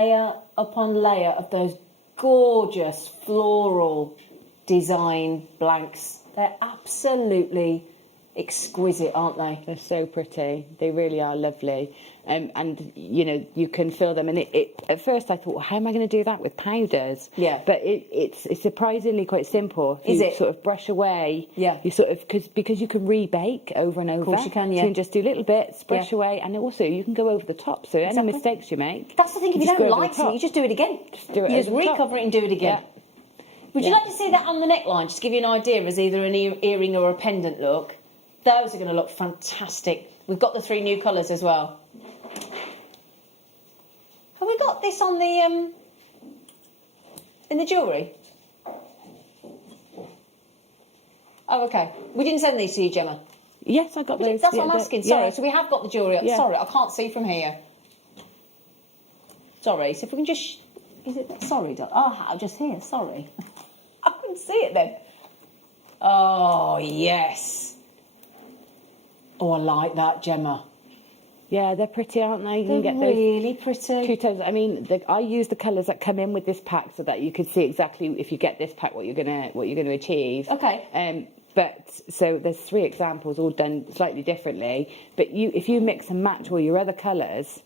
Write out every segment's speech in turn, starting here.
layer upon layer of those gorgeous floral design blanks. They're absolutely exquisite, aren't they? They're so pretty. They really are lovely. And you know, you can feel them. And at first I thought, well, how am I going to do that with powders? Yeah. But it's surprisingly quite simple. Is it? Sort of brush away. Yeah. You sort of, because you can rebake over and over. Of course you can, yeah. So you can just do little bits, brush away, and also you can go over the top. So any mistakes you make. That's the thing, if you don't like something, you just do it again. Just do it. You just recover it and do it again. Yeah. Would you like to see that on the neckline, just to give you an idea as either an earring or a pendant look? Those are going to look fantastic. We've got the 3 new colours as well. Have we got this on the in the jewellery? Oh, okay. We didn't send these to you, Gemma. Yes, I got those. That's what I'm asking. Sorry. Yeah. So we have got the jewellery. Yeah. Sorry, I can't see from here. Sorry. So if we can just... Is it... Sorry, oh, just here. Sorry. I couldn't see it then. Oh, yes. Oh, I like that, Gemma. Yeah, they're pretty, aren't they? You They're can get really pretty. 2 tones. I mean, I use the colours that come in with this pack so that you can see exactly, if you get this pack, what you're gonna achieve. Okay. But so there's 3 examples, all done slightly differently. But if you mix and match all your other colours,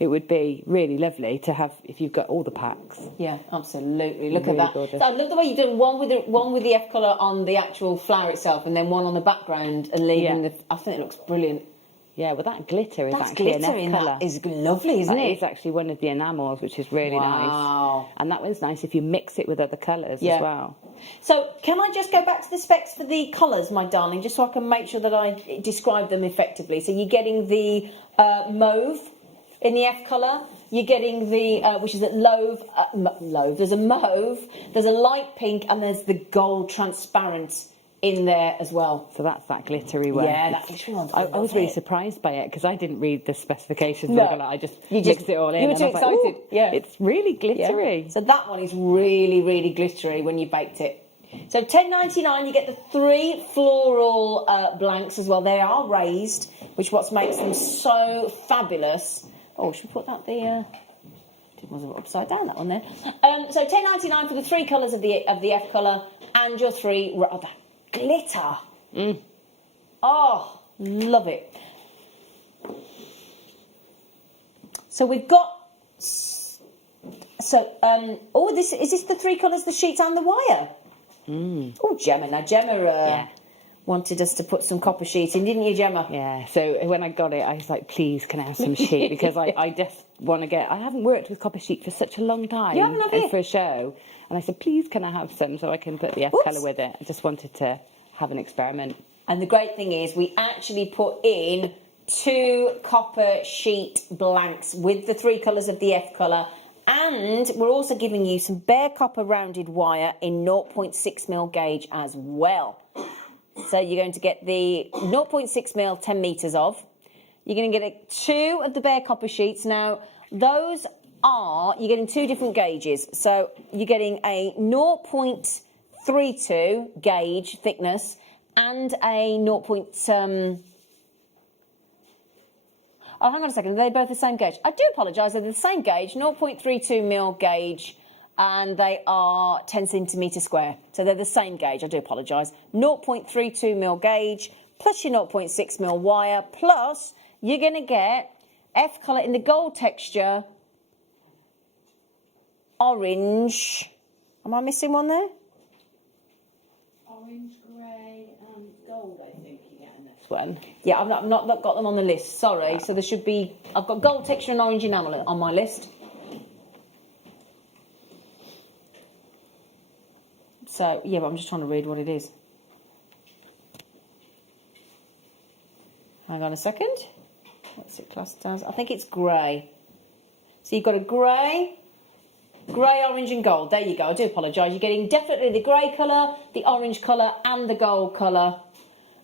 it would be really lovely to have if you've got all the packs. Yeah, absolutely. Look Really at that. gorgeous. So I love the way you've done one with the F colour on the actual flower itself, and then one on the background, and leaving the. I think it looks brilliant. Yeah, well, that glitter is That's actually glitter an in F colour. that is lovely, isn't That it? is actually one of the enamels, which is really Wow. nice. And that one's nice if you mix it with other colours as well. So can I just go back to the specs for the colours, my darling, just so I can make sure that I describe them effectively. So you're getting the mauve in the F colour. You're getting the, which is at mauve. There's a mauve, there's a light pink, and there's the gold transparent in there as well. So that's that glittery one. Yeah, that glittery one. I was really surprised by it because I didn't read the specifications. No. I just mixed it all in. You were too and I was excited. Like, yeah. It's really glittery. Yeah. So that one is really, really glittery when you baked it. So $10.99, you get the 3 floral blanks as well. They are raised, which what makes them so fabulous. Oh, should we put that there? It was upside down, that one there. So $10.99 for the 3 colours of the F colour and your 3... Oh, that glitter. Mm. Oh, love it. So we've got... So, oh, is this the 3 colours, the sheet and the wire? Mm. Oh, Gemma. Now, Gemma wanted us to put some copper sheet in, didn't you, Gemma? Yeah, so when I got it, I was like, please, can I have some sheet? Because I just want to get... I haven't worked with copper sheet for such a long time. You haven't, have you? For a show. And I said, please, can I have some so I can put the F colour with it? I just wanted to have an experiment. And the great thing is we actually put in 2 copper sheet blanks with the 3 colours of the F colour. And we're also giving you some bare copper rounded wire in 0.6mm gauge as well. So you're going to get the 0.6mm 10 metres of. You're going to get 2 of the bare copper sheets. Now, those are, you're getting 2 different gauges. So you're getting a 0.32 gauge thickness and a 0. Oh, hang on a second. Are they both the same gauge? I do apologise. They're the same gauge, 0.32mm gauge, and they are 10 centimetre square. So they're the same gauge. I do apologise. 0.32mm gauge plus your 0.6mm wire, plus you're going to get F colour in the gold texture, orange. Am I missing one there? Orange, grey and gold, I think you get in this one. Yeah, I've not got them on the list, sorry. So there should be... I've got gold texture and orange enamel on my list. So, yeah, but I'm just trying to read what it is. Hang on a second. What's it classed as? I think it's grey. So you've got a grey, orange and gold. There you go. I do apologise. You're getting definitely the grey colour, the orange colour and the gold colour.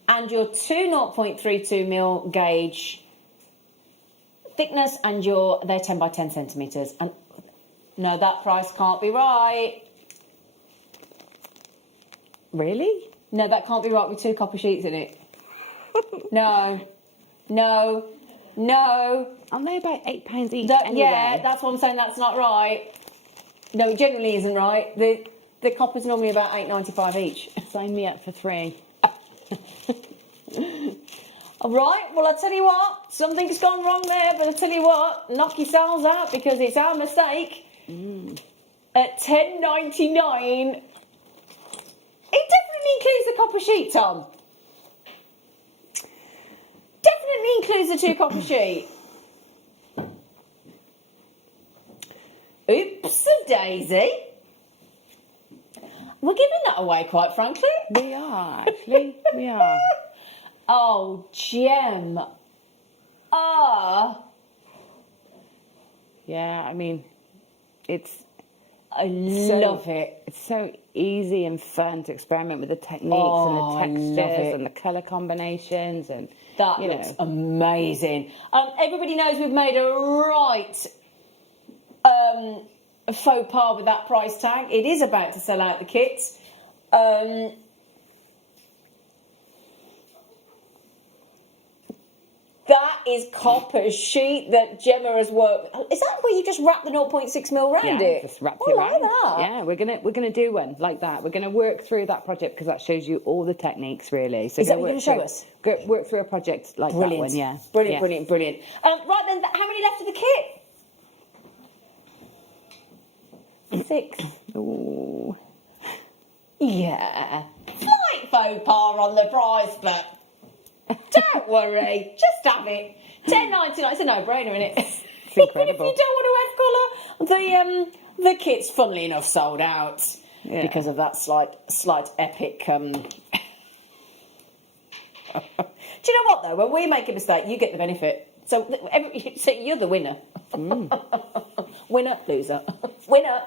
And your 2 0.32mm gauge thickness, and they're 10 by 10 centimetres. And no, that price can't be right. Really? No, that can't be right with 2 copper sheets in it. No. Aren't they about £8 each That, anyway? Yeah, that's what I'm saying. That's not right. No, it generally isn't right. The copper's normally about £8.95 each. Sign me up for 3. All right. Well, I tell you what, something's gone wrong there. But I tell you what, knock yourselves out because it's our mistake. At $10.99, it definitely includes the copper sheet, Tom. Definitely includes the 2 copper sheet. Oops-a-daisy. We're giving that away, quite frankly. We are, actually. We are. Oh, Gem. Yeah, I mean, I love it. It's so easy and fun to experiment with the techniques Oh, I and the love textures it. and the colour combinations and That you looks know. amazing. Everybody knows we've made a right faux pas with that price tag. It is about to sell out the kits. That is copper sheet that Gemma has worked. Is that where you just wrap the 0.6mm around it? Just wrapped I it like around. that. Yeah, we're gonna do one like that. We're gonna work through that project because that shows you all the techniques really. So Is that what you're going to show us? Work through a project like Brilliant. that one, yeah. Brilliant, Yeah. brilliant, brilliant. Right then, how many left of the kit? 6. Ooh. Yeah. Slight faux pas on the price, but don't worry. Just have it. $10.99. It's a no-brainer, isn't it? It's Even incredible. if you don't want to have colour, the kit's, funnily enough, sold out because of that slight epic. Do you know what though? When we make a mistake, you get the benefit. So you're the winner. Winner, loser, winner.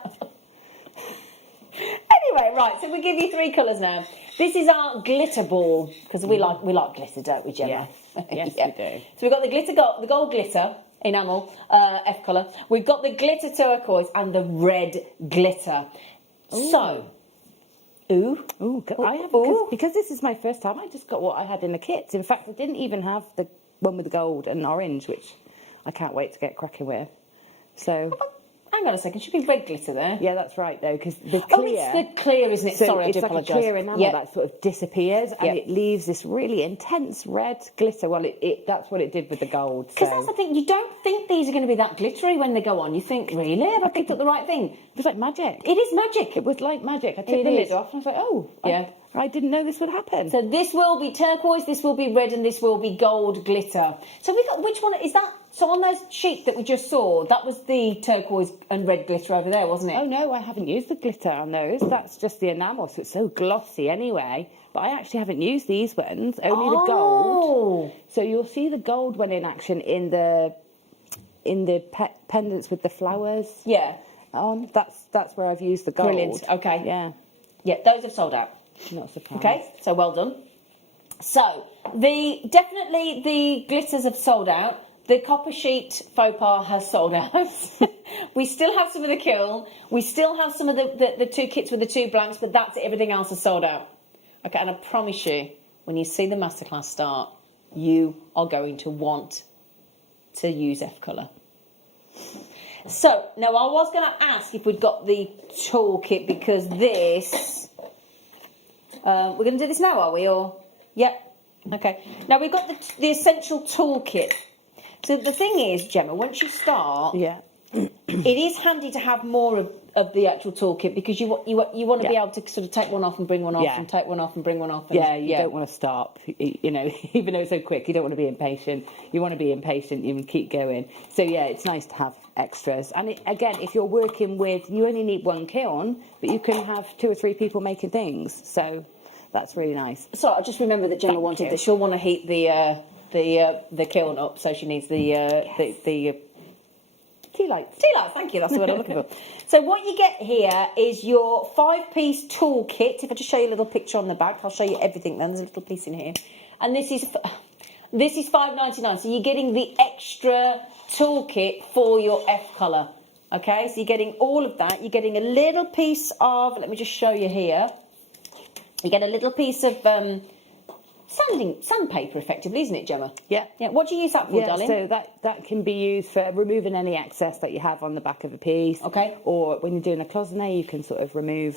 Anyway, right. So we give you 3 colours now. This is our glitter ball because we like glitter, don't we, Gemma? Yes, Yeah. we do. So we've got the gold glitter enamel F colour. We've got the glitter turquoise and the red glitter. Ooh. So, I have because this is my first time. I just got what I had in the kits. In fact, I didn't even have the one with the gold and orange, which I can't wait to get cracking with. So. Hang on a second, should be red glitter there. Yeah, that's right though, because the clear. Oh, it's the clear, isn't it? So Sorry, I do it's like apologise. a clear enamel that sort of disappears and it leaves this really intense red glitter. Well, that's what it did with the gold. Because that's the thing, you don't think these are going to be that glittery when they go on. You think, really? Have I picked up the right thing? It was like magic. It is magic. It was like magic. I took It the is. lid off and I was like, oh, Yeah. I didn't know this would happen. So this will be turquoise, this will be red, and this will be gold glitter. So we got, which one is that? So on those sheet that we just saw, that was the turquoise and red glitter over there, wasn't it? Oh no, I haven't used the glitter on those. That's just the enamel, so it's so glossy anyway. But I actually haven't used these ones, only the gold. So you'll see the gold one in action in the pendants with the flowers. Yeah. On. That's where I've used the gold. Brilliant. Okay. Yeah. Yeah, those have sold out. Not surprised. Okay, so well done. So definitely the glitters have sold out. The copper sheet faux pas has sold out. We still have some of the kiln. We still have some of the 2 kits with the 2 blanks, but that's it. Everything else is sold out. Okay, and I promise you, when you see the masterclass start, you are going to want to use F colour. So, now I was going to ask if we'd got the toolkit because this... we're going to do this now, are we? Or yep. Okay. Now we've got the essential toolkit. So the thing is, Gemma, once you start, it is handy to have more of the actual toolkit because you want to be able to sort of take one off and bring one off and take one off and bring one off. And, you don't want to stop. You know, even though it's so quick, you don't want to be impatient. You want to be impatient and keep going. So yeah, it's nice to have extras. And again, if you're working with, you only need 1 kiln, but you can have 2 or 3 people making things. So that's really nice. So I just remember that Gemma wanted that she'll want to heat the kiln up, so she needs the tea lights. Tea lights, thank you. That's the word I'm looking for. So what you get here is your 5-piece toolkit. If I just show you a little picture on the back, I'll show you everything. Then there's a little piece in here, and this is $5.99. So you're getting the extra toolkit for your F colour. Okay, so you're getting all of that. You're getting a little piece of. Let me just show you here. You get a little piece of sandpaper, effectively, isn't it, Gemma? Yeah. Yeah. What do you use that for, darling? So that can be used for removing any excess that you have on the back of a piece. Okay. Or when you're doing a cloisonne, you can sort of remove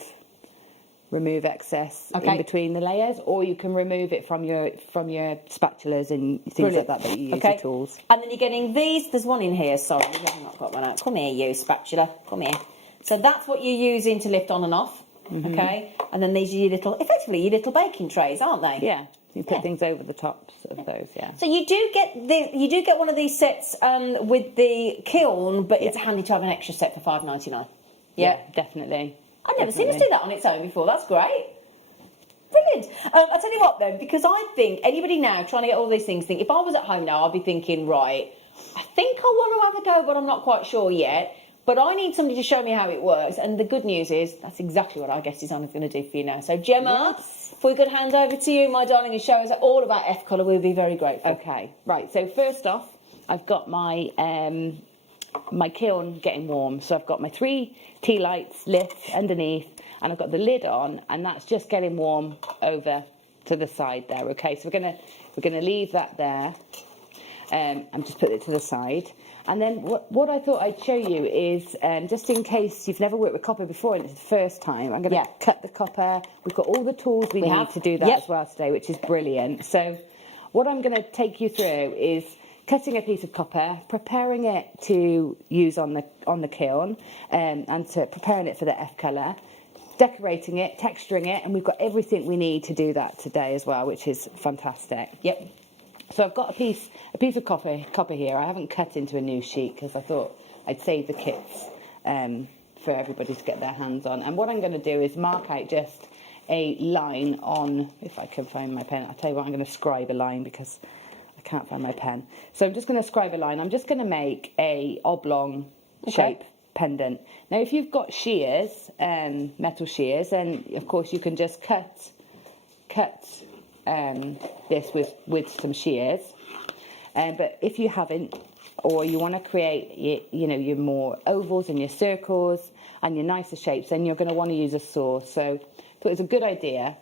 excess in between the layers, or you can remove it from your spatulas and things like that you use your tools. And then you're getting these. There's one in here. Sorry, I've not got one out. Come here, you spatula. Come here. So that's what you're using to lift on and off. Okay. And then these are effectively your little baking trays, aren't they? Yeah. You put things over the tops of those. Yeah. So you do get one of these sets with the kiln, but it's handy to have an extra set for $5.99. Yeah, definitely. I've never seen us do that on its own before. That's great. Brilliant. I'll tell you what then, because I think anybody now trying to get all these things, if I was at home now, I'd be thinking, right, I think I want to have a go, but I'm not quite sure yet. But I need somebody to show me how it works. And the good news is that's exactly what our guest designer is going to do for you now. So Gemma, if we could hand over to you, my darling, and show us all about F colour, we'd be very grateful. Okay. Right. So first off, I've got my my kiln getting warm. So I've got my 3 tea lights lit underneath, and I've got the lid on, and that's just getting warm over to the side there. Okay, so we're gonna leave that there, and just put it to the side. And then what I thought I'd show you is, just in case you've never worked with copper before and it's the first time, I'm going to cut the copper. We've got all the tools we need to do that as well today, which is brilliant. So what I'm going to take you through is cutting a piece of copper, preparing it to use on the kiln, and preparing it for the F colour, decorating it, texturing it, and we've got everything we need to do that today as well, which is fantastic. Yep. So I've got a piece of copper here. I haven't cut into a new sheet because I thought I'd save the kits for everybody to get their hands on. And what I'm going to do is mark out just a line on, if I can find my pen. I'll tell you what, I'm going to scribe a line because I can't find my pen. So I'm just going to scribe a line. I'm just going to make a oblong shape pendant. Now, if you've got shears, metal shears, then of course you can just cut this with some shears. But if you haven't, or you want to create your more ovals and your circles and your nicer shapes, then you're going to want to use a saw. So I thought it was a good idea,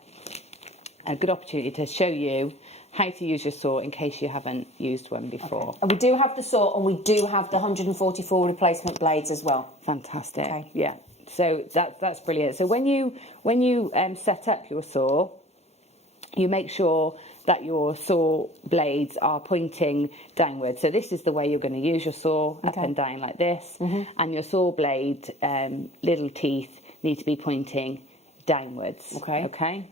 a good opportunity to show you how to use your saw in case you haven't used one before. Okay. And we do have the saw, and we do have the 144 replacement blades as well. Fantastic. Okay. Yeah. So that's brilliant. So when you set up your saw, you make sure that your saw blades are pointing downwards. So this is the way you're going to use your saw, up and down like this. And your saw blade little teeth need to be pointing downwards. Okay.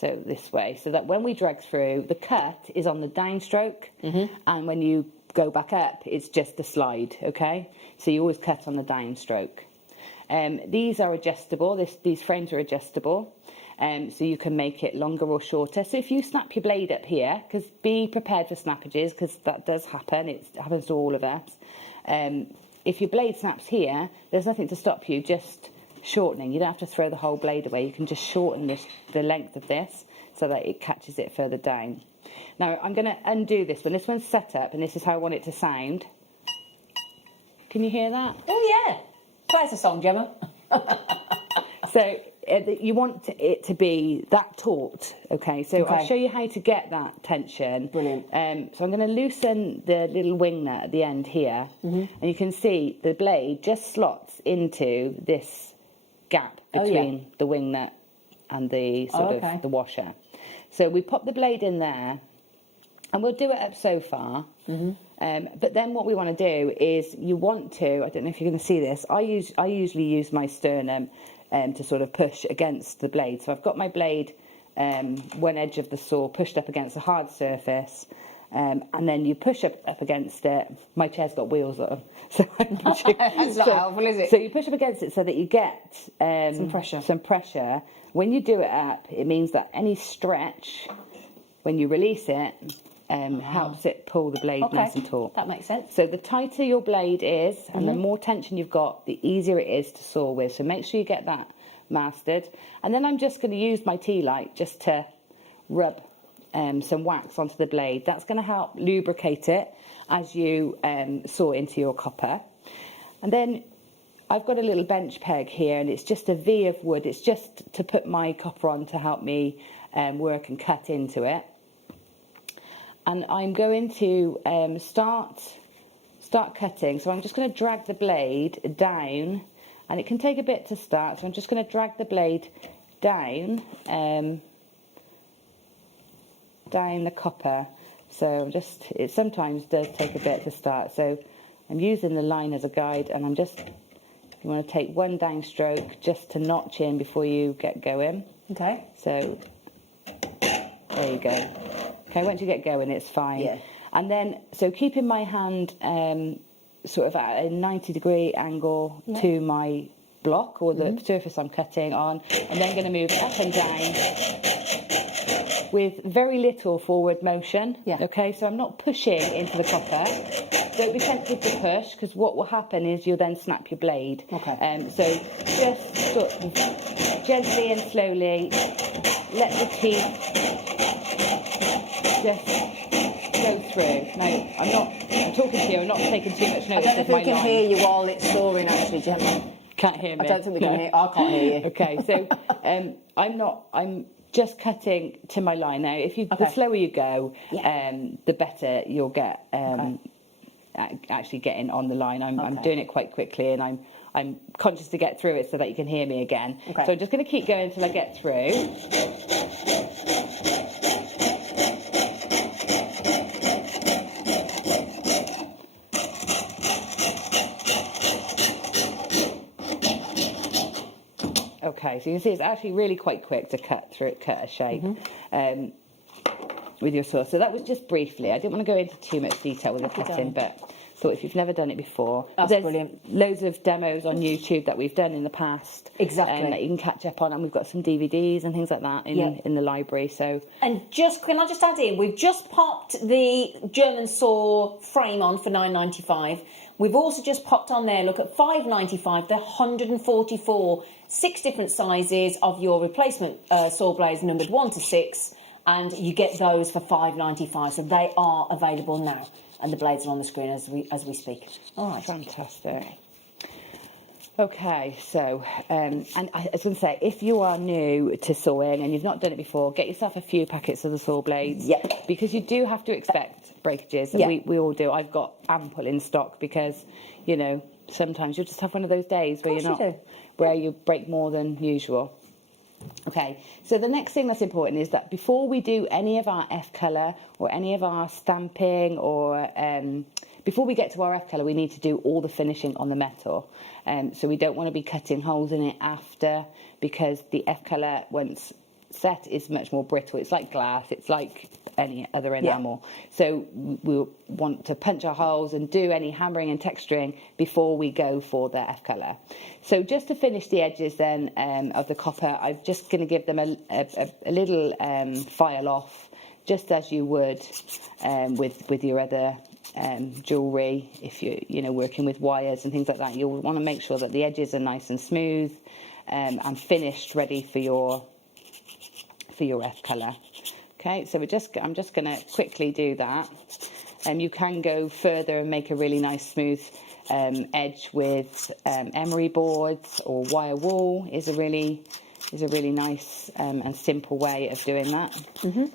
So this way, so that when we drag through, the cut is on the downstroke, and when you go back up, it's just the slide. Okay. So you always cut on the downstroke. These are adjustable. These frames are adjustable. So you can make it longer or shorter. So if you snap your blade up here, because be prepared for snappages, because that does happen. It happens to all of us. If your blade snaps here, there's nothing to stop you just shortening. You don't have to throw the whole blade away. You can just shorten the length of this so that it catches it further down. Now I'm going to undo this one. This one's set up, and this is how I want it to sound. Can you hear that? Oh yeah. Play us a song, Gemma. So you want it to be that taut, okay? So I'll show you how to get that tension. Brilliant. So I'm going to loosen the little wing nut at the end here, and you can see the blade just slots into this gap between the wing nut and the sort of the washer. So we pop the blade in there, and we'll do it up so far. But then what we want to do is you want to, I don't know if you're going to see this, I usually use my sternum to sort of push against the blade. So I've got my blade, one edge of the saw pushed up against a hard surface, and then you push up against it. My chair's got wheels on, so I'm pushing. That's not helpful, is it? So you push up against it so that you get some pressure. When you do it up, it means that any stretch, when you release it, helps it pull the blade nice and taut. That makes sense. So the tighter your blade is, and the more tension you've got, the easier it is to saw with. So make sure you get that mastered. And then I'm just going to use my tea light just to rub some wax onto the blade. That's going to help lubricate it as you saw into your copper. And then I've got a little bench peg here, and it's just a V of wood. It's just to put my copper on to help me work and cut into it. and I'm going to start cutting. So I'm just going to drag the blade down, and it can take a bit to start. So I'm just going to drag the blade down, down the copper. So it sometimes does take a bit to start. So I'm using the line as a guide, and I'm just, you want to take one down stroke just to notch in before you get going. Okay. So there you go. Okay, once you get going, it's fine. Yeah. And then, so keeping my hand sort of at a 90-degree angle to my block or the surface I'm cutting on, and then going to move up and down with very little forward motion. Yeah. Okay, so I'm not pushing into the copper. Don't be tempted to push, because what will happen is you'll then snap your blade. Okay. So just sort of gently and slowly let the teeth just go through. Now, I'm talking to you, I'm not taking too much notice I don't know of if my we can line. hear you while it's sawing, actually, Gemma. Can't hear me. I don't think we can hear. I can't hear you. Okay, so I'm just cutting to my line now. The slower you go, the better you'll get actually getting on the line. I'm doing it quite quickly, and I'm conscious to get through it so that you can hear me again. Okay. So I'm just going to keep going until I get through. Okay, so you can see it's actually really quite quick to cut a shape with your saw. So that was just briefly. I didn't want to go into too much detail with the cutting, but thought if you've never done it before, there's brilliant. Loads of demos on YouTube that we've done in the past. Exactly. That you can catch up on, and we've got some DVDs and things like that in the library. So, and can I just add in? We've just popped the German saw frame on for £9.95. We've also just popped on there. Look at £5.95. They're 144, 6 different sizes of your replacement saw blades, numbered 1 to 6, and you get those for £5.95. So they are available now, and the blades are on the screen as we speak. All right, fantastic. Okay, so, and I was going to say, if you are new to sawing and you've not done it before, get yourself a few packets of the saw blades. Yeah. Because you do have to expect breakages. Yeah. We all do. I've got ample in stock because, sometimes you'll just have one of those days where where you break more than usual. Okay, so the next thing that's important is that before we do any of our F colour or any of our stamping or before we get to our F colour, we need to do all the finishing on the metal. So we don't want to be cutting holes in it after, because the F colour, once set, is much more brittle. It's like glass. It's like any other enamel. Yeah. So we want to punch our holes and do any hammering and texturing before we go for the F colour. So just to finish the edges then of the copper, I'm just going to give them a little file off, just as you would with your other jewellery. If you're working with wires and things like that, you'll want to make sure that the edges are nice and smooth and finished, ready for your F colour. Okay, so I'm just going to quickly do that. You can go further and make a really nice smooth edge with emery boards, or wire wool is a really nice and simple way of doing that.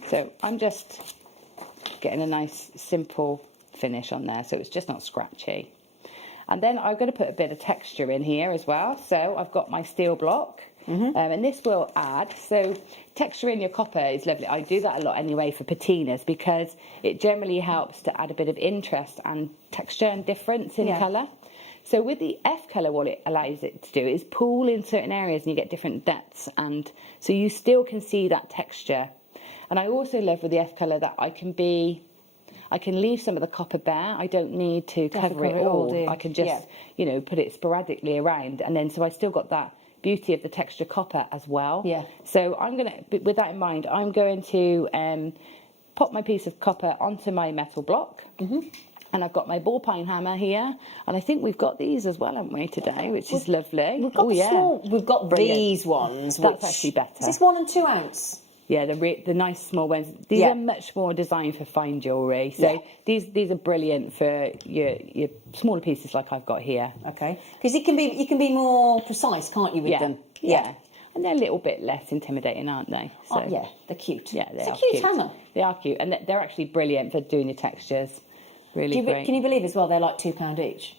So I'm just getting a nice simple finish on there, so it's just not scratchy. And then I'm going to put a bit of texture in here as well. So I've got my steel block, and this will add, so texture in your copper is lovely. I do that a lot anyway for patinas, because it generally helps to add a bit of interest and texture and difference in colour. So with the F colour, what it allows it to do is pool in certain areas, and you get different depths, and so you still can see that texture. And I also love with the F colour that I can leave some of the copper bare. I don't need to cover it all. I can just, put it sporadically around, and then so I still got that beauty of the texture copper as well. Yeah. So I'm going to, with that in mind, I'm going to pop my piece of copper onto my metal block. And I've got my ball peen hammer here, and I think we've got these as well, haven't we, today, which is lovely. We've got we've got these ones. That's actually better. Is this 1 and 2 ounce? Yeah, the nice small ones. These are much more designed for fine jewellery. So these are brilliant for your smaller pieces like I've got here. Okay, because you can be more precise, can't you, with them? Yeah. and they're a little bit less intimidating, aren't they? So, yeah, they're cute. Yeah, it's a cute hammer. They are cute, and they're actually brilliant for doing your textures. Really great. Can you believe as well? They're like £2 each.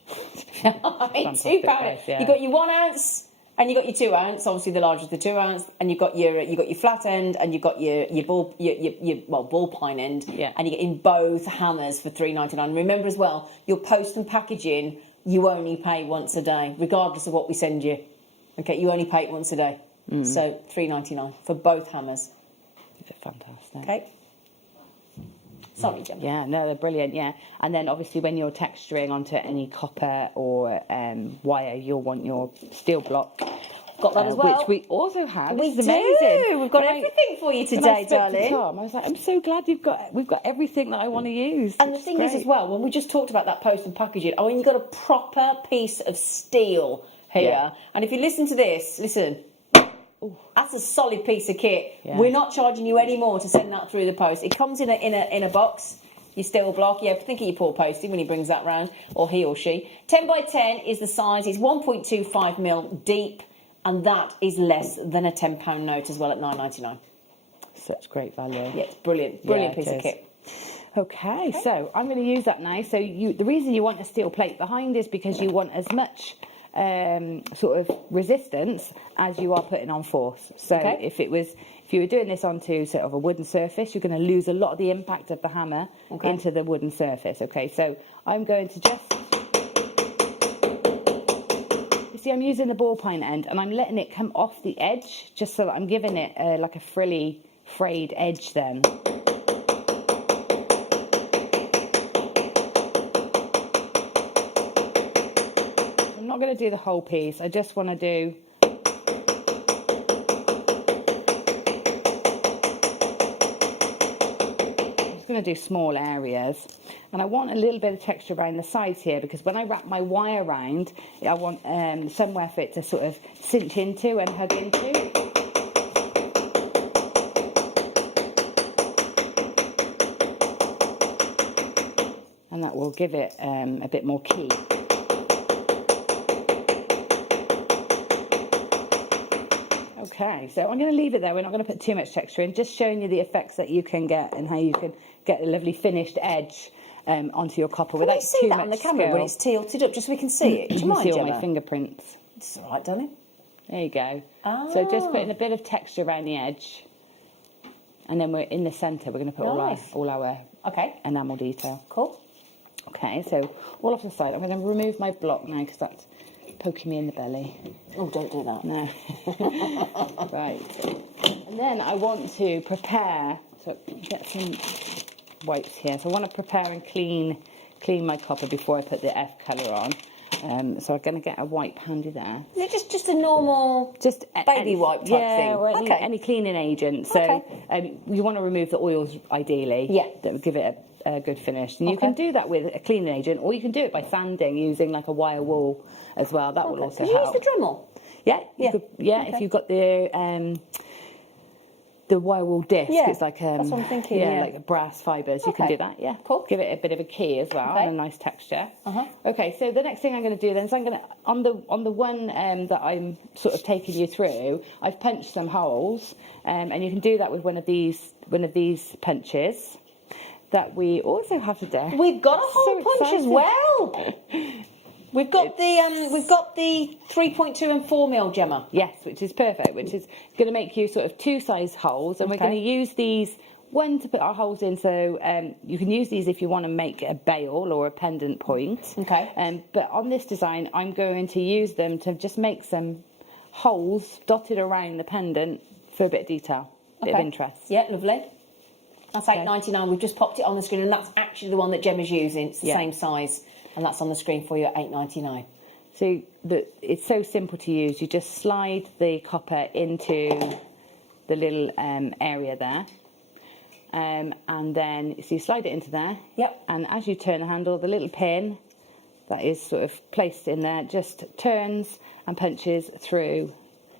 I mean, £2. Price, yeah. You got your 1 ounce. And you got your 2 ounce, obviously the larger is the 2 ounce, and you got your flat end, and you got your ball pine end, yeah. And you get in both hammers for $3.99. Remember as well, your post and packaging you only pay once a day, regardless of what we send you. Okay, you only pay it once a day, so $3.99 for both hammers. They're fantastic. Okay. Sorry, Gemma. Yeah, no, they're brilliant, yeah. And then obviously when you're texturing onto any copper or wire, you'll want your steel block. Got that as well. Which we also have. We do. Amazing. We've got everything for you today, darling. Tom, I was like, I'm so glad we've got everything that I want to use. And the thing is as well, when we just talked about that post and packaging, I mean, you've got a proper piece of steel here. Yeah. And if you listen to this, listen. Ooh, that's a solid piece of kit. Yeah. We're not charging you any more to send that through the post. It comes in a box. Your steel block. Yeah, think of your poor postie when he brings that round, or he or she. 10 by 10 is the size. It's 1.25mm deep, and that is less than a £10 note as well at $9.99. Such great value. Yeah, it's brilliant. Brilliant piece of kit. Okay, so I'm going to use that now. So the reason you want a steel plate behind is because you want as much sort of resistance as you are putting on force. So if you were doing this onto sort of a wooden surface, you're going to lose a lot of the impact of the hammer into the wooden surface. Okay, so I'm going to just, you see, I'm using the ball pine end and I'm letting it come off the edge just so that I'm giving it like a frayed edge then. I'm not going to do the whole piece. I just want to do small areas, and I want a little bit of texture around the sides here because when I wrap my wire around, I want somewhere for it to sort of cinch into and hug into. And that will give it a bit more key. Okay, so I'm going to leave it there. We're not going to put too much texture in, just showing you the effects that you can get and how you can get a lovely finished edge onto your copper without too much on the camera when it's tilted up, just so we can see it. Do you mind, see all Gemma? my fingerprints. It's all right, darling. There you go. Oh. So just putting a bit of texture around the edge, and then we're in the centre. We're going to put all our enamel detail. Cool. Okay, so all off the side. I'm going to remove my block now because that's poking me in the belly. Oh, don't do that. No. Right. And then I want to prepare, so get some wipes here. So I want to prepare and clean my copper before I put the F colour on. So I'm going to get a wipe handy there. Is it just a normal baby wipe type thing? Or any cleaning agent. So you want to remove the oils ideally. Yeah. That would give it a good finish. And you can do that with a cleaning agent, or you can do it by sanding using like a wire wool as well. That will also help. Can you use the Dremel? Yeah, if you've got the wire wool disc, it's like that's what I'm thinking. Like brass fibres. You can do that. Yeah, cool. Give it a bit of a key as well and a nice texture. Okay, so the next thing I'm going to do then is I'm going to on the one that I'm sort of taking you through, I've punched some holes, and you can do that with one of these punches that we also have today. We've got a hole punch as well. We've got the 3.2 and 4mm, Gemma. Yes, which is perfect. Which is going to make you sort of two size holes, and we're going to use these to put our holes in. So you can use these if you want to make a bail or a pendant point. Okay. But on this design, I'm going to use them to just make some holes dotted around the pendant for a bit of detail, bit of interest. Yeah, lovely. That's $8.99. We've just popped it on the screen, and that's actually the one that Gemma's using. It's the same size. And that's on the screen for you at $8.99. So it's so simple to use. You just slide the copper into the little area there. And then, so you slide it into there. Yep. And as you turn the handle, the little pin that is sort of placed in there just turns and punches through.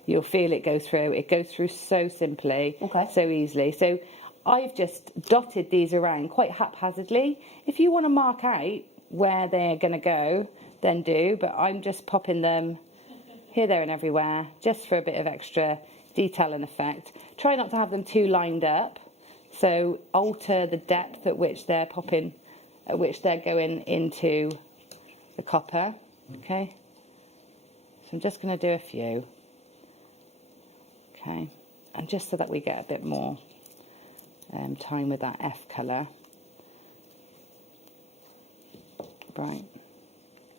You'll feel it go through. It goes through so simply, so easily. So I've just dotted these around quite haphazardly. If you want to mark out where they're going to go, then do, but I'm just popping them here, there and everywhere, just for a bit of extra detail and effect. Try not to have them too lined up, so alter the depth at which they're popping, at which they're going into the copper. Okay, so I'm just going to do a few. Okay, and just so that we get a bit more time with that F colour. Right.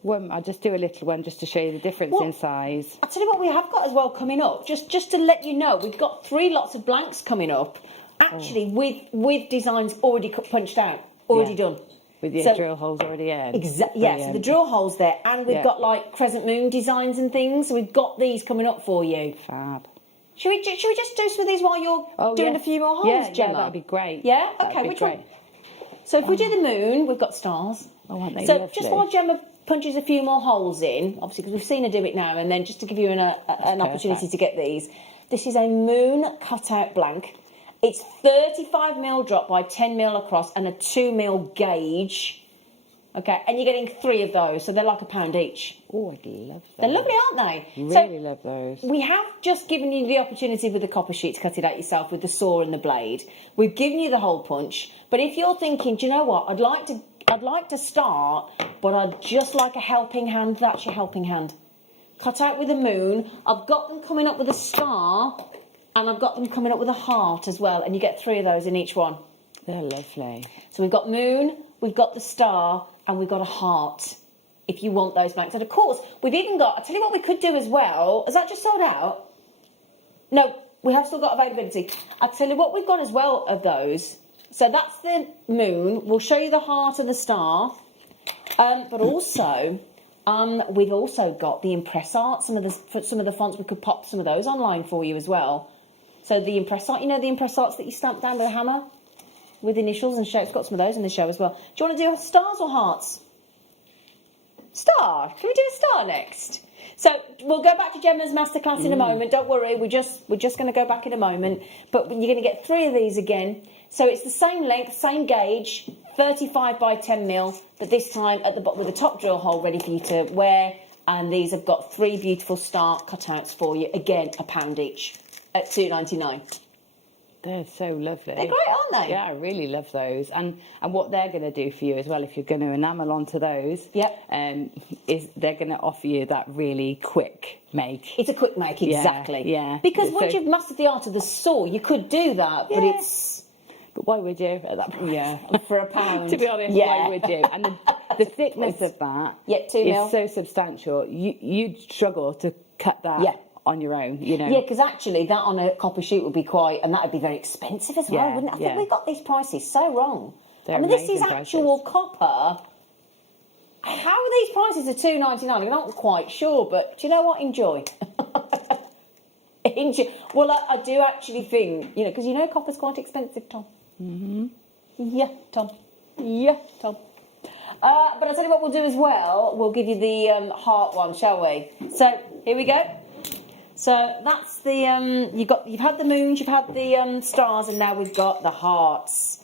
I'll just do a little one just to show you the difference in size. I'll tell you what we have got as well coming up. Just to let you know, we've got 3 lots of blanks coming up. Actually, with designs already punched out, already done. With the drill holes already in. Yeah, so the drill holes there. And we've got like crescent moon designs and things. So we've got these coming up for you. Fab. Should we just do some of these while you're doing a few more holes, Gemma? Yeah, that'd be great. Yeah? Okay, which one? So if we do the moon, we've got stars. Oh, aren't they so lovely? just while Gemma punches a few more holes in, obviously because we've seen her do it now, and then just to give you an opportunity to get these. This is a moon cutout blank. It's 35mm drop by 10mm across and a 2mm gauge. Okay, and you're getting 3 of those, so they're like £1 each. Oh, I love those. They're lovely, aren't they? Really love those. We have just given you the opportunity with the copper sheet to cut it out yourself with the saw and the blade. We've given you the hole punch, but if you're thinking, do you know what, I'd like to start, but I'd just like a helping hand, that's your helping hand. Cut out with a moon. I've got them coming up with a star, and I've got them coming up with a heart as well, and you get 3 of those in each one. They're lovely. So we've got moon, we've got the star, and we've got a heart, if you want those blanks. And of course, we've even got, I'll tell you what we could do as well. Has that just sold out? No, we have still got availability. I'll tell you what we've got as well of those. So that's the moon. We'll show you the heart and the star. But also, we've also got the impress art. Some of the fonts, we could pop some of those online for you as well. So the impress art, you know the impress arts that you stamp down with a hammer? With initials and shapes, got some of those in the show as well. Do you want to do stars or hearts? Star. Can we do a star next? So we'll go back to Gemma's masterclass in a moment. Don't worry, we're just going to go back in a moment. But you're going to get 3 of these again. So it's the same length, same gauge, 35 by 10mm, but this time at the bottom with the top drill hole ready for you to wear. And these have got 3 beautiful star cutouts for you. Again, £1 each at $2.99. They're so lovely. They're great, aren't they? Yeah, I really love those. And what they're going to do for you as well, if you're going to enamel onto those, is they're going to offer you that really quick make. It's a quick make, exactly. Yeah. Because once you've mastered the art of the saw, you could do that, but it's... But why would you at that price? Yeah, for £1. To be honest, why would you? And the thickness of that is so substantial. You'd struggle to cut that on your own, you know. Yeah, because actually that on a copper sheet would be quite, and that would be very expensive as well, wouldn't it? I think we've got these prices so wrong. They're this is actual copper. How are these prices are $2.99? I'm not quite sure, but do you know what? Enjoy. Enjoy. Well, I do actually think, you know, because you know copper's quite expensive, Tom. Mm-hmm. Yeah, Tom. Yeah, Tom. But I'll tell you what we'll do as well. We'll give you the heart one, shall we? So here we go. So that's the you've had the moons, you've had the stars, and now we've got the hearts.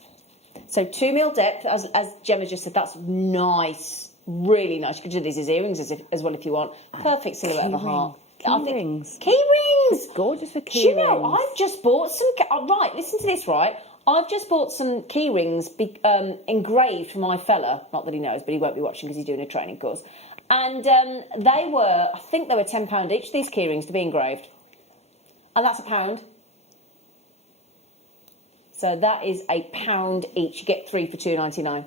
So 2mm depth, as Gemma just said, that's nice, really nice. You could do these as earrings as well if you want. Perfect silhouette of a heart. Key rings. Key rings. It's gorgeous for key rings. Do you know, I've just bought some. Right, listen to this. Right, I've just bought some key rings engraved for my fella. Not that he knows, but he won't be watching because he's doing a training course. And I think they were £10 each, these key rings, to be engraved. And that's £1. So that is £1 each. You get 3 for $2.99.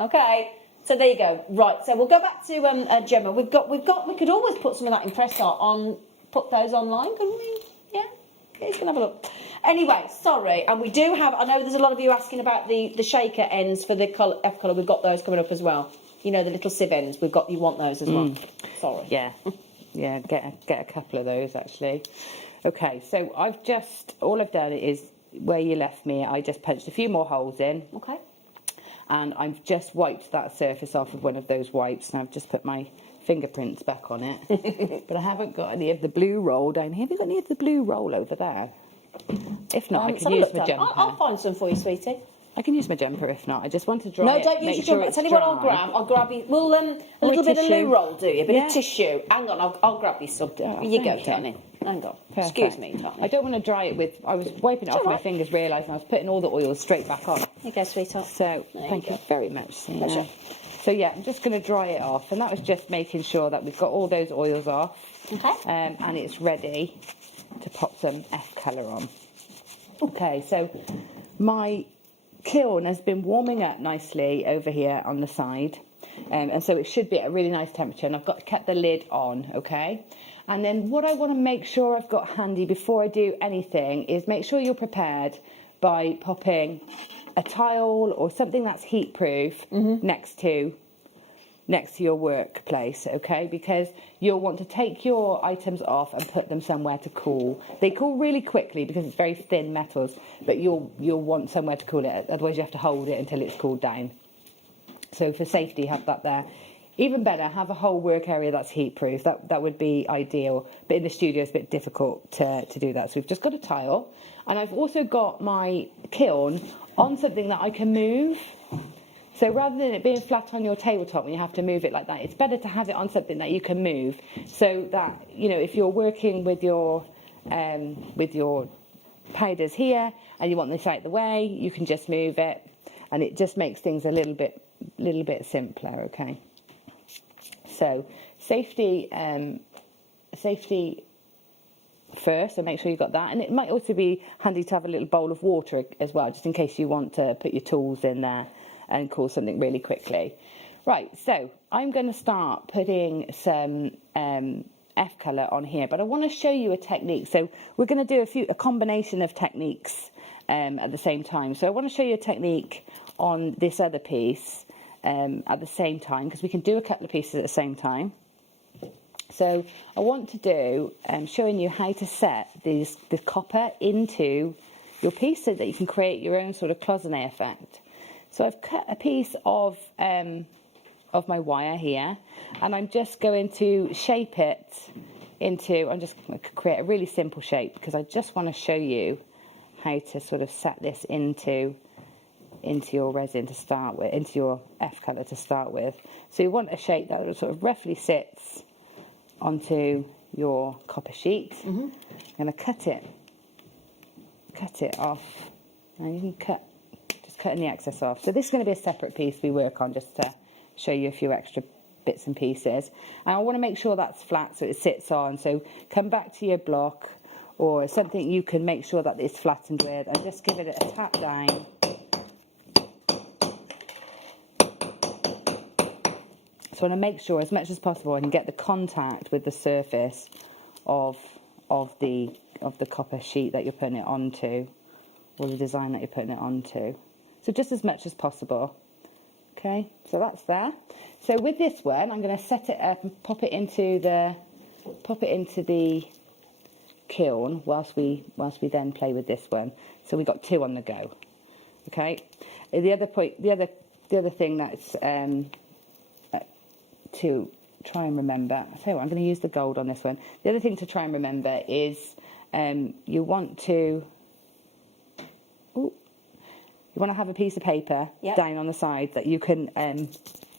Okay, so there you go. Right, so we'll go back to Gemma. We could always put some of that impress art on, put those online, couldn't we? Yeah, you can have a look. Anyway, sorry, and we do have, I know there's a lot of you asking about the shaker ends for the F colour. We've got those coming up as well. You know, the little sieve ends. You want those as well. Sorry. Yeah. Yeah, get a couple of those, actually. Okay, so all I've done is, where you left me, I just punched a few more holes in. Okay. And I've just wiped that surface off with one of those wipes, and I've just put my fingerprints back on it. But I haven't got any of the blue roll down here. Have you got any of the blue roll over there? If not, I can use magenta. I'll find some for you, sweetie. I can use my jumper if not. I just want to dry No, it. don't use make your sure jumper. it's Tell you what I'll dry. grab. I'll grab you. Well, a little bit of tissue. loo roll, do you? A bit Yeah. of tissue. Hang on, I'll grab you some. Oh, Here you go, thank you. darling. Hang on. Perfect. Excuse me, darling. I don't want to dry it with. I was wiping it off my alright. fingers, realising I was putting all the oil straight back on. Here you go, sweetheart. So thank you very much. Sina. Pleasure. So yeah, I'm just going to dry it off, and that was just making sure that we've got all those oils off, Okay. and it's ready to pop some F colour on. Okay, so my kiln has been warming up nicely over here on the side, and so it should be at a really nice temperature, and I've kept the lid on, okay? And then what I want to make sure I've got handy before I do anything is make sure you're prepared by popping a tile or something that's heat proof next to your workplace, okay? Because you'll want to take your items off and put them somewhere to cool. They cool really quickly because it's very thin metals, but you'll want somewhere to cool it. Otherwise, you have to hold it until it's cooled down. So for safety, have that there. Even better, have a whole work area that's heat proof. That would be ideal. But in the studio, it's a bit difficult to do that. So we've just got a tile, and I've also got my kiln on something that I can move. So rather than it being flat on your tabletop and you have to move it like that, it's better to have it on something that you can move, so that, you know, if you're working with your powders here and you want this out of the way, you can just move it, and it just makes things a little bit simpler, okay? So safety first, so make sure you've got that, and it might also be handy to have a little bowl of water as well, just in case you want to put your tools in there and cool something really quickly. Right, so I'm going to start putting some F colour on here, but I want to show you a technique. So we're going to do a combination of techniques at the same time. So I want to show you a technique on this other piece at the same time, because we can do a couple of pieces at the same time. So I want to do showing you how to set the copper into your piece so that you can create your own sort of cloisonne effect. So I've cut a piece of my wire here, and I'm just going to shape it into, I'm just going to create a really simple shape, because I just want to show you how to sort of set this into your resin to start with, into your F colour to start with. So you want a shape that sort of roughly sits onto your copper sheet. I'm going to cut it off, and you can cutting the excess off. So this is going to be a separate piece we work on, just to show you a few extra bits and pieces. And I want to make sure that's flat so it sits on. So come back to your block or something you can make sure that it's flattened with, and just give it a tap down. So I want to make sure as much as possible I can get the contact with the surface of the copper sheet that you're putting it onto, or the design that you're putting it onto. So just as much as possible. Okay, so that's there. So with this one, I'm going to set it up and pop it into the kiln whilst we then play with this one. So we've got two on the go. Okay. The other thing that's to try and remember. I tell you what, I'm going to use the gold on this one. The other thing to try and remember is you want to have a piece of paper down on the side that you can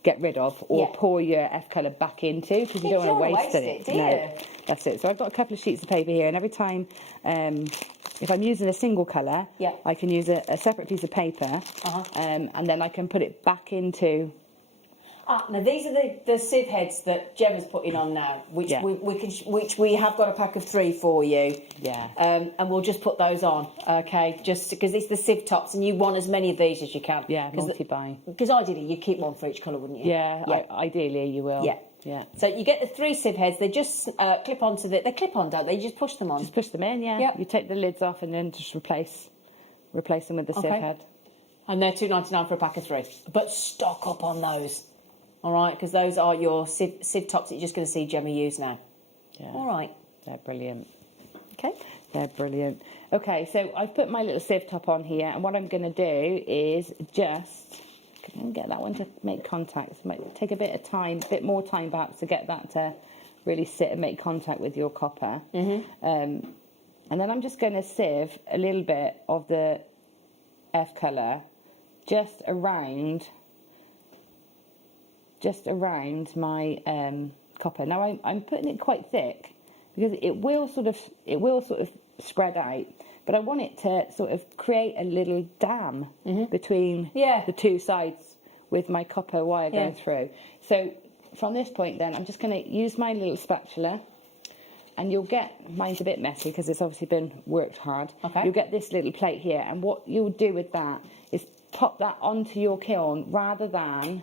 get rid of, or pour your F colour back into, because you don't want to waste it. Do you? No, that's it. So I've got a couple of sheets of paper here, and every time, if I'm using a single colour, I can use a separate piece of paper, and then I can put it back into. Now these are the sieve heads that Gemma's putting on now, which we have got a pack of 3 for you. Yeah. And we'll just put those on, okay? Just because it's the sieve tops, and you want as many of these as you can. Yeah, multi-buy. Because ideally you keep one for each colour, wouldn't you? Yeah. Ideally you will. Yeah. Yeah. So you get the 3 sieve heads. They just clip onto they clip on, don't they? You just push them on. Just push them in. Yeah. Yep. You take the lids off and then just replace them with the sieve head. And they're $2.99 for a pack of 3. But stock up on those. All right, because those are your sieve tops that you're just going to see Gemma use now. Yeah. All right. They're brilliant. Okay. They're brilliant. Okay, so I've put my little sieve top on here, and what I'm going to do is just get that one to make contact. It might take a bit more time perhaps, to get that to really sit and make contact with your copper. And then I'm just going to sieve a little bit of the F colour just around my copper. Now I'm putting it quite thick because it will sort of spread out, but I want it to sort of create a little dam between the two sides with my copper wire going through. So from this point then, I'm just going to use my little spatula, and you'll get, mine's a bit messy because it's obviously been worked hard. Okay. You'll get this little plate here, and what you'll do with that is pop that onto your kiln rather than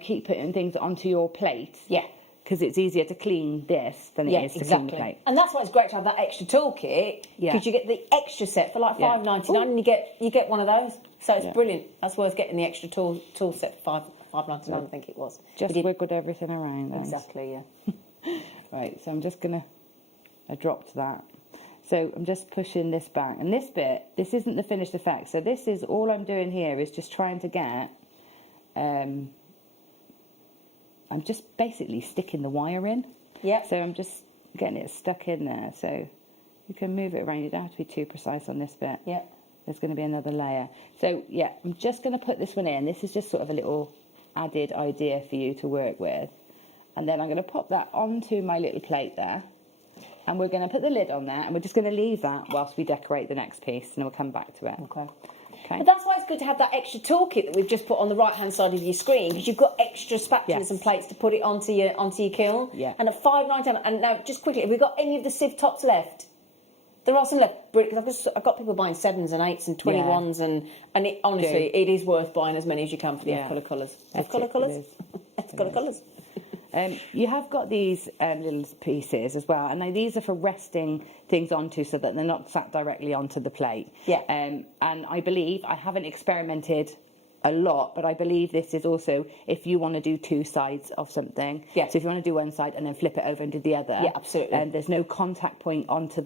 keep putting things onto your plate. Yeah. Because it's easier to clean this than it is to clean the plate. And that's why it's great to have that extra toolkit, because you get the extra set for like $5.99, and you get one of those. So it's brilliant. That's worth getting the extra tool set for $5.99, I think it was. Just wiggled everything around. Then. Exactly, yeah. Right, so I'm just I dropped that. So I'm just pushing this back. And this bit, this isn't the finished effect. So this is, all I'm doing here is just trying to get, I'm just basically sticking the wire in. Yeah. So I'm just getting it stuck in there. So you can move it around. You don't have to be too precise on this bit. Yeah. There's going to be another layer. So yeah, I'm just going to put this one in. This is just sort of a little added idea for you to work with. And then I'm going to pop that onto my little plate there. And we're going to put the lid on there, and we're just going to leave that whilst we decorate the next piece, and then we'll come back to it. Okay. But that's why it's good to have that extra toolkit that we've just put on the right-hand side of your screen, because you've got extra spatulas and plates to put it onto your kiln. Yeah. And at $5.99, and now just quickly, have we got any of the sieve tops left? There are some left, because I've got people buying 7s and 8s and 21s, and it, honestly, it is worth buying as many as you can for the F-colour colours. F-colour colours? F-colour colours. You have got these little pieces as well, and now these are for resting things onto so that they're not sat directly onto the plate. Yeah. And I believe, I haven't experimented a lot, but I believe this is also if you want to do two sides of something. Yeah. So if you want to do one side and then flip it over and do the other. Yeah, absolutely. And there's no contact point onto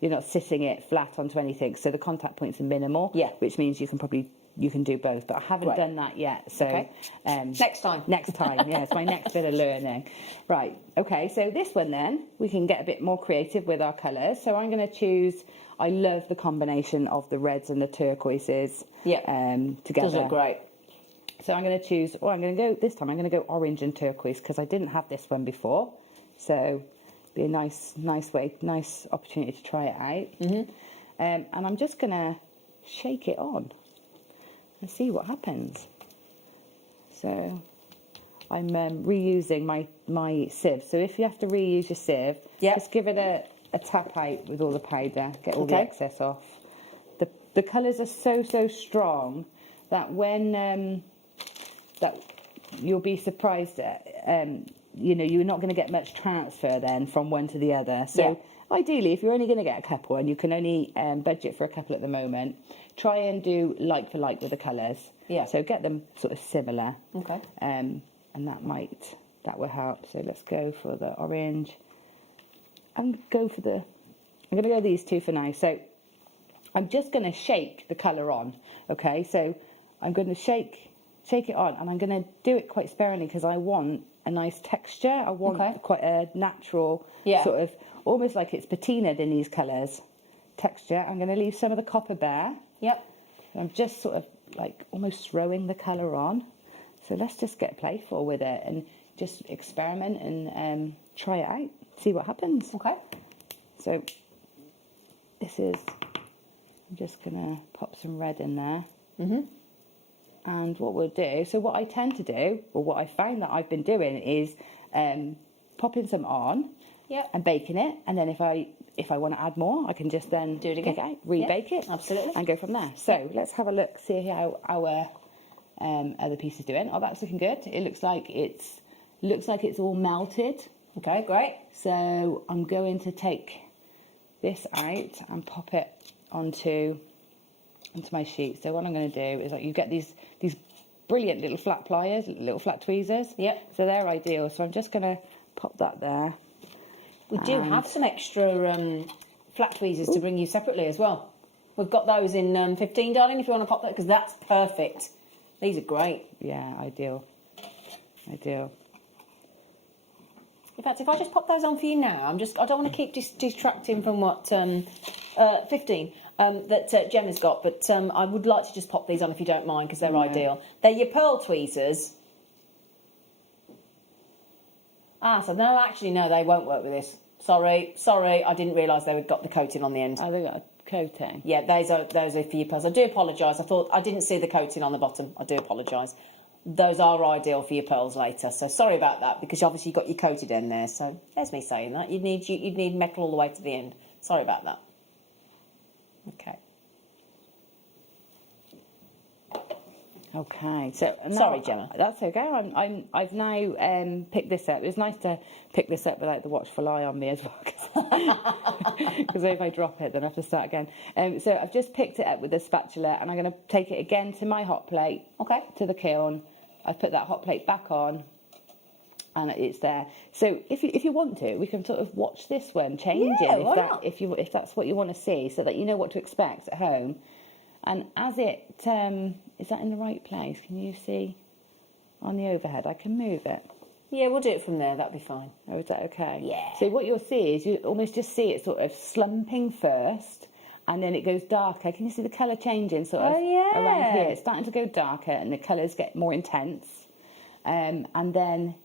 you're not sitting it flat onto anything, so the contact points are minimal. Yeah. Which means you can do both, but I haven't done that yet. So next time. Yeah, it's my next bit of learning. Right, okay, so this one then, we can get a bit more creative with our colours. So I'm going to choose, I love the combination of the reds and the turquoises together. Does look great. So I'm going to choose, this time I'm going to go orange and turquoise, because I didn't have this one before. So be a nice opportunity to try it out. Mm-hmm. And I'm just going to shake it on and see what happens. So I'm reusing my sieve. So if you have to reuse your sieve, just give it a tap out with all the powder, get all the excess off. The colours are so strong that when that you'll be surprised at, you're not going to get much transfer then from one to the other. So ideally, if you're only going to get a couple and you can only budget for a couple at the moment, try and do like for like with the colours. Yeah. So get them sort of similar. Okay. And that will help. So let's go for the orange. I'm going to go these two for now. So I'm just going to shake the colour on. Okay. So I'm going to shake it on, and I'm going to do it quite sparingly because I want a nice texture. I want quite a natural sort of, almost like it's patinaed in these colours texture. I'm going to leave some of the copper bare. Yep. I'm just sort of like almost throwing the colour on. So let's just get playful with it and just experiment and try it out, see what happens. Okay. So I'm just going to pop some red in there. Mm-hmm. And what we'll do, so what I tend to do, or what I found that I've been doing is popping some on and baking it. And then if I want to add more, I can just then do it again, rebake it, absolutely, and go from there. So let's have a look, see how our other piece is doing. Oh, that's looking good. It looks like it's all melted. Okay, great. So I'm going to take this out and pop it onto my sheet. So what I'm going to do is, like, you get these brilliant little flat pliers, little flat tweezers. Yep. So they're ideal. So I'm just going to pop that there. We do have some extra flat tweezers to bring you separately as well. We've got those in 15, darling, if you want to pop that, because that's perfect. These are great. Yeah, ideal. In fact, if I just pop those on for you now, I don't want to keep distracting from what 15. that Gemma's got, but I would like to just pop these on if you don't mind, because they're ideal. They're your pearl tweezers. So no, actually, no, they won't work with this. Sorry, I didn't realise they had got the coating on the end. Oh, they got a coating. Yeah, those are for your pearls. I do apologise. I didn't see the coating on the bottom. I do apologise. Those are ideal for your pearls later. So sorry about that, because obviously you got your coated end there. So there's me saying that you'd need metal all the way to the end. Sorry about that. Okay. Okay, so now, sorry, Gemma. That's okay. I've now picked this up. It was nice to pick this up without the watchful eye on me as well, because if I drop it, then I have to start again. So I've just picked it up with a spatula, and I'm going to take it again to my hot plate. Okay. To the kiln. I've put that hot plate back on, and it's there. So if you want to, we can sort of watch this one changing if that's what you want to see, so that you know what to expect at home. And as it, is that in the right place? Can you see on the overhead? I can move it. Yeah, we'll do it from there. That'd be fine. Oh, is that okay? Yeah. So what you'll see is you almost just see it sort of slumping first, and then it goes darker. Can you see the colour changing sort of around here? It's starting to go darker, and the colours get more intense. And then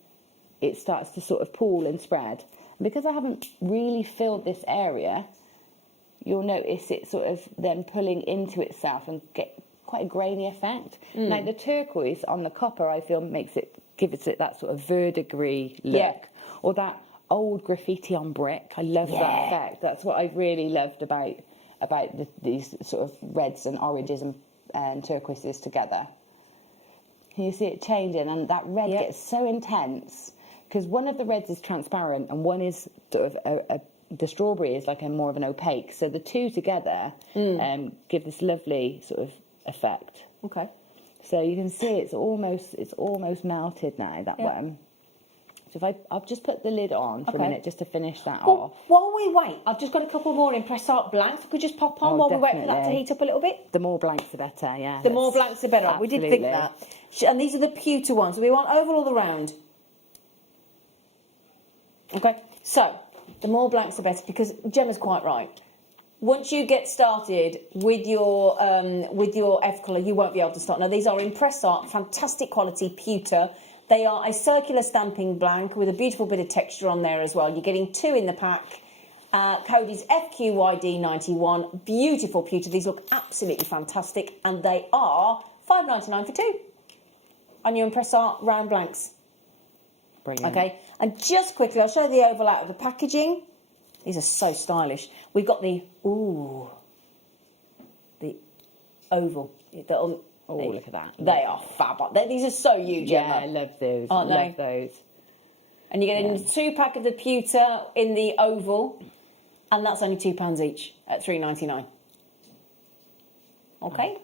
it starts to sort of pool and spread. And because I haven't really filled this area, you'll notice it sort of then pulling into itself and get quite a grainy effect. Now the turquoise on the copper, I feel, gives it that sort of verdigris look, or that old graffiti on brick. I love that effect. That's what I really loved about these sort of reds and oranges and turquoises together. Can you see it changing? And that red gets so intense, because one of the reds is transparent and one is sort of the strawberry is like more of an opaque. So the two together give this lovely sort of effect. Okay. So you can see it's almost melted now, that one. So I'll just put the lid on for a minute just to finish that off. While we wait, I've just got a couple more Impress Art blanks. We could just pop on while we wait for that to heat up a little bit. The more blanks, the better, yeah. The more blanks, the better. Absolutely. We did think that. And these are the pewter ones. We want oval all the round. Okay. So the more blanks, the better, because Gemma's quite right. Once you get started with your F colour, you won't be able to start. Now, these are Impress Art, fantastic quality pewter. They are a circular stamping blank with a beautiful bit of texture on there as well. You're getting 2 in the pack. Code is FQYD91. Beautiful pewter. These look absolutely fantastic, and they are $5.99 for 2 on your Impress Art round blanks. Brilliant. Okay, and just quickly, I'll show you the oval out of the packaging. These are so stylish. We've got the oval. Look at that. They are fab. These are so huge, Yeah, Emma. I love those. Aren't love they? those. And you're getting a 2-pack of the pewter in the oval, and that's only £2 each at $3.99. Okay.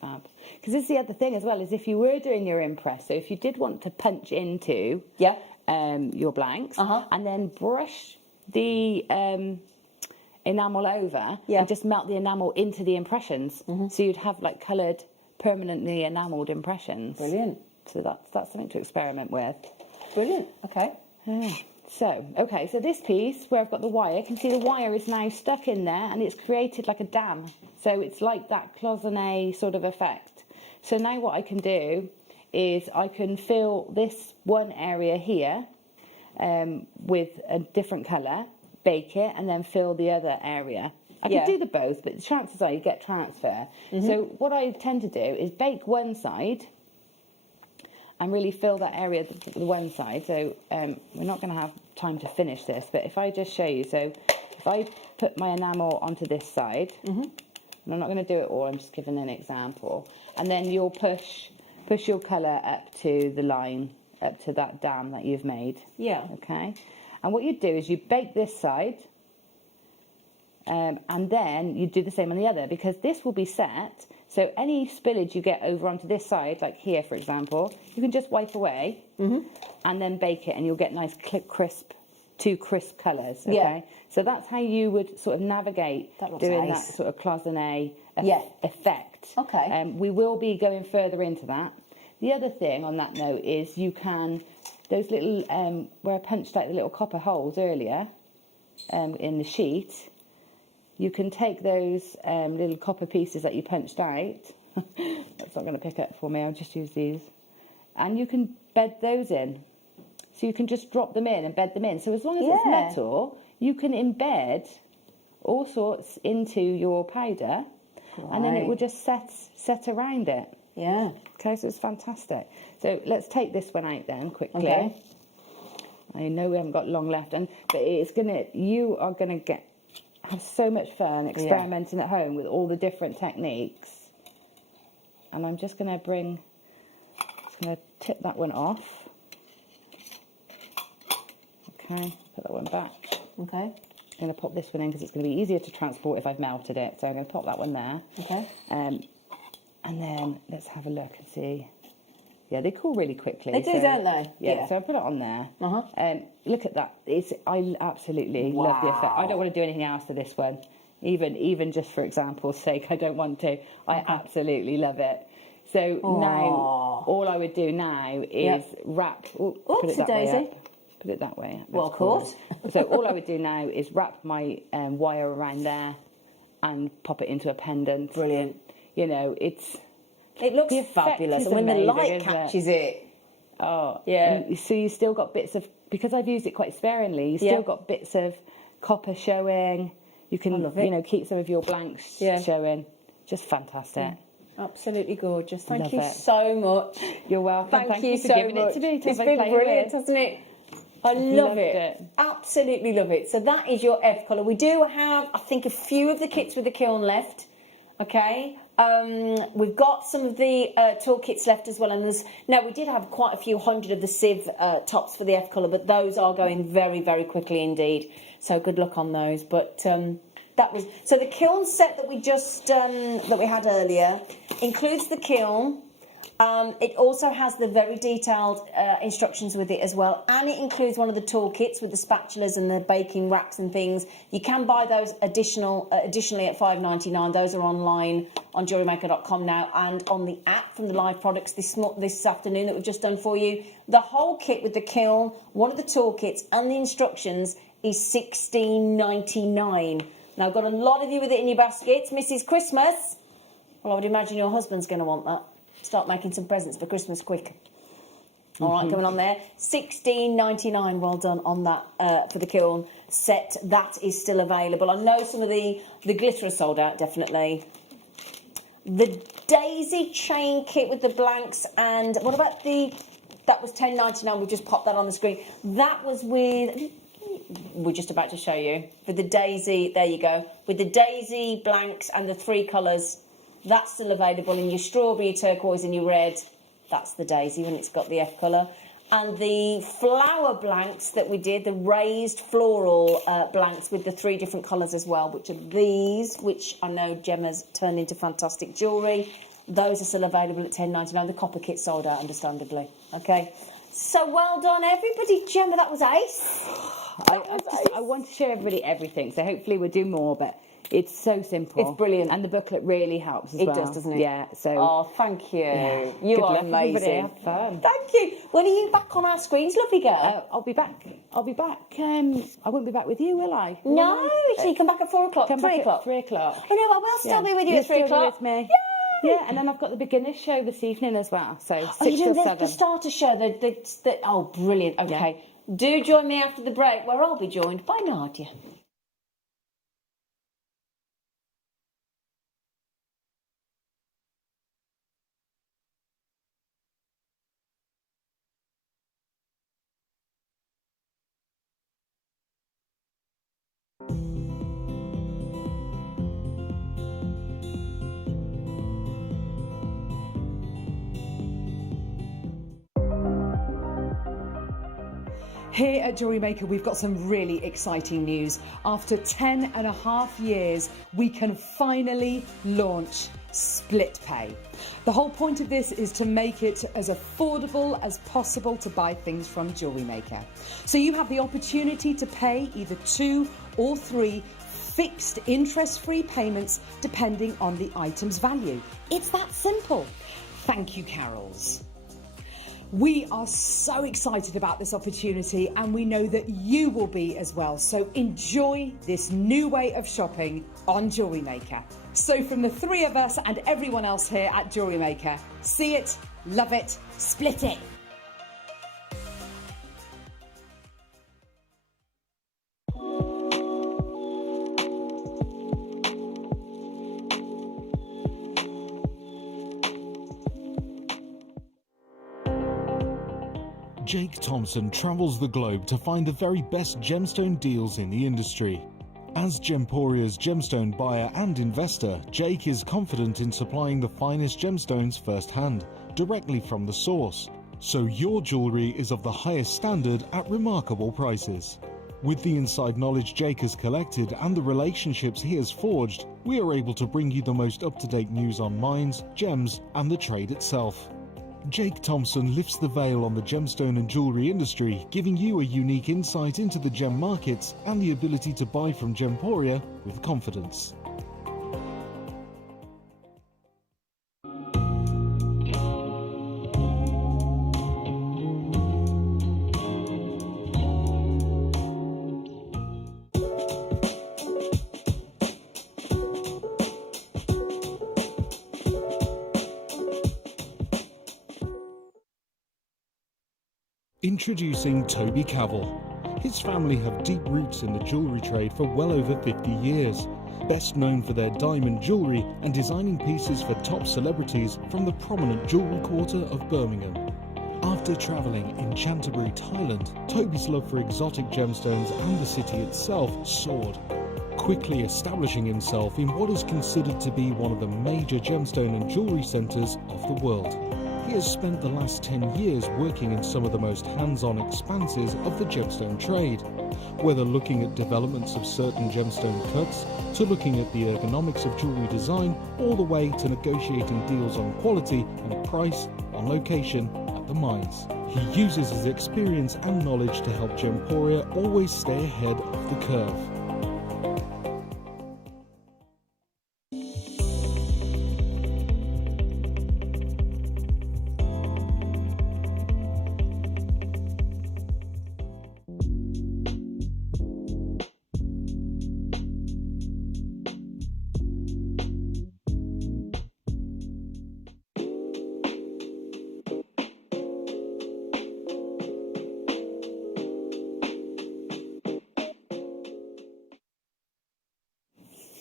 Fab. Because this is the other thing as well, is if you were doing your impress, so if you did want to punch into your blanks and then brush the enamel over and just melt the enamel into the impressions, so you'd have like coloured, permanently enamelled impressions. Brilliant. So that's something to experiment with. Brilliant. Okay. So this piece where I've got the wire, you can see the wire is now stuck in there, and it's created like a dam. So it's like that cloisonné sort of effect. So now what I can do is I can fill this one area here with a different colour, bake it, and then fill the other area. I can do the both, but the chances are you get transfer. So what I tend to do is bake one side and really fill that area, the one side. So we're not going to have time to finish this, but if I just show you, so if I put my enamel onto this side, and I'm not going to do it all, I'm just giving an example, and then you'll push your colour up to the line, up to that dam that you've made. Yeah. Okay. And what you do is you bake this side, and then you do the same on the other, because this will be set. So any spillage you get over onto this side, like here, for example, you can just wipe away and then bake it, and you'll get nice, crisp, 2 crisp colours. Okay. Yeah. So that's how you would sort of navigate doing that sort of cloisonné effect. Okay. We will be going further into that. The other thing on that note is you can, those little, where I punched out the little copper holes earlier in the sheet, you can take those little copper pieces that you punched out. That's not going to pick up for me. I'll just use these. And you can bed those in. So you can just drop them in and bed them in. So as long as it's metal, you can embed all sorts into your powder, and then it will just set around it. Yeah. Okay, so it's fantastic. So let's take this one out then quickly. Okay. I know we haven't got long left, but you are gonna have so much fun experimenting at home with all the different techniques. And I'm just gonna tip that one off. Okay, put that one back. Okay. I'm going to pop this one in because it's going to be easier to transport if I've melted it. So I'm going to pop that one there. Okay. And then let's have a look and see. Yeah, they cool really quickly. They do, don't they? Yeah, so I'll put it on there. Look at that. I absolutely love the effect. I don't want to do anything else to this one. Even just for example's sake, I don't want to. I absolutely love it. So now, all I would do now is wrap... Oops, a daisy. Put it that way. Well, of course. So all I would do now is wrap my wire around there and pop it into a pendant. Brilliant. You know, it looks fabulous. And when the light catches it. Oh, yeah. So you still got bits of, because I've used it quite sparingly, you still got bits of copper showing. You can, keep some of your blanks showing. Just fantastic. Absolutely gorgeous. Thank you so much. You're welcome. Thank you for so giving much. it to me. It's been brilliant, hasn't it? I love it. Absolutely love it. So that is your F colour. We do have, I think, a few of the kits with the kiln left. Okay. We've got some of the toolkits left as well. And we did have quite a few hundred of the sieve tops for the F colour, but those are going very, very quickly indeed. So good luck on those. But so the kiln set that we just that we had earlier includes the kiln. It also has the very detailed instructions with it as well, and it includes one of the toolkits with the spatulas and the baking racks and things. You can buy those additionally at $5.99. Those are online on JewelleryMaker.com now, and on the app from the live products this afternoon that we've just done for you. The whole kit with the kiln, one of the toolkits, and the instructions is $16.99. Now, I've got a lot of you with it in your baskets. Mrs. Christmas, well, I would imagine your husband's going to want that. Start making some presents for Christmas quick. All right, coming on there. $16.99. Well done on that for the kiln set. That is still available. I know some of the glitter is sold out, definitely. The daisy chain kit with the blanks, and what about that was $10.99. We've just popped that on the screen. That was with... We're just about to show you. For the daisy, there you go. With the daisy blanks and the 3 colours. That's still available in your strawberry, turquoise and your red. That's the daisy when it's got the F colour. And the flower blanks that we did, the raised floral blanks with the 3 different colours as well, which are these, which I know Gemma's turned into fantastic jewellery. Those are still available at $10.99. The copper kit sold out, understandably. Okay. So well done, everybody. Gemma, that was ace. I want to show everybody everything, so hopefully we'll do more, but it's so simple. It's brilliant. And the booklet really helps as well. It does, doesn't it? Yeah. So. Oh, thank you. Yeah. You are amazing. Have fun. Thank you. When are you back on our screens, lovely girl? I'll be back. I won't be back with you, will I? No, so you come back at 4 o'clock, 3 o'clock. 3 o'clock. Oh, no, I will still be with you at 3 o'clock. With me. Yay! Yeah, and then I've got the beginner's show this evening as well. So 6 till 7. The starter show. Oh, brilliant. Okay. Yeah. Do join me after the break, where I'll be joined by Nadia. Here at JewelleryMaker, we've got some really exciting news. After 10.5 years, we can finally launch split pay. The whole point of this is to make it as affordable as possible to buy things from JewelleryMaker. So you have the opportunity to pay either 2 or 3 fixed interest-free payments depending on the item's value. It's that simple. Thank you, Carols. We are so excited about this opportunity and we know that you will be as well. So enjoy this new way of shopping on Jewellery Maker. So from the three of us and everyone else here at Jewellery Maker, see it, love it, split it. Jake Thompson travels the globe to find the very best gemstone deals in the industry. As Gemporia's gemstone buyer and investor, Jake is confident in supplying the finest gemstones firsthand, directly from the source. So your jewellery is of the highest standard at remarkable prices. With the inside knowledge Jake has collected and the relationships he has forged, we are able to bring you the most up-to-date news on mines, gems and the trade itself. Jake Thompson lifts the veil on the gemstone and jewellery industry, giving you a unique insight into the gem markets and the ability to buy from Gemporia with confidence. Introducing Toby Cavell. His family have deep roots in the jewellery trade for well over 50 years. Best known for their diamond jewellery and designing pieces for top celebrities from the prominent jewellery quarter of Birmingham. After travelling in Canterbury, Thailand, Toby's love for exotic gemstones and the city itself soared, quickly establishing himself in what is considered to be one of the major gemstone and jewellery centres of the world. He has spent the last 10 years working in some of the most hands-on expanses of the gemstone trade, whether looking at developments of certain gemstone cuts, to looking at the ergonomics of jewellery design, all the way to negotiating deals on quality and price, on location, at the mines. He uses his experience and knowledge to help Gemporia always stay ahead of the curve.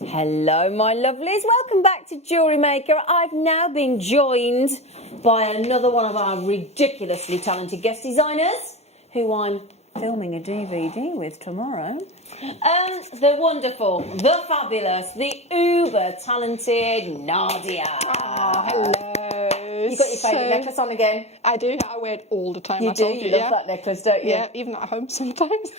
Hello, my lovelies. Welcome back to Jewellery Maker. I've now been joined by another one of our ridiculously talented guest designers, who I'm filming a DVD with tomorrow. The wonderful, the fabulous, the uber talented Nadia. Oh, hello. You got your favourite necklace on again? I do. I wear it all the time. You I do? told You love that necklace, don't you? Yeah, even at home sometimes.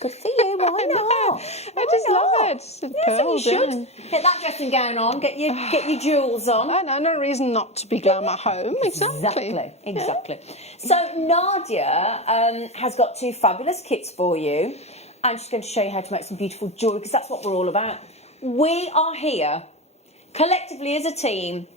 Good for you. Why not? I just love it. It's Yes, you should. Get that dressing gown on. Get your jewels on. I know, no reason not to be glam at home. Exactly. Exactly. So Nadia has got two fabulous kits for you. I'm just going to show you how to make some beautiful jewellery, because that's what we're all about. We are here collectively as a team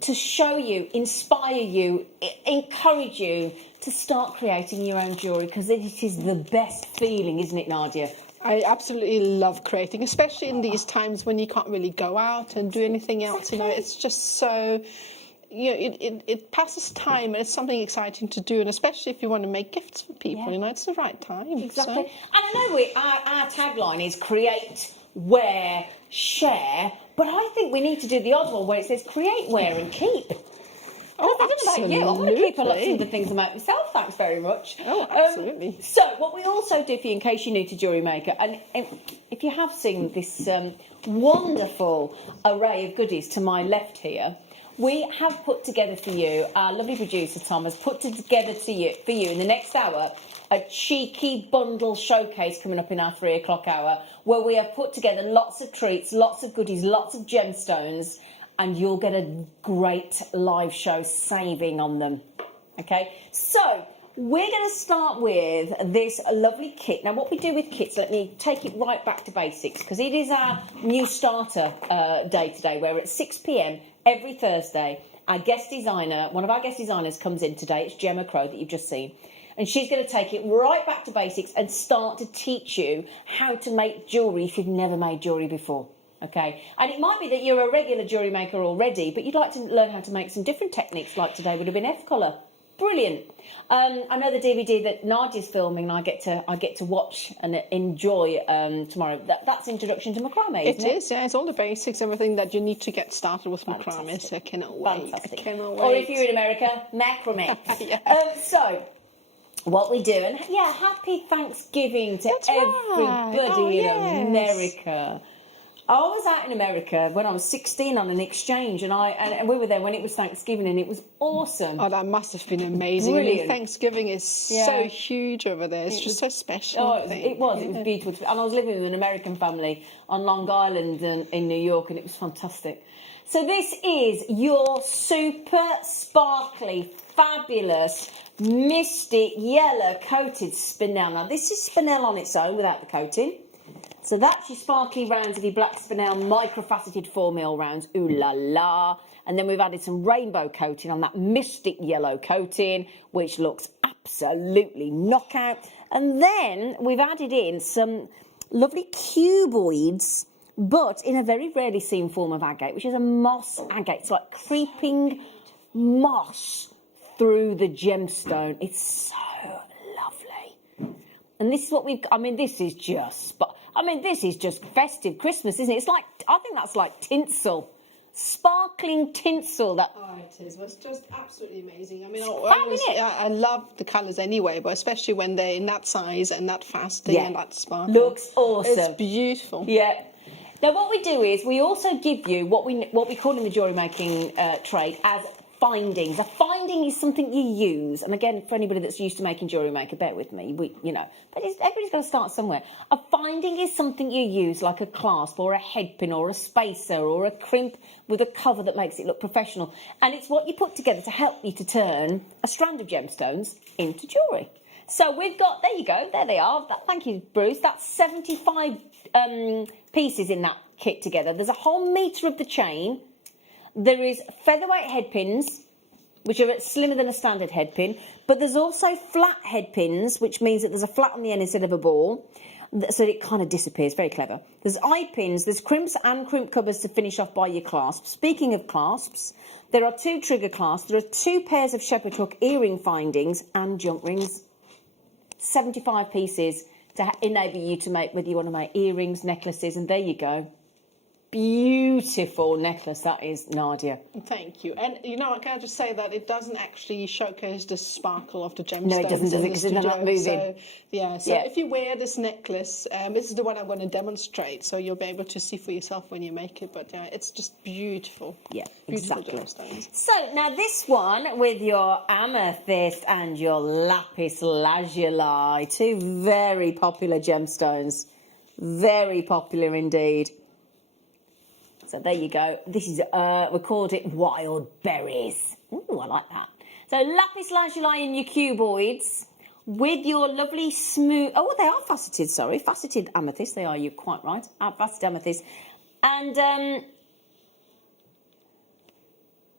to show you, inspire you, encourage you to start creating your own jewellery, because it is the best feeling, isn't it, Nadia? I absolutely love creating, especially in these times when you can't really go out and do anything else. You know, it's just so, you know, it passes time and it's something exciting to do, and especially if you want to make gifts for people, you know, it's the right time. Exactly. So. And I know our tagline is create, wear, share, but I think we need to do the odd one where it says create, wear and keep. Oh, I don't know about you. I'm going to keep a lot of the things about myself. Thanks very much. Oh, absolutely. So what we also do for you, in case you're new to Jewellery Maker, and if you have seen this wonderful array of goodies to my left here, we have put together for you, our lovely producer Tom has put together for you in the next hour, a cheeky bundle showcase coming up in our 3 o'clock hour, where we have put together lots of treats, lots of goodies, lots of gemstones, and you'll get a great live show saving on them. Okay, so we're going to start with this lovely kit. Now, what we do with kits, let me take it right back to basics, because it is our new starter day today. We're at 6 p.m. every Thursday, our guest designer, one of our guest designers comes in today. It's Gemma Crow that you've just seen. And she's going to take it right back to basics and start to teach you how to make jewellery if you've never made jewellery before. Okay, and it might be that you're a regular jewellery maker already, but you'd like to learn how to make some different techniques, like today would have been F-colour. Brilliant. I know the DVD that Nadia's filming, and I get to watch and enjoy tomorrow. That's Introduction to Macrame, isn't it? It is, yeah. It's all the basics, everything that you need to get started with macrame. So I cannot wait. Fantastic. I cannot wait. Or if you're in America, macrame. Yeah. So, what we do, and yeah, happy Thanksgiving to That's right. everybody in yes. America. I was out in America when I was 16 on an exchange, and we were there when it was Thanksgiving, and it was awesome. Oh, that must have been amazing. Brilliant. I mean, Thanksgiving is so huge over there. It's just so special. Oh, it was beautiful. And I was living with an American family on Long Island in New York, and it was fantastic. So this is your super sparkly, fabulous, mystic, yellow coated spinel. Now, this is spinel on its own without the coating. So that's your sparkly rounds of your black spinel microfaceted 4mm rounds. Ooh la la. And then we've added some rainbow coating on that mystic yellow coating, which looks absolutely knockout. And then we've added in some lovely cuboids, but in a very rarely seen form of agate, which is a moss agate. It's like creeping moss through the gemstone. It's so lovely. And this is what we've, this is just festive Christmas, isn't it? It's like, I think that's like tinsel. Sparkling tinsel. Oh, it is. It's just absolutely amazing. I mean, I love the colours anyway, but especially when they're in that size and that fasting and that sparkle. Looks awesome. It's beautiful. Yeah. Now, what we do is we also give you what we call in the jewellery making trade as findings. A finding is something you use, and again, for anybody that's used to making jewellery maker, bear with me, but everybody's got to start somewhere. A finding is something you use, like a clasp or a headpin or a spacer or a crimp with a cover that makes it look professional, and it's what you put together to help you to turn a strand of gemstones into jewellery. So we've got, there you go, there they are. Thank you, Bruce. That's 75 pieces in that kit together. There's a whole metre of the chain. There is featherweight headpins, which are slimmer than a standard headpin, but there's also flat headpins, which means that there's a flat on the end instead of a ball, so it kind of disappears. Very clever. There's eye pins, there's crimps and crimp covers to finish off by your clasps. Speaking of clasps, there are 2 trigger clasps, there are 2 pairs of shepherd hook earring findings and jump rings. 75 pieces to enable you to make, whether you want to make earrings, necklaces, and there you go. Beautiful necklace that is, Nadia. Thank you. And can I just say that it doesn't actually showcase the sparkle of the gemstones. No, it doesn't, does it? Because they're not moving. So if you wear this necklace, this is the one I'm going to demonstrate, so you'll be able to see for yourself when you make it. But it's just beautiful. Yeah, beautiful exactly. gemstones. So now this one with your amethyst and your lapis lazuli, 2 very popular gemstones. Very popular indeed. So there you go. This is, we called it wild berries. Ooh, I like that. So lapis lazuli in your cuboids with your lovely smooth, they are faceted, sorry, faceted amethyst. They are, you're quite right, faceted amethyst. And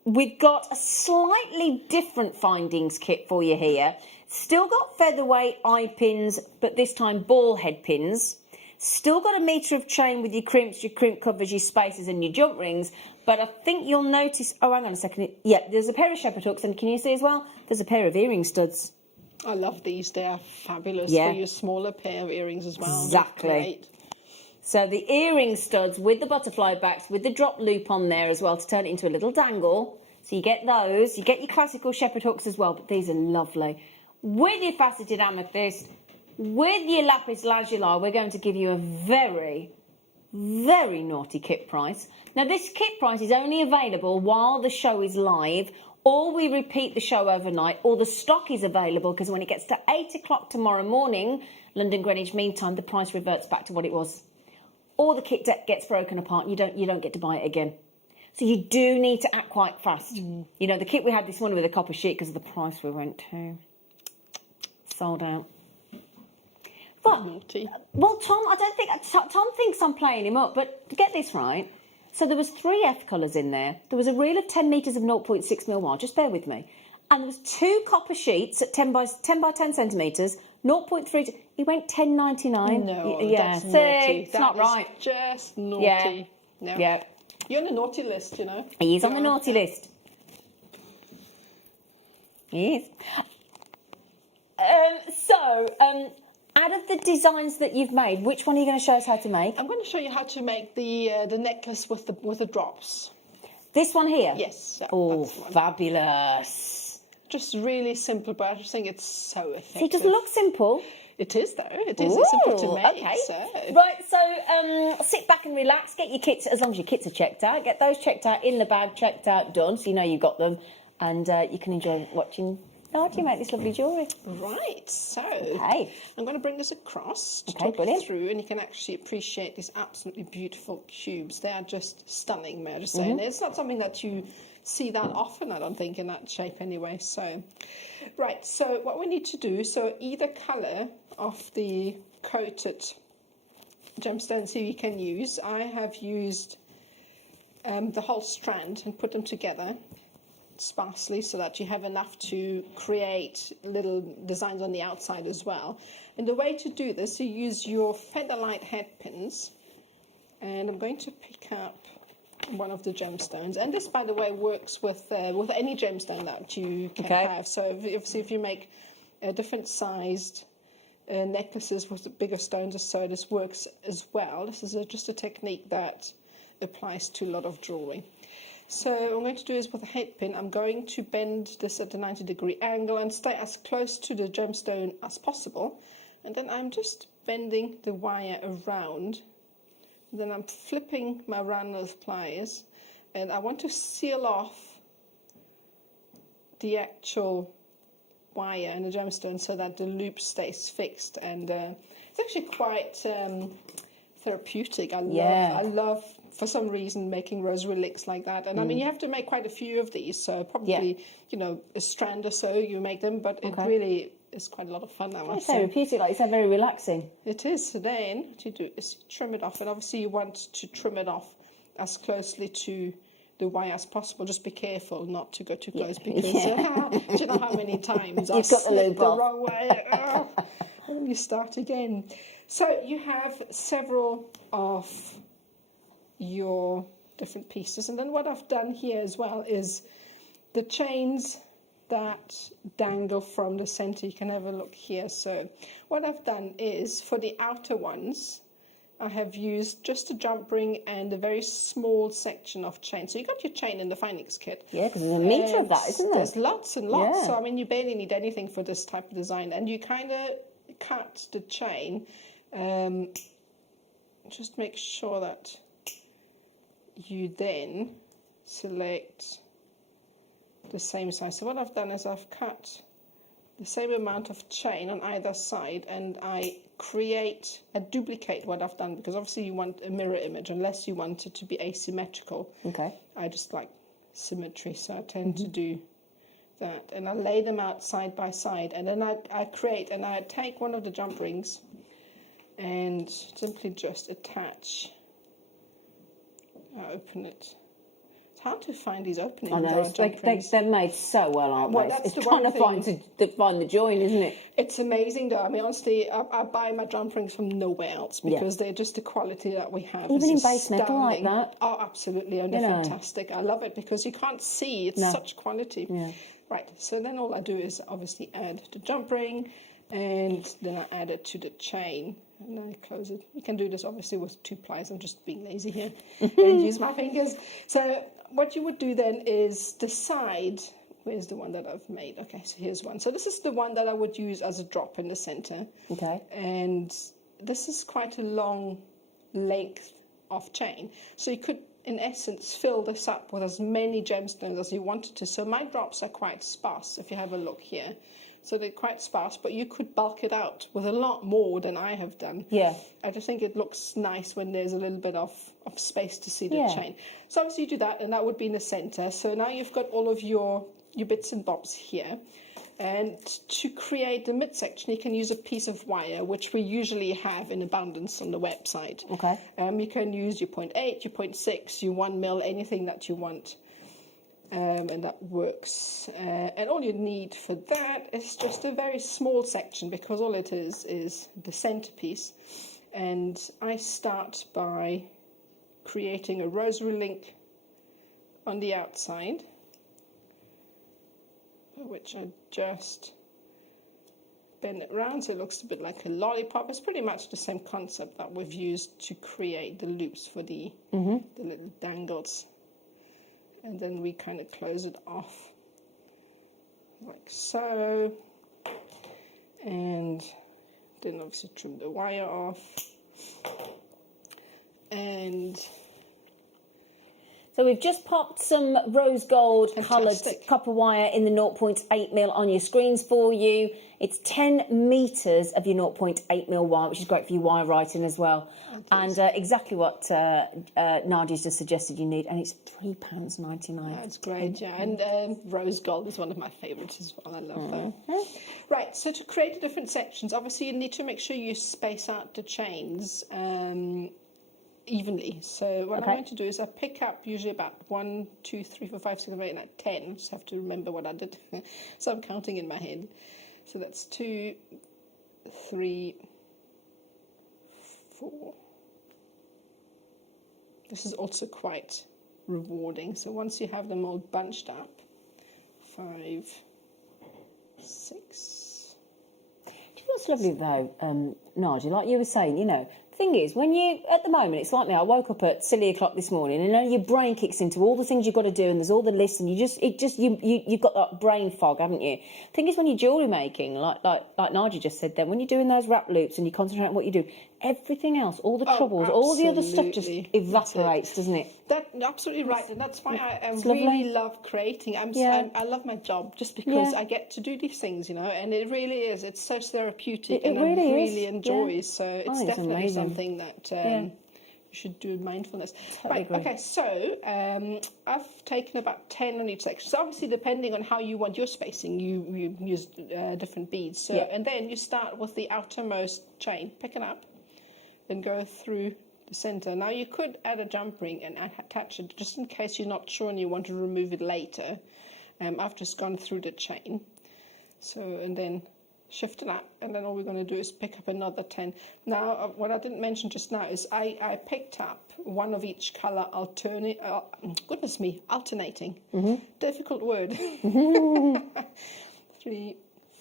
we've got a slightly different findings kit for you here. Still got featherweight eye pins, but this time ball head pins. Still got a metre of chain with your crimps, your crimp covers, your spacers and your jump rings. But I think you'll notice... Oh, hang on a second. Yeah, there's a pair of shepherd hooks. And can you see as well? There's a pair of earring studs. I love these. They are fabulous for your smaller pair of earrings as well. Exactly. So the earring studs with the butterfly backs, with the drop loop on there as well to turn it into a little dangle. So you get those. You get your classical shepherd hooks as well. But these are lovely. With your faceted amethyst... With your lapis lazuli, we're going to give you a very, very naughty kit price. Now, this kit price is only available while the show is live, or we repeat the show overnight, or the stock is available, because when it gets to 8 o'clock tomorrow morning, London Greenwich Mean Time, the price reverts back to what it was. Or the kit gets broken apart, and you don't get to buy it again. So you do need to act quite fast. You know, the kit we had this morning with a copper sheet, because of the price we went to. Sold out. But, naughty. Well, Tom, I don't think... Tom thinks I'm playing him up, but get this right. So there was 3 F colours in there. There was a reel of 10 metres of 0.6 mil wide, just bear with me. And there was 2 copper sheets at 10 by 10 centimetres, 0.3. He went 10.99. No, yeah, that's see, naughty. it's not right. Just naughty. No. Yeah, You're on the naughty list, you know. he's on the Yeah. naughty list. He is. Out of the designs that you've made, which one are you going to show us how to make? I'm going to show you how to make the necklace with the drops. This one here? Yes. Oh, that's the one. fabulous. Just really simple, but I just think it's so effective. See, it doesn't look simple. It is, though. It is. It's simple to Ooh, make. okay. So. Right, so sit back and relax. Get your kits, as long as your kits are checked out. Get those checked out, in the bag, checked out, done, so you know you've got them. And you can enjoy watching Archie make this lovely jewellery. Right, so Okay. I'm going to bring this across to Okay, talk brilliant. you through, and you can actually appreciate these absolutely beautiful cubes. They are just stunning, may I just say. Mm-hmm. And it's not something that you see that often, I don't think, in that shape anyway. So, right, so what we need to do, so either colour of the coated gemstones you can use. I have used the whole strand and put them together sparsely so that you have enough to create little designs on the outside as well. And the way to do this, you use your featherlight headpins, and I'm going to pick up one of the gemstones. And this, by the way, works with any gemstone that you can have. So obviously if you make different sized necklaces with the bigger stones or so, this works as well. This is just a technique that applies to a lot of jewellery. So what I'm going to do is, with a headpin, I'm going to bend this at a 90-degree angle and stay as close to the gemstone as possible. And then I'm just bending the wire around. Then I'm flipping my round nose pliers, and I want to seal off the actual wire and the gemstone so that the loop stays fixed. And it's actually quite therapeutic. I love, for some reason, making rosary licks like that. And I mean, you have to make quite a few of these, so probably, you know, a strand or so you make them, but it really is quite a lot of fun. It's therapeutic, like you said, very relaxing. It is. So then what you do is trim it off, and obviously you want to trim it off as closely to the wire as possible. Just be careful not to go too close, because do you know how many times I slipped the wrong way? And you start again. So you have several of your different pieces, and then what I've done here as well is the chains that dangle from the center. You can have a look here. So what I've done is, for the outer ones, I have used just a jump ring and a very small section of chain. So you got your chain in the Phoenix kit. Yeah, because there's a metre of that, isn't there? There's lots and lots. Yeah. So I mean, you barely need anything for this type of design, and you kind of cut the chain. Just make sure that you then select the same size. So what I've done is I've cut the same amount of chain on either side, and I duplicate what I've done, because obviously you want a mirror image unless you want it to be asymmetrical. Okay. I just like symmetry, so I tend to do that, and I lay them out side by side, and then I take one of the jump rings and simply just attach. I open it. It's hard to find these openings. I know, they're made so well, aren't Well, they? that's It's the trying one to find the join, isn't it? It's amazing, though. I mean, honestly, I buy my jump rings from nowhere else, because they're just the quality that we have. Even in is base metal like astounding. that. Oh, absolutely, and they're fantastic. I love it because you can't see. It's such quality. Yeah. Right, so then all I do is obviously add the jump ring, and then I add it to the chain, and then I close it. You can do this obviously with 2 pliers. I'm just being lazy here and use my fingers. So what you would do then is decide, where's the one that I've made? Okay, so here's one. So this is the one that I would use as a drop in the center. Okay. And this is quite a long length of chain. So you could, in essence, fill this up with as many gemstones as you wanted to. So my drops are quite sparse, if you have a look here. So they're quite sparse, but you could bulk it out with a lot more than I have done. Yeah. I just think it looks nice when there's a little bit of space to see the chain. So obviously you do that, and that would be in the center. So now you've got all of your bits and bobs here. And to create the midsection, you can use a piece of wire, which we usually have in abundance on the website. Okay. You can use your 0.8, your 0.6, your 1 mil, anything that you want. And that works. And all you need for that is just a very small section, because all it is the centerpiece. And I start by creating a rosary link on the outside, which I just bend it around so it looks a bit like a lollipop. It's pretty much the same concept that we've used to create the loops for the little dangles. And then we kind of close it off like so. And then obviously trim the wire off. And so we've just popped some rose gold coloured Fantastic. copper wire in the 0.8mm on your screens for you. It's 10 metres of your 0.8mm wire, which is great for your wire writing as well. And exactly what Nadia's just suggested you need, and it's £3.99. that's great, yeah. And rose gold is one of my favourites as well. I love that. Right, so to create the different sections, obviously you need to make sure you space out the chains evenly. So what I'm going to do is I pick up usually about 1, 2, 3, 4, 5, 6, 7, 8, 9, 10. I just have to remember what I did. So I'm counting in my head. So that's 2, 3, 4. This is also quite rewarding. So once you have them all bunched up, 5, 6. Do you know what's lovely though, Nadia? Like you were saying, you know, the thing is, when you, at the moment, it's like me, I woke up at silly o'clock this morning and then your brain kicks into all the things you've got to do and there's all the lists and you've got that brain fog, haven't you? The thing is, when you're jewellery making, like Nadia just said then, when you're doing those wrap loops and you concentrate on what you do, everything else, all the troubles, all the other stuff just evaporates, doesn't it? That's absolutely right, and that's why I lovely. really love creating. I love my job just because I get to do these things, you know, and it really is. It's so therapeutic, and really I is. really enjoy. So it's definitely amazing. something that you should do mindfulness. Right. agree. Okay. So I've taken about 10 on each section. So obviously, depending on how you want your spacing, you use different beads. So and then you start with the outermost chain, pick it up, and go through the center. Now you could add a jump ring and attach it just in case you're not sure and you want to remove it later. I've just gone through the chain. So, and then shift it up, and then all we're going to do is pick up another 10. Now, what I didn't mention just now is I picked up one of each color alternating. Difficult word. 3,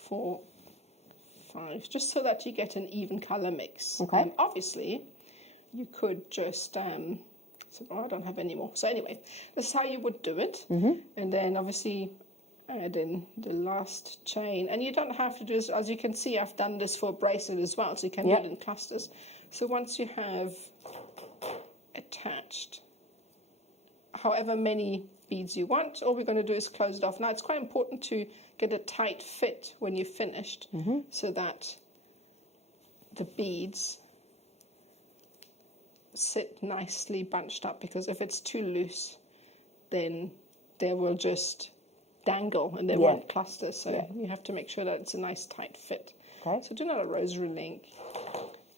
4, 5, just so that you get an even color mix. Okay. Obviously, you could just I don't have any more. So anyway, this is how you would do it. And then obviously add in the last chain. And you don't have to do this, as you can see, I've done this for a bracelet as well, so you can do it in clusters. So once you have attached however many beads you want, all we're going to do is close it off. Now, it's quite important to get a tight fit when you're finished, so that the beads sit nicely bunched up, because if it's too loose, then they will just dangle and they won't cluster. So you have to make sure that it's a nice tight fit. So do another rosary link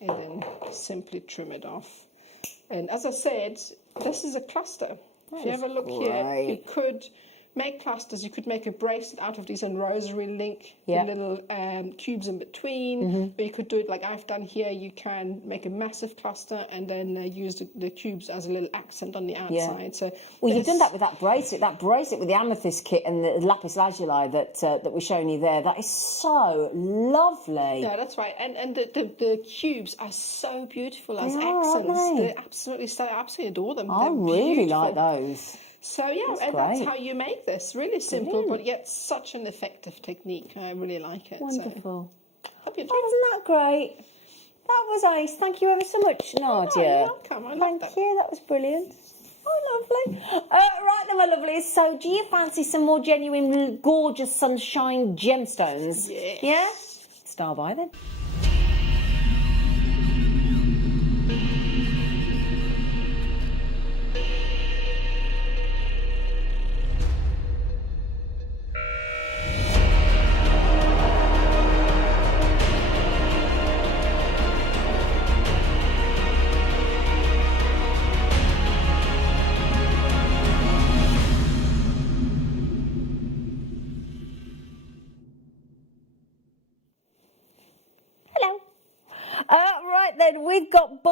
and then simply trim it off. And as I said, this is a cluster. If you have a look here, you could make clusters. You could make a bracelet out of these and rosary link the little cubes in between. Or you could do it like I've done here. You can make a massive cluster and then use the cubes as a little accent on the outside. So you've done that with that bracelet with the amethyst kit and the lapis lazuli that we're showing you there. That is so lovely. Yeah, that's right. And the cubes are so beautiful as accents. Aren't they? They're absolutely stunning. I absolutely adore them. I really like those. So that's how you make this. Really simple, but yet such an effective technique. I really like it. Wonderful. So, hope you enjoyed Wasn't that great? That was ace. Thank you ever so much, Nadia. you're welcome. I love that. Thank you. That was brilliant. Oh, lovely. Right then, my lovelies. So, do you fancy some more genuine, gorgeous sunshine gemstones? Yes. Yeah? Star by then.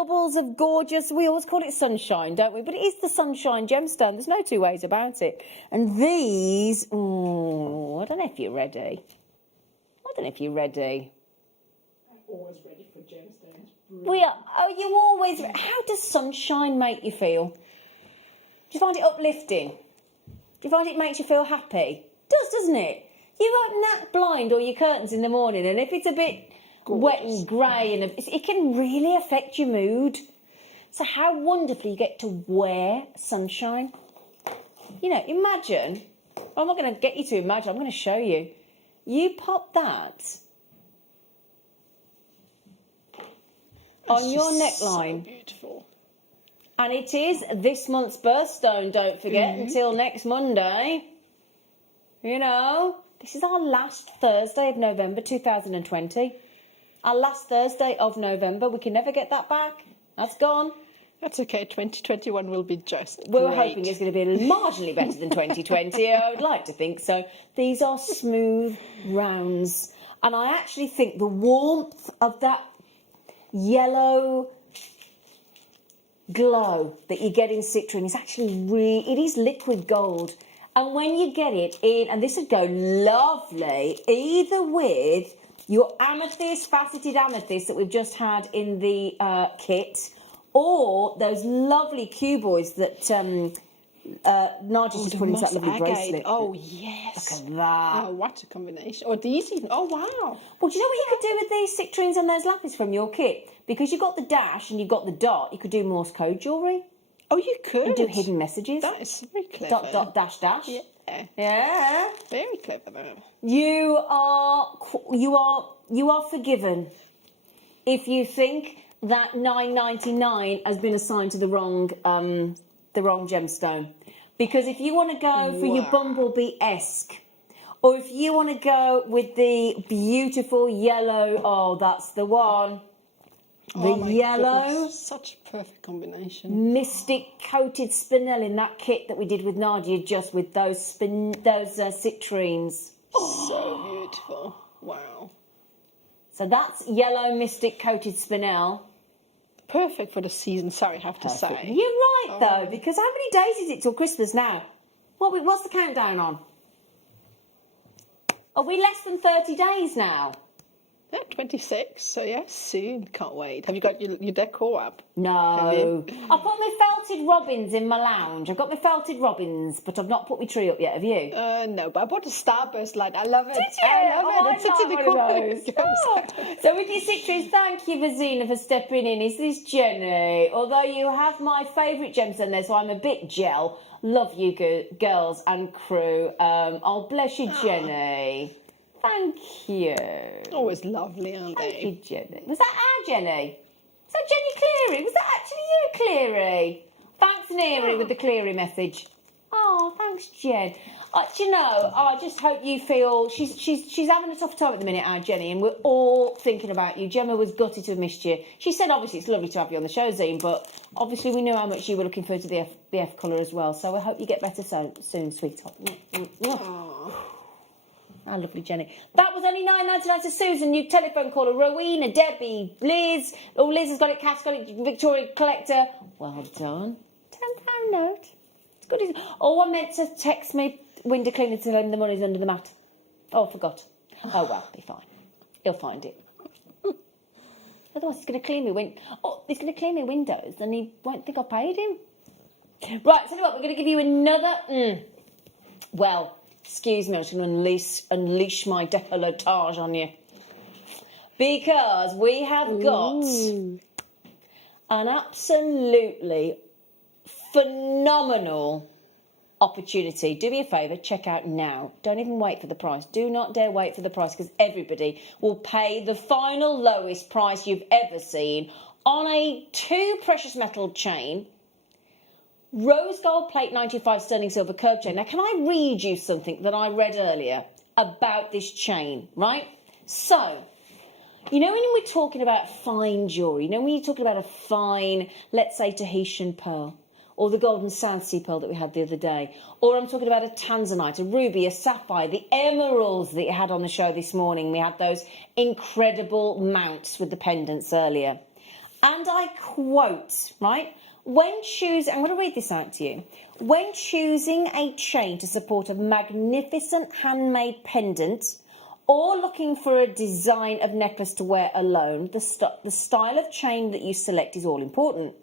bubbles of gorgeous, we always call it sunshine, don't we? But it is the sunshine gemstone. There's no two ways about it. And these, oh, I don't know if you're ready. I don't know if you're ready. I'm always ready for gemstones. We are, oh, you always, how does sunshine make you feel? Do you find it uplifting? Do you find it makes you feel happy? It does, doesn't it? You open that blind or your curtains in the morning, and if it's a bit wet and grey, and it can really affect your mood. So how wonderful you get to wear sunshine. You know, imagine, I'm not going to get you to imagine, I'm going to show you. You pop that on your neckline. So beautiful. And it is this month's birthstone, don't forget, until next Monday. You know, this is our last Thursday of November 2020. Our last Thursday of November. We can never get that back. That's gone. That's okay. 2021 will be just We were great. hoping it's going to be marginally better than 2020. I would like to think so. These are smooth rounds. And I actually think the warmth of that yellow glow that you get in Citrine is actually it is liquid gold. And when you get it in, and this would go lovely either with your amethyst, faceted amethyst that we've just had in the kit, or those lovely cuboids that Nadia's just put into that lovely agate. bracelet. Oh, yes. Look at that. Oh, what a combination. Or these even. Oh, wow. Well, do you know what you could do with these Citrines and those lapis from your kit? Because you've got the dash and you've got the dot, you could do Morse code jewellery. Oh, you could. And do hidden messages. That is very clever. Dot, dot, dash, dash. Yeah. Yeah. Very clever, though. You are forgiven if you think that $9.99 has been assigned to the wrong gemstone. Because if you want to go for your bumblebee-esque, or if you want to go with the beautiful yellow, oh, that's the one. Oh my yellow, goodness, such a perfect combination. mystic coated spinel in that kit that we did with Nadia, just with those citrines. So beautiful. Wow. So that's yellow mystic coated spinel. Perfect for the season, sorry, I have to say. You're right though, because how many days is it till Christmas now? What's the countdown on? Are we less than 30 days now? Yeah, 26, so yes, soon. Can't wait. Have you got your decor up? No. I put my felted robins in my lounge. I've got my felted robins, but I've not put my tree up yet, have you? No, but I bought a starburst light. I love it. Did you? I love it. It sits in the corner. Oh. So with your citrus, thank you, Vazina, for stepping in. Is this Jenny? Although you have my favourite gemstone there, so I'm a bit gel. Love you, girls and crew. Oh, bless you, Jenny. Thank you. Always lovely, aren't Thank they? you, Jenny. Was that our Jenny? Was that Jenny Cleary? Was that actually you, Cleary? Thanks, Neary, with the Cleary message. Oh, thanks, Jen. Do you know, I just hope you feel... She's having a tough time at the minute, our Jenny, and we're all thinking about you. Gemma was gutted to have missed you. She said, obviously, it's lovely to have you on the show, Zine, but obviously we knew how much you were looking forward to the F colour as well, so I hope you get better soon, sweetheart. Ah, lovely Jenny. That was only $9.99 to Susan, you telephone caller, Rowena, Debbie, Liz. Oh, Liz has got it, Cass got it, Victoria Collector. Well done. £10 note. It's good. Oh, I meant to text me window cleaner to tell him the money's under the mat. Oh, I forgot. Oh, well, be fine. He'll find it. Otherwise, he's going to clean me he's going to clean me windows, and he won't think I paid him. Right, so what? We're going to give you another. Well. Excuse me, I'm just going to unleash my décolletage on you. Because we have got an absolutely phenomenal opportunity. Do me a favour, check out now. Don't even wait for the price. Do not dare wait for the price, because everybody will pay the final lowest price you've ever seen on a 2 precious metal chain. Rose gold plate 95 sterling silver curb chain. Now, can I read you something that I read earlier about this chain, right? So, you know when we're talking about fine jewellery, you know when you're talking about a fine, let's say, Tahitian pearl, or the golden South Sea pearl that we had the other day, or I'm talking about a tanzanite, a ruby, a sapphire, the emeralds that you had on the show this morning. We had those incredible mounts with the pendants earlier. And I quote, right? When choosing, I'm going to read this out to you. When choosing a chain to support a magnificent handmade pendant or looking for a design of necklace to wear alone, the style of chain that you select is all important.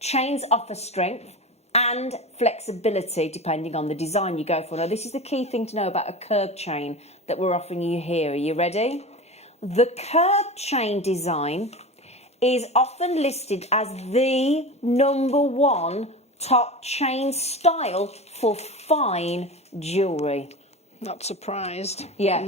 Chains offer strength and flexibility depending on the design you go for. Now, this is the key thing to know about a curved chain that we're offering you here. Are you ready? The curved chain design is often listed as the #1 top chain style for fine jewellery. Not surprised. Yeah.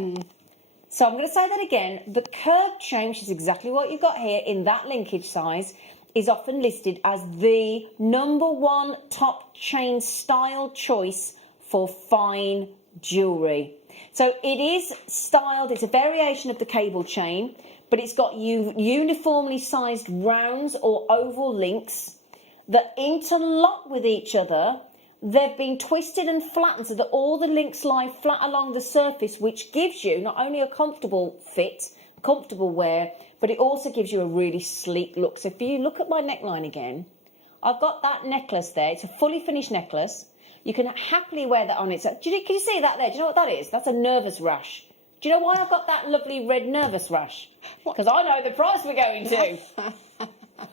So I'm going to say that again. The curved chain, which is exactly what you've got here in that linkage size, is often listed as the #1 top chain style choice for fine jewellery. So it is styled, it's a variation of the cable chain, but it's got uniformly sized rounds or oval links that interlock with each other. They've been twisted and flattened so that all the links lie flat along the surface, which gives you not only a comfortable fit, comfortable wear, but it also gives you a really sleek look. So if you look at my neckline again, I've got that necklace there. It's a fully finished necklace. You can happily wear that on it. So, can you see that there? Do you know what that is? That's a nervous rash. Do you know why I've got that lovely red nervous rash? Because I know the price we're going to.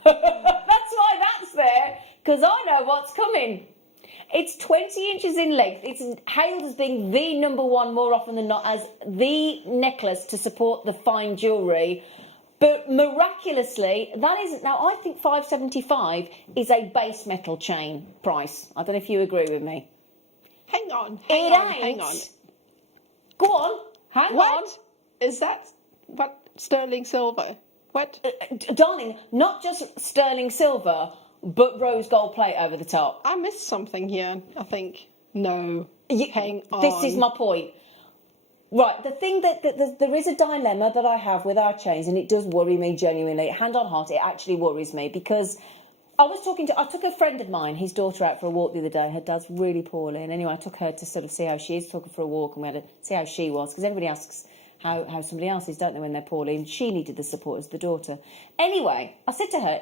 That's why that's there, because I know what's coming. It's 20 inches in length. It's hailed as being the #1 more often than not as the necklace to support the fine jewellery. But miraculously, that isn't. Now, I think $5.75 is a base metal chain price. I don't know if you agree with me. Hang on. Hang on. Go on. Hang on. What? Is that what? Sterling silver? What? Darling, not just sterling silver, but rose gold plate over the top. I missed something here, I think. No. Hang on. This is my point. Right, the thing that there is a dilemma that I have with our chains, and it does worry me genuinely. Hand on heart, it actually worries me because I took a friend of mine, his daughter, out for a walk the other day. Her dad's really poorly, and anyway, I took her to sort of see how she is, took her for a walk, and we had to see how she was, because everybody asks how somebody else is, don't they, when they're poorly, and she needed the support as the daughter. Anyway, I said to her,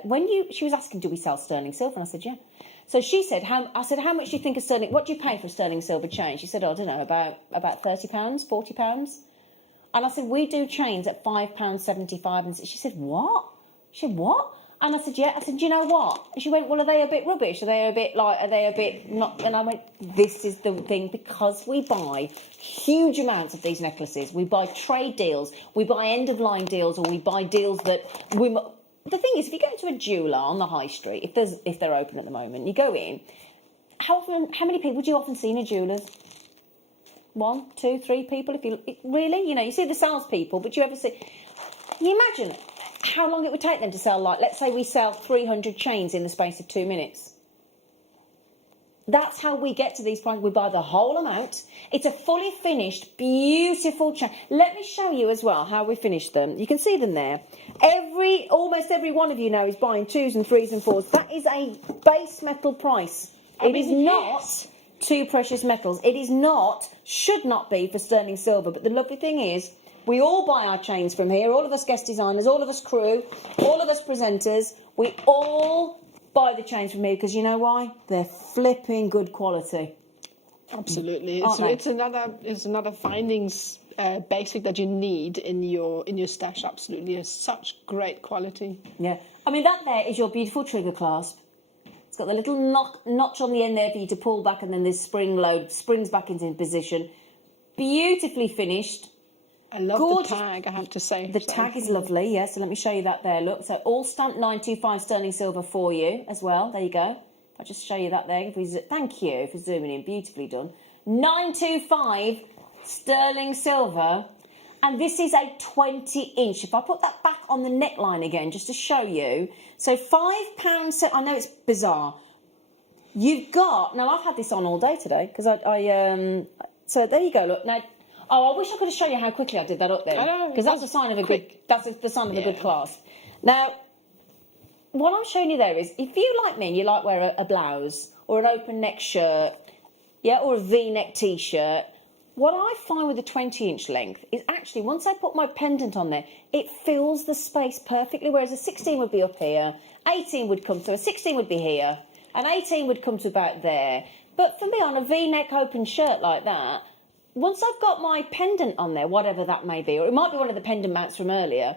she was asking, do we sell sterling silver? And I said, yeah. So she said, I said, how much do you think a sterling, what do you pay for a sterling silver chain? She said, I don't know, about £30, £40. And I said, we do chains at £5.75. And she said, what? She said, what? And I said, yeah. I said, do you know what? And she went, well, are they a bit rubbish? Are they a bit not? And I went, this is the thing, because we buy huge amounts of these necklaces. We buy trade deals, we buy end-of-line deals, or we buy deals that we... The thing is, if you go to a jeweller on the high street, if they're open at the moment, you go in, how many people do you often see in a jeweller's? 1, 2, 3 people? Really? You see the salespeople, but do you ever see... Can you imagine how long it would take them to sell, let's say we sell 300 chains in the space of 2 minutes. That's how we get to these prices. We buy the whole amount. It's a fully finished, beautiful chain. Let me show you as well how we finish them. You can see them there. Almost every one of you now is buying 2s and 3s and 4s. That is a base metal price. It is not two precious metals. It is not, should not be for sterling silver. But the lovely thing is, we all buy our chains from here. All of us guest designers, all of us crew, all of us presenters. We all buy the chains from here because you know why? They're flipping good quality. Absolutely. It's another findings basic that you need in your stash. Absolutely. It's such great quality. Yeah. I mean, that there is your beautiful trigger clasp. It's got the little notch on the end there for you to pull back, and then this springs back into position. Beautifully finished. I love the tag, I have to say. The tag is lovely, yeah, so let me show you that there, look. So all stamped 925 sterling silver for you as well, there you go. I'll just show you that there. Thank you for zooming in, beautifully done. 925 sterling silver, and this is a 20 inch. If I put that back on the neckline again, just to show you. So £5, I know it's bizarre. You've got, now I've had this on all day today, because so there you go, look. Now, I wish I could have shown you how quickly I did that up there. Because that's a sign of a good, a good clasp. Now, what I'm showing you there is, if you like me and you like wear a blouse or an open neck shirt, yeah, or a V-neck t-shirt, what I find with the 20-inch length is actually once I put my pendant on there, it fills the space perfectly, whereas a 16 would be up here, 18 would come to, a 16 would be here, and 18 would come to about there. But for me, on a V-neck open shirt like that, once I've got my pendant on there, whatever that may be, or it might be one of the pendant mounts from earlier,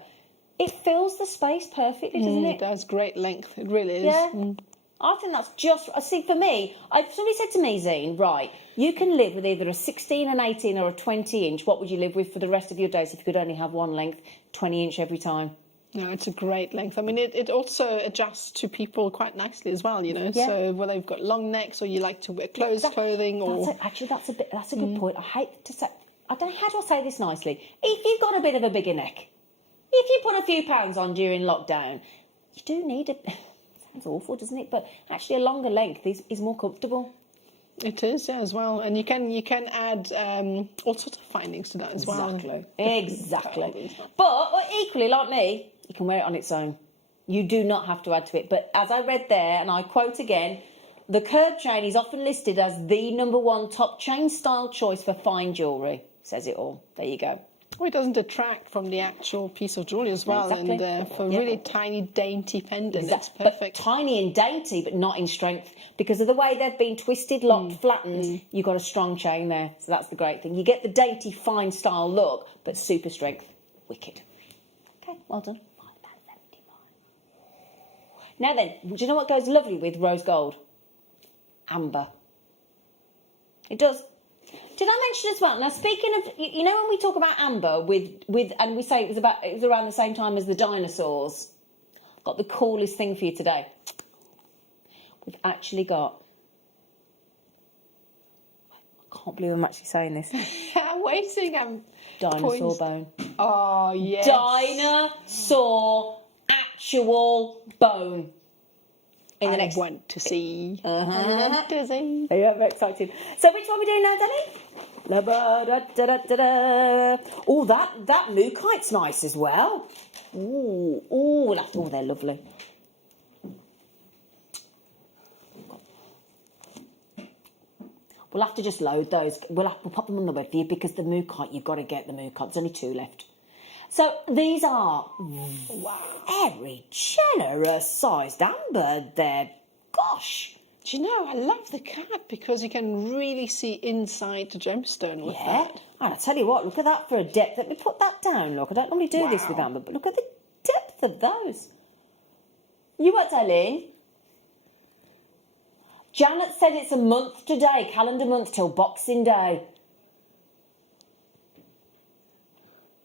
it fills the space perfectly, doesn't it? It does, great length, it really is. Yeah. I think that's just, I see, for me, somebody said to me, Zine, right, you can live with either a 16, an 18 or a 20-inch. What would you live with for the rest of your days if you could only have one length, 20-inch every time? No, it's a great length. I mean, it also adjusts to people quite nicely as well, you know. Yeah. So whether you've got long necks or you like to wear closed clothing or... Actually, that's a good point. I hate to say, I don't know, how do I say this nicely? If you've got a bit of a bigger neck, if you put a few pounds on during lockdown, you do need a... Sounds awful, doesn't it? But actually, a longer length is more comfortable. It is, yeah, as well. And you can add all sorts of findings to that as well. Exactly. But equally, like me, you can wear it on its own. You do not have to add to it. But as I read there, and I quote again, the curved chain is often listed as the #1 top chain style choice for fine jewellery. Says it all. There you go. Well, it doesn't detract from the actual piece of jewellery as well. Exactly. And for really tiny, dainty pendant, it's But perfect. tiny and dainty, but not in strength. Because of the way they've been twisted, locked, flattened, you've got a strong chain there. So that's the great thing. You get the dainty, fine style look, but super strength. Wicked. Okay, well done. £5.75. Now then, do you know what goes lovely with rose gold? Amber. It does. Did I mention as well? Now, speaking of, you know, when we talk about amber with, and we say it was around the same time as the dinosaurs. I've got the coolest thing for you today. We've actually got. I can't believe I'm actually saying this. I'm waiting. Dinosaur Points. bone. Oh, yes. Dinosaur actual bone. In the I next. want to see. I Uh-huh. want to see. Yeah, very excited. So which one are we doing now, Danny? Oh, that Mookite's nice as well. Oh, they're lovely. We'll have to just load those. We'll pop them on the web for you because the Mookite, you've got to get the Mookite. There's only 2 left. So these are very generous sized amber. They're, gosh. Do you know, I love the card because you can really see inside the gemstone with that. And I tell you what, look at that for a depth. Let me put that down, look. I don't normally do this with amber, but look at the depth of those. You what, darling? Janet said it's a month today, calendar month till Boxing Day.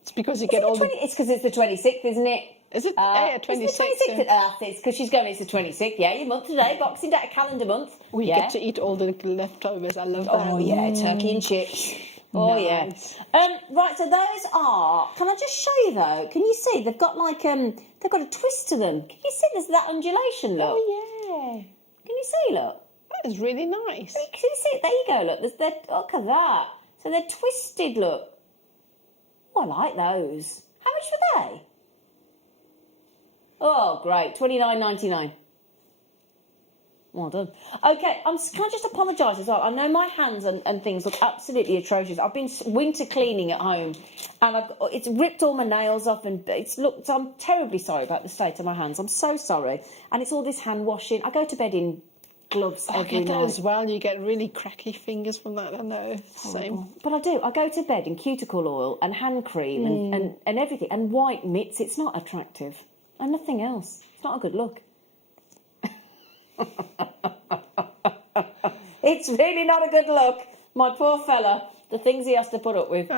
It's because you get all the... It's because it's the 26th, isn't it? Is it? Yeah, 26th. It's because she's going, it's the 26th. Yeah, your month today, Boxing Day, calendar month. We get to eat all the leftovers. I love that. Oh, yeah, turkey and chips. Oh, Nice. yeah. Right, so those are... Can I just show you, though? Can you see? They've got, like, they've got a twist to them. Can you see there's that undulation, look? Oh, yeah. Can you see, look? That is really nice. Can you see it? There you go, look. Look at that. So they're twisted, look. Oh, I like those. How much were they? Oh, great. $29.99. Well done. Okay, can I just apologise as well? I know my hands and things look absolutely atrocious. I've been winter cleaning at home and it's ripped all my nails off and I'm terribly sorry about the state of my hands. I'm so sorry. And it's all this hand washing. I go to bed in gloves every I get that night. as well. You get really cracky fingers from that. I know. Same. But I do. I go to bed in cuticle oil and hand cream and everything. And white mitts, it's not attractive. And nothing else. It's not a good look. It's really not a good look. My poor fella. The things he has to put up with.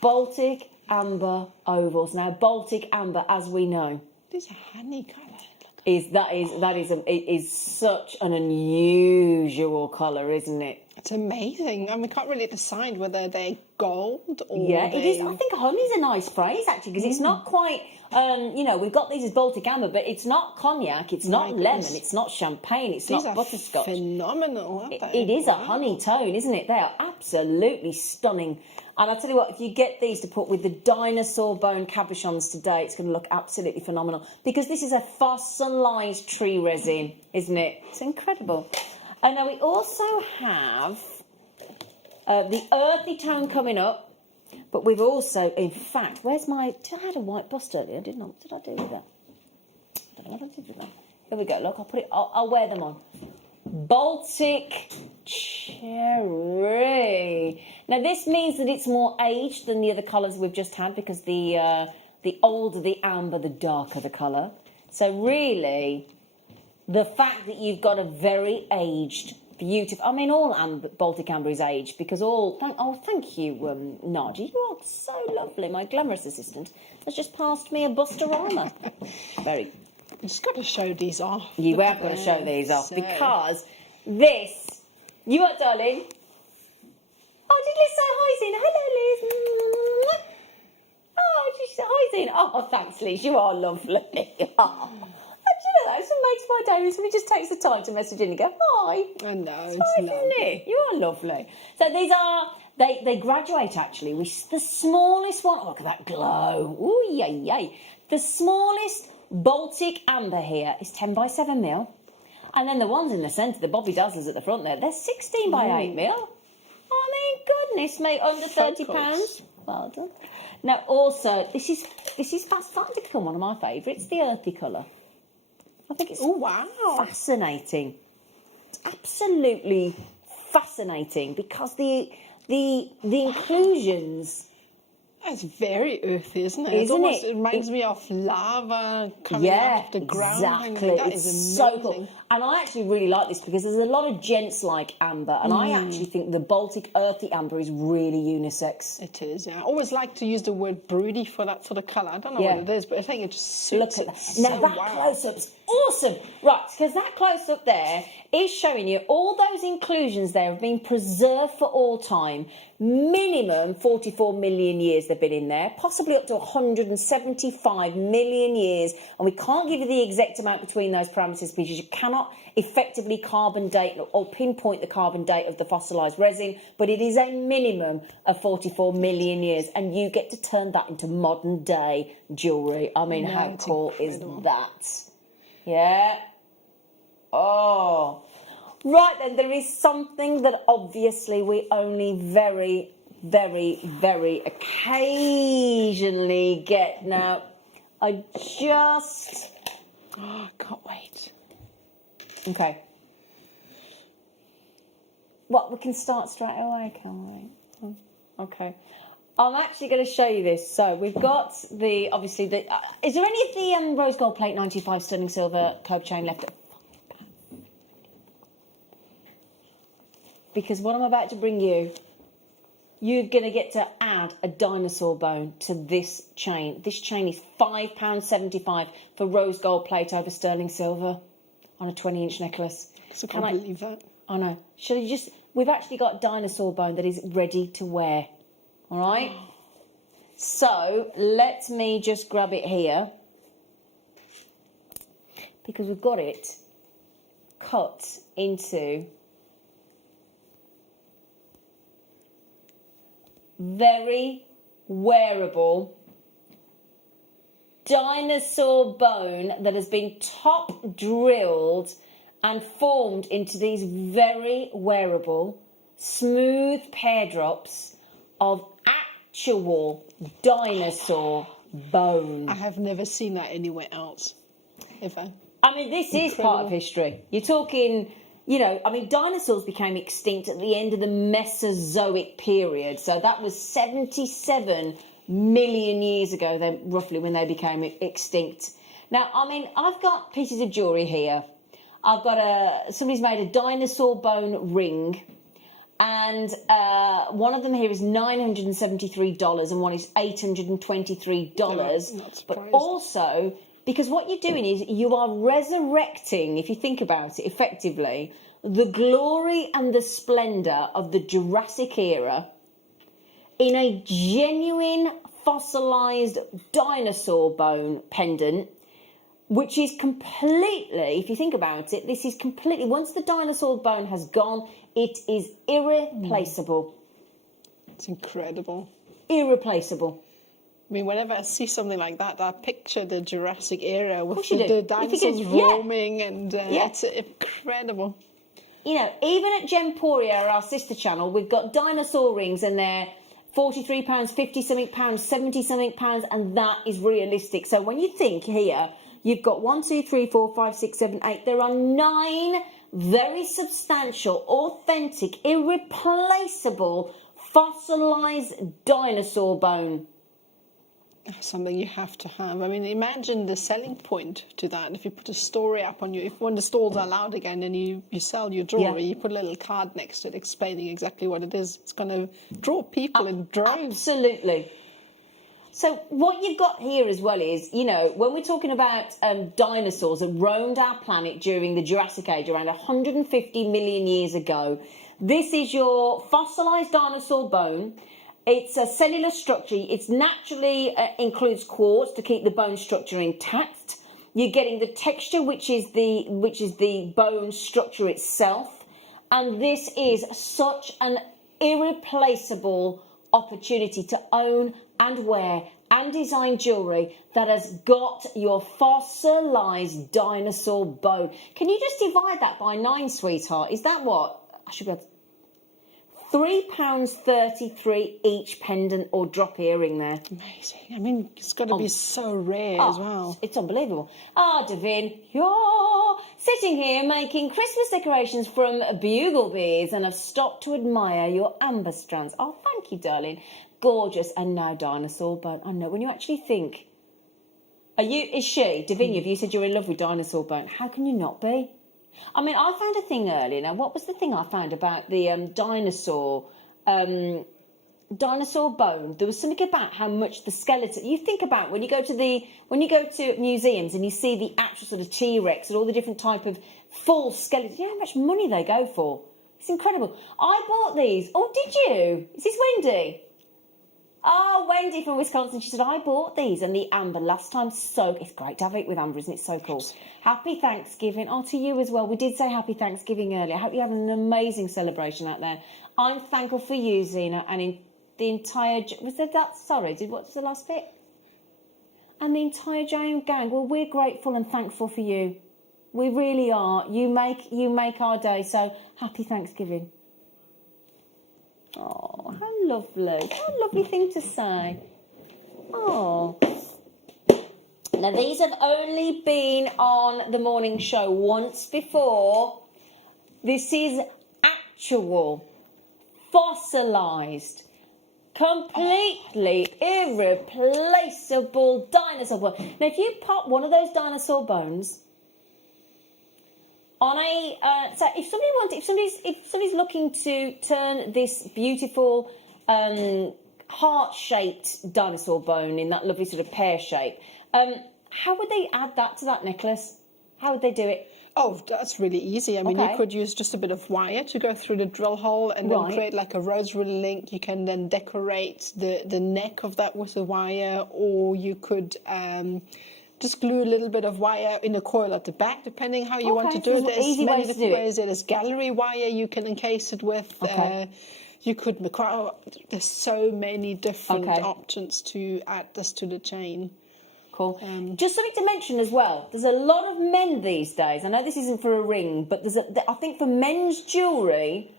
Baltic amber ovals. Now, Baltic amber, as we know, These are honey colour. is such an unusual colour, isn't it? It's amazing. I mean, we can't really decide whether they're gold or Yeah, it is. I think honey's a nice phrase, actually, because it's not quite, we've got these as Baltic amber, but it's not cognac, it's not lemon, it's not champagne, it's These not are butterscotch. phenomenal, aren't they? It is a honey tone, isn't it? They are absolutely stunning. And I tell you what, if you get these to put with the dinosaur bone cabochons today, it's going to look absolutely phenomenal. Because this is a fossilised tree resin, isn't it? It's incredible. And now we also have the earthy tone coming up, but we've also, in fact, where's my... I had a white bust earlier, didn't I? What did I do with that? I don't know what I did with that. Here we go, look, I'll put it... I'll wear them on. Baltic cherry. Now, this means that it's more aged than the other colours we've just had, because the older the amber, the darker the colour. So really, the fact that you've got a very aged, beautiful... I mean, all Baltic amber is aged, because all... thank you, Nadia. You are so lovely. My glamorous assistant has just passed me a Busterama. Very... You just got to show these off. You have got to show these off, because this... You what, darling? Oh, did Liz say hi, Zina? Hello, Liz. Oh, she said hi, Zina. Oh, thanks, Liz. You are lovely. Oh. And you know, that's what makes my day, is when he just takes the time to message in and go, hi. I know, it's nice, lovely. isn't it? You are lovely. So these are... They graduate, actually. The smallest one... Oh, look at that glow. Ooh, yay, yay. The smallest... Baltic amber here is 10 by 7 mil, and then the ones in the centre, the Bobby Dazzlers at the front there, they're 16 by 8 mil. I mean, goodness me, under £30. Well done. Now, also, this is starting to become one of my favourites, the earthy colour. I think it's fascinating. It's absolutely fascinating, because the inclusions. It's very earthy, isn't it? Isn't it? it? Reminds me of lava coming out of the ground. Exactly. It's so cool. And I actually really like this, because there's a lot of gents like amber, and I actually think the Baltic earthy amber is really unisex. It is, yeah. I always like to use the word broody for that sort of colour. I don't know what it is, but I think it just suits it. Now that close-up's awesome. Right, because that close-up there is showing you all those inclusions there have been preserved for all time. Minimum 44 million years they've been in there, possibly up to 175 million years, and we can't give you the exact amount between those parameters, because you cannot effectively carbon date or pinpoint the carbon date of the fossilised resin, but it is a minimum of 44 million years, and you get to turn that into modern day jewellery. I mean, how cool is that? Yeah. Oh. Right then, there is something that obviously we only very, very, very occasionally get. Now, I just... Oh, I can't wait. Okay. What, we can start straight away, can't we? Okay. I'm actually going to show you this. So we've got the, obviously, the... is there any of the rose gold plate 95 sterling silver curb chain left? Because what I'm about to bring you, you're going to get to add a dinosaur bone to this chain. This chain is £5.75 for rose gold plate over sterling silver on a 20-inch necklace. I can't believe that. I know. Shall you just... We've actually got dinosaur bone that is ready to wear. All right? So, let me just grab it here. Because we've got it cut into... very wearable dinosaur bone that has been top drilled and formed into these very wearable smooth pear drops of actual dinosaur bone. I have never seen that anywhere else. I mean, this is part of history. You're talking... You know, I mean, dinosaurs became extinct at the end of the Mesozoic period. So that was 77 million years ago, then, roughly, when they became extinct. Now, I mean, I've got pieces of jewellery here. I've got somebody's made a dinosaur bone ring. And one of them here is $973 and one is $823. But also... Because what you're doing is you are resurrecting, if you think about it effectively, the glory and the splendour of the Jurassic era in a genuine fossilised dinosaur bone pendant, which is completely, if you think about it, this is completely, once the dinosaur bone has gone, it is irreplaceable. It's incredible. Irreplaceable. I mean, whenever I see something like that, I picture the Jurassic era with the dinosaurs roaming, and it's incredible. you know, even at Gemporia, our sister channel, we've got dinosaur rings and they're £43, £50-something, £70-something, and that is realistic. So when you think here, you've got 1, 2, 3, 4, 5, 6, 7, 8. There are 9 very substantial, authentic, irreplaceable, fossilised dinosaur bone. Something you have to have. I mean, imagine the selling point to that. If you put a story up on you, if when the stores are allowed again and you sell your jewellery, you put a little card next to it explaining exactly what it is. It's going to draw people in droves. Absolutely. So what you've got here as well is, you know, when we're talking about dinosaurs that roamed our planet during the Jurassic Age around 150 million years ago, this is your fossilised dinosaur bone. It's a cellular structure. It's naturally includes quartz to keep the bone structure intact. You're getting the texture, which is the bone structure itself, and this is such an irreplaceable opportunity to own and wear and design jewellery that has got your fossilised dinosaur bone. Can you just divide that by 9, sweetheart? Is that what I should be able to? £3.33 each pendant or drop earring there. Amazing. I mean, it's got to be so rare as well. It's unbelievable. Davin, you're sitting here making Christmas decorations from bugle beads, and I've stopped to admire your amber strands. Oh, thank you, darling. Gorgeous. And now dinosaur bone. I know, when you actually think, is she? Davinia, you said you're in love with dinosaur bone. How can you not be? I mean, I found a thing earlier. Now, what was the thing I found about the dinosaur bone? There was something about how much the skeleton. You think about when you go to museums and you see the actual sort of T-Rex and all the different type of full skeletons. You know how much money they go for? It's incredible. I bought these. Oh, did you? Is this Wendy? Oh, Wendy from Wisconsin. She said, I bought these and the amber last time. So it's great to have it with amber, isn't it? So cool. Happy Thanksgiving. Oh, to you as well. We did say happy Thanksgiving earlier. I hope you're having an amazing celebration out there. I'm thankful for you, Zena, and in the entire... what was the last bit? And the entire Giant gang. Well, we're grateful and thankful for you. We really are. You make our day. So happy Thanksgiving. Oh, how lovely. What a lovely thing to say. Oh. Now, these have only been on the morning show once before. This is actual, fossilised, completely irreplaceable dinosaur bone. Now, if you pop one of those dinosaur bones on a so if somebody's looking to turn this beautiful heart-shaped dinosaur bone in that lovely sort of pear shape, how would they add that to that necklace? How would they do it? Oh, that's really easy. I mean, you could use just a bit of wire to go through the drill hole and then create like a rosary link. You can then decorate the neck of that with the wire, or you could just glue a little bit of wire in a coil at the back, depending how you want to do it. There's easy many ways to different do it. ways. There's gallery wire you can encase it with. You could there's so many different options to add this to the chain. Cool. Just something to mention as well. There's a lot of men these days. I know this isn't for a ring, but I think for men's jewellery,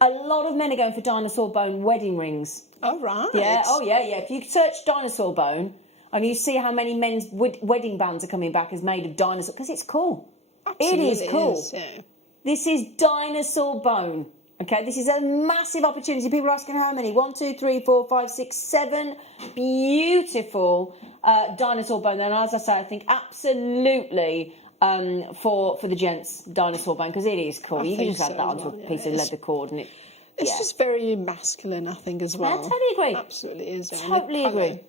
a lot of men are going for dinosaur bone wedding rings. Oh, right. Yeah. Oh, yeah. If you search dinosaur bone, and you see how many men's wedding bands are coming back as made of dinosaur, because it's cool. Absolutely, it is cool. Yeah. This is dinosaur bone. Okay, this is a massive opportunity. People are asking how many? 1, 2, 3, 4, 5, 6, 7 beautiful dinosaur bone. And as I say, I think absolutely for the gents dinosaur bone, because it is cool. You can just add that onto a piece of leather cord and it's just very masculine, I think, as well. I totally agree. Absolutely is. Totally agree.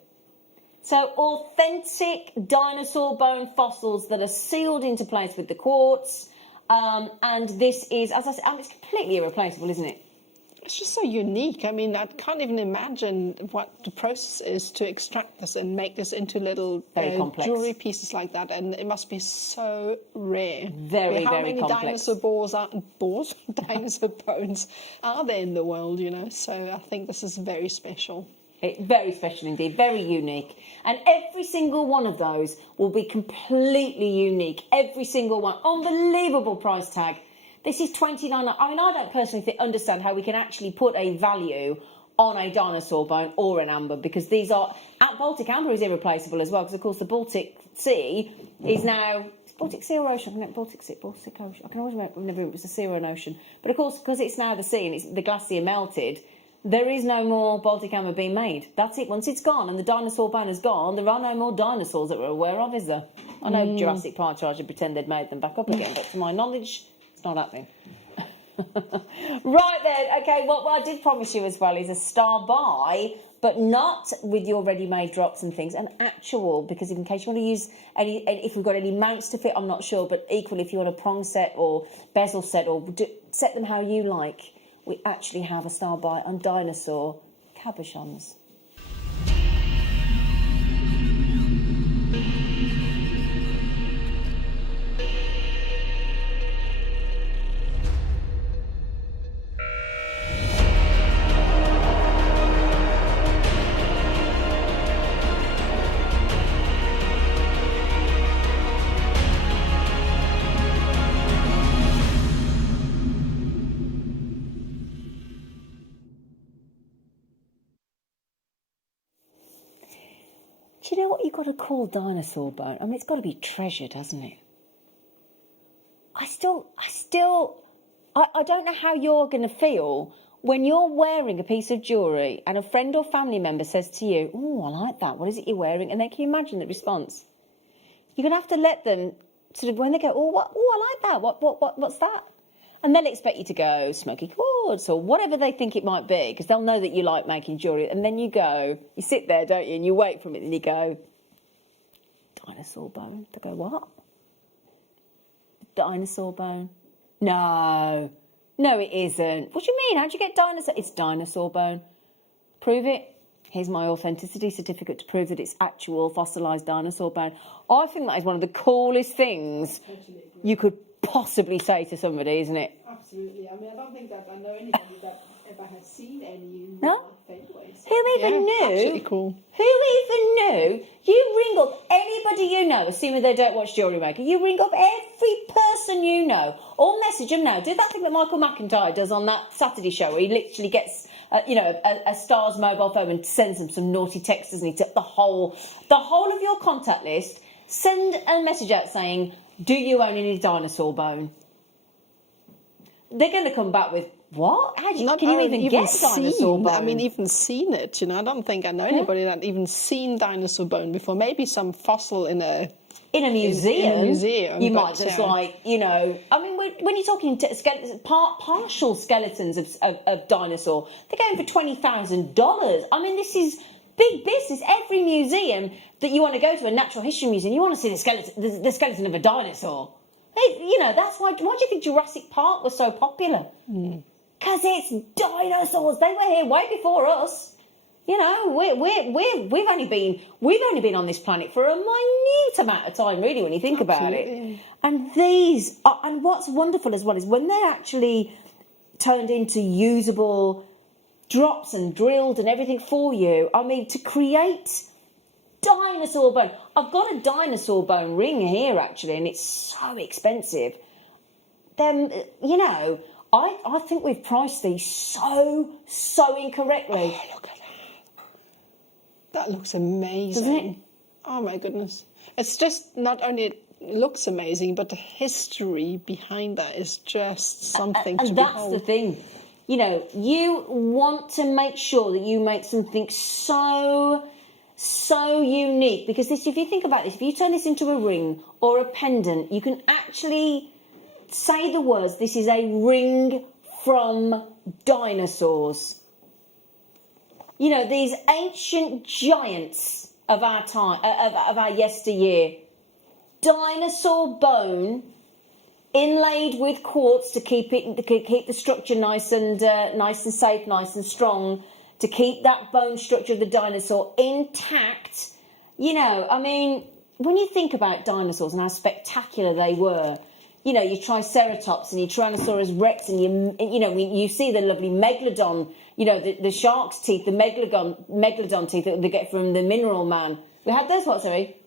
So authentic dinosaur bone fossils that are sealed into place with the quartz. And this is, as I said, it's completely irreplaceable, isn't it? It's just so unique. I mean, I can't even imagine what the process is to extract this and make this into little jewellery pieces like that. And it must be so rare. Very, how very many complex. dinosaur bones are there in the world, you know? So I think this is very special. Very special indeed, very unique. And every single one of those will be completely unique. Every single one. Unbelievable price tag. This is $29. I mean, I don't personally understand how we can actually put a value on a dinosaur bone or an amber, because these are, at Baltic amber is irreplaceable as well, because of course the Baltic Sea is now, Baltic Sea or Ocean? No, Baltic Sea, Baltic Ocean. I can always remember it was the sea or an ocean. But of course, because it's now the sea and it's the glacier melted, there is no more Baltic amber being made. That's it. Once it's gone and the dinosaur bone is gone, there are no more dinosaurs that we're aware of, is there? I know Jurassic Park tried to pretend they'd made them back up again, but to my knowledge, it's not happening. Right then, okay, what I did promise you as well is a star buy, but not with your ready-made drops and things, an actual, because in case you want to use any, if we've got any mounts to fit, I'm not sure, but equally if you want a prong set or bezel set or set them how you like, we actually have a star buy on dinosaur cabochons. Do you know what you've got to call dinosaur bone? I mean, it's got to be treasured, hasn't it? I don't know how you're going to feel when you're wearing a piece of jewellery and a friend or family member says to you, oh, I like that, what is it you're wearing? And then can you imagine the response? You're going to have to let them sort of, when they go, I like that, what's that? And they'll expect you to go smoky quartz or whatever they think it might be, because they'll know that you like making jewellery. And then you sit there, don't you, and you wait for a minute and you go, dinosaur bone. They go, what? Dinosaur bone? No, it isn't. What do you mean? How'd you get dinosaur? It's dinosaur bone. Prove it. Here's my authenticity certificate to prove that it's actual fossilised dinosaur bone. I think that is one of the coolest things you could possibly say to somebody, isn't it? Absolutely. I mean, I don't think that I know anybody that ever has seen any. No? Fadeaways. Who even knew? Absolutely cool. Who even knew? You ring up anybody you know, assuming they don't watch JewelleryMaker. You ring up every person you know, or message them now. Do that thing that Michael McIntyre does on that Saturday show, where he literally gets, a star's mobile phone and sends them some naughty texts, doesn't he? To the whole of your contact list. Send a message out saying, do you own any dinosaur bone? They're going to come back with, what? Can you even get dinosaur bone? I mean, even seen it, I don't think I know anybody that even seen dinosaur bone before. Maybe some fossil in a museum. In a museum. You might just I mean, when you're talking partial skeletons of dinosaur, they're going for $20,000. I mean, this is big business. Every museum that you want to go to, a natural history museum, you want to see the skeleton of a dinosaur. That's why. Why do you think Jurassic Park was so popular? Because it's dinosaurs. They were here way before us. We've only been on this planet for a minute amount of time, really, when you think about it. And and what's wonderful as well is when they're actually turned into usable drops and drilled and everything for you. I mean, to create dinosaur bone. I've got a dinosaur bone ring here, actually, and it's so expensive. Then, I think we've priced these so incorrectly. Oh, look at that. That looks amazing. Doesn't it? Oh, my goodness. It's just not only it looks amazing, but the history behind that is just something to behold. And that's the thing. You want to make sure that you make something so unique, because if you think about this, if you turn this into a ring or a pendant, you can actually say the words, this is a ring from dinosaurs. These ancient giants of our time, of our yesteryear. Dinosaur bone inlaid with quartz to keep the structure nice and safe, nice and strong, to keep that bone structure of the dinosaur intact. I mean, when you think about dinosaurs and how spectacular they were, your Triceratops and your Tyrannosaurus Rex, and you see the lovely Megalodon, the shark's teeth, the Megalodon teeth that they get from the Mineral Man. We had those, sorry?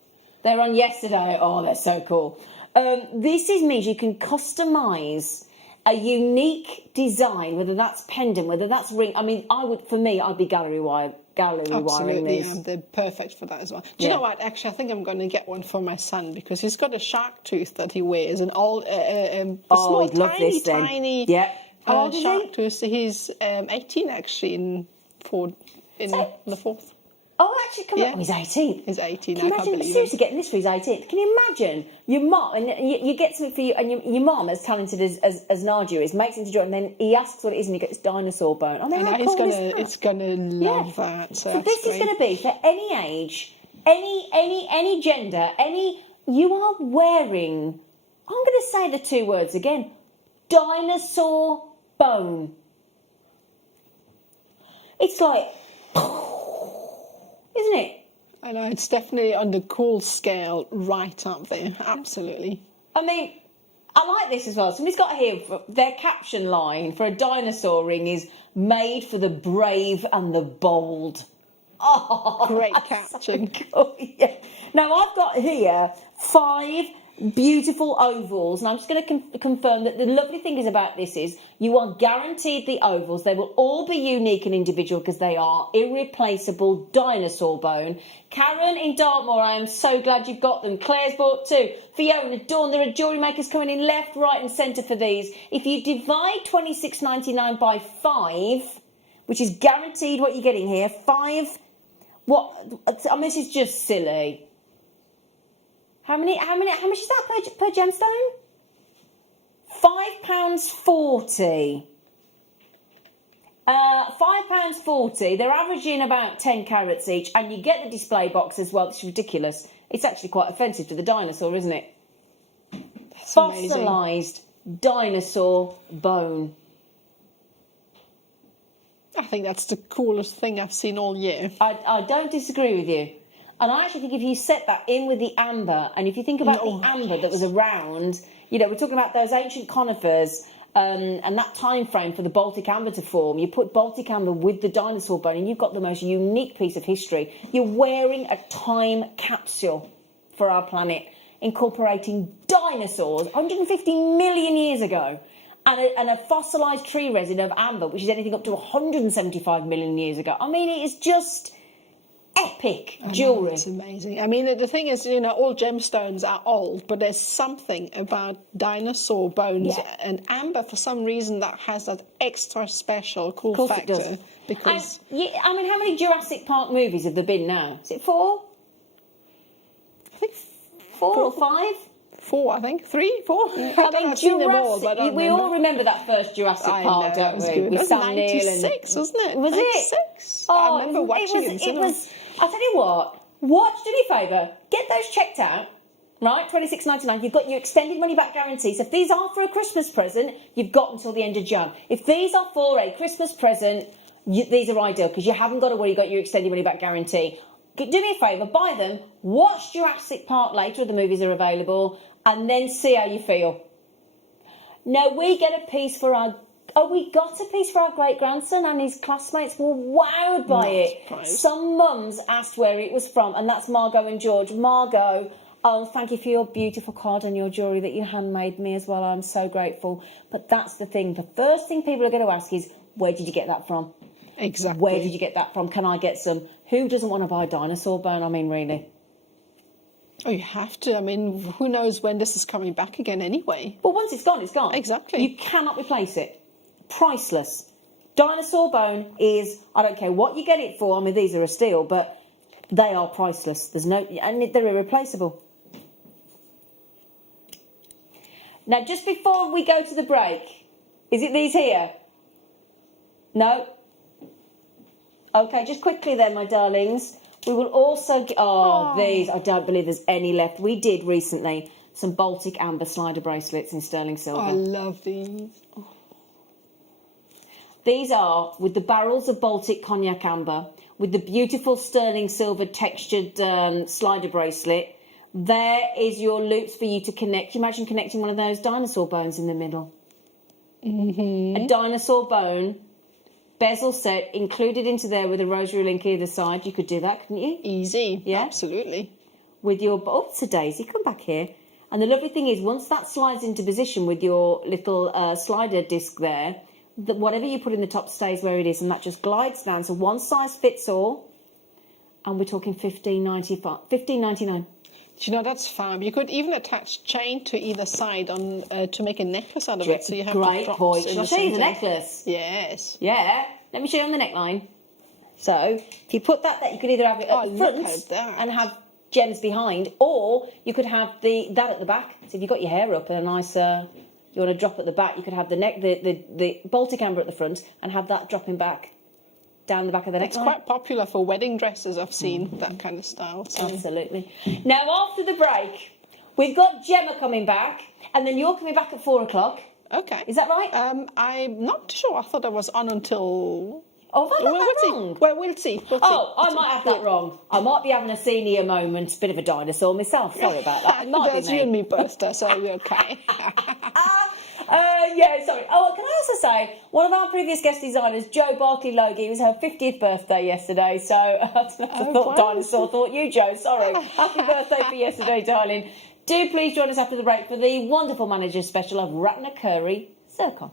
They were on yesterday. Oh, they're so cool. This means you can customise a unique design, whether that's pendant, whether that's ring. I mean, I'd be gallery wiring Absolutely, these. they're perfect for that as well. Do you know what? Actually, I think I'm going to get one for my son because he's got a shark tooth that he wears, an old, small, he'd love tiny, this then. tiny Yeah. How old is shark he? tooth. So he's 18 actually in the fourth. Oh, actually, come Yeah. on. Oh, he's 18. He's 18. Can you I can't imagine, believe seriously, getting this for his 18th? Can you imagine your mum, and you get something for you, and your mum, as talented as Nadia is, makes him to draw, and then he asks what it is, and he gets dinosaur bone. I mean, how cool is that? It's gonna love that. So this is going to be for any age, any gender, you are wearing, I'm going to say the two words again, dinosaur bone. It's like, isn't it? I know, it's definitely on the cool scale right up there. Absolutely. I mean, I like this as well. Somebody's got here, their caption line for a dinosaur ring is made for the brave and the bold. Oh, Great that's caption. So cool. Yeah. Now, I've got here 5 beautiful ovals. Now, I'm just going to confirm that the lovely thing is about this is you are guaranteed the ovals. They will all be unique and individual because they are irreplaceable dinosaur bone. Karen in Dartmoor, I am so glad you've got them. Claire's bought 2. Fiona, Dawn, there are jewellery makers coming in left, right and centre for these. If you divide £26.99 by 5, which is guaranteed what you're getting here, 5, what, I mean, this is just silly. How much is that per gemstone? £5.40. £5.40. They're averaging about 10 carats each, and you get the display box as well. It's ridiculous. It's actually quite offensive to the dinosaur, isn't it? That's Fossilised dinosaur bone. I think that's the coolest thing I've seen all year. I don't disagree with you. And I actually think if you set that in with the amber, and if you think about the amber that was around, you know, we're talking about those ancient conifers and that time frame for the Baltic amber to form. You put Baltic amber with the dinosaur bone and you've got the most unique piece of history. You're wearing a time capsule for our planet, incorporating dinosaurs 150 million years ago. And a fossilised tree resin of amber, which is anything up to 175 million years ago. I mean, it is just epic jewellery. It's amazing. I mean, the thing is, you know, all gemstones are old, but there's something about dinosaur bones and amber for some reason that has that extra special cool factor. It does. Because I mean, how many Jurassic Park movies have there been now? Is it 4? I think 4 or 5? 4, I think. 3, 4. I mean, I've seen them all, but I don't we all remember that first Jurassic Park, don't we? It was Sam 96, wasn't it? Was it? 96. Oh, I remember watching it. I'll tell you what, do me a favour, get those checked out, right, $26.99, you've got your extended money back guarantee, so if these are for a Christmas present, you've got until the end of Jan. If these are for a Christmas present, these are ideal, because you haven't got to worry, you've got your extended money back guarantee. Do me a favour, buy them, watch Jurassic Park later, if the movies are available, and then see how you feel. Now, we get a piece for our... Oh, we got a piece for our great-grandson, and his classmates were wowed by it. Surprised. Some mums asked where it was from, and that's Margot and George. Margot, oh, thank you for your beautiful card and your jewellery that you handmade me as well. I'm so grateful. But that's the thing. The first thing people are going to ask is, where did you get that from? Exactly. Where did you get that from? Can I get some? Who doesn't want to buy dinosaur bone? I mean, really. Oh, you have to. I mean, who knows when this is coming back again anyway. Well, once it's gone, it's gone. Exactly. You cannot replace it. Priceless. Dinosaur bone is, I don't care what you get it for, I mean, these are a steal, but they are priceless. There's no, and they're irreplaceable. Now, just before we go to the break, is it these here? No? Okay, just quickly then, my darlings. We will also get, these, I don't believe there's any left. We did recently some Baltic amber slider bracelets in sterling silver. I love these. These are with the barrels of Baltic cognac amber, with the beautiful sterling silver textured slider bracelet. There is your loops for you to connect. Imagine connecting one of those dinosaur bones in the middle. Mm-hmm. A dinosaur bone, bezel set, included into there with a rosary link either side. You could do that, couldn't you? Easy. Yeah. Absolutely. With your... Oh, it's a daisy. Come back here. And the lovely thing is, once that slides into position with your little slider disc there, that whatever you put in the top stays where it is, and that just glides down. So one size fits all, and we're talking $15.99. Do you know, that's fab. You could even attach chain to either side on to make a necklace out of it. So you have Great the point. drops Shall I in show you the center. necklace? Yes. Yeah. Let me show you on the neckline. So if you put that, you could either have it at the front look at that. and have gems behind, or you could have that at the back. So if you've got your hair up and a nice, you want to drop at the back, you could have the Baltic amber at the front and have that dropping back down the back of the neckline. It's quite popular for wedding dresses. I've seen that kind of style. So. Absolutely. Now, after the break, we've got Gemma coming back, and then you're coming back at 4 o'clock. Okay. Is that right? I'm not sure. I thought I was on until... Oh, have I got that wrong? Well, we'll see. Oh, I might have that wrong. I might be having a senior moment, bit of a dinosaur myself. Sorry about that. It might There's be you and me. me both, so we're okay. Yeah, sorry. Oh, can I also say, one of our previous guest designers, Jo Barclay-Logie, it was her 50th birthday yesterday, so I thought wow. dinosaur, thought you, Jo, sorry. Happy birthday for yesterday, darling. Do please join us after the break for the wonderful manager's special of Ratner Curry Zircon.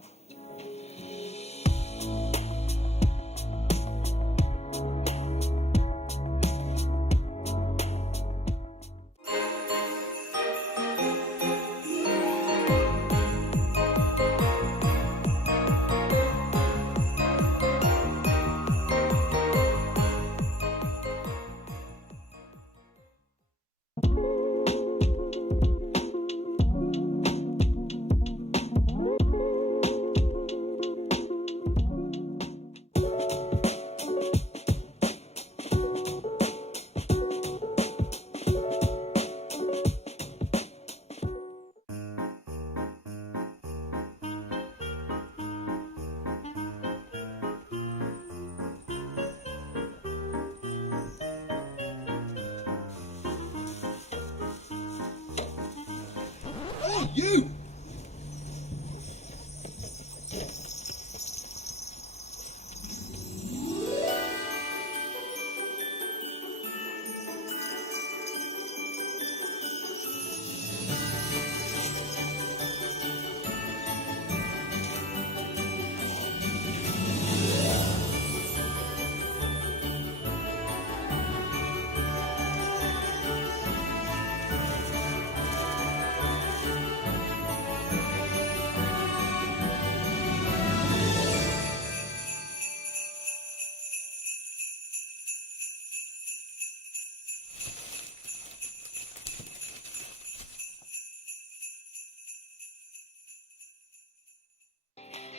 You!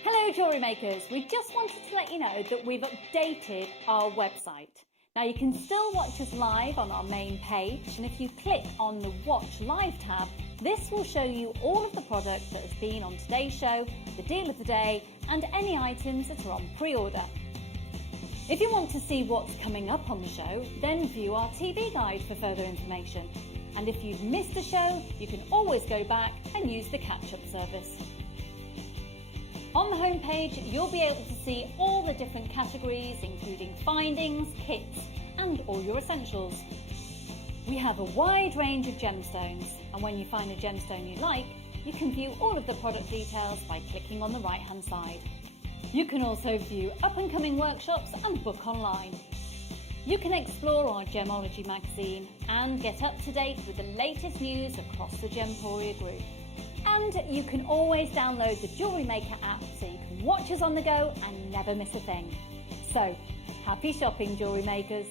Hello jewellery makers, we just wanted to let you know that we've updated our website. Now you can still watch us live on our main page, and if you click on the Watch Live tab, this will show you all of the product that has been on today's show, the deal of the day, and any items that are on pre-order. If you want to see what's coming up on the show, then view our TV guide for further information. And if you've missed a show, you can always go back and use the catch-up service. On the homepage, you'll be able to see all the different categories, including findings, kits, and all your essentials. We have a wide range of gemstones, and when you find a gemstone you like, you can view all of the product details by clicking on the right-hand side. You can also view up-and-coming workshops and book online. You can explore our Gemology magazine and get up to date with the latest news across the Gemporia group. And you can always download the JewelleryMaker app so you can watch us on the go and never miss a thing. So, happy shopping, jewellery makers!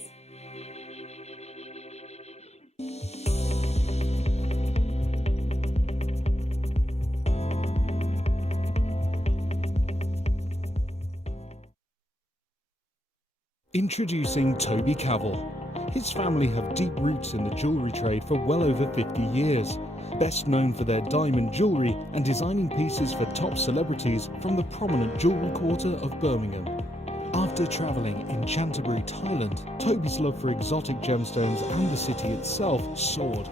Introducing Toby Cavell. His family have deep roots in the jewellery trade for well over 50 years. Best known for their diamond jewellery and designing pieces for top celebrities from the prominent jewellery quarter of Birmingham. After travelling in Canterbury, Thailand, Toby's love for exotic gemstones and the city itself soared,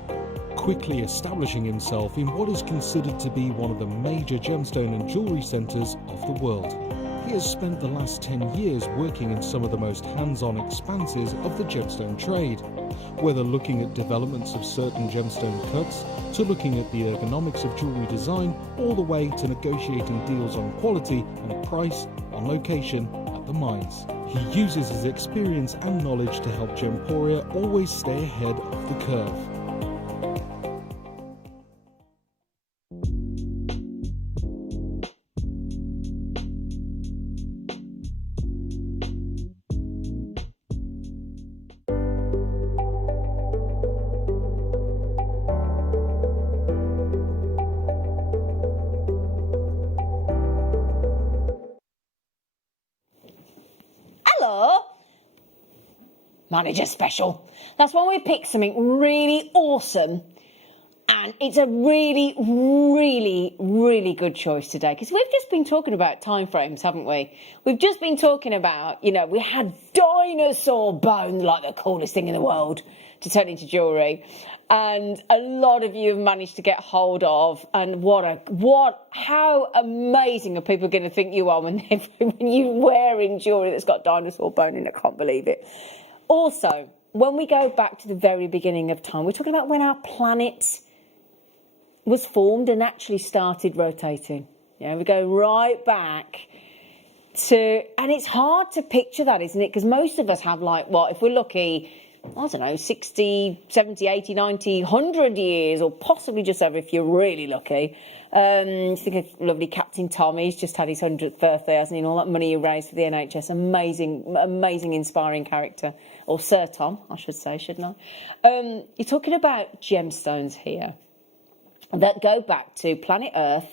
quickly establishing himself in what is considered to be one of the major gemstone and jewellery centres of the world. He has spent the last 10 years working in some of the most hands-on expanses of the gemstone trade, Whether looking at developments of certain gemstone cuts, to looking at the ergonomics of jewellery design, all the way to negotiating deals on quality and price, on location, at the mines. He uses his experience and knowledge to help Gemporia always stay ahead of the curve. Hello, Manager Special. That's when we pick something really awesome, and it's a really, really, really good choice today, because we've just been talking about time frames, haven't we? We've just been talking about, you know, we had dinosaur bone, like the coolest thing in the world, to turn into jewellery, and a lot of you have managed to get hold of, and how amazing are people going to think you are when you're wearing jewellery that's got dinosaur bone in it? I can't believe it. Also, when we go back to the very beginning of time, we're talking about when our planet was formed and actually started rotating. Yeah, we go right back to, and it's hard to picture that, isn't it? Because most of us have, like, what, if we're lucky, I don't know, 60, 70, 80, 90, 100 years, or possibly just over if you're really lucky. Think of lovely Captain Tom. He's just had his 100th birthday, hasn't he? And all that money he raised for the NHS. Amazing, amazing, inspiring character. Or Sir Tom, I should say, shouldn't I? You're talking about gemstones here that go back to planet Earth.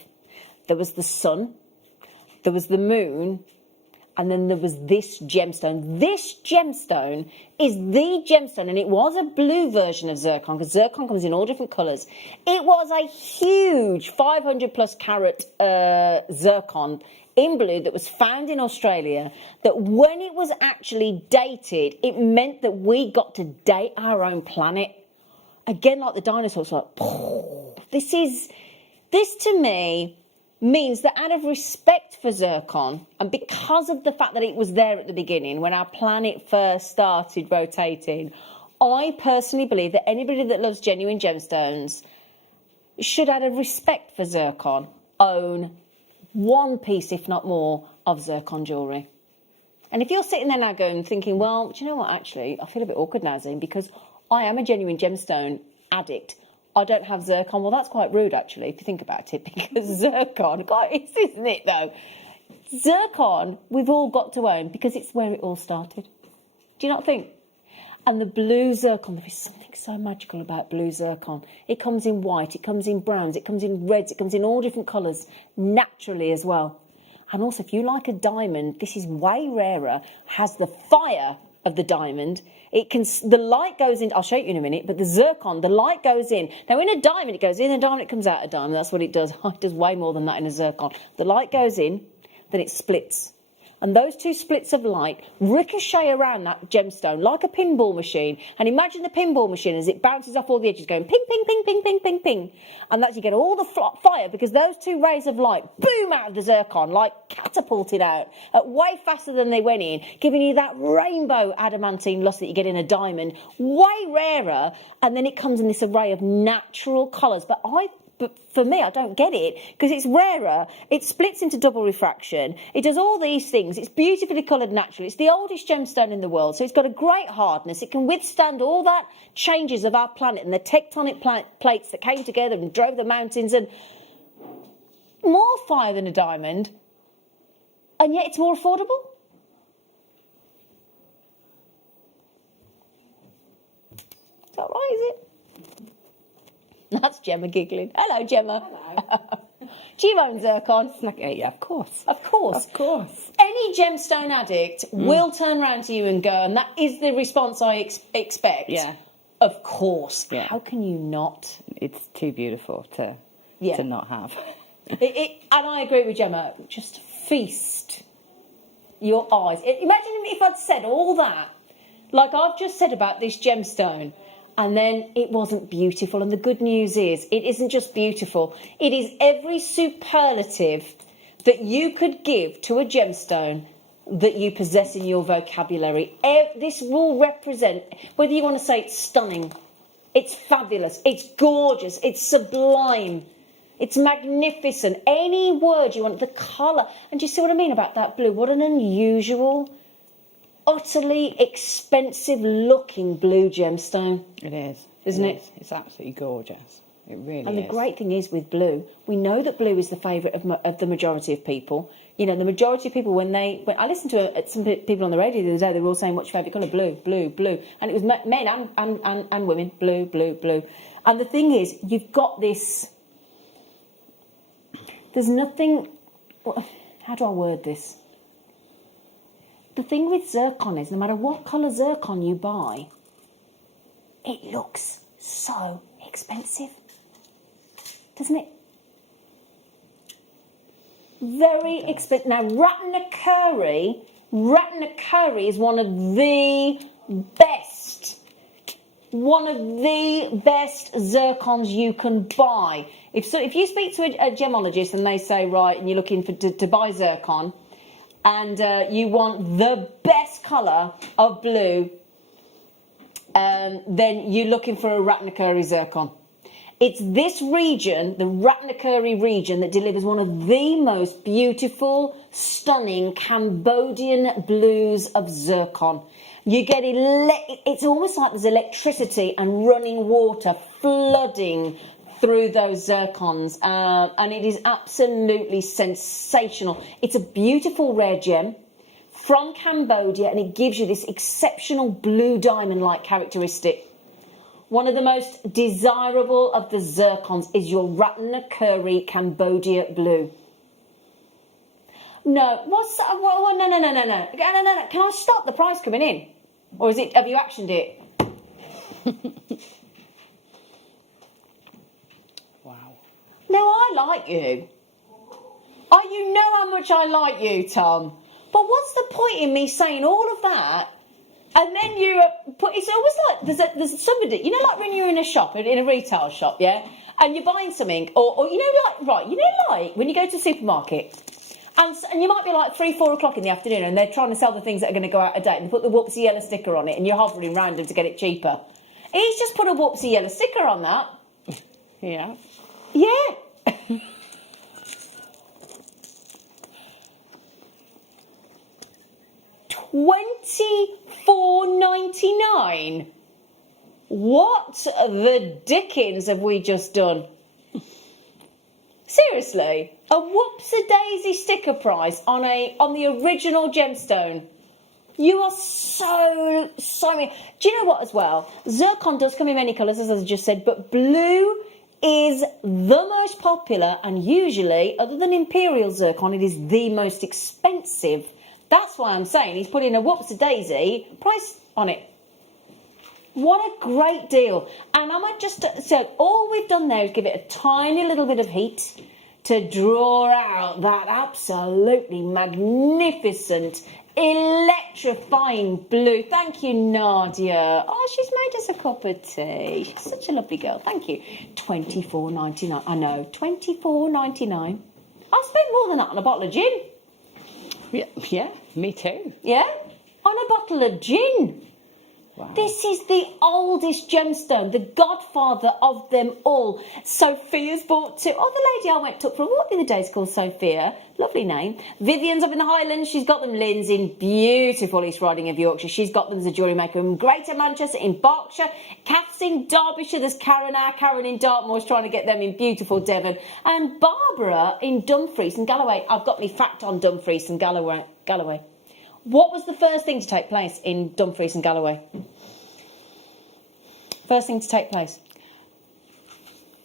There was the sun, there was the moon, and then there was this gemstone. This gemstone is the gemstone, and it was a blue version of Zircon, because Zircon comes in all different colours. It was a huge 500 plus carat Zircon in blue that was found in Australia, that when it was actually dated, it meant that we got to date our own planet. Again, like the dinosaurs, like, this to me means that out of respect for Zircon, and because of the fact that it was there at the beginning, when our planet first started rotating, I personally believe that anybody that loves genuine gemstones should, out of respect for Zircon, own one piece, if not more, of Zircon jewellery. And if you're sitting there now going, thinking, well, do you know what, actually, I feel a bit awkward now, Zine, because I am a genuine gemstone addict. I don't have Zircon. Well, that's quite rude, actually, if you think about it, because Zircon, guys, isn't it, though? Zircon, we've all got to own, because it's where it all started. Do you not think? And the blue Zircon, there is something so magical about blue Zircon. It comes in white, it comes in browns, it comes in reds, it comes in all different colours, naturally as well. And also, if you like a diamond, this is way rarer, has the fire of the diamond. The light goes in, I'll show you in a minute, but the Zircon, the light goes in. Now, in a diamond, it goes in a diamond, it comes out a diamond. That's what it does. It does way more than that in a Zircon. The light goes in, then it splits. And those two splits of light ricochet around that gemstone like a pinball machine. And imagine the pinball machine as it bounces off all the edges, going ping, ping, ping, ping, ping, ping, ping. And that's, you get all the fire, because those two rays of light boom out of the Zircon, like catapulted out at way faster than they went in, giving you that rainbow adamantine luster that you get in a diamond, way rarer. And then it comes in this array of natural colours. But for me, I don't get it, because it's rarer, it splits into double refraction, it does all these things, it's beautifully coloured naturally, it's the oldest gemstone in the world, so it's got a great hardness, it can withstand all that changes of our planet and the tectonic plates that came together and drove the mountains, and more fire than a diamond, and yet it's more affordable. Is that right, is it? That's Gemma giggling. Hello, Gemma. Hello. Do you own Zircon? Yeah, of course. Of course. Of course. Any gemstone addict will turn around to you and go, and that is the response I expect. Yeah. Of course. Yeah. How can you not? It's too beautiful to not have. And I agree with Gemma. Just feast your eyes. Imagine if I'd said all that, like I've just said about this gemstone, and then it wasn't beautiful. And the good news is, it isn't just beautiful. It is every superlative that you could give to a gemstone that you possess in your vocabulary. This will represent, whether you want to say it's stunning, it's fabulous, it's gorgeous, it's sublime, it's magnificent, any word you want, the colour. And do you see what I mean about that blue? What an unusual, utterly expensive looking blue gemstone. It is. Isn't it? It's absolutely gorgeous. It really is. And the great thing is with blue, we know that blue is the favourite of the majority of people. You know, the majority of people, when I listened to some people on the radio the other day, they were all saying, what's your favourite colour? Blue, blue, blue. And it was men and women, blue, blue, blue. And the thing is, you've got this, there's nothing, how do I word this? The thing with zircon is, no matter what colour zircon you buy, it looks so expensive, doesn't it? Very expensive. Now, Ratnakuri is one of the best zircons you can buy. If you speak to a gemologist and they say, right, and you're looking to buy zircon, and you want the best colour of blue, then you're looking for a Ratnakuri zircon. It's this region, the Ratnakuri region, that delivers one of the most beautiful, stunning Cambodian blues of zircon. You get it's almost like there's electricity and running water flooding through those zircons, and it is absolutely sensational. It's a beautiful rare gem from Cambodia, and it gives you this exceptional blue diamond-like characteristic. One of the most desirable of the zircons is your Ratnakuri Cambodia blue. No, what's that? No. Can I stop the price coming in? Or is it, have you actioned it? Wow. No, I like you. You know how much I like you, Tom. But what's the point in me saying all of that? And then you it's almost like there's somebody, you know, like when you're in a shop, in a retail shop, yeah, and you're buying something, or you know, like when you go to a supermarket, and you might be like 3-4 o'clock in the afternoon, and they're trying to sell the things that are going to go out of date, and they put the whoopsie yellow sticker on it, and you're hovering round them to get it cheaper. He's just put a whoopsie yellow sticker on that. Yeah. Yeah. $24.99. What the dickens have we just done? Seriously, a whoopsie-daisy sticker price on the original gemstone. You are so mean. Do you know what as well? Zircon does come in many colours, as I just said, but blue is the most popular, and usually, other than Imperial Zircon, it is the most expensive. That's why I'm saying he's put in a whoops-a-daisy price on it. What a great deal. And I might just... So all we've done there is give it a tiny little bit of heat to draw out that absolutely magnificent, electrifying blue. Thank you, Nadia. Oh, she's made us a cup of tea. She's such a lovely girl. Thank you. $24.99. I know, $24.99. I've spent more than that on a bottle of gin. Yeah, me too. Yeah? On a bottle of gin. Wow. This is the oldest gemstone, the godfather of them all. Sophia's bought two. Oh, the lady I took for a walk the other day is called Sophia. Lovely name. Vivian's up in the Highlands. She's got them. Lynn's in beautiful East Riding of Yorkshire. She's got them as a jewellery maker in Greater Manchester, in Berkshire. Kath's in Derbyshire. There's Karen, our Karen in Dartmoor's trying to get them in beautiful Devon. And Barbara in Dumfries and Galloway. I've got me fact on Dumfries and Galloway. What was the first thing to take place in Dumfries and Galloway? First thing to take place?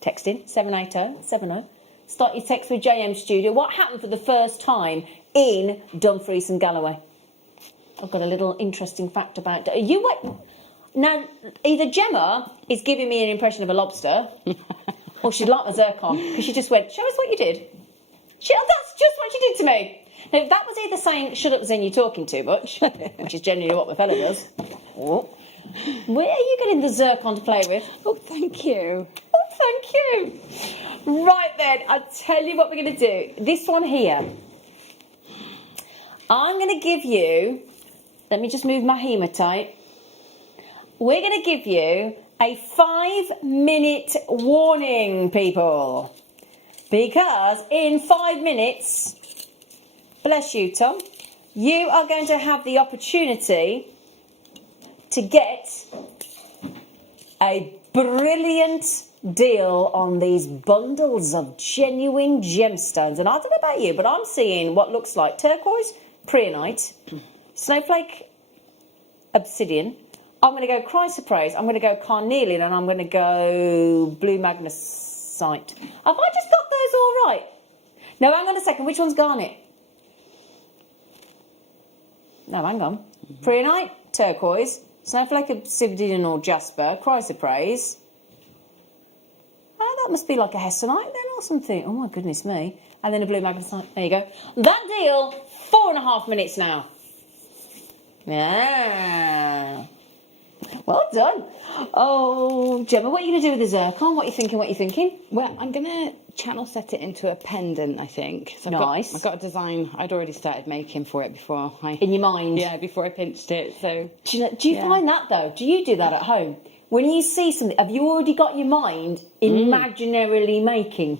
Texting, 78070. Start your text with JM Studio. What happened for the first time in Dumfries and Galloway? I've got a little interesting fact about it. Now, either Gemma is giving me an impression of a lobster, or she'd like my zircon, because she just went, show us what you did. That's just what she did to me. Now, that was either saying, shut up, Zen, you're talking too much, which is generally what my fella does. Oh. Where are you getting the zircon to play with? Oh, thank you. Oh, thank you. Right then, I'll tell you what we're going to do. This one here. I'm going to give you, let me just move my hematite. We're going to give you a 5-minute warning, people. Because in 5 minutes, bless you, Tom, you are going to have the opportunity to get a brilliant deal on these bundles of genuine gemstones. And I don't know about you, but I'm seeing what looks like turquoise, preonite, snowflake, obsidian. I'm going to go chrysoprase, I'm going to go carnelian, and I'm going to go blue magnesite. Have I just got those all right? No, hang on a second. Which one's garnet? No, hang on. Preonite, turquoise, snowflake, obsidian or jasper, chrysoprase. Oh, that must be like a hessonite then or something. Oh my goodness me. And then a blue magnesite. There you go. That deal, 4.5 minutes now. Yeah. Well done. Oh, Gemma, what are you going to do with the zircon? What are you thinking? What are you thinking? Well, I'm going to channel set it into a pendant, I think. So Nice. I've got a design I'd already started making for it before I... In your mind? Yeah, before I pinched it, so... Do you find that, though? Do you do that at home? When you see something, have you already got your mind imaginarily making?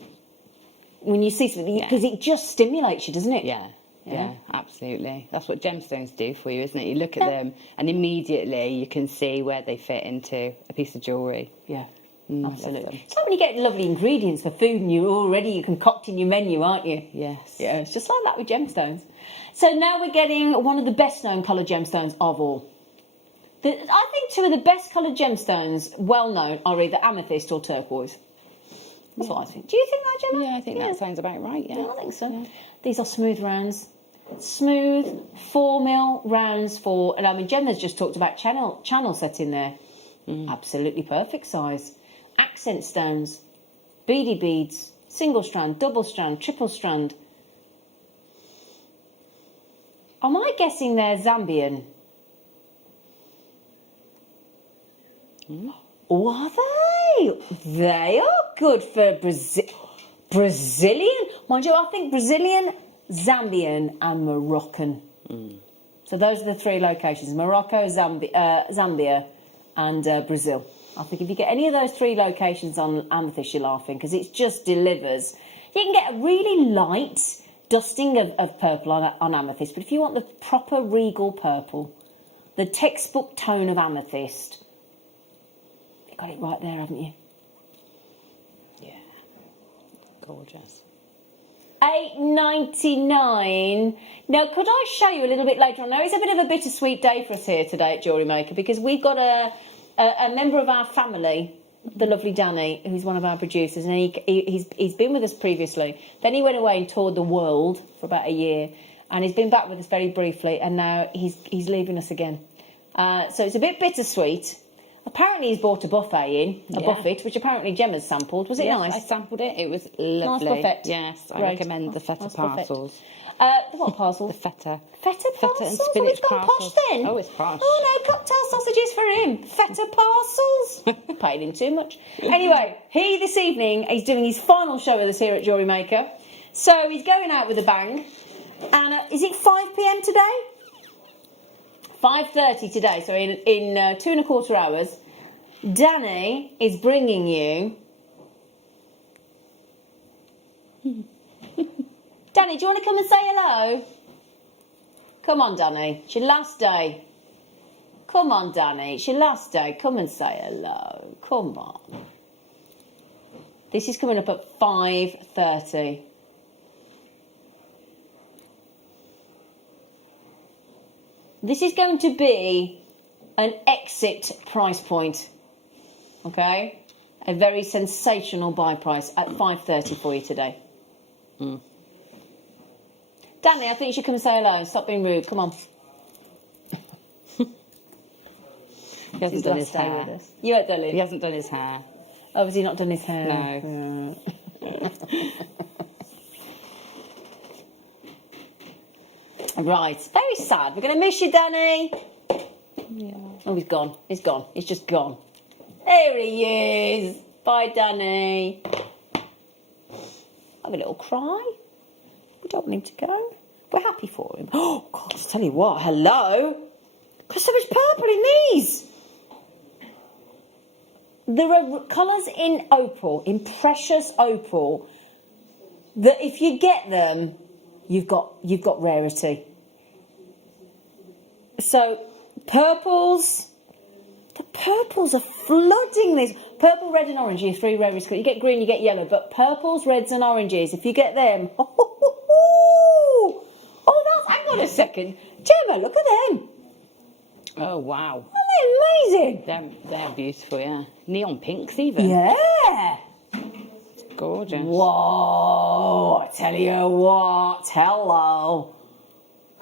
When you see something, because it just stimulates you, doesn't it? Yeah, absolutely. That's what gemstones do for you, isn't it? You look at them and immediately you can see where they fit into a piece of jewellery. Yeah, I absolutely. love them. It's like when you get lovely ingredients for food and you're concocting your menu, aren't you? Yes. Yeah, it's just like that with gemstones. So now we're getting one of the best known coloured gemstones of all. I think two of the best coloured gemstones, well known, are either amethyst or turquoise. That's what I think. Do you think that, Gemma? Yeah, I think that sounds about right, yeah. I think so. Yeah. These are smooth rounds. Smooth 4mm rounds for, and I mean, Gemma's just talked about channel setting there. Absolutely perfect size. Accent stones, beady beads, single strand, double strand, triple strand. Am I guessing they're Zambian? Oh, are they? They are good for Brazilian. Mind you, I think Brazilian, Zambian and Moroccan. So those are the three locations. Morocco, Zambia and Brazil. I think if you get any of those three locations on amethyst, you're laughing because it just delivers. You can get a really light dusting of purple on amethyst, but if you want the proper regal purple, the textbook tone of amethyst, you've got it right there, haven't you? Yeah. Gorgeous. $8.99. Now, could I show you a little bit later on? Now, it's a bit of a bittersweet day for us here today at JewelleryMaker because we've got a member of our family, the lovely Danny, who's one of our producers, and he's been with us previously. Then he went away and toured the world for about a year, and he's been back with us very briefly, and now he's leaving us again. So it's a bit bittersweet. Apparently he's bought a buffet buffet, which apparently Gemma's sampled. Was it nice? I sampled it. It was lovely. Nice buffet. Yes, I Great. recommend the feta Nice parcels. What parcels? The feta. Feta parcels? Feta and Oh, spinach he's gone parcels. posh then. Oh, it's posh. Oh, no, cocktail sausages for him. Feta parcels. Paid him too much. Anyway, this evening, he's doing his final show with us here at JewelleryMaker. So he's going out with a bang. And is it 5 p.m. today? 5:30 today, so in 2.25 hours, Danny is bringing you... Danny, do you want to come and say hello? Come on, Danny. It's your last day. Come on, Danny. It's your last day. Come and say hello. Come on. This is coming up at 5:30. This is going to be an exit price point. Okay? A very sensational buy price at 5:30 for you today. Danny, I think you should come and say hello. Stop being rude. Come on. He hasn't done his hair. You ain't done it. He hasn't done his hair. Oh, has he not done his hair? No. Right. Very sad. We're going to miss you, Danny. Yeah. Oh, he's gone. He's gone. He's just gone. There he is. Bye, Danny. Have a little cry. We don't want him to go. We're happy for him. Oh, God, I tell you what, hello. There's so much purple in these. There are colours in opal, in precious opal, that if you get them, you've got rarity. So purples, the purples are flooding this. Purple, red and orange are your three rarest colours. You get green, you get yellow, but purples, reds and oranges, if you get them, hang on a second. Gemma, look at them. Oh, wow. Aren't they amazing? They're beautiful, yeah. Neon pinks even. Yeah. Gorgeous. Whoa, I tell you what, hello.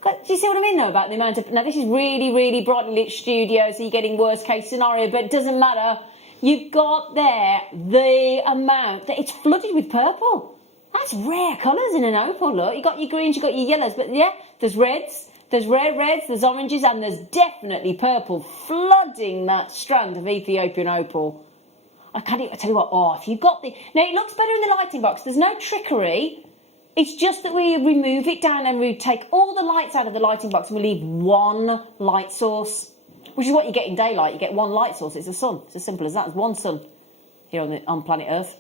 Do you see what I mean, though, about the amount of... Now, this is really, really brightly lit studio, so you're getting worst case scenario, but it doesn't matter. You've got there the amount that it's flooded with purple. That's rare colours in an opal, look. You've got your greens, you've got your yellows, but yeah, there's reds, there's rare reds, there's oranges, and there's definitely purple flooding that strand of Ethiopian opal. I tell you what, if you've got the... Now, it looks better in the lighting box. There's no trickery. It's just that we remove it down and we take all the lights out of the lighting box and we leave one light source, which is what you get in daylight. You get one light source. It's the sun. It's as simple as that. It's one sun here on planet Earth.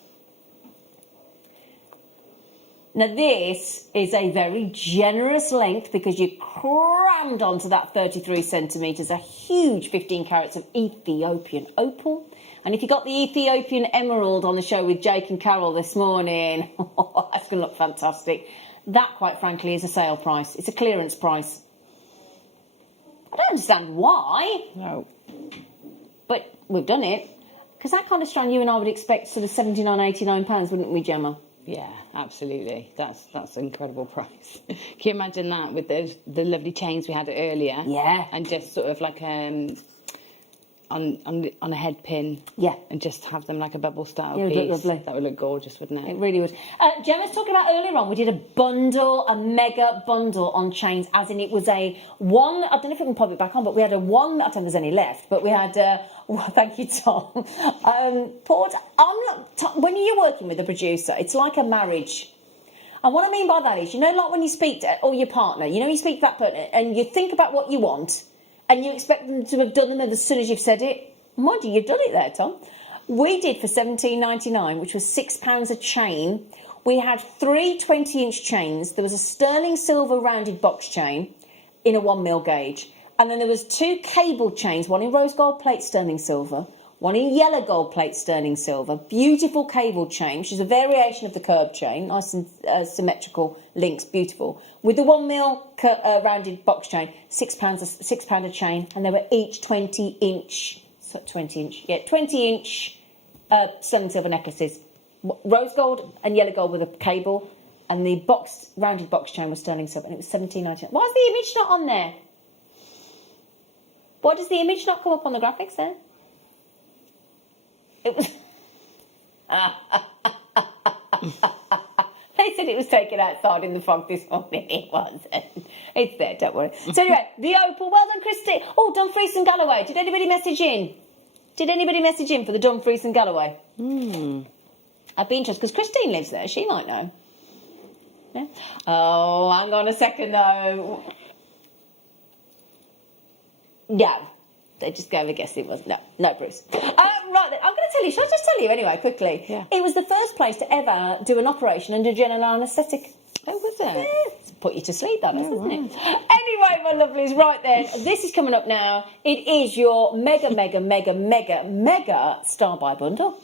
Now, this is a very generous length because you crammed onto that 33 centimetres, a huge 15 carats of Ethiopian opal. And if you got the Ethiopian emerald on the show with Jake and Carol this morning, that's going to look fantastic. That, quite frankly, is a sale price. It's a clearance price. I don't understand why. No. But we've done it. Because that kind of strand you and I would expect sort of £79, £89, wouldn't we, Gemma? Yeah, absolutely. That's an incredible price. Can you imagine that with the lovely chains we had earlier? Yeah. And just sort of like on a head pin, yeah, and just have them like a bubble style piece. Would look lovely. That would look gorgeous, wouldn't it? It really would. Gemma's talking about earlier on, we did a mega bundle on chains, as in it was a one, I don't know if we can pop it back on, but we had a one, I don't think there's any left, but we had, well, thank you, Tom. When you're working with a producer, it's like a marriage. And what I mean by that is, you know, like when you speak to, or your partner, you know, you speak to that partner and you think about what you want, and you expect them to have done them as soon as you've said it. Mind you, you've done it there, Tom. We did for $17.99, which was £6 a chain. We had 3 20-inch chains. There was a sterling silver rounded box chain in a 1mm gauge. And then there was 2 cable chains, one in rose gold plate sterling silver, one in yellow gold plate sterling silver. Beautiful cable chain, which is a variation of the curb chain, nice and symmetrical links, beautiful. With the 1mm rounded box chain, £6 a chain, and they were each 20-inch sterling silver necklaces. Rose gold and yellow gold with a cable, and the rounded box chain was sterling silver, and it was $17.99. Why is the image not on there? Why does the image not come up on the graphics there? It was... They said it was taken outside in the fog this morning. It wasn't. It's there, don't worry. So anyway, the opal. Well done, Christine. Oh, Dumfries and Galloway. Did anybody message in? For the Dumfries and Galloway? I'd be interested, because Christine lives there. She might know. Yeah? Oh, hang on a second, though. Yeah. They just go, I guess it was. No, Bruce. Right then, I'm going to tell you. Shall I just tell you anyway, quickly? Yeah. It was the first place to ever do an operation under general anaesthetic. Oh, was it? Yeah, put you to sleep, that is, isn't it? Anyway, my lovelies, right then, this is coming up now. It is your mega Star Buy bundle.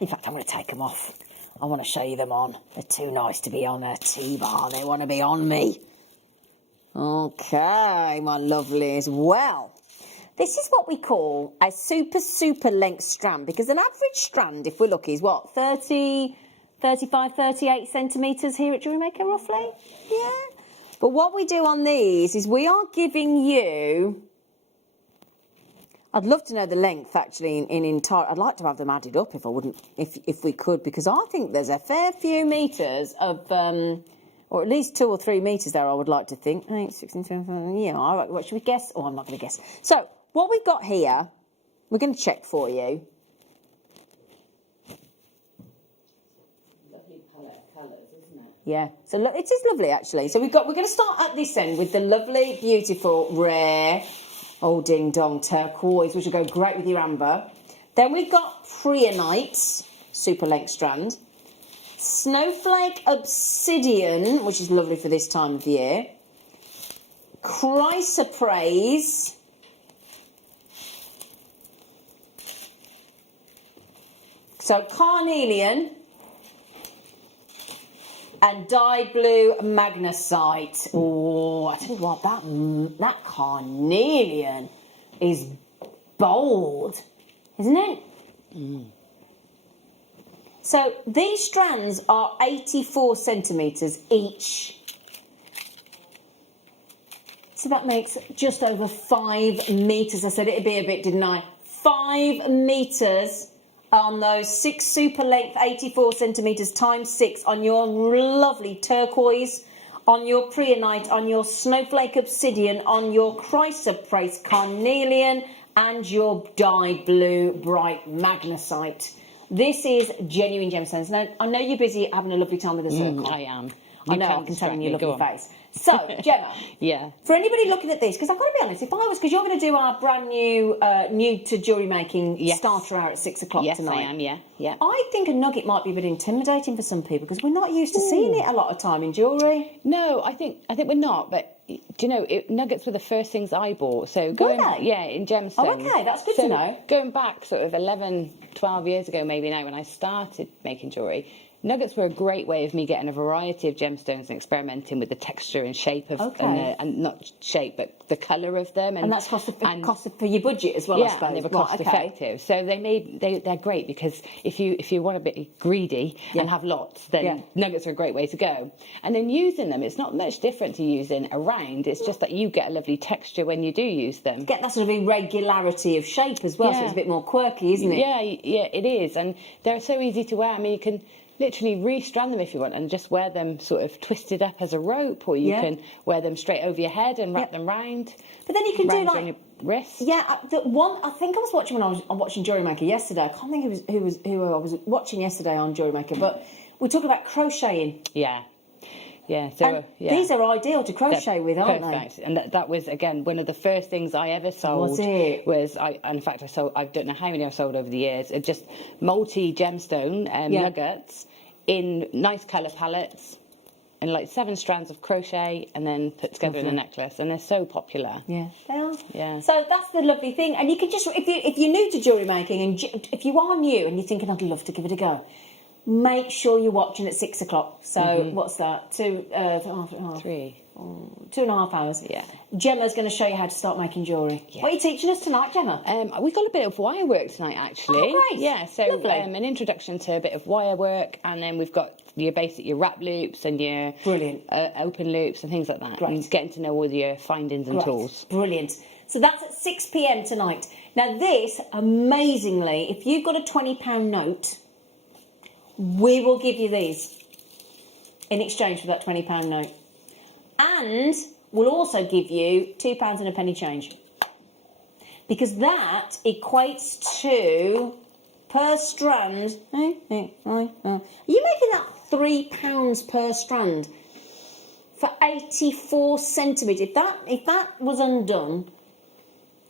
In fact, I'm going to take them off. I want to show you them on. They're too nice to be on a T-bar. They want to be on me. Okay, my lovelies. Well, this is what we call a super length strand, because an average strand, if we're lucky, is what, 30 35, 38 centimetres here at JewelleryMaker, roughly. Yeah. But what we do on these is we are giving you... I'd love to know the length, actually, in entire... I'd like to have them added up if we could, because I think there's a fair few metres of... or at least 2 or 3 metres there, I would like to think. 8, 16, 17, yeah, all right, what should we guess? Oh, I'm not going to guess. So, what we've got here, we're going to check for you. Lovely palette of colours, isn't it? Yeah, so look, it is lovely, actually. So we're going to start at this end with the lovely, beautiful, rare, oh, ding-dong turquoise, which will go great with your amber. Then we've got Preonite, super length strand. Snowflake Obsidian, which is lovely for this time of year. Chrysoprase. So carnelian. And dyed blue magnesite. Oh, I tell you what, that carnelian is bold, isn't it? Mm. So these strands are 84 centimetres each. So that makes just over 5 metres. I said it'd be a bit, didn't I? 5 metres on those 6 super length 84 centimetres times 6 on your lovely turquoise, on your Preonite, on your Snowflake Obsidian, on your Chrysoprase Carnelian, and your dyed blue bright magnesite. This is genuine gemstones. Now, I know you're busy having a lovely time with the Zircon. I am. I know, I can tell in your lovely face. So, Gemma, yeah. For anybody looking at this, because I've got to be honest, if I was, because you're going to do our brand new, new to jewellery making starter hour at 6 o'clock tonight. Yes, I am, yeah. I think a nugget might be a bit intimidating for some people because we're not used to seeing it a lot of time in jewellery. No, I think we're not, but do you know, nuggets were the first things I bought. So going, in gemstones. Oh, okay, that's good to know. Going back sort of 11, 12 years ago, maybe now, when I started making jewellery, nuggets were a great way of me getting a variety of gemstones and experimenting with the texture and shape of, and not shape, but the colour of them. And that's cost for your budget as well, I suppose. And they were cost effective. So they're great because if you want to be greedy and have lots, then nuggets are a great way to go. And then using them, it's not much different to using a round. It's just that you get a lovely texture when you do use them. Get that sort of irregularity of shape as well, so it's a bit more quirky, isn't it? Yeah, it is. And they're so easy to wear. I mean, you can literally restrand them if you want and just wear them sort of twisted up as a rope, or you can wear them straight over your head and wrap them round. But then you can do like on your wrist. Yeah, the one I think I was watching when I was watching JewelleryMaker yesterday. I can't think who I was watching yesterday on JewelleryMaker, but we talked about crocheting. Yeah. So these are ideal to crochet with, aren't they? And that was again one of the first things I ever sold. Was it? In fact, I don't know how many I've sold over the years. Just multi gemstone nuggets in nice colour palettes, and like 7 strands of crochet, and then put together in a necklace. And they're so popular. Yeah, they are. Yeah. So that's the lovely thing. And you can just, if you're new to jewellery making, and if you are new and you're thinking, I'd love to give it a go, make sure you're watching at 6 o'clock. So what's that? 3. 2.5 hours. Yeah. Gemma's going to show you how to start making jewellery. Yeah. What are you teaching us tonight, Gemma? We've got a bit of wire work tonight, actually. Oh, great. Yeah, so an introduction to a bit of wire work, and then we've got your wrap loops and your open loops and things like that. Great. And getting to know all your findings and tools. Brilliant. So that's at 6 p.m. tonight. Now this, amazingly, if you've got a £20 note, we will give you these in exchange for that £20 note. And we'll also give you £2 and a penny change. Because that equates to, per strand... Are you making that £3 per strand for 84 centimetres? If that was undone,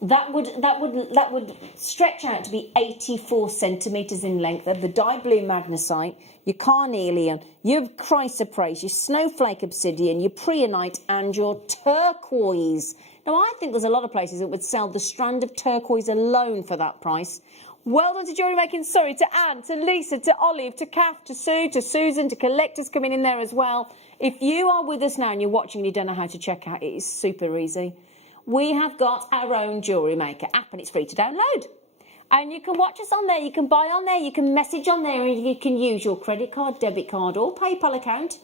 that would stretch out to be 84 centimetres in length of the dyed blue magnesite, your carnelian, your chrysoprase, your snowflake obsidian, your preonite, and your turquoise. Now, I think there's a lot of places that would sell the strand of turquoise alone for that price. Well done to Jewellery Making Surrey, to Anne, to Lisa, to Olive, to Kath, to Sue, to Susan, to collectors coming in there as well. If you are with us now and you're watching and you don't know how to check out, it is super easy. We have got our own Jewellery Maker app and it's free to download. And you can watch us on there, you can buy on there, you can message on there, and you can use your credit card, debit card, or PayPal account.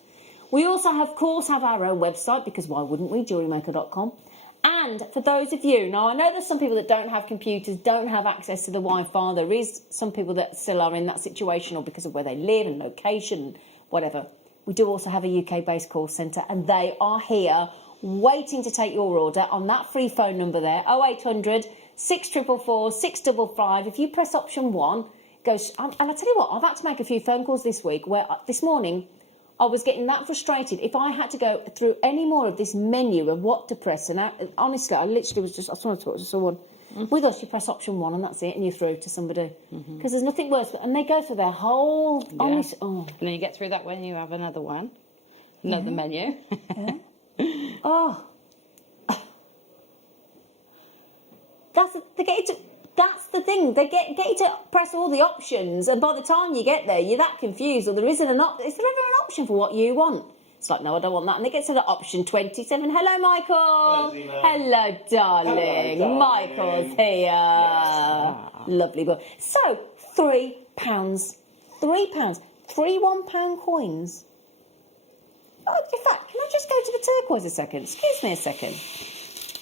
We also, of course, have our own website, because why wouldn't we? JewelleryMaker.com. And for those of you, now I know there's some people that don't have computers, don't have access to the Wi-Fi. There is some people that still are in that situation, or because of where they live and location, whatever. We do also have a UK-based call centre, and they are here waiting to take your order on that free phone number there, 0800 644 655. If you press option 1, it goes. And I tell you what, I've had to make a few phone calls this week where this morning I was getting that frustrated. If I had to go through any more of this menu of what to press, and honestly, I literally was just, I just want to talk to someone. With us, you press option 1 and that's it, and you're through to somebody. Because there's nothing worse. And they go through their whole... And then you get through that when you have another one. Another menu. Oh. That's the thing. They get you to press all the options, and by the time you get there, you're that confused, or there isn't is there ever an option for what you want? It's like, no, I don't want that. And they get to the option 27. Hello, Michael. Hello, darling. Hello, darling. Michael's here. Yes. Lovely boy. So, £3. £3. 3 £1 coins. Oh, in fact, can I just go to the turquoise a second? Excuse me a second.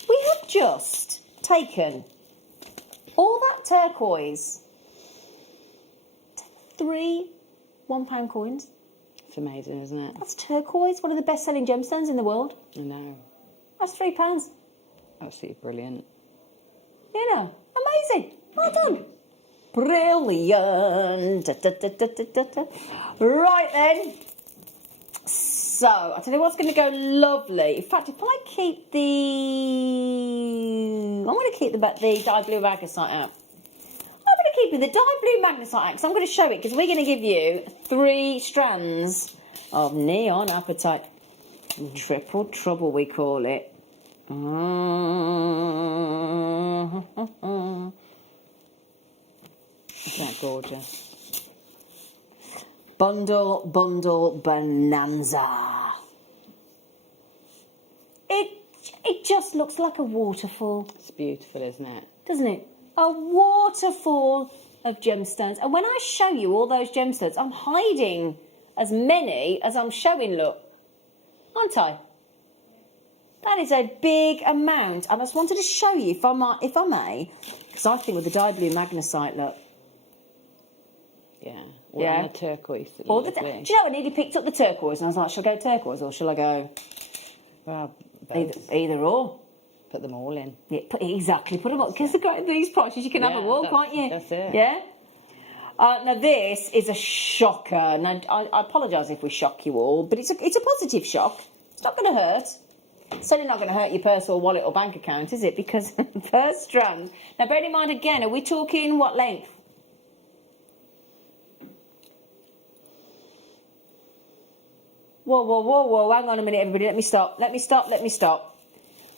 We have just taken all that turquoise, 3 £1 coins. It's amazing, isn't it? That's turquoise, one of the best-selling gemstones in the world. I know. That's £3. Absolutely brilliant. You know, amazing. Well done. Brilliant. Da, da, da, da, da, da, da. Right then. So, I'll tell you what's going to go lovely. In fact, if I keep I'm going to keep the dye blue magnesite out. I'm going to keep the dye blue magnesite out because I'm going to show it, because we're going to give you 3 strands of neon apatite. Triple trouble, we call it. Isn't that gorgeous? Bundle bonanza. It just looks like a waterfall, It's beautiful, isn't it? doesn't it? A waterfall of gemstones. And when I show you all those gemstones, I'm hiding as many as I'm showing, look. Aren't I? That is a big amount. I just wanted to show you, if I may, because I think with the dye blue magnesite, look. Yeah. Yeah. And the turquoise. Or do lovely. you know, I nearly picked up the turquoise and I was like, shall I go turquoise or shall I go Well, both. either or? Put them all in. Yeah, put them up, because these prices you can have Yeah, them all, that's- can't you? that's it. Yeah. Now this is a shocker. Now I apologise if we shock you all, but it's a positive shock. It's not going to hurt. It's certainly not going to hurt your purse or wallet or bank account, is it? Because first strand. Now bear in mind again, are we talking what length? Whoa, hang on a minute, everybody, let me stop.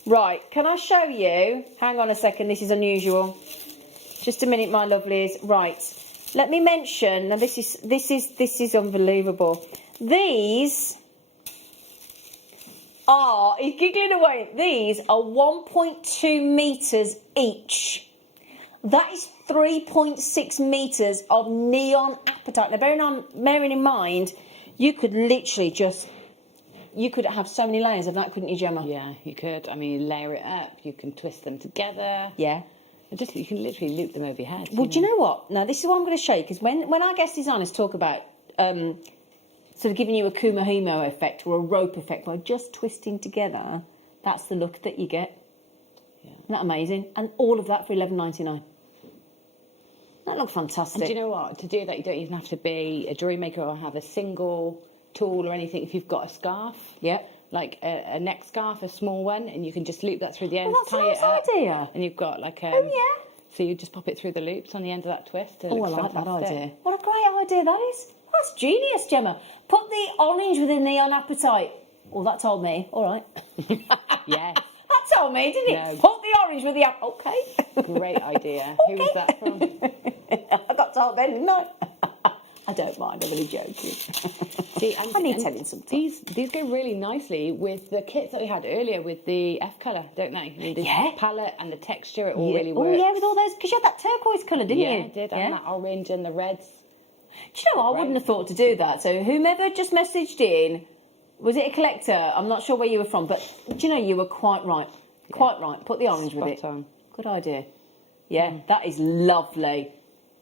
Right, can I show you? Hang on a second, this is unusual. Just a minute, my lovelies. Right, let me mention, now this is unbelievable. These are, he's giggling away, these are 1.2 metres each. That is 3.6 metres of neon apatite. Now bearing in mind, you could literally you could have so many layers of that, couldn't you, Gemma? Yeah, you could. I mean, you layer it up, you can twist them together. Yeah. You can literally loop them over your head. Well, do you know what? Now, this is what I'm going to show you, because when our guest designers talk about sort of giving you a kumahimo effect or a rope effect by just twisting together, that's the look that you get. Yeah. Isn't that amazing? And all of that for $11.99. That looks fantastic. And do you know what? To do that, you don't even have to be a jewellery maker or have a single tool or anything. If you've got a scarf, Yeah. like a neck scarf, a small one, and you can just loop that through the end, Well, that's a tie nice it up, idea. and you've got like a. Oh, yeah. So you just pop it through the loops on the end of that twist. And it Oh, I looks like that fantastic. idea. What a great idea that is. That's genius, Gemma. Put the orange with the neon apatite. Oh, that told me. All right. Yes. That told me, didn't it? No. Put the orange with the Okay. Great idea. Who was that from? I got told then, didn't I? I don't mind, I'm only joking. See, I need telling sometimes. These go really nicely with the kits that we had earlier with the F colour, don't they? I mean, the Yeah. palette and the texture, it all Yeah. really Oh, works. yeah, with all those, because you had that turquoise colour, didn't yeah, you? I did, and that orange and the reds. Do you know, I wouldn't have thought to do that. So whomever just messaged in, was it a collector? I'm not sure where you were from, but do you know, you were quite right. Quite right. Put the orange with it. Spot on. Good idea. Yeah, that is lovely.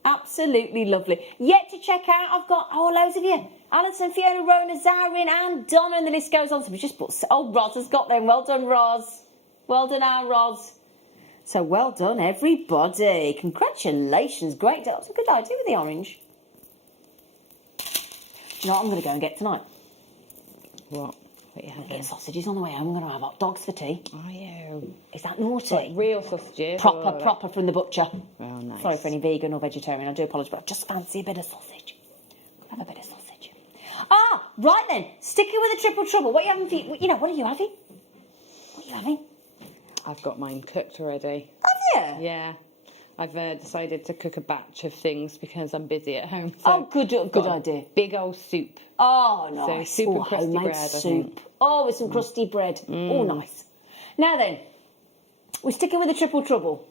Absolutely lovely. Yet to check out, I've got, loads of you. Alison, Fiona, Rona, Zarin, and Donna, and the list goes on. So we just put, Roz has got them. Well done, Roz. Well done, our Roz. So well done, everybody. Congratulations. Great. That was a good idea with the orange. Do you know what I'm going to go and get tonight? What? What you I'm going to having? get sausages on the way home. I'm going to have hot dogs for tea. Are you? Is that naughty? Like real sausages? Proper from the butcher. Oh, nice. Sorry for any vegan or vegetarian. I do apologise, but I just fancy a bit of sausage. Have a bit of sausage. Right then. Sticking with the triple trouble. What are you having for what are you having? What are you having? I've got mine cooked already. Have you? Yeah. I've decided to cook a batch of things because I'm busy at home. Good got a idea. Big old soup. Oh, nice. So soup and crusty homemade bread, I soup. think. Oh, with some crusty bread. Oh, nice. Now then, we're sticking with the triple trouble.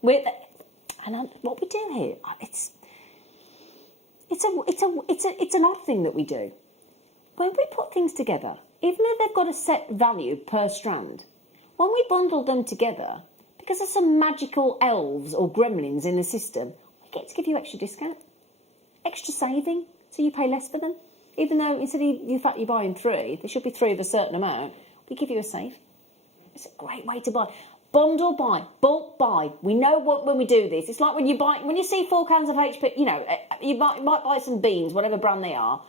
What we do here, it's an odd thing that we do. When we put things together, even though they've got a set value per strand, when we bundle them together, because there's some magical elves or gremlins in the system, we get to give you extra discount, extra saving, so you pay less for them. Even though instead of the fact you're buying 3, there should be 3 of a certain amount, we give you a save. It's a great way to buy. Bundle buy, bulk buy. We know when we do this. It's like when you see 4 cans of HP, you might buy some beans, whatever brand they are.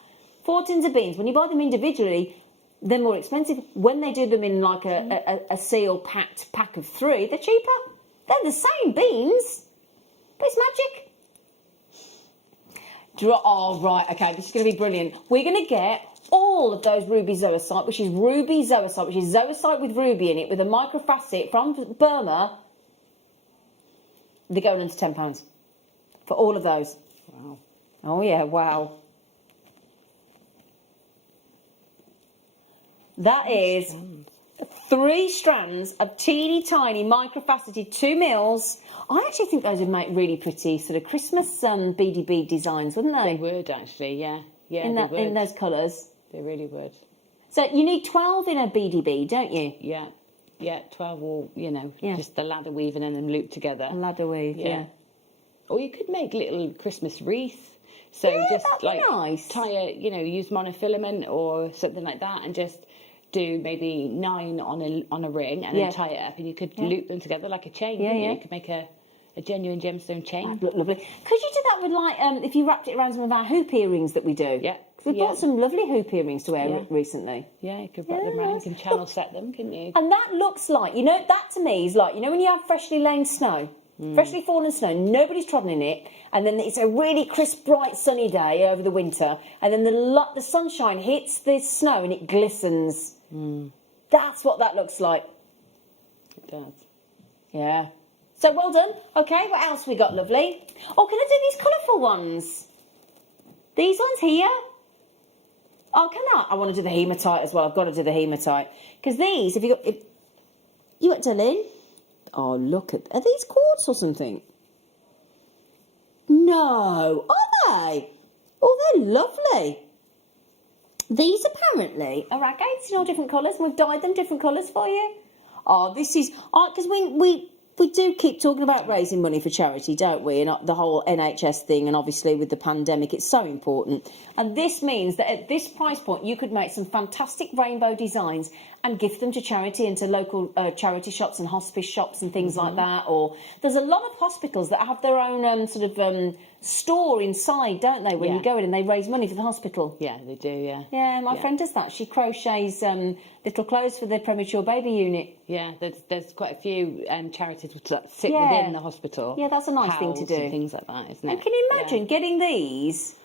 4 tins of beans. When you buy them individually, they're more expensive. When they do them in like a sealed packed pack of 3, they're cheaper. They're the same beans, but it's magic. Oh, right, okay, this is going to be brilliant. We're going to get all of those ruby zoisite, which is zoisite with ruby in it, with a microfacet from Burma. They're going under £10 for all of those. Wow. Oh, yeah, wow. That is 3 strands of teeny tiny microfaceted 2 mils. I actually think those would make really pretty sort of Christmas beady bead designs, wouldn't they? They would actually, yeah. Yeah, in those colours. They really would. So you need 12 in a beady bead, don't you? Yeah. Yeah, 12 all, Yeah. just the ladder weaving and then loop together. A ladder weave, yeah. Or you could make little Christmas wreath. So just that'd be like nice. tie it, use monofilament or something like that and just do maybe 9 on a ring and then tie it up and you could loop them together like a chain, couldn't you? You could make a genuine gemstone chain. That'd look lovely. Could you do that with like if you wrapped it around some of our hoop earrings that we do? Yeah. We bought some lovely hoop earrings to wear recently. Yeah, you could wrap them around, you can channel set them, couldn't you? And that looks like, that to me is like, when you have freshly lain snow, freshly fallen snow, nobody's trodden in it, and then it's a really crisp, bright, sunny day over the winter, and then the sunshine hits the snow and it glistens. That's what that looks like. It does. Yeah. So well done. Okay, what else we got, lovely? Oh, can I do these colourful ones? These ones here? Oh, can I? I want to do the hematite as well. I've got to do the hematite. Because these, you at Dylan? Oh, look at... Are these quartz or something? No. Are they? Oh, they're lovely. These apparently are agates in all different colours, and we've dyed them different colours for you. Oh, this is... Because we do keep talking about raising money for charity, don't we? And the whole NHS thing, and obviously with the pandemic, it's so important. And this means that at this price point, you could make some fantastic rainbow designs and gift them to charity and to local charity shops and hospice shops and things like that. Or there's a lot of hospitals that have their own store inside, don't they? When you go in and they raise money for the hospital. Yeah, they do. Yeah. Yeah, my friend does that. She crochets little clothes for the premature baby unit. Yeah, there's quite a few charities which sit within the hospital. Yeah, that's a nice thing to do. And things like that, isn't it? And can you imagine getting these?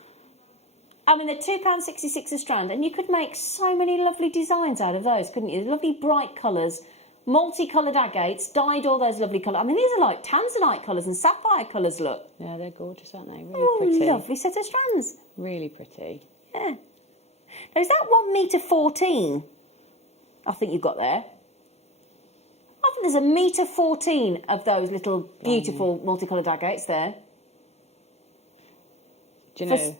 I mean, they're £2.66 a strand, and you could make so many lovely designs out of those, couldn't you? Lovely bright colours multicoloured agates, dyed all those lovely colours. I mean, these are like tanzanite colours and sapphire colours, look. Yeah, they're gorgeous, aren't they? Really Oh, pretty. lovely set of strands. Really pretty. Yeah. Now, is that 1m14? I think you've got there. I think there's 1m14 of those little beautiful multicoloured agates there. Do you know?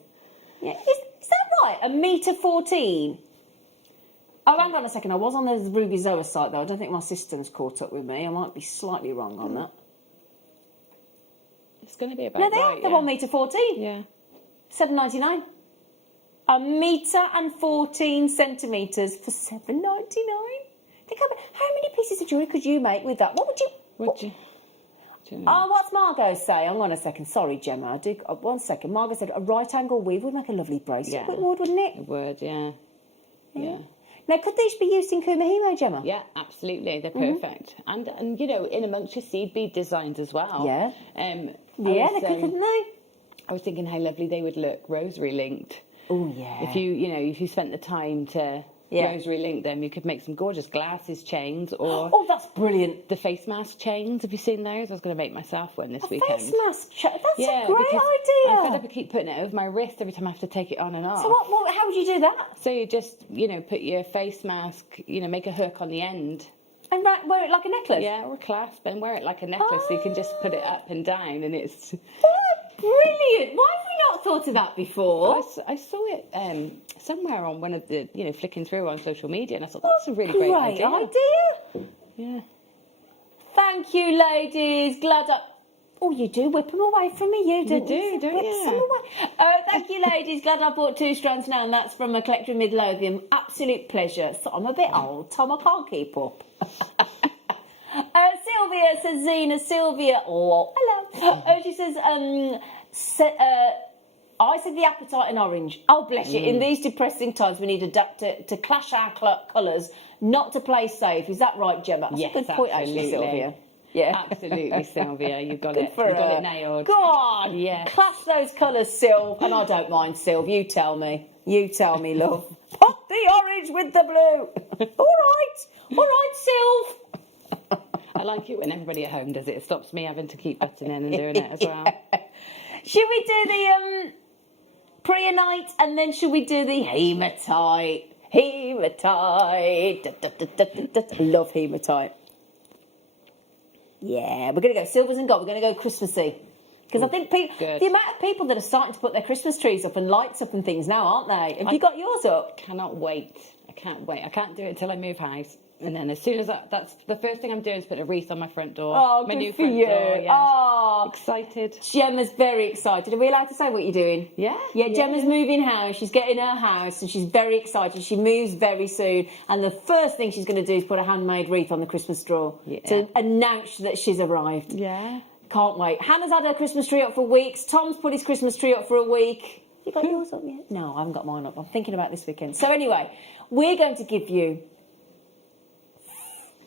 Yeah, is that right? 1m14? Oh, hang on a second. I was on the Ruby Zoa site, though. I don't think my system's caught up with me. I might be slightly wrong on that. It's going to be about No, they right, are. They're 1m14. Yeah. $7.99. 1m14 centimetres for $7.99. Think about how many pieces of jewellery could you make with that? What would you? Would you? Do you know? Oh, what's Margot say? Hang on a second. Sorry, Gemma. I do. 1 second. Margot said a right angle weave would make a lovely bracelet. Yeah. It would, wouldn't it? It would, yeah. Yeah. Now, could these be used in Kumahimo, Gemma? Yeah, absolutely. They're Mm-hmm. perfect. And you know, in amongst your seed bead designs as well. Yeah. Yeah, Yeah, they could, couldn't they? I was thinking how lovely they would look, rosary linked. Oh, yeah. If you spent the time to rosary link them, you could make some gorgeous glasses chains or Oh, that's brilliant. the face mask chains. Have you seen those? I was going to make myself one this weekend. Face mask. That's Yeah, a great because idea. I'm fed up of keep putting it over my wrist every time I have to take it on and off. So how would you do that? So you just, put your face mask, make a hook on the end. And wear it like a necklace? Yeah, or a clasp and wear it like a necklace so you can just put it up and down and it's... Oh, brilliant. Why have we not thought of that before? I saw it somewhere on one of the, flicking through on social media and I thought, that's a really great idea. Yeah. Thank you, ladies. Glad I... Oh, you do whip them away from me, you do, Whip don't you? them away. Thank you, ladies. Glad I bought 2 strands now, and that's from a collector in Midlothian. Absolute pleasure. So I'm a bit old, Tom. I can't keep up. Sylvia says, Sylvia. Oh, hello. She says, I said the apatite and orange. Oh, bless you. In these depressing times, we need to adapt to clash our colours, not to play safe. Is that right, Gemma? That's Yes, a good point, actually, absolutely. Sylvia. Yeah. Absolutely, Sylvia. You've got it. For You've got her. it nailed. Go on. Yes. Clash those colours, Sylv. And I don't mind, Sylv. You tell me. You tell me, love. Pop the orange with the blue. All right, Sylv. I like it when everybody at home does it. It stops me having to keep butting in and doing it as well. Should we do the preonite and then should we do the hematite? Hematite. Love hematite. Yeah, we're going to go silvers and gold. We're going to go Christmassy. Because I think the amount of people that are starting to put their Christmas trees up and lights up and things now, aren't they? Have you got yours up? Cannot wait. I can't wait. I can't do it until I move house. And then as soon as that's the first thing I'm doing is put a wreath on my front door. Oh, my good new for front you. door. Yeah. Oh, excited. Gemma's very excited. Are we allowed to say what you're doing? Yeah. Yeah, Gemma's moving house. She's getting her house and she's very excited. She moves very soon. And the first thing she's going to do is put a handmade wreath on the Christmas straw to announce that she's arrived. Yeah. Can't wait. Hannah's had her Christmas tree up for weeks. Tom's put his Christmas tree up for a week. You got yours up yet? No, I haven't got mine up. I'm thinking about this weekend. So anyway, we're going to give you...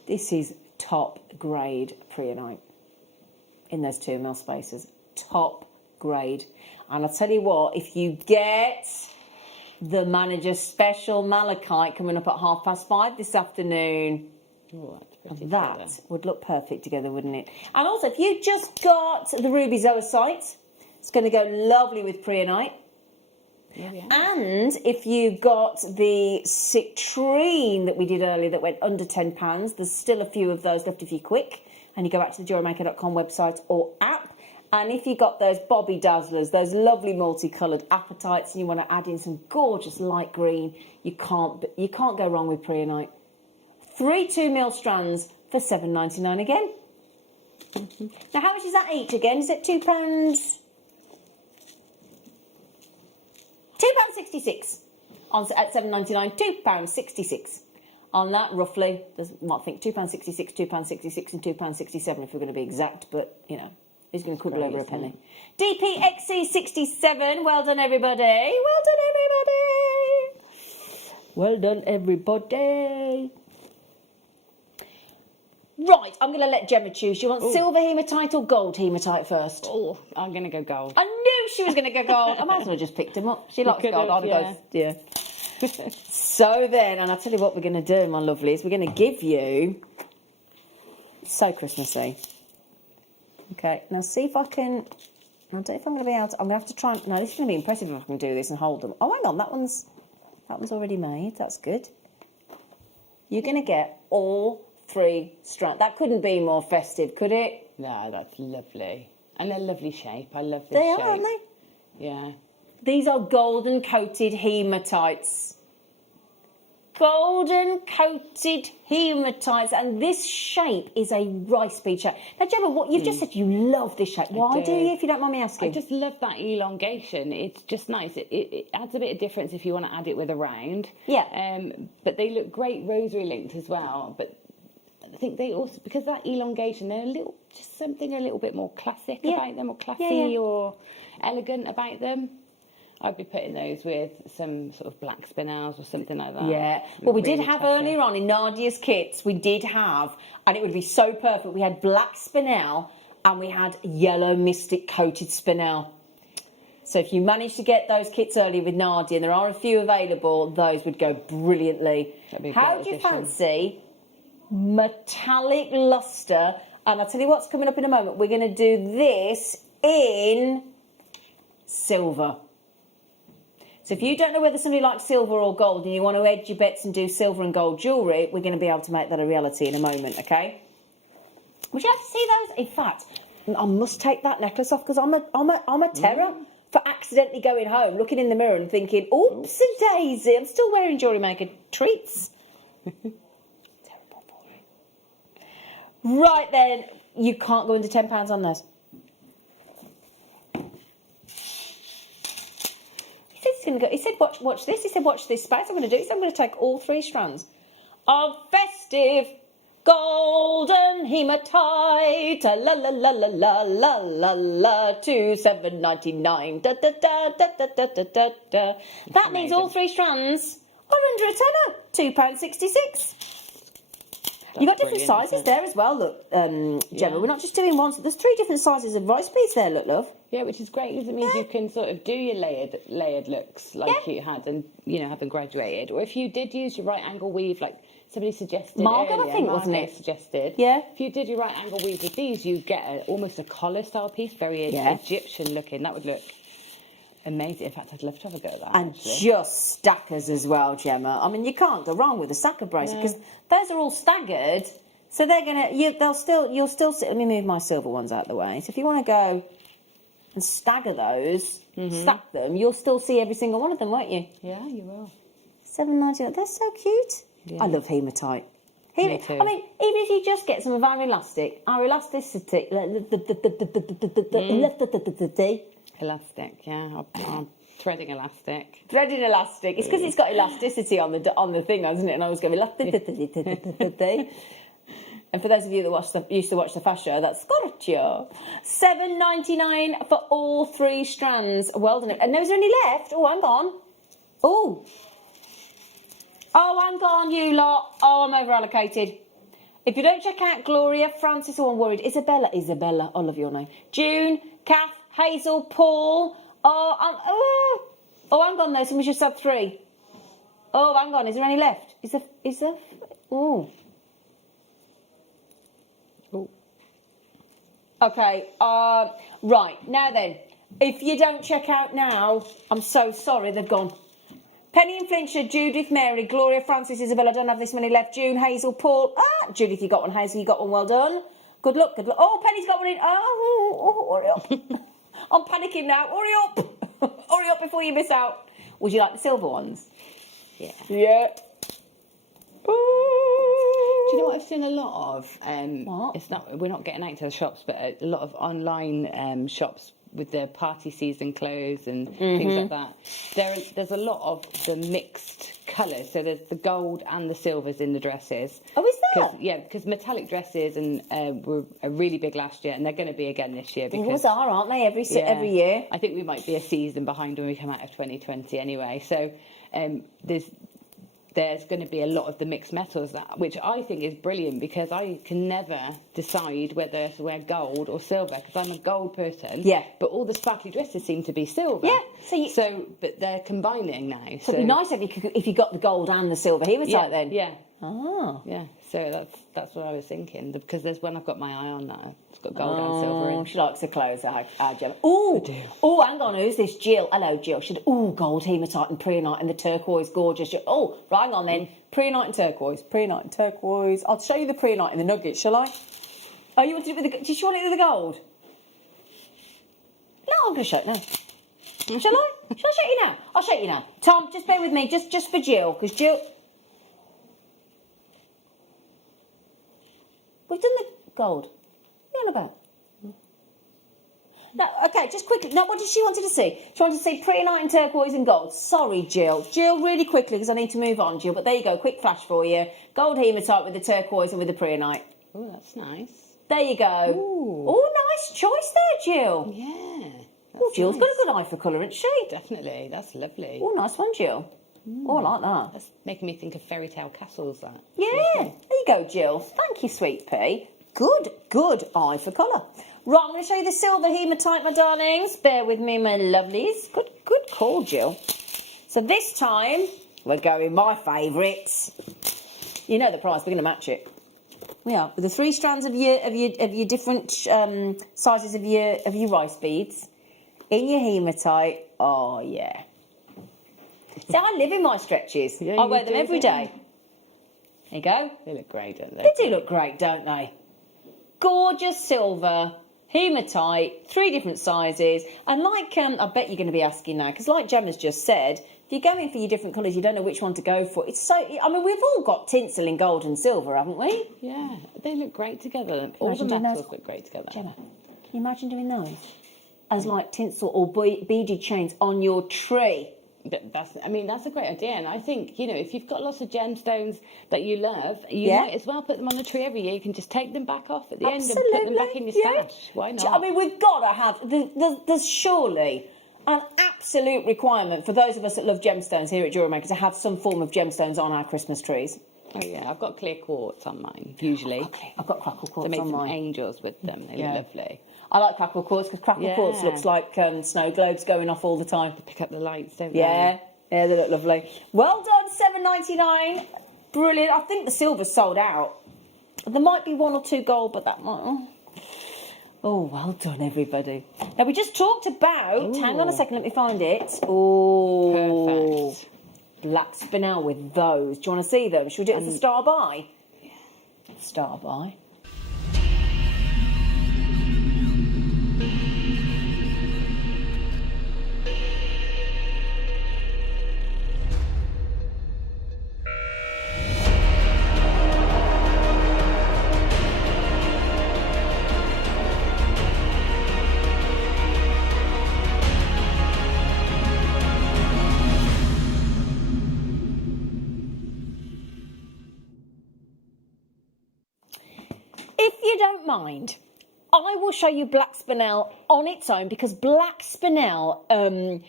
This is top grade preonite in those 2 mil spaces. Top grade. And I'll tell you what, if you get the manager's special malachite coming up at 5:30 this afternoon, that would look perfect together, wouldn't it? And also, if you just got the Ruby Zoa site, it's going to go lovely with preonite. Yeah. And if you got the Citrine that we did earlier that went under £10, there's still a few of those left if you're quick. And you go back to the JewelleryMaker.com website or app. And if you got those Bobby Dazzlers, those lovely multicoloured apatites, and you want to add in some gorgeous light green, you can't go wrong with preonite. 3 2mm strands for $7.99 again. Now, how much is that each again? Is it £2? £2.66 at $7.99. £2.66 on that roughly. There's, I think £2.66, £2.66, and £2.67 if we're going to be exact. But who's going to quibble over a penny? DPXC67. Well done, everybody. Well done, everybody. Right, I'm going to let Gemma choose. Do you want silver hematite or gold hematite first? Oh, I'm going to go gold. I knew she was going to go gold. I might as well just picked him up. She likes gold. I'll go. Yeah. So then, and I'll tell you what we're going to do, my lovelies. We're going to give you It's so Christmassy. Okay, now see if I can... I don't know if I'm going to be able to... I'm going to have to try and... No, this is going to be impressive if I can do this and hold them. Oh, hang on, that one's already made. That's good. You're going to get all 3 strands. That couldn't be more festive, could it? No, that's lovely. And a lovely shape. I love this They shape. are, aren't they? Yeah. These are golden coated hematites. Golden coated hematites, and this shape is a rice bead shape. Now, Gemma, what you've just said, you love this shape. Why do you, if you don't mind me asking? I just love that elongation. It's just nice. It adds a bit of difference if you want to add it with a round. Yeah. But they look great rosary linked as well. But I think they also, because that elongation, they're just something a little bit more classic about them, or classy or elegant about them. I'd be putting those with some sort of black spinels or something like that. Yeah. Well, we did Really have classy. earlier on in Nadia's kits, we did have, and it would be so perfect, we had black spinel and we had yellow mystic coated spinel. So if you managed to get those kits earlier with Nadia, and there are a few available, those would go brilliantly. That'd be a How great do you addition. fancy metallic luster? And I'll tell you what's coming up in a moment. We're going to do this in silver. So if you don't know whether somebody likes silver or gold and you want to edge your bets and do silver and gold jewellery, we're going to be able to make that a reality in a moment, okay? Would you like to see those? In fact, I must take that necklace off because I'm a terror for accidentally going home, looking in the mirror and thinking, oops and daisy, I'm still wearing JewelleryMaker treats. Terrible boy. Right then, you can't go under £10 on those. He said, watch this. He said, watch this space. I'm going to do it. So I'm going to take all 3 strands of festive golden hematite. La la la la la la la la to $7.99. Da da da da da da da da da. That means all 3 strands are under a tenner. £2.66. You've got different sizes there as well, look, Gemma. We're not just doing one. There's 3 different sizes of rice beads there, look, love. Yeah, which is great because it means you can sort of do your layered looks like you had, and having graduated. Or if you did use your right angle weave, like somebody suggested Margaret, earlier, I think, wasn't it? Suggested. Yeah. If you did your right angle weave with these, you get almost a collar style piece, very Egyptian looking. That would look amazing. In fact, I'd love to have a go at that. And actually. just stackers as well, Gemma. I mean, you can't go wrong with a stacker bracelet because those are all staggered. So they're you'll still sit. Let me move my silver ones out of the way. So if you want to go and stagger those, stack them, you'll still see every single one of them, won't you? Yeah, you will. $7.99. They're so cute. Yeah. I love hematite. Me too. I mean, even if you just get some of our elasticity, Elastic, yeah. I'm threading elastic. threaded elastic. It's because it's got elasticity on the thing, hasn't it? And I was going elastic. And for those of you that used to watch the fast show, that's Scorchio. $7.99 for all 3 strands. Well done. And is there any left? Oh, hang on. Oh, hang on, you lot. Oh, I'm over allocated. If you don't check out Gloria, Francis, I'm worried. Isabella, I love your name. June, Kath, Hazel, Paul. Oh, hang on, though. Somebody just had 3. Oh, hang on. Is there any left? Is there? Oh. Okay, right, now then, if you don't check out now, I'm so sorry, they've gone. Penny and Flincher, Judith, Mary, Gloria, Francis, Isabel, I don't have this many left, June, Hazel, Paul, Judith, you got one, Hazel, you got one, well done. Good luck. Oh, Penny's got one in, hurry up. I'm panicking now, hurry up. Hurry up before you miss out. Would you like the silver ones? Yeah. Yeah. Do you know what I've seen a lot of? What? We're not getting out to the shops, but a lot of online shops with the party season clothes and things like that. There's a lot of the mixed colours. So there's the gold and the silvers in the dresses. Oh, is there? Because metallic dresses were really big last year, and they're going to be again this year. Because Always are, aren't they? Every year. I think we might be a season behind when we come out of 2020 anyway. So there's going to be a lot of the mixed metals, which I think is brilliant because I can never decide whether to wear gold or silver because I'm a gold person. Yeah. But all the sparkly dresses seem to be silver. Yeah. But they're combining now. So it'd be nice if you got the gold and the silver hematite then. Yeah. Ah. Yeah, so that's what I was thinking, because there's one I've got my eye on now. It's got gold and silver in. She likes the clothes, our Gemma. Oh, hang on, who's this? Jill. Hello, Jill. Gold hematite and preonite and the turquoise, gorgeous. Oh, right, hang on then. Preonite and turquoise. Preonite and turquoise. I'll show you the preonite in the nugget, shall I? Oh, you want to do it with the? Did you want it with the gold? No, I'm going to show it now. Shall I? Shall I show you now? I'll show you now. Tom, just bear with me, just for Jill, because Jill. We've done the gold. What are you on about? No, okay, just quickly. No, what did she wanted to see? She wanted to see preonite and turquoise and gold. Sorry, Jill. Jill, really quickly, because I need to move on, Jill. But there you go, quick flash for you. Gold hematite with the turquoise and with the preonite. Oh, that's nice. There you go. Ooh. Oh, nice choice there, Jill. Yeah. Oh, Jill's got a good eye for colour, hasn't she? Definitely, that's lovely. Oh, nice one, Jill. Oh, I like that. That's making me think of fairy tale castles, that. Yeah, there you go, Jill. Thank you, sweet pea. Good eye for colour. Right, I'm going to show you the silver hematite, my darlings. Bear with me, my lovelies. Good call, Jill. So this time, we're going my favourites. You know the price, we're going to match it. We are, with the 3 strands of your different sizes of your rice beads in your hematite. Oh, yeah. See, I live in my stretches. Yeah, I wear them every day. There you go. They look great, don't they? They do look great, don't they? Gorgeous silver, hematite, 3 different sizes. And like, I bet you're going to be asking now, because like Gemma's just said, if you're going for your different colours, you don't know which one to go for. It's so, I mean, we've all got tinsel in gold and silver, haven't we? Yeah, they look great together. All the metals look great together. Gemma, can you imagine doing those? As like tinsel or beaded chains on your tree. That's a great idea, and I think, you know, if you've got lots of gemstones that you love, you might as well put them on the tree every year. You can just take them back off at the end and put them back in your stash. Why not? I mean, we've got to have. There's surely an absolute requirement for those of us that love gemstones here at JewelleryMaker to have some form of gemstones on our Christmas trees. Oh yeah, I've got clear quartz on mine usually. I've got crackle quartz they make on some mine. Angels with them. They look lovely. I like crackle quartz because crackle quartz looks like snow globes going off all the time. They pick up the lights, don't they? Yeah, they look lovely. Well done, $7.99. Brilliant. I think the silver's sold out. There might be 1 or 2 gold, but that might. Oh, well done, everybody. Now, we just talked about. Hang on a second, let me find it. Oh, perfect. Black spinel with those. Do you want to see them? Should we do it as a star by? Yeah. Star by. If you don't mind, I will show you black spinel on its own, because black spinel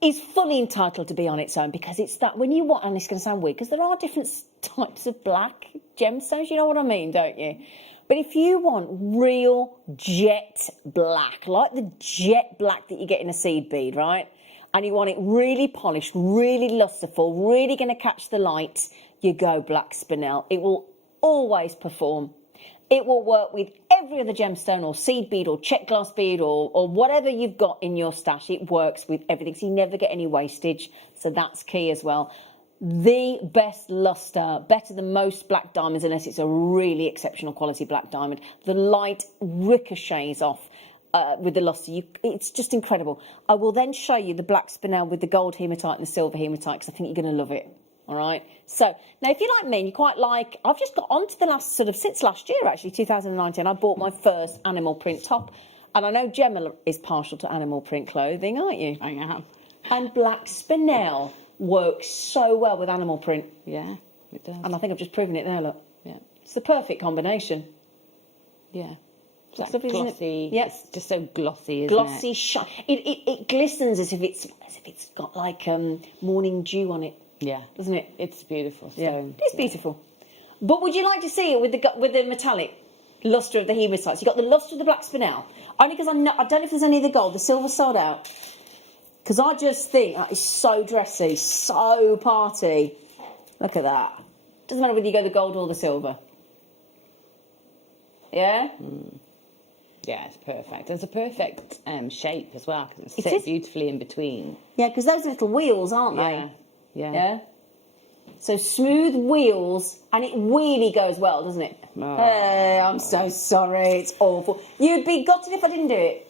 is fully entitled to be on its own, because it's that when you want, and it's going to sound weird, because there are different types of black gemstones, you know what I mean, don't you? But if you want real jet black, like the jet black that you get in a seed bead, right? And you want it really polished, really lusterful, really going to catch the light, you go black spinel. It will always perform. It will work with every other gemstone or seed bead or check glass bead or whatever you've got in your stash. It works with everything, so you never get any wastage. So that's key as well. The best luster, better than most black diamonds, unless it's a really exceptional quality black diamond. The light ricochets off with the luster. It's just incredible. I will then show you the black spinel with the gold hematite and the silver hematite, because I think you're going to love it. All right. So now, if you like me and you quite like, I've just got onto the last since last year, actually, 2019, I bought my first animal print top. And I know Gemma is partial to animal print clothing, aren't you? I am. And black spinel works so well with animal print. Yeah, it does. And I think I've just proven it there, look. Yeah. It's the perfect combination. Yeah. It's like like glossy. Yes. It's just so glossy, isn't glossy, shine. It glistens as if it's got like morning dew on it. Yeah, doesn't it? It's beautiful. Yeah, it's beautiful. But would you like to see it with the metallic luster of the hematites? So you got the luster of the black spinel. Only because I don't know if there's any of the gold. The silver sold out. Because I just think that is so dressy, so party. Look at that. Doesn't matter whether you go the gold or the silver. Yeah? Yeah, it's perfect. It's a perfect shape as well, because it It sits is. beautifully in between. Yeah, because those little wheels, aren't Yeah, they? yeah. Yeah? So smooth wheels, and it really goes well, doesn't it? Oh. I'm so sorry, it's awful. You'd be gutted if I didn't do it.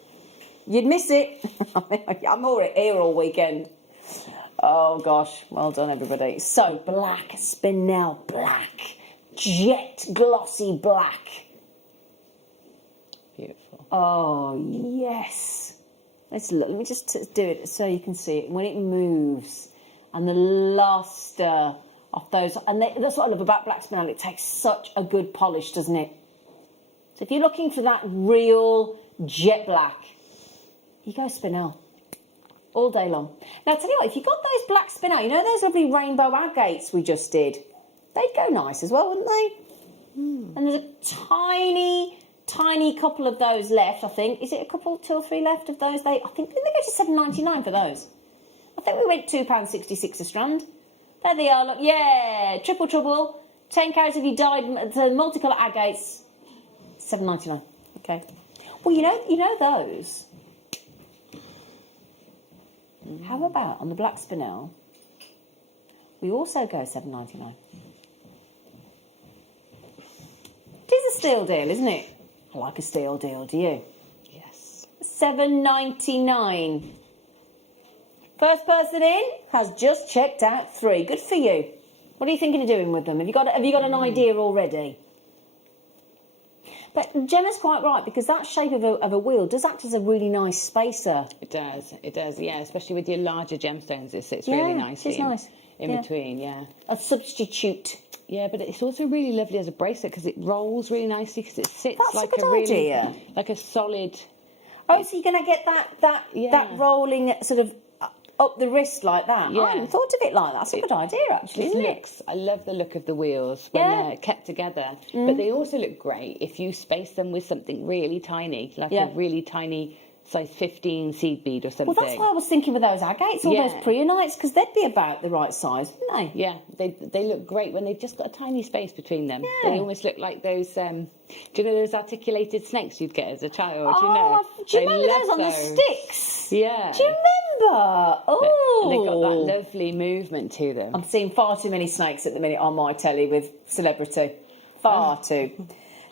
You'd miss it. I'm already here all weekend. Oh gosh, well done everybody. So black, spinel black, jet glossy black. Beautiful. Oh yes. Let's look. Let me just do it so you can see it when it moves, and the luster of those. And that's what I love about black spinel. It takes such a good polish, doesn't it? So if you're looking for that real jet black, you go spinel all day long. Now, I tell you what, if you got those black spinel, you know those lovely rainbow agates we just did? They'd go nice as well, wouldn't they? And there's a tiny, tiny couple of those left, I think. Is it a couple, 2 or 3 left of those? I think they go to £7.99 for those. I think we went £2.66 a strand. There they are, look, yeah, triple trouble, 10 carats if you dyed multicolour agates, £7.99. Okay. Well, you know those. How about on the black spinel? We also go £7.99. It is a steal deal, isn't it? I like a steal deal, do you? Yes. £7.99. First person in has just checked out 3. Good for you. What are you thinking of doing with them? Have you got an idea already? But Gemma's quite right, because that shape of a wheel does act as a really nice spacer. It does, yeah, especially with your larger gemstones, it sits really nicely it's nice. in between, yeah. A substitute. Yeah, but it's also really lovely as a bracelet because it rolls really nicely because it sits That's like a good really, idea. like a solid. Oh, so you're going to get that rolling sort of up the wrist like that? Yeah. I hadn't thought of it like that. That's a good idea, actually, isn't it? I love the look of the wheels when they're kept together, but they also look great if you space them with something really tiny, like a really tiny size 15 seed bead or something. Well, that's why I was thinking with those agates, all those preonites, because they'd be about the right size, wouldn't they? Yeah, they look great when they've just got a tiny space between them. Yeah. They almost look like those, do you know those articulated snakes you'd get as a child? Oh, do you I remember love those on the sticks? Yeah. Do you remember? Oh. They got that lovely movement to them. I'm seeing far too many snakes at the minute on my telly with celebrity. Far too.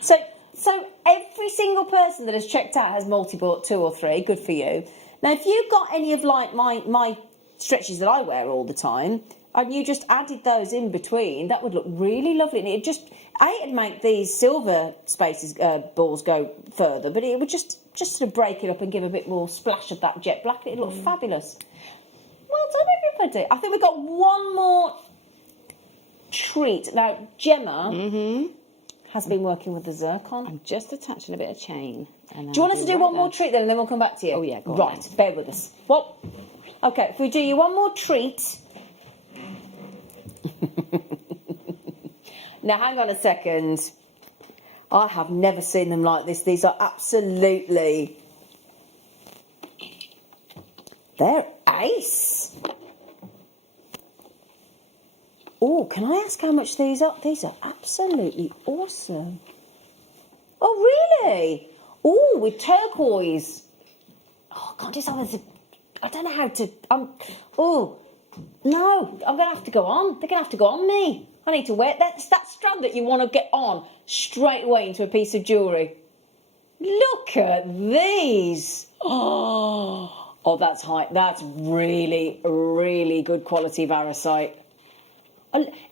So every single person that has checked out has multi-bought 2 or 3. Good for you. Now, if you've got any of like my stretches that I wear all the time, and you just added those in between, that would look really lovely. And it just, it'd make these silver spaces balls go further, but it would just sort of break it up and give a bit more splash of that jet black. It'd look fabulous. Well done, everybody. I think we've got one more treat. Now, Gemma has been working with the Zircon. I'm just attaching a bit of chain. And Do you want us to do one more treat then, and then we'll come back to you? Oh, yeah, go on Right, then. bear with us. What? Okay, if we do you one more treat. Now, hang on a second. I have never seen them like this. These are absolutely... They're ace. Oh, can I ask how much these are? These are absolutely awesome. Oh, really? Oh, with turquoise. Oh, I can't decide. I don't know how to... oh, no, I'm going to have to go on. They're going to have to go on me. I need to wear... That's that strand that you want to get on straight away into a piece of jewellery. Look at these. Oh, that's high. That's really, really good quality varisite.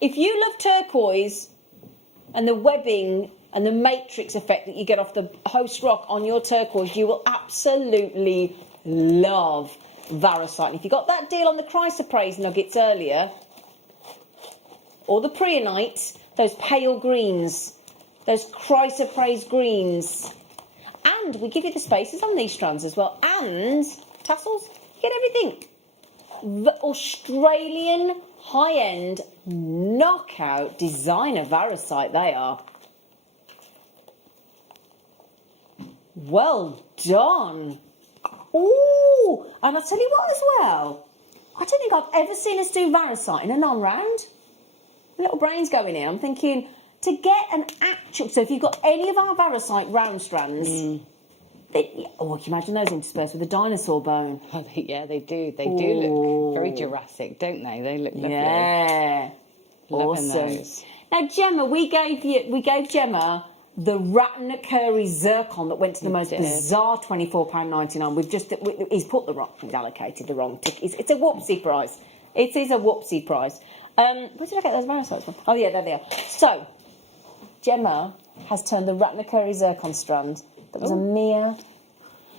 If you love turquoise and the webbing and the matrix effect that you get off the host rock on your turquoise, you will absolutely love varisite. And if you got that deal on the chrysoprase nuggets earlier, or the preonite, those pale greens, those chrysoprase greens, and we give you the spaces on these strands as well, and tassels, you get everything. The Australian high-end knockout designer varisite they are. Well done. Ooh, and I'll tell you what as well, I don't think I've ever seen us do varisite in a non-round. little brain's going in. I'm thinking, to get an actual... So if you've got any of our Varisite round strands... Oh, can you imagine those interspersed with a dinosaur bone? Oh, yeah, they do. They do look very Jurassic, don't they? They look lovely. Yeah. Loving Awesome. those. Now, Gemma, we gave Gemma the Ratnakuri Zircon that went to the most bizarre £24.99. He's put the wrong... He's allocated the wrong ticket. It's a whoopsie price. It is a whoopsie price. Where did I get those Varisites from? Oh, yeah, there they are. So, Gemma has turned the Ratnakuri Zircon strand that was a mere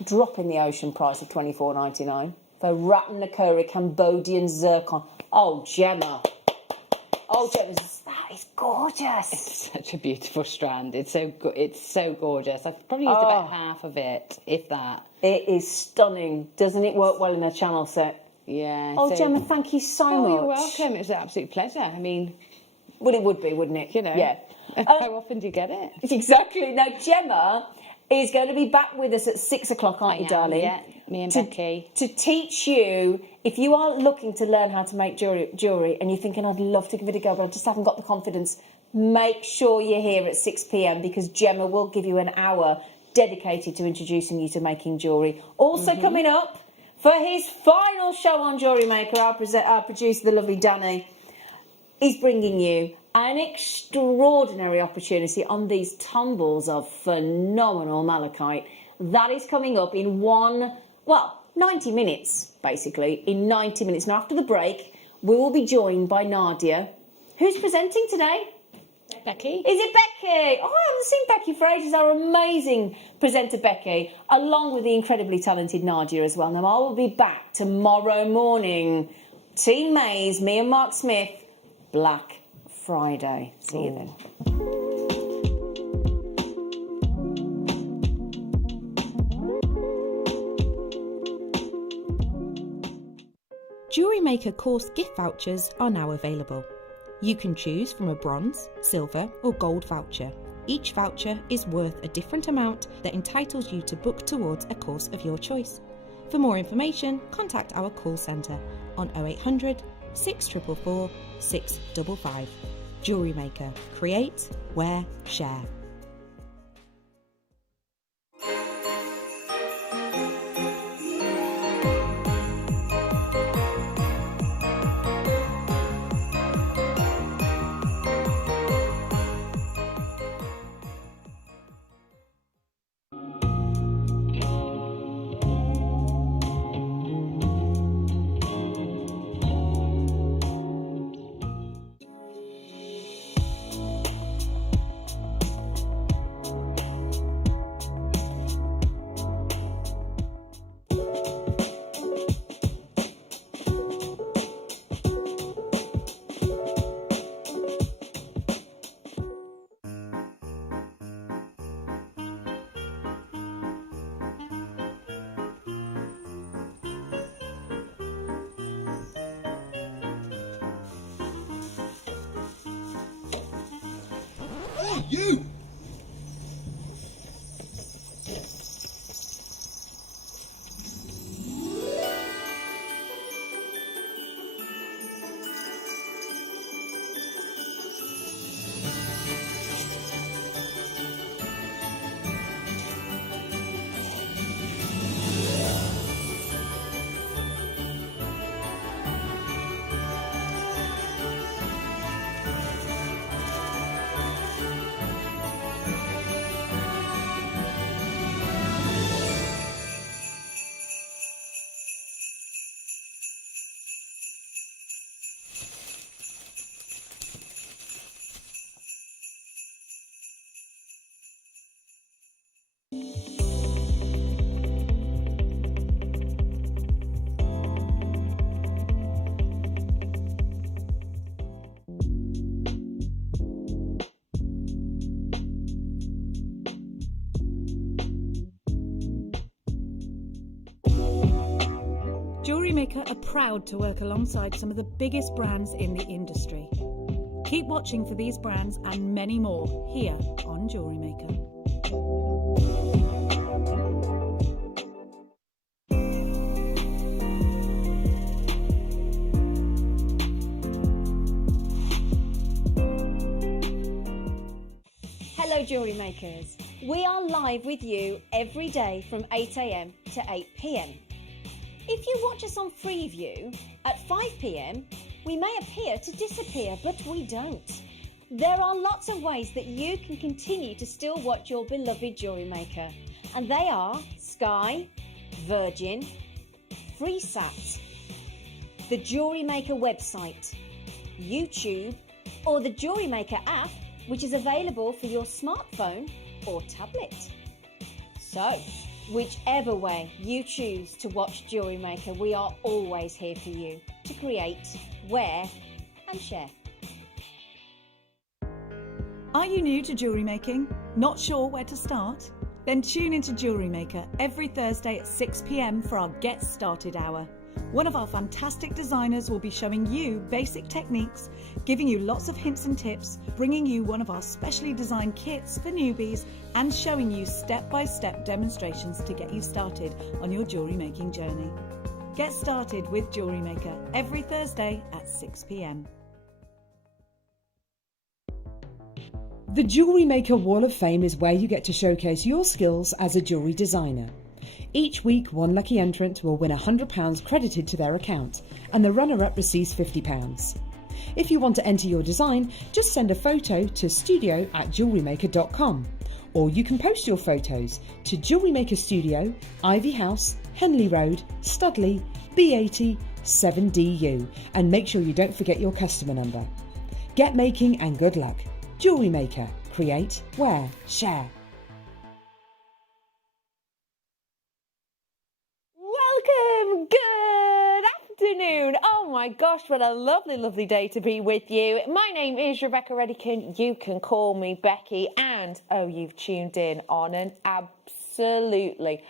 drop in the ocean price of £24.99 for Ratnakuri Cambodian Zircon. Oh, Gemma. Oh, Gemma, that is gorgeous. It's such a beautiful strand. It's so gorgeous. I've probably used about half of it, if that. It is stunning. Doesn't it work well in a channel set? Yeah. Oh, Gemma, thank you so much. You're welcome. It was an absolute pleasure. I mean... Well, it would be, wouldn't it? You know. Yeah. How often do you get it? Exactly. Now, Gemma is going to be back with us at 6 o'clock, aren't you, darling? Yeah, me and Becky. To teach you, if you are looking to learn how to make jewellery and you're thinking, I'd love to give it a go, but I just haven't got the confidence, make sure you're here at 6 p.m. because Gemma will give you an hour dedicated to introducing you to making jewellery. Also coming up, for his final show on JewelleryMaker, our producer, the lovely Danny, is bringing you an extraordinary opportunity on these tumbles of phenomenal malachite. That is coming up in 90 minutes, basically. In 90 minutes. Now, after the break, we will be joined by Nadia. Who's presenting today? Becky. Is it Becky? Oh, I haven't seen Becky for ages. Our amazing presenter, Becky, along with the incredibly talented Nadia as well. Now, I will be back tomorrow morning. Team Mays, me and Mark Smith, Black Friday. See you then. JewelleryMaker course gift vouchers are now available. You can choose from a bronze, silver or gold voucher. Each voucher is worth a different amount that entitles you to book towards a course of your choice. For more information, contact our call centre on 0800 644 655. JewelleryMaker. Create, wear, share. You! JewelleryMaker are proud to work alongside some of the biggest brands in the industry. Keep watching for these brands and many more here on JewelleryMaker. Hello jewellery makers, we are live with you every day from 8 a.m. to 8 p.m. If you watch us on Freeview at 5 p.m, we may appear to disappear, but we don't. There are lots of ways that you can continue to still watch your beloved jewellery maker, and they are Sky, Virgin, FreeSat, the Jewellery Maker website, YouTube, or the Jewellery Maker app, which is available for your smartphone or tablet. So, whichever way you choose to watch Jewellery Maker, we are always here for you to create, wear and share. Are you new to jewellery making? Not sure where to start? Then tune into Jewellery Maker every Thursday at 6 p.m. for our Get Started Hour. One of our fantastic designers will be showing you basic techniques, giving you lots of hints and tips, bringing you one of our specially designed kits for newbies, and showing you step-by-step demonstrations to get you started on your jewellery making journey. Get started with Jewellery Maker every Thursday at 6 p.m. The Jewellery Maker Wall of Fame is where you get to showcase your skills as a jewellery designer. Each week, one lucky entrant will win £100 credited to their account, and the runner-up receives £50. If you want to enter your design, just send a photo to studio@jewellerymaker.com, or you can post your photos to Jewellery Maker Studio, Ivy House, Henley Road, Studley, B80 7DU, and make sure you don't forget your customer number. Get making and good luck. Jewellery Maker. Create, wear, share. Welcome, good afternoon. Oh my gosh, what a lovely, lovely day to be with you. My name is Rebecca Redican. You can call me Becky, and oh, you've tuned in on an absolutely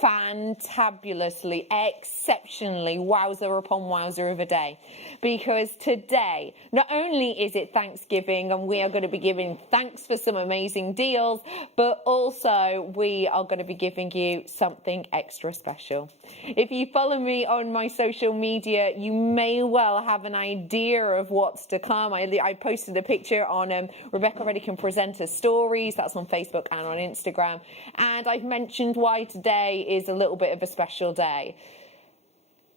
fantabulously, exceptionally wowzer upon wowzer of a day, because today not only is it Thanksgiving and we are going to be giving thanks for some amazing deals, but also we are going to be giving you something extra special. If you follow me on my social media, you may well have an idea of what's to come. I posted a picture on Rebecca Redican Presenter Stories. That's on Facebook and on Instagram, and I've mentioned why today is a little bit of a special day.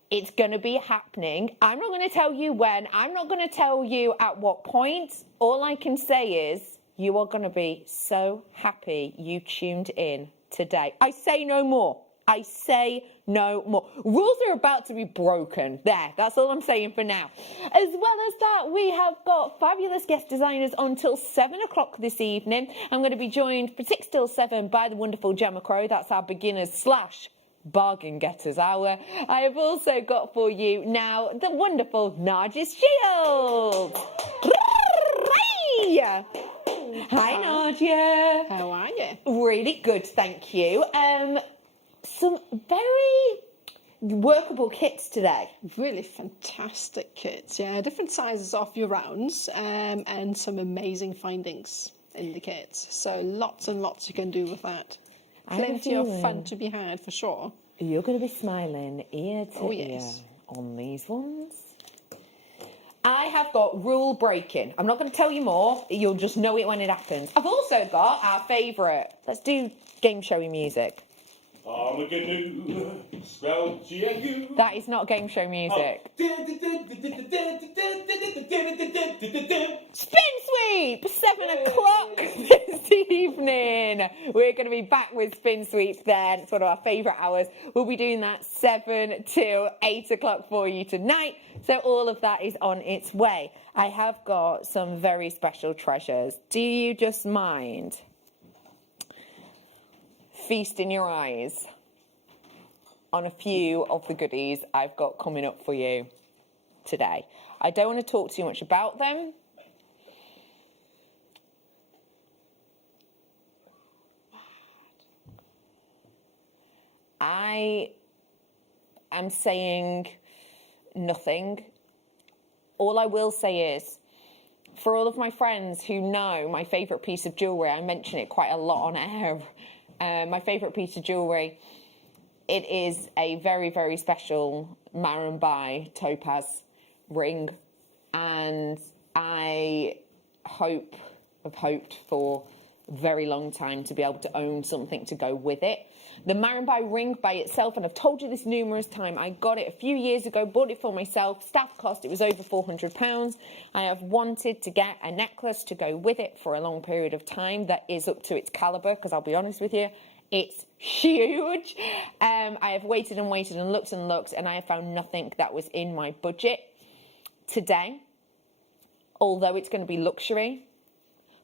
It's going to be happening. I'm not going to tell you when. I'm not going to tell you at what point. All I can say is you are going to be so happy you tuned in today. I say no more. I say no more. Rules are about to be broken. There, that's all I'm saying for now. As well as that, we have got fabulous guest designers until 7 o'clock this evening. I'm going to be joined for 6 till 7 by the wonderful Gemma Crow. That's our beginners / bargain getters hour. I have also got for you now the wonderful Nargis Shields. Hi, Nadia. How are you? Really good, thank you. Some very workable kits today. Really fantastic kits, yeah. Different sizes off your rounds, and some amazing findings in the kits. So lots and lots you can do with that. Plenty of fun to be had for sure. You're going to be smiling ear to ear yes. on these ones. I have got rule breaking. I'm not going to tell you more. You'll just know it when it happens. I've also got our favourite. Let's do game showy music. That is not game show music. Spin sweep, 7 o'clock this evening. We're going to be back with spin sweeps then. It's one of our favourite hours. We'll be doing that 7 till 8 o'clock for you tonight. So all of that is on its way. I have got some very special treasures. Do you just mind feasting your eyes on a few of the goodies I've got coming up for you today? I don't want to talk too much about them. I am saying nothing. All I will say is, for all of my friends who know my favourite piece of jewellery, I mention it quite a lot on air, my favourite piece of jewellery, it is a very, very special Maranbai topaz ring, and I have hoped for very long time to be able to own something to go with it. The Marimbay ring by itself, and I've told you this numerous times, I got it a few years ago, bought it for myself, staff cost, it was over £400. I have wanted to get a necklace to go with it for a long period of time that is up to its calibre, because I'll be honest with you, it's huge. I have waited and waited and looked, and I have found nothing that was in my budget. Today, although it's going to be luxury,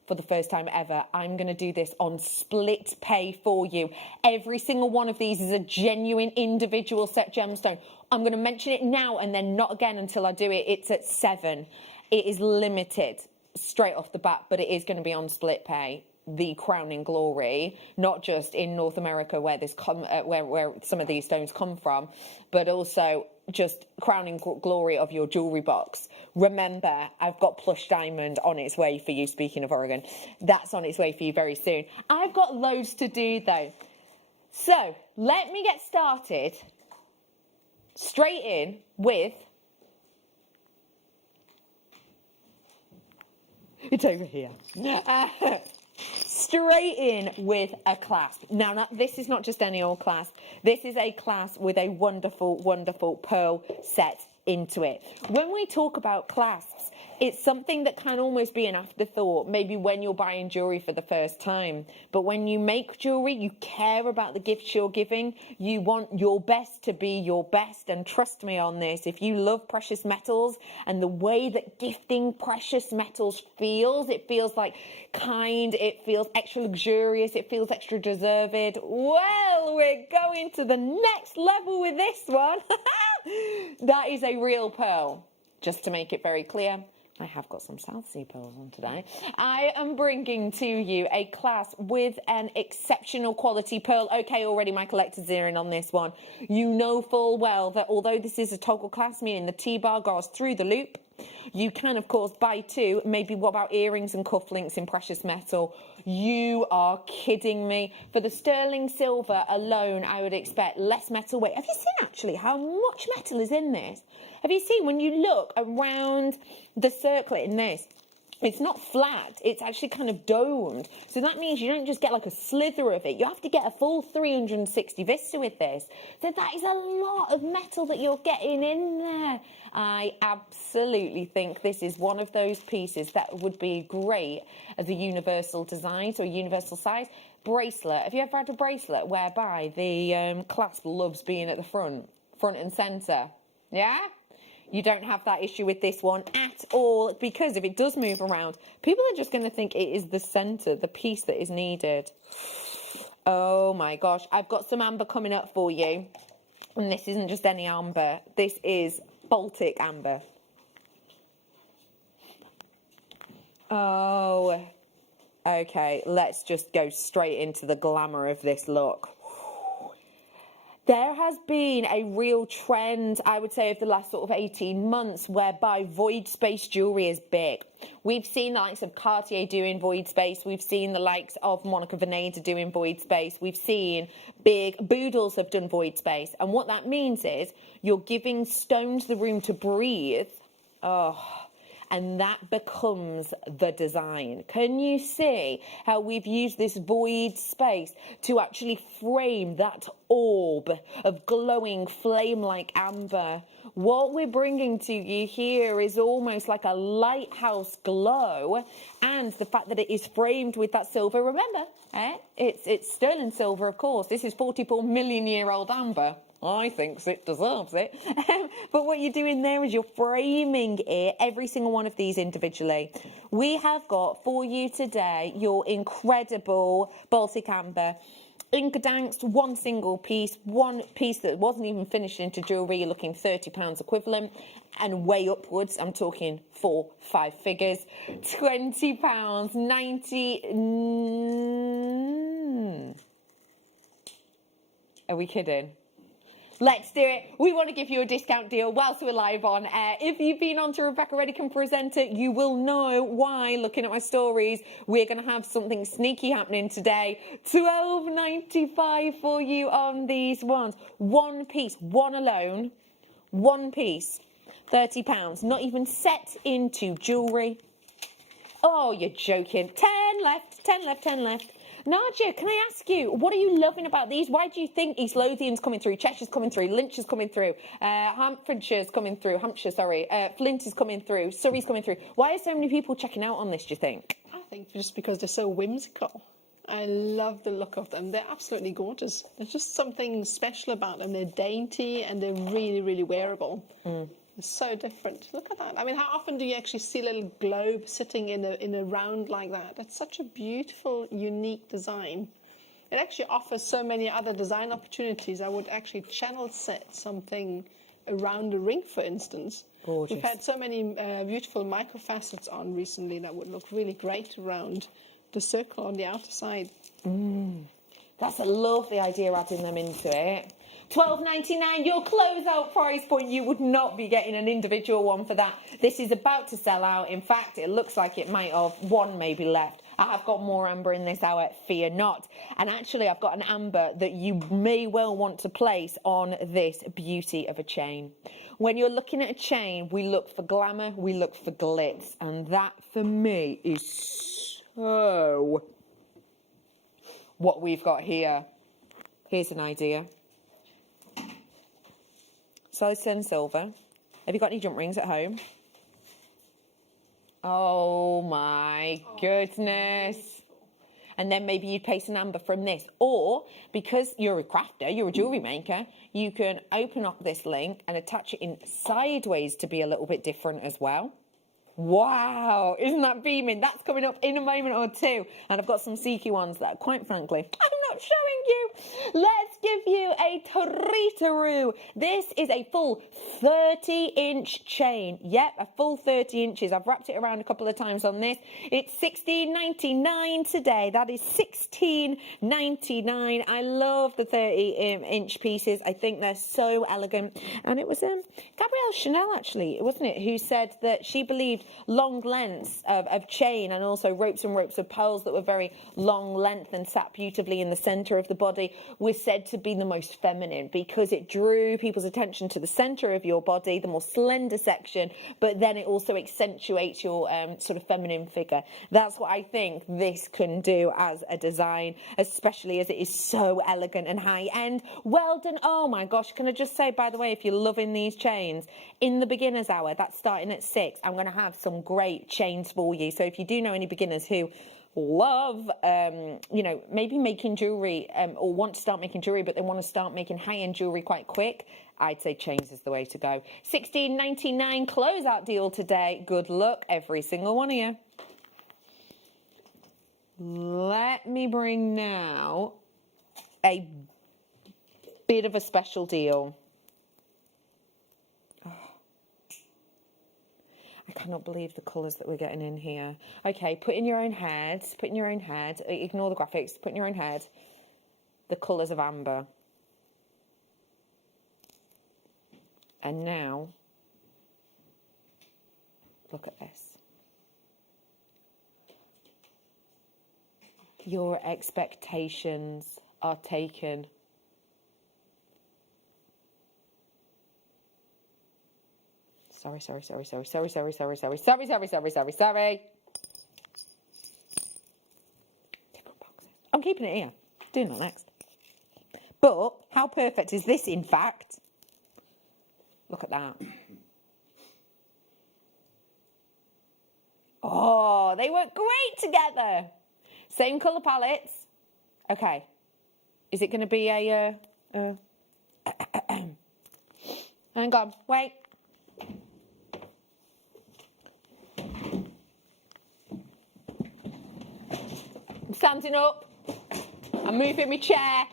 for the first time ever, I'm going to do this on split pay for you. Every single one of these is a genuine individual set gemstone. I'm going to mention it now and then not again until I do it. It's at 7. It is limited straight off the bat, but it is going to be on split pay. The crowning glory, not just in North America where where some of these stones come from, but also just crowning glory of your jewellery box. Remember, I've got plush diamond on its way for you, speaking of Oregon. That's on its way for you very soon. I've got loads to do though. So, let me get started straight in with... It's over here. Straight in with a clasp. Now, this is not just any old clasp. This is a clasp with a wonderful, wonderful pearl set into it. When we talk about clasps, it's something that can almost be an afterthought, maybe when you're buying jewellery for the first time. But when you make jewellery, you care about the gifts you're giving. You want your best to be your best. And trust me on this, if you love precious metals and the way that gifting precious metals feels, it feels like kind, it feels extra luxurious, it feels extra deserved. Well, we're going to the next level with this one. That is a real pearl. Just to make it very clear, I have got some South Sea pearls on today. I am bringing to you a clasp with an exceptional quality pearl. Okay, already my collector's in on this one. You know full well that although this is a toggle clasp, meaning the T-bar goes through the loop, you can, of course, buy two. Maybe what about earrings and cufflinks in precious metal? You are kidding me. For the sterling silver alone, I would expect less metal weight. Have you seen, actually, how much metal is in this? Have you seen, when you look around the circlet in this, it's not flat, it's actually kind of domed. So that means you don't just get like a slither of it, you have to get a full 360 vista with this. So that is a lot of metal that you're getting in there. I absolutely think this is one of those pieces that would be great as a universal design, so a universal size. Bracelet. Have you ever had a bracelet whereby the clasp loves being at the front and centre? Yeah? You don't have that issue with this one at all, because if it does move around, people are just going to think it is the centre, the piece that is needed. Oh my gosh, I've got some amber coming up for you. And this isn't just any amber, this is Baltic amber. Oh, okay, let's just go straight into the glamour of this look. There has been a real trend, I would say, over the last sort of 18 months whereby void space jewellery is big. We've seen the likes of Cartier doing void space. We've seen the likes of Monica Vinader doing void space. We've seen big Boodles have done void space. And what that means is you're giving stones the room to breathe. Oh, and that becomes the design. Can you see how we've used this void space to actually frame that orb of glowing flame-like amber? What we're bringing to you here is almost like a lighthouse glow, and the fact that it is framed with that silver. Remember, it's sterling silver, of course. This is 44 million year old amber. I think it deserves it. But what you're doing there is you're framing it, every single one of these individually. We have got for you today your incredible Baltic amber. Inkadanks, one single piece, one piece that wasn't even finished into jewellery. You're looking £30 equivalent, and way upwards, I'm talking 4-5 figures. £20, 90. Are we kidding? Let's do it. We want to give you a discount deal whilst we're live on air. If you've been on to Rebecca Redican Presenter, you will know why, looking at my stories, we're going to have something sneaky happening today. $12.95 for you on these ones. One piece, one alone, one piece, £30. Not even set into jewellery. Oh, you're joking. 10 left, 10 left, 10 left. Nadia, can I ask you, what are you loving about these? Why do you think East Lothian's coming through, Cheshire's coming through, Lincolnshire's coming through, Hampshire's coming through, Flint is coming through, Surrey's coming through? Why are so many people checking out on this, do you think? I think just because they're so whimsical. I love the look of them. They're absolutely gorgeous. There's just something special about them. They're dainty and they're really, really wearable. They're so different. Look at that. I mean, how often do you actually see a little globe sitting in a round like that? It's such a beautiful, unique design. It actually offers so many other design opportunities. I would actually channel set something around a ring, for instance. Gorgeous. We've had so many beautiful micro facets on recently that would look really great around the circle on the outer side. That's a lovely idea, adding them into it. $12.99, your closeout price point. You would not be getting an individual one for that. This is about to sell out. In fact, it looks like it might have one maybe left. I have got more amber in this hour, fear not. And actually, I've got an amber that you may well want to place on this beauty of a chain. When you're looking at a chain, we look for glamour, we look for glitz. And that, for me, is so what we've got here. Here's an idea. Solid silver. Have you got any jump rings at home? Oh my goodness. And then maybe you'd place an amber from this. Or, because you're a crafter, you're a jewellery maker, you can open up this link and attach it in sideways to be a little bit different as well. Wow, isn't that beaming? That's coming up in a moment or two. And I've got some Seeky ones that, quite frankly, I'm not showing you. Let's give you a treataroo. This is a full 30-inch chain. Yep, a full 30 inches. I've wrapped it around a couple of times on this. It's $16.99 today. That is $16.99. I love the 30-inch pieces. I think they're so elegant. And it was Gabrielle Chanel, actually, wasn't it, who said that she believed long lengths of chain and also ropes and ropes of pearls that were very long length and sat beautifully in the centre of the body was said to be the most feminine because it drew people's attention to the centre of your body, the more slender section, but then it also accentuates your sort of feminine figure. That's what I think this can do as a design, especially as it is so elegant and high end. Well done. Oh my gosh, can I just say, by the way, if you're loving these chains, in the beginner's hour, that's starting at 6, I'm going to have some great chains for you. So if you do know any beginners who love, you know, maybe making jewellery or want to start making jewellery, but they want to start making high-end jewellery quite quick, I'd say chains is the way to go. $16.99 closeout deal today. Good luck, every single one of you. Let me bring now a bit of a special deal. I cannot believe the colours that we're getting in here. Okay, put in your own head, ignore the graphics, put in your own head the colours of amber. And now, look at this. Your expectations are taken. Sorry. I'm keeping it here. Doing that next. But how perfect is this, in fact? Look at that. Oh, they work great together. Same colour palettes. Okay. Is it going to be a... Hang on. Wait. I'm standing up. I'm moving my chair.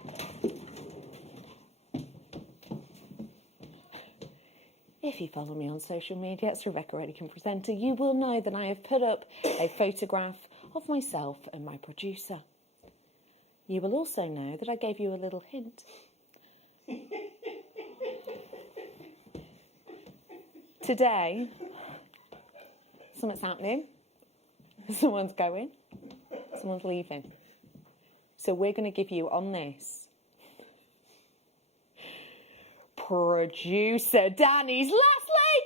If you follow me on social media, it's Rebecca Redican Presenter, you will know that I have put up a photograph of myself and my producer. You will also know that I gave you a little hint. Today, something's happening. Someone's going. Someone's leaving. So we're going to give you on this producer Danny's last lay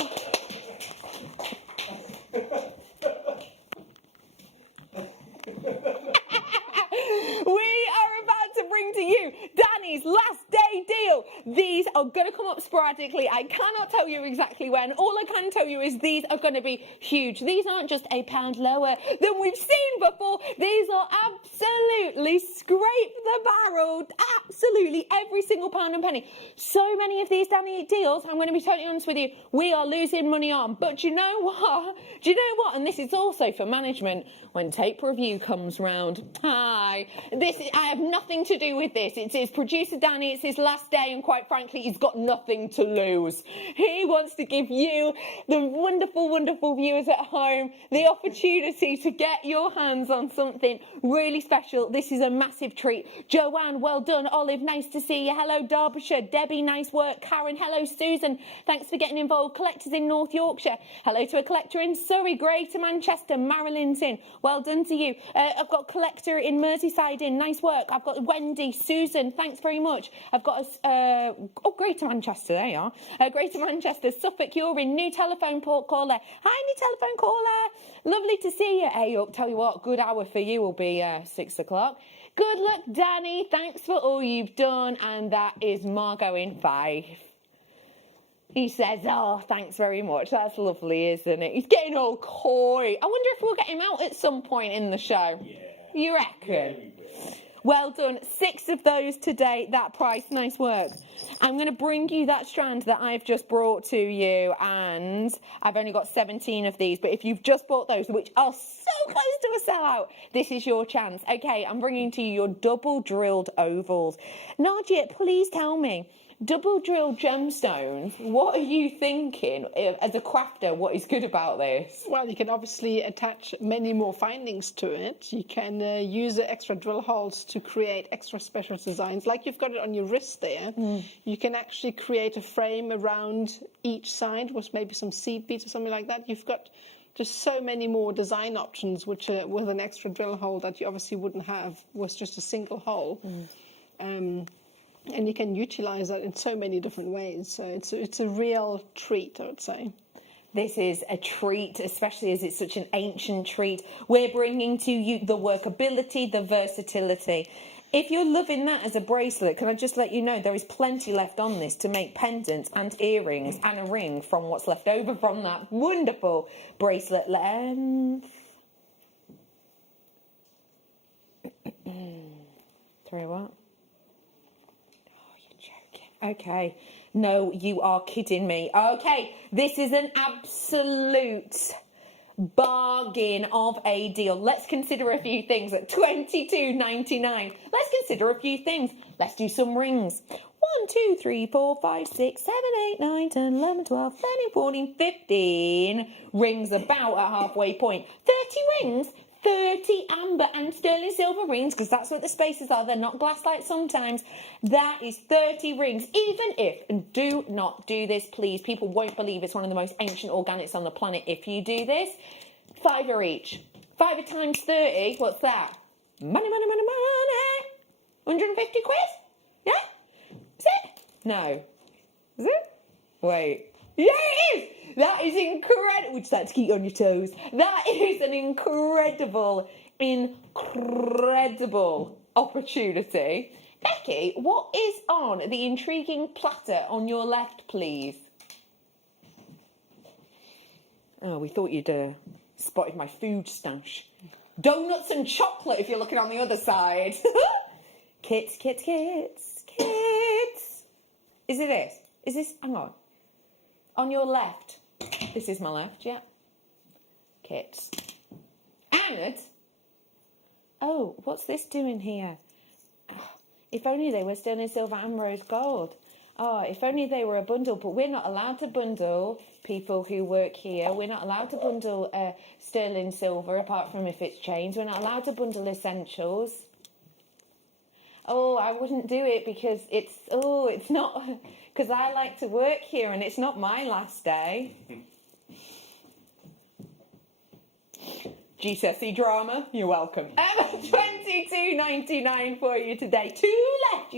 deal. are going to come up sporadically. I cannot tell you exactly when. All I can tell you is these are going to be huge. These aren't just a pound lower than we've seen before. These are absolutely scrape the barrel. Absolutely every single pound and penny. So many of these Danny deals, I'm going to be totally honest with you, we are losing money on. But do you know what? Do you know what? And this is also for management. When tape review comes round, I have nothing to do with this. It's producer Danny, it's his last day, and quite frankly, he's got nothing to lose. He wants to give you, the wonderful, wonderful viewers at home, the opportunity to get your hands on something really special. This is a massive treat. Joanne, well done. Olive, nice to see you. Hello, Derbyshire. Debbie, nice work. Karen, hello, Susan. Thanks for getting involved. Collectors in North Yorkshire. Hello to a collector in Surrey, Greater Manchester. Marilyn's in. Well done to you. I've got collector in Merseyside in. Nice work. I've got Wendy, Susan. Thanks very much. I've got Greater Manchester. There you are. Greater Manchester, Suffolk. You're in. New telephone caller. Hi, new telephone caller. Lovely to see you. Hey, up. Tell you what, good hour for you will be 6 o'clock. Good luck, Danny. Thanks for all you've done. And that is Margot in 5. He says, oh, thanks very much. That's lovely, isn't it? He's getting all coy. I wonder if we'll get him out at some point in the show. Yeah. You reckon? Yeah, we will. Well done. 6 of those today. That price. Nice work. I'm going to bring you that strand that I've just brought to you, and I've only got 17 of these, but if you've just bought those, which are so close to a sellout, this is your chance. Okay, I'm bringing to you your double drilled ovals. Nadia, please tell me, double drilled gemstones, what are you thinking as a crafter? What is good about this? Well, you can obviously attach many more findings to it. You can use the extra drill holes to create extra special designs. Like you've got it on your wrist there. You can actually create a frame around each side with maybe some seed beads or something like that. You've got just so many more design options, which with an extra drill hole that you obviously wouldn't have with just a single hole. And you can utilize that in so many different ways. So it's a real treat, I would say. This is a treat, especially as it's such an ancient treat. We're bringing to you the workability, the versatility. If you're loving that as a bracelet, can I just let you know there is plenty left on this to make pendants and earrings and a ring from what's left over from that wonderful bracelet length. Sorry, what? Okay, no, you are kidding me. Okay, this is an absolute bargain of a deal. Let's consider a few things at $22.99. Let's consider a few things. Let's do some rings. 1, 2, 3, 4, 5, 6, 7, 8, 9, 10, 11, 12, 13, 14, 15 rings about at halfway point. 30 rings. 30 amber and sterling silver rings, because that's what the spaces are. They're not glass like sometimes. That is 30 rings. Even if, and do not do this, please. People won't believe it's one of the most ancient organics on the planet if you do this. £5 each. 5 times 30, what's that? Money, money, money, money. 150 quid? Yeah? Is it? No. Is it? Wait. Yeah, it is! That is incredible. Would you like to keep on your toes? That is an incredible, incredible opportunity. Becky, what is on the intriguing platter on your left, please? Oh, we thought you'd spotted my food stash. Donuts and chocolate if you're looking on the other side. Kits, kits, kits, kits. Is it this? Is this, hang on your left. This is my left, yeah. Kits. And, oh, what's this doing here? Oh, if only they were sterling silver and rose gold. Oh, if only they were a bundle, but we're not allowed to bundle people who work here. We're not allowed to bundle sterling silver, apart from if it's changed. We're not allowed to bundle essentials. Oh, I wouldn't do it because it's not, because I like to work here and it's not my last day. GCSE drama, you're welcome. $22.99 for you today. 2 left.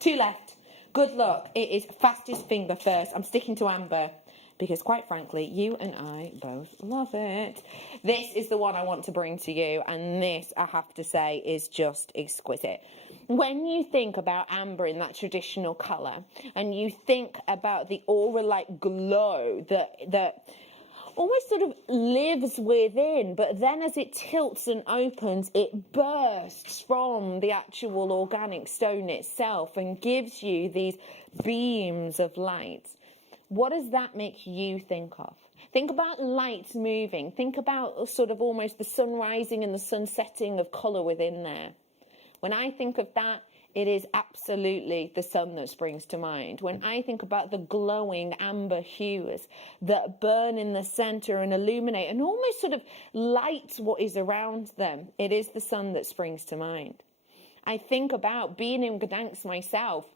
2 left. Good luck. It is fastest finger first. I'm sticking to amber because, quite frankly, you and I both love it. This is the one I want to bring to you, and this, I have to say, is just exquisite. when you think about amber in that traditional colour, and you think about the aura-like glow that almost sort of lives within, but then as it tilts and opens, it bursts from the actual organic stone itself and gives you these beams of light. What does that make you think of? Think about light moving. Think about sort of almost the sun rising and the sun setting of colour within there. When I think of that, it is absolutely the sun that springs to mind. When I think about the glowing amber hues that burn in the centre and illuminate and almost sort of light what is around them, it is the sun that springs to mind. I think about being in Gdansk myself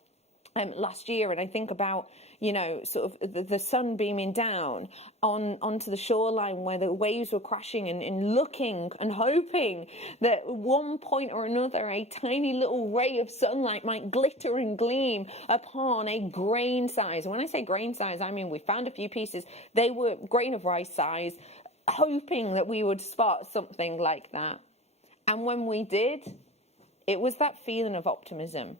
last year, and I think about, you know, sort of the sun beaming down onto the shoreline where the waves were crashing, and looking and hoping that at one point or another a tiny little ray of sunlight might glitter and gleam upon a grain size. And when I say grain size, I mean we found a few pieces. They were grain of rice size, hoping that we would spot something like that. And when we did, it was that feeling of optimism.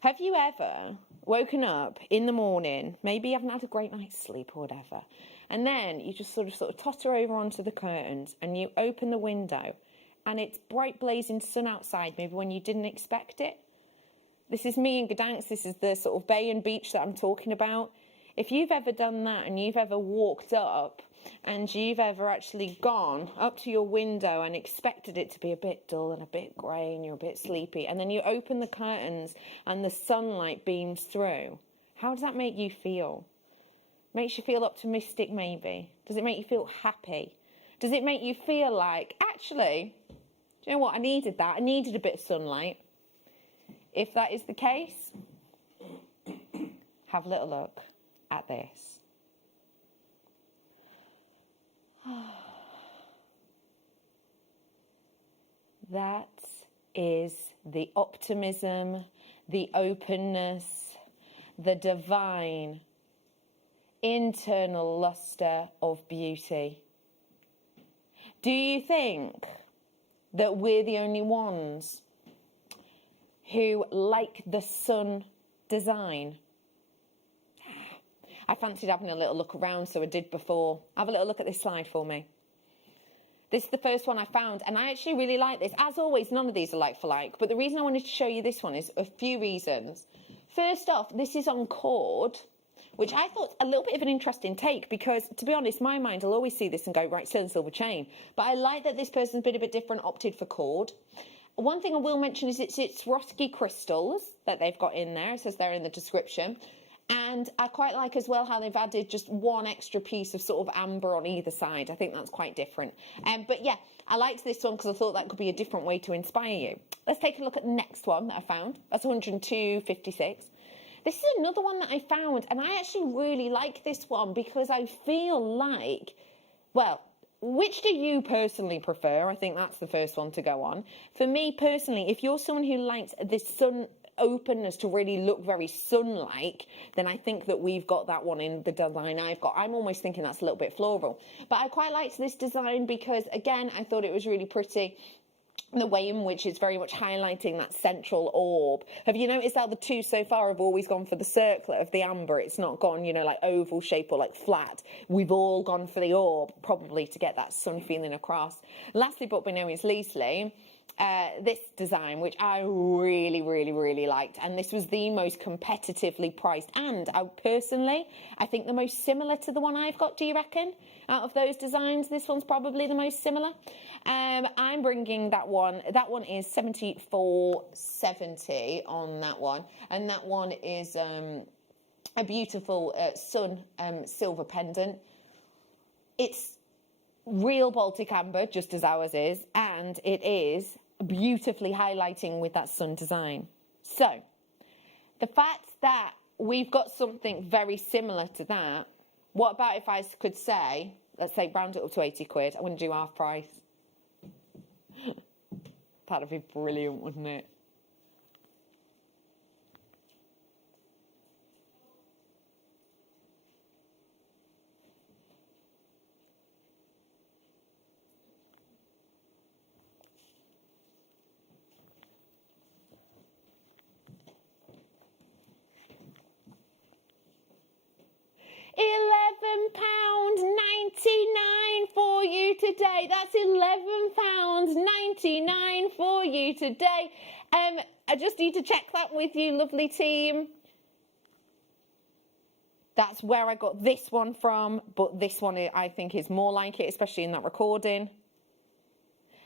Have you ever woken up in the morning, maybe you haven't had a great night's sleep or whatever, and then you just sort of totter over onto the curtains and you open the window and it's bright blazing sun outside, maybe when you didn't expect it? This is me in Gdansk. This is the sort of bay and beach that I'm talking about. If you've ever done that and you've ever walked up and you've ever actually gone up to your window and expected it to be a bit dull and a bit grey and you're a bit sleepy, and then you open the curtains and the sunlight beams through, how does that make you feel? Makes you feel optimistic, maybe? Does it make you feel happy? Does it make you feel like, actually, do you know what, I needed that, I needed a bit of sunlight? If that is the case, have a little look at this. That is the optimism, the openness, the divine, internal lustre of beauty. Do you think that we're the only ones who like the sun design? I fancied having a little look around, so I did before. Have a little look at this slide for me. This is the first one I found, and I actually really like this. As always, none of these are like for like, but the reason I wanted to show you this one is a few reasons. First off, this is on cord, which I thought a little bit of an interesting take, because to be honest, my mind will always see this and go, right, sterling silver chain. But I like that this person's been a bit different, opted for cord. One thing I will mention is it's Swarovski crystals that they've got in there. It says there in the description. And I quite like as well how they've added just one extra piece of sort of amber on either side. I think that's quite different. But yeah, I liked this one because I thought that could be a different way to inspire you. Let's take a look at the next one that I found. That's 102.56. This is another one that I found, and I actually really like this one because I feel like, well, which do you personally prefer? I think that's the first one to go on. For me personally, if you're someone who likes this sun openness to really look very sun-like, then I think that we've got that one in the design I've got. I'm almost thinking that's a little bit floral, but I quite liked this design because, again, I thought it was really pretty. The way in which it's very much highlighting that central orb. Have you noticed how the two so far have always gone for the circlet of the amber? It's not gone, you know, like oval shape or like flat. We've all gone for the orb, probably to get that sun feeling across. Lastly, but by no means leastly, this design, which I really liked, and this was the most competitively priced, and I think the most similar to the one I've got. Do you reckon? Out of those designs, this one's probably the most similar. I'm bringing that one. That one is 74.70 on that one, and that one is a beautiful sun silver pendant. It's real Baltic amber, just as ours is, and it is beautifully highlighting with that sun design. So the fact that we've got something very similar to that, what about if I could say, let's say round it up to 80 quid, I'm going to do half price. That'd be brilliant, wouldn't it? you today. That's £11.99 for you today. I just need to check that with you, lovely team. That's where I got this one from, but this one I think is more like it, especially in that recording.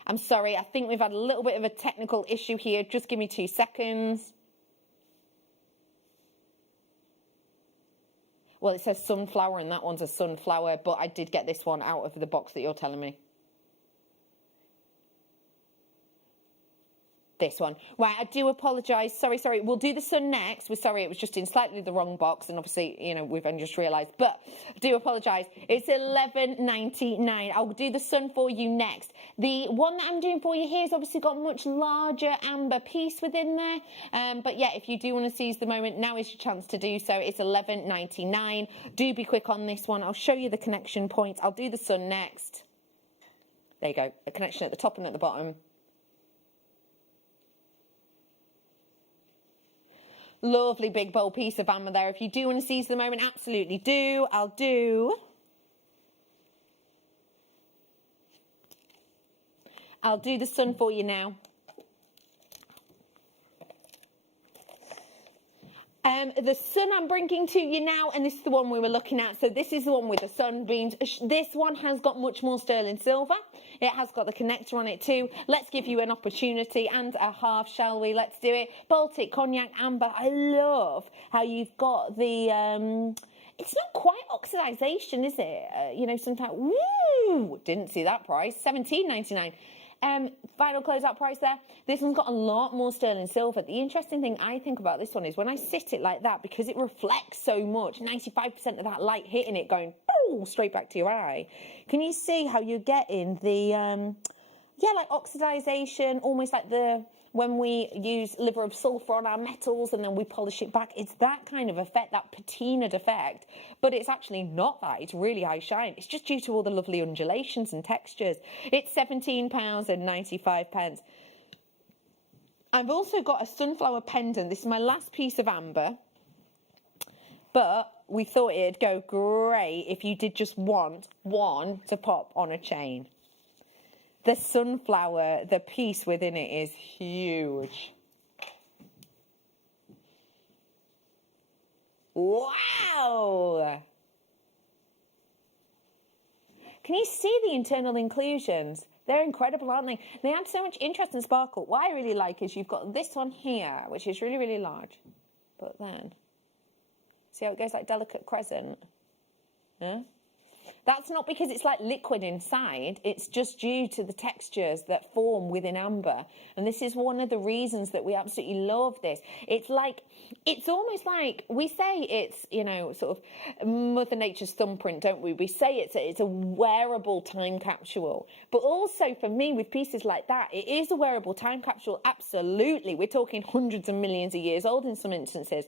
I'm sorry, I think we've had a little bit of a technical issue here. Just give me 2 seconds. Well, it says sunflower, and that one's a sunflower, but I did get this one out of the box that you're telling me. This one. Right, I do apologise. Sorry. We'll do the sun next. We're sorry, it was just in slightly the wrong box, and obviously, you know, we've only just realised. But I do apologise. It's £11.99. I'll do the sun for you next. The one that I'm doing for you here has obviously got a much larger amber piece within there. But yeah, if you do want to seize the moment, now is your chance to do so. It's £11.99. Do be quick on this one. I'll show you the connection points. I'll do the sun next. There you go. A connection at the top and at the bottom. Lovely big bold piece of amber there. If you do want to seize the moment, absolutely do. I'll do the sun for you now. The sun I'm bringing to you now, and this is the one we were looking at. So this is the one with the sunbeams. This one has got much more sterling silver. It has got the connector on it too. Let's give you an opportunity and a half, shall we? Let's do it. Baltic, cognac, amber. I love how you've got the... it's not quite oxidization, is it? You know, sometimes... Woo! Didn't see that price. $17.99. Final closeout price there. This one's got a lot more sterling silver. The interesting thing I think about this one is when I sit it like that, because it reflects so much, 95% of that light hitting it going boom, straight back to your eye. Can you see how you're getting the, like oxidization, almost like when we use liver of sulfur on our metals and then we polish it back. It's that kind of effect, that patinaed effect, but it's actually not that. It's really high shine. It's just due to all the lovely undulations and textures. It's £17.95. I've also got a sunflower pendant. This is my last piece of amber, but we thought it'd go great if you did just want one to pop on a chain. The sunflower, the piece within it is huge. Wow! Can you see the internal inclusions? They're incredible, aren't they? They add so much interest and sparkle. What I really like is you've got this one here, which is really, really large. But then, see how it goes like delicate crescent? Yeah? That's not because it's like liquid inside, it's just due to the textures that form within amber. And this is one of the reasons that we absolutely love this. It's almost like, we say it's, you know, sort of Mother Nature's thumbprint, don't we? We say it's a wearable time capsule. But also for me, with pieces like that, it is a wearable time capsule, absolutely. We're talking hundreds of millions of years old in some instances.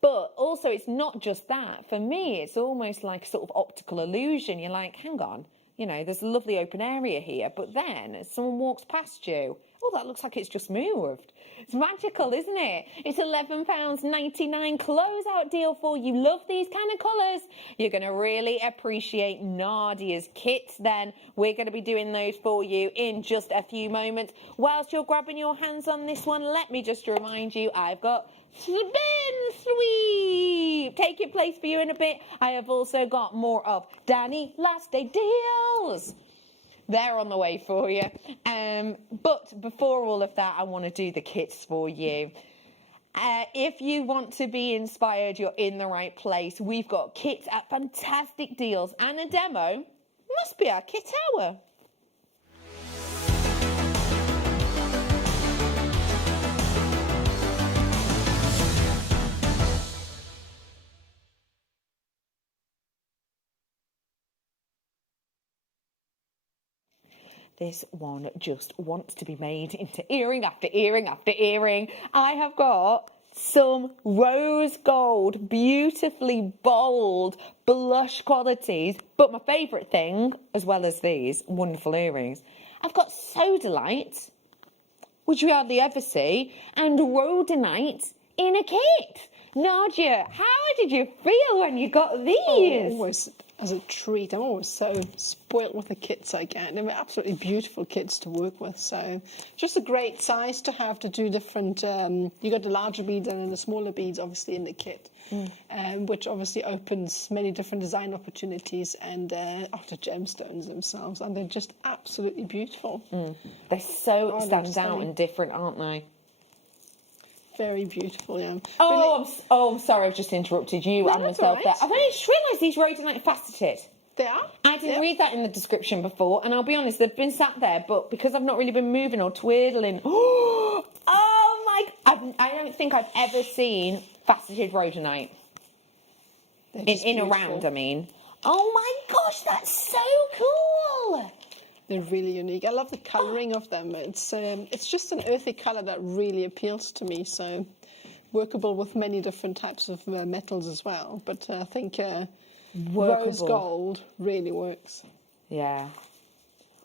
But also, it's not just that. For me, it's almost like a sort of optical illusion. You're like, hang on, you know, there's a lovely open area here. But then, as someone walks past you, oh, that looks like it's just moved. It's magical, isn't it? It's £11.99 closeout deal for you. Love these kind of colours. You're going to really appreciate Nadia's kits then. We're going to be doing those for you in just a few moments. Whilst you're grabbing your hands on this one, let me just remind you, I've got Spin Sweep taking place for you in a bit. I have also got more of Danny Last Day deals. They're on the way for you. But before all of that, I want to do the kits for you. If you want to be inspired, you're in the right place. We've got kits at fantastic deals and a demo. Must be our kit hour. This one just wants to be made into earring after earring after earring. I have got some rose gold, beautifully bold blush qualities. But my favourite thing, as well as these wonderful earrings, I've got Sodalite, which we hardly ever see, and Rhodonite in a kit. Nadia, how did you feel when you got these? Oh, as a treat. I'm always so spoilt with the kits I get. They're absolutely beautiful kits to work with. So just a great size to have to do different. You got the larger beads and then the smaller beads, obviously in the kit, which obviously opens many different design opportunities and the gemstones themselves, and they're just absolutely beautiful. They're so they're stand out stunning. and different, aren't they? Very beautiful, yeah. I'm sorry, I've just interrupted you and that's myself all right. there. I've only just realised these rhodonite faceted. They are. I didn't read that in the description before, and I'll be honest, they've been sat there, but because I've not really been moving or twiddling, oh my! I don't think I've ever seen faceted rhodonite in a round. I mean, oh my gosh, that's so cool! They're really unique. I love the colouring of them. It's just an earthy colour that really appeals to me. So workable with many different types of metals as well. But I think rose gold really works. Yeah.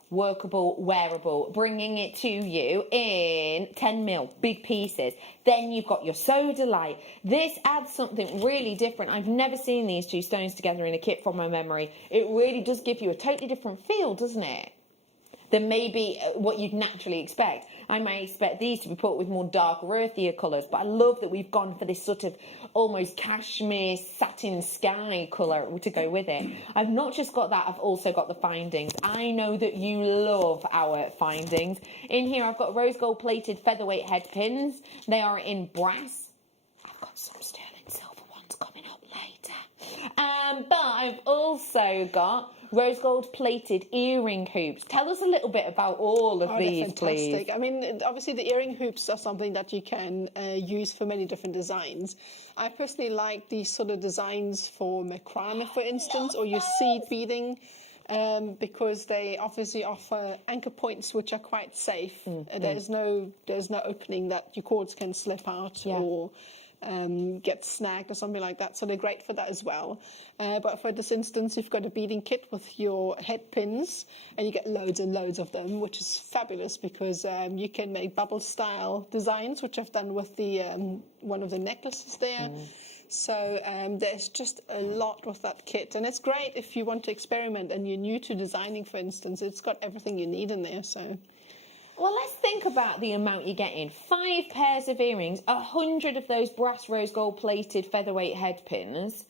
Workable, wearable, bringing it to you in 10mm, big pieces. Then you've got your sodalite. This adds something really different. I've never seen these two stones together in a kit from my memory. It really does give you a totally different feel, doesn't it? Than maybe what you'd naturally expect. I may expect these to be put with more darker, earthier colours, but I love that we've gone for this sort of almost cashmere satin sky colour to go with it. I've not just got that, I've also got the findings. I know that you love our findings. In here I've got rose gold plated featherweight head pins. They are in brass. I've got some sterling silver ones coming up later. But I've also got rose gold plated earring hoops. Tell us a little bit about all of these, please. I mean, obviously the earring hoops are something that you can use for many different designs. I personally like these sort of designs for macrame, for instance, or your seed beading, because they obviously offer anchor points which are quite safe. There's no opening that your cords can slip out or get snagged or something like that, so they're great for that as well. But for this instance, you've got a beading kit with your head pins, and you get loads and loads of them, which is fabulous because you can make bubble style designs, which I've done with the one of the necklaces there. So there's just a lot with that kit, and it's great if you want to experiment and you're new to designing, for instance. It's got everything you need in there. So. Well, let's think about the amount you're getting. 5 pairs of earrings, 100 of those brass rose gold plated featherweight head pins,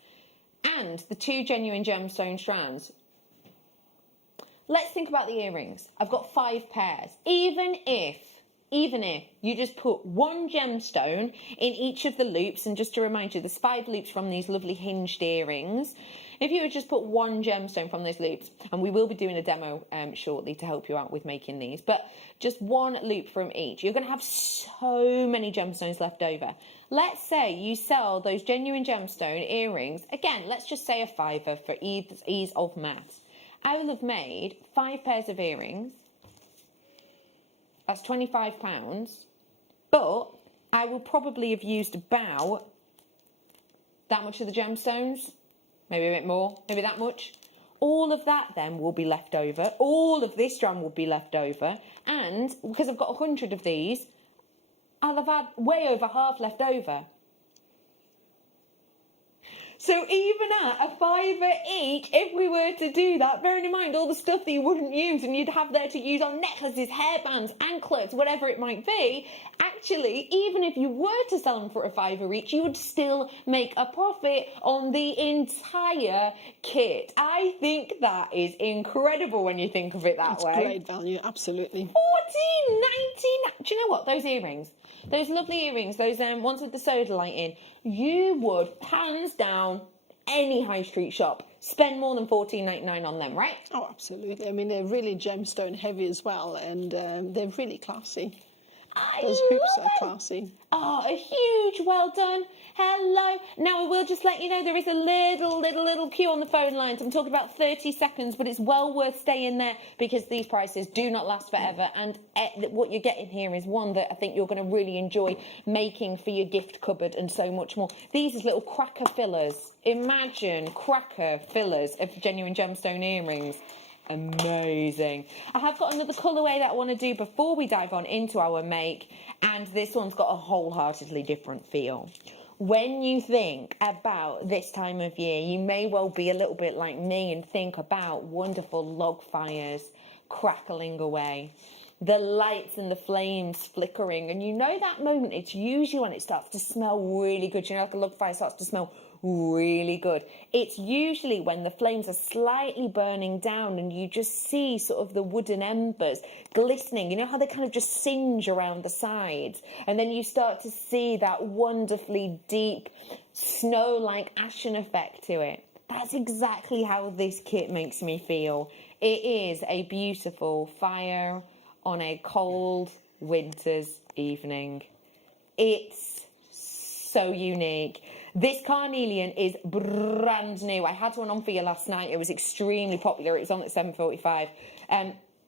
and the 2 genuine gemstone strands. Let's think about the earrings. I've got 5 pairs. Even if you just put 1 gemstone in each of the loops, and just to remind you, there's 5 loops from these lovely hinged earrings. If you would just put 1 gemstone from those loops, and we will be doing a demo shortly to help you out with making these, but just 1 loop from each, you're going to have so many gemstones left over. Let's say you sell those genuine gemstone earrings, again, let's just say a £5 for ease of maths. I will have made 5 pairs of earrings. That's £25, but I will probably have used about that much of the gemstones. Maybe a bit more, maybe that much. All of that then will be left over. All of this strand will be left over. And because I've got 100 of these, I'll have had way over half left over. So even at a £5 each, if we were to do that, bearing in mind all the stuff that you wouldn't use and you'd have there to use on necklaces, hairbands, anklets, whatever it might be, actually, even if you were to sell them for a £5 each, you would still make a profit on the entire kit. I think that is incredible when you think of it that way. It's great value, absolutely. $14.99. Do you know what? Those earrings, those lovely earrings, those ones with the sodalite in, you would, hands down, any high street shop, spend more than $14.99 on them, right? Oh, absolutely. I mean, they're really gemstone heavy as well, and they're really classy. Those hoops are classy. Oh, a huge well done. Hello. Now, I will just let you know there is a little queue on the phone lines. I'm talking about 30 seconds, but it's well worth staying there because these prices do not last forever. And what you're getting here is one that I think you're going to really enjoy making for your gift cupboard and so much more. These are little cracker fillers. Imagine cracker fillers of genuine gemstone earrings. Amazing. I have got another colourway that I want to do before we dive on into our make, and this one's got a wholeheartedly different feel. when you think about this time of year, you may well be a little bit like me and think about wonderful log fires crackling away, the lights and the flames flickering, and you know that moment, it's usually when it starts to smell really good. You know, like a log fire starts to smell really good. It's usually when the flames are slightly burning down and you just see sort of the wooden embers glistening. You know how they kind of just singe around the sides, and then you start to see that wonderfully deep snow-like ashen effect to it. That's exactly how this kit makes me feel. It is a beautiful fire on a cold winter's evening. It's so unique. This carnelian is brand new. I had one on for you last night. It was extremely popular. It was on at 7.45.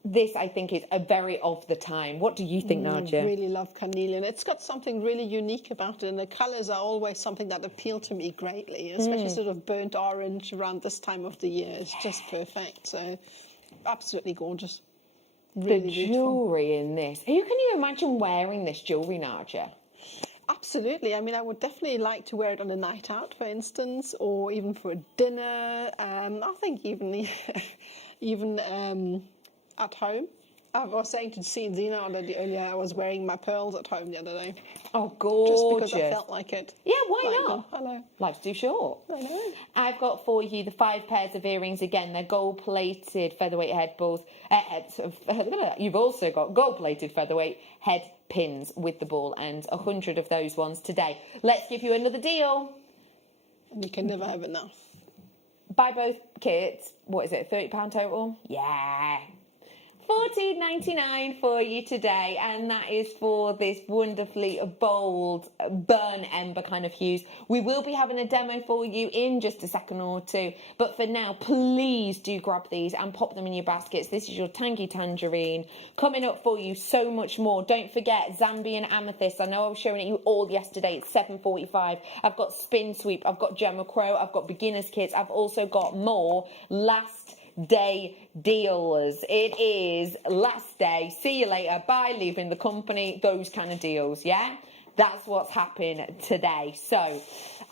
This, I think, is a very of the time. What do you think, Nadia? I really love carnelian. It's got something really unique about it, and the colours are always something that appeal to me greatly, especially sort of burnt orange around this time of the year. It's just perfect. So, absolutely gorgeous. Really the jewellery in this. Can you imagine wearing this jewellery, Nadia? Absolutely. I mean, I would definitely like to wear it on a night out, for instance, or even for a dinner. I think even at home. I was saying to Zena already earlier, I was wearing my pearls at home the other day. Oh, gorgeous. Just because I felt like it. Yeah, why not? Hello. Life's too short. I know. I've got for you the 5 pairs of earrings. Again, they're gold-plated featherweight head balls. You've also got gold-plated featherweight head pins with the ball ends. 100 of those ones today. Let's give you another deal. And you can never have enough. Buy both kits. What is it, £30 total? Yeah. $14.99 for you today, and that is for this wonderfully bold burn ember kind of hues. We will be having a demo for you in just a second or two, but for now, please do grab these and pop them in your baskets. This is your Tangy Tangerine. Coming up for you, so much more. Don't forget Zambian Amethyst. I know I was showing it you all yesterday. It's 7.45. I've got Spin Sweep. I've got Gemma Crow. I've got Beginner's Kits. I've also got more last day deals. It is last day, see you later, bye, leaving the company, those kind of deals. Yeah, that's what's happening today. So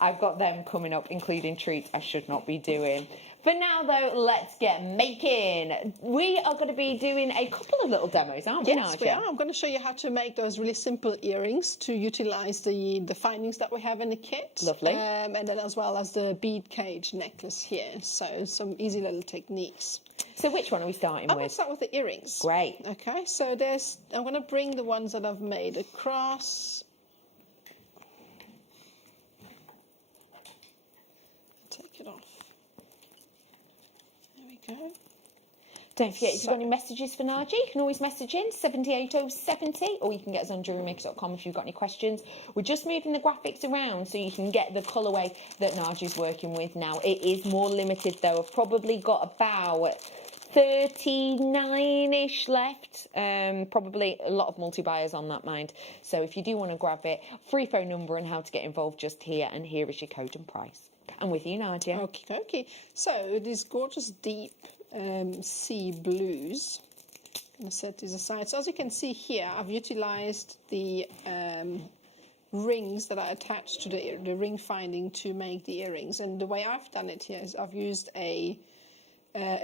I've got them coming up, including treats I should not be doing. For now though, let's get making. We are going to be doing a couple of little demos, aren't we, Yes, Nadia? we are. I'm going to show you how to make those really simple earrings to utilise the findings that we have in the kit. Lovely. And then as well as the bead cage necklace here. So some easy little techniques. So which one are we starting I'm going with? to start with the earrings. Great. Okay, so I'm going to bring the ones that I've made across. Take it off. There we go. Don't forget, if you've got any messages for Nadia, you can always message in 78070, or you can get us on JewelleryMaker.com if you've got any questions. We're just moving the graphics around so you can get the colourway that Nadia's working with now. It is more limited though. I've probably got about 39-ish left. Probably a lot of multi-buyers on that, mind. So if you do want to grab it, free phone number and how to get involved just here, and here is your code and price. I'm with you, Nadia. Okay. So these gorgeous deep sea blues. I'm going to set these aside. So as you can see here, I've utilised the rings that I attached to the ring finding to make the earrings. And the way I've done it here is I've used a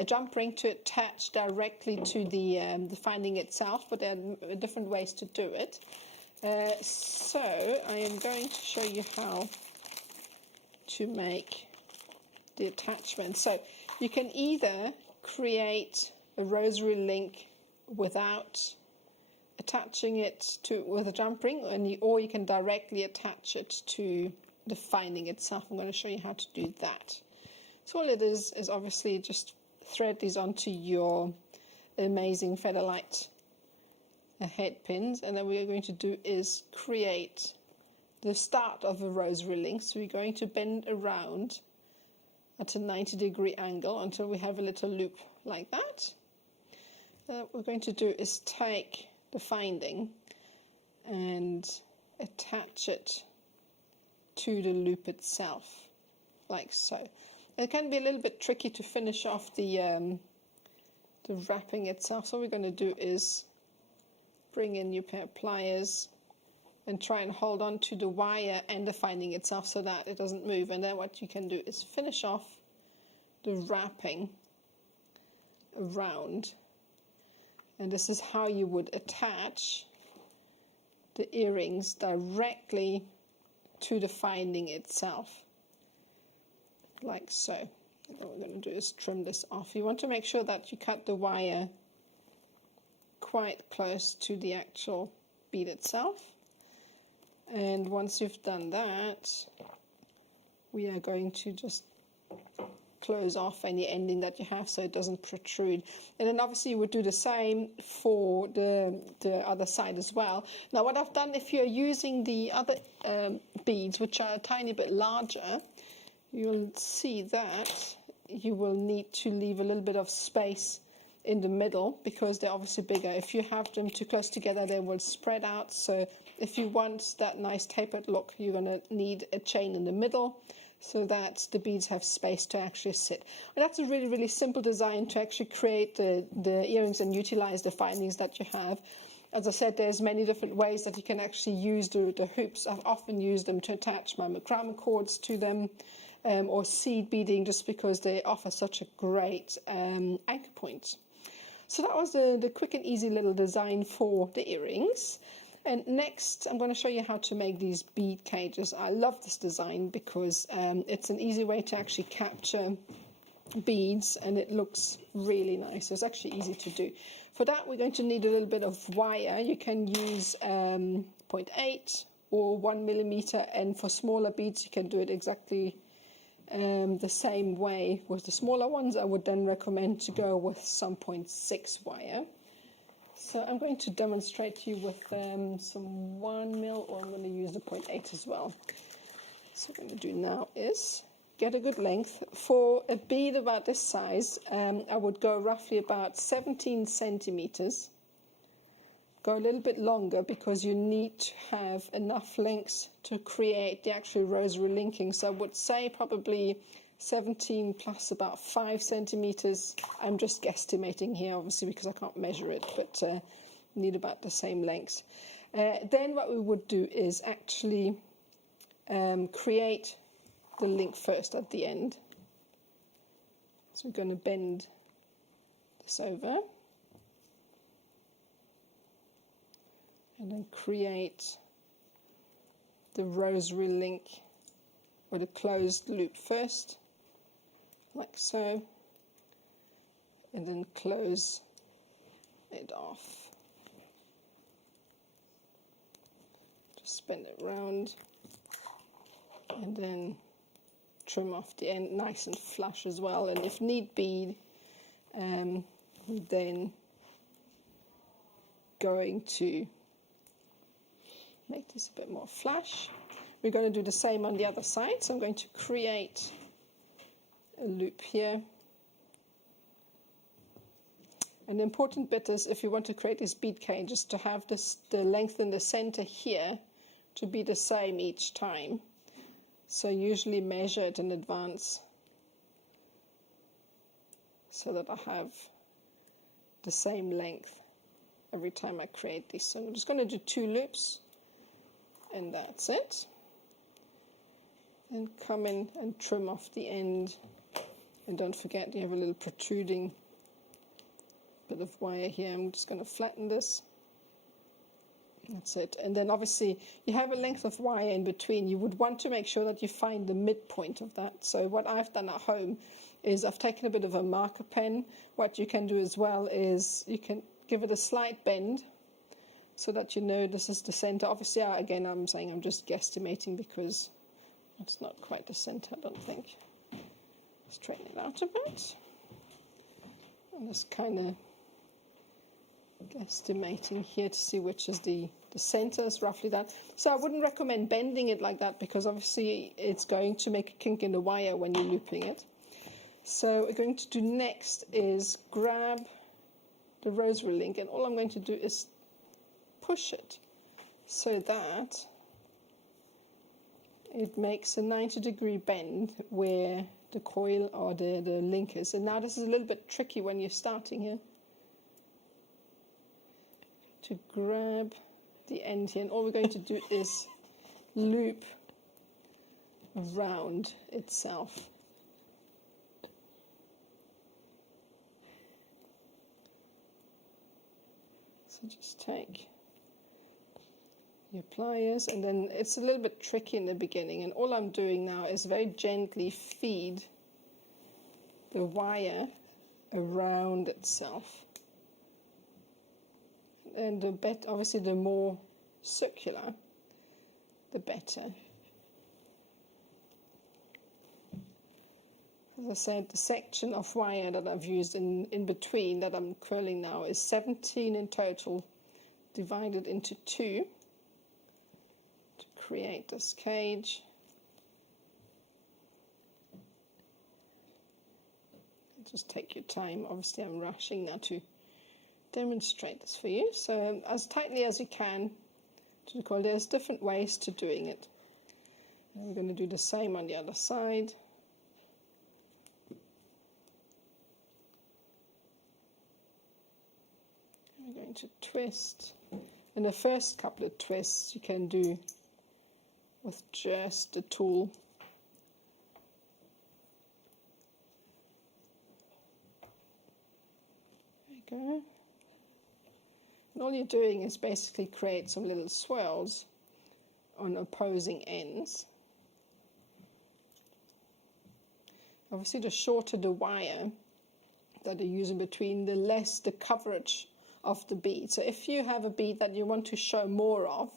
jump ring to attach directly to the finding itself, but there are different ways to do it. So I am going to show you how to make the attachment. So you can either create a rosary link without attaching it with a jump ring, or you can directly attach it to the finding itself. I'm going to show you how to do that. So all it is obviously just thread these onto your amazing Featherlight head pins, and then what we're going to do is create the start of a rosary link. So we're going to bend around at a 90-degree angle until we have a little loop like that. What we're going to do is take the finding and attach it to the loop itself, like so. It can be a little bit tricky to finish off the wrapping itself. So what we're going to do is bring in your pair of pliers and try and hold on to the wire and the finding itself so that it doesn't move. And then what you can do is finish off the wrapping around. And this is how you would attach the earrings directly to the finding itself, like so. And what we're going to do is trim this off. You want to make sure that you cut the wire quite close to the actual bead itself. And once you've done that, we are going to just close off any ending that you have so it doesn't protrude. And then obviously you would do the same for the other side as well. Now what I've done, if you're using the other beads, which are a tiny bit larger, you'll see that you will need to leave a little bit of space in the middle because they're obviously bigger. If you have them too close together, they will spread out. So if you want that nice tapered look, you're going to need a chain in the middle so that the beads have space to actually sit. And that's a really, really simple design to actually create the earrings and utilize the findings that you have. As I said, there's many different ways that you can actually use the hoops. I've often used them to attach my macrame cords to them, or seed beading, just because they offer such a great anchor point. So that was the quick and easy little design for the earrings. And next, I'm going to show you how to make these bead cages. I love this design because it's an easy way to actually capture beads, and it looks really nice. So it's actually easy to do. For that, we're going to need a little bit of wire. You can use 0.8 or 1mm, and for smaller beads, you can do it exactly the same way. With the smaller ones, I would then recommend to go with some 0.6 wire. So I'm going to demonstrate to you with some 1mm, or I'm going to use the 0.8 as well. So what I'm going to do now is get a good length. For a bead about this size, I would go roughly about 17 centimeters. Go a little bit longer because you need to have enough length to create the actual rosary linking. So I would say probably 17 plus about 5 centimeters. I'm just guesstimating here, obviously, because I can't measure it, but need about the same length. Then what we would do is actually create the link first at the end. So we're going to bend this over and then create the rosary link or the closed loop first, like so, and then close it off. Just spin it round and then trim off the end nice and flush as well. And if need be, then going to make this a bit more flush. We're going to do the same on the other side, so I'm going to create a loop here. And the important bit is, if you want to create this bead cage, is to have the length in the center here to be the same each time. So usually measure it in advance so that I have the same length every time I create these. So I'm just going to do 2 loops, and that's it. And come in and trim off the end. And don't forget, you have a little protruding bit of wire here. I'm just going to flatten this. That's it. And then obviously you have a length of wire in between. You would want to make sure that you find the midpoint of that. So what I've done at home is I've taken a bit of a marker pen. What you can do as well is you can give it a slight bend so that you know this is the center. Obviously, again, I'm saying I'm just guesstimating because it's not quite the center, I don't think. Straighten it out a bit. I'm just kind of guesstimating here to see which is the center is roughly that. So I wouldn't recommend bending it like that because obviously it's going to make a kink in the wire when you're looping it. So what we're going to do next is grab the rosary link, and all I'm going to do is push it so that it makes a 90-degree bend where the coil or the link is. And now this is a little bit tricky when you're starting here. To grab the end here, and all we're going to do is loop around itself. So just take your pliers, and then it's a little bit tricky in the beginning, and all I'm doing now is very gently feed the wire around itself. And obviously the more circular, the better. As I said, the section of wire that I've used in between that I'm curling now is 17 in total, divided into 2 to create this cage. Just take your time. Obviously I'm rushing now to demonstrate this for you. So as tightly as you can to the coil. There's different ways to doing it. And we're going to do the same on the other side. We're going to twist. And the first couple of twists you can do with just a tool. There you go. And all you're doing is basically create some little swirls on opposing ends. Obviously, the shorter the wire that you use in between, the less the coverage of the bead. So if you have a bead that you want to show more of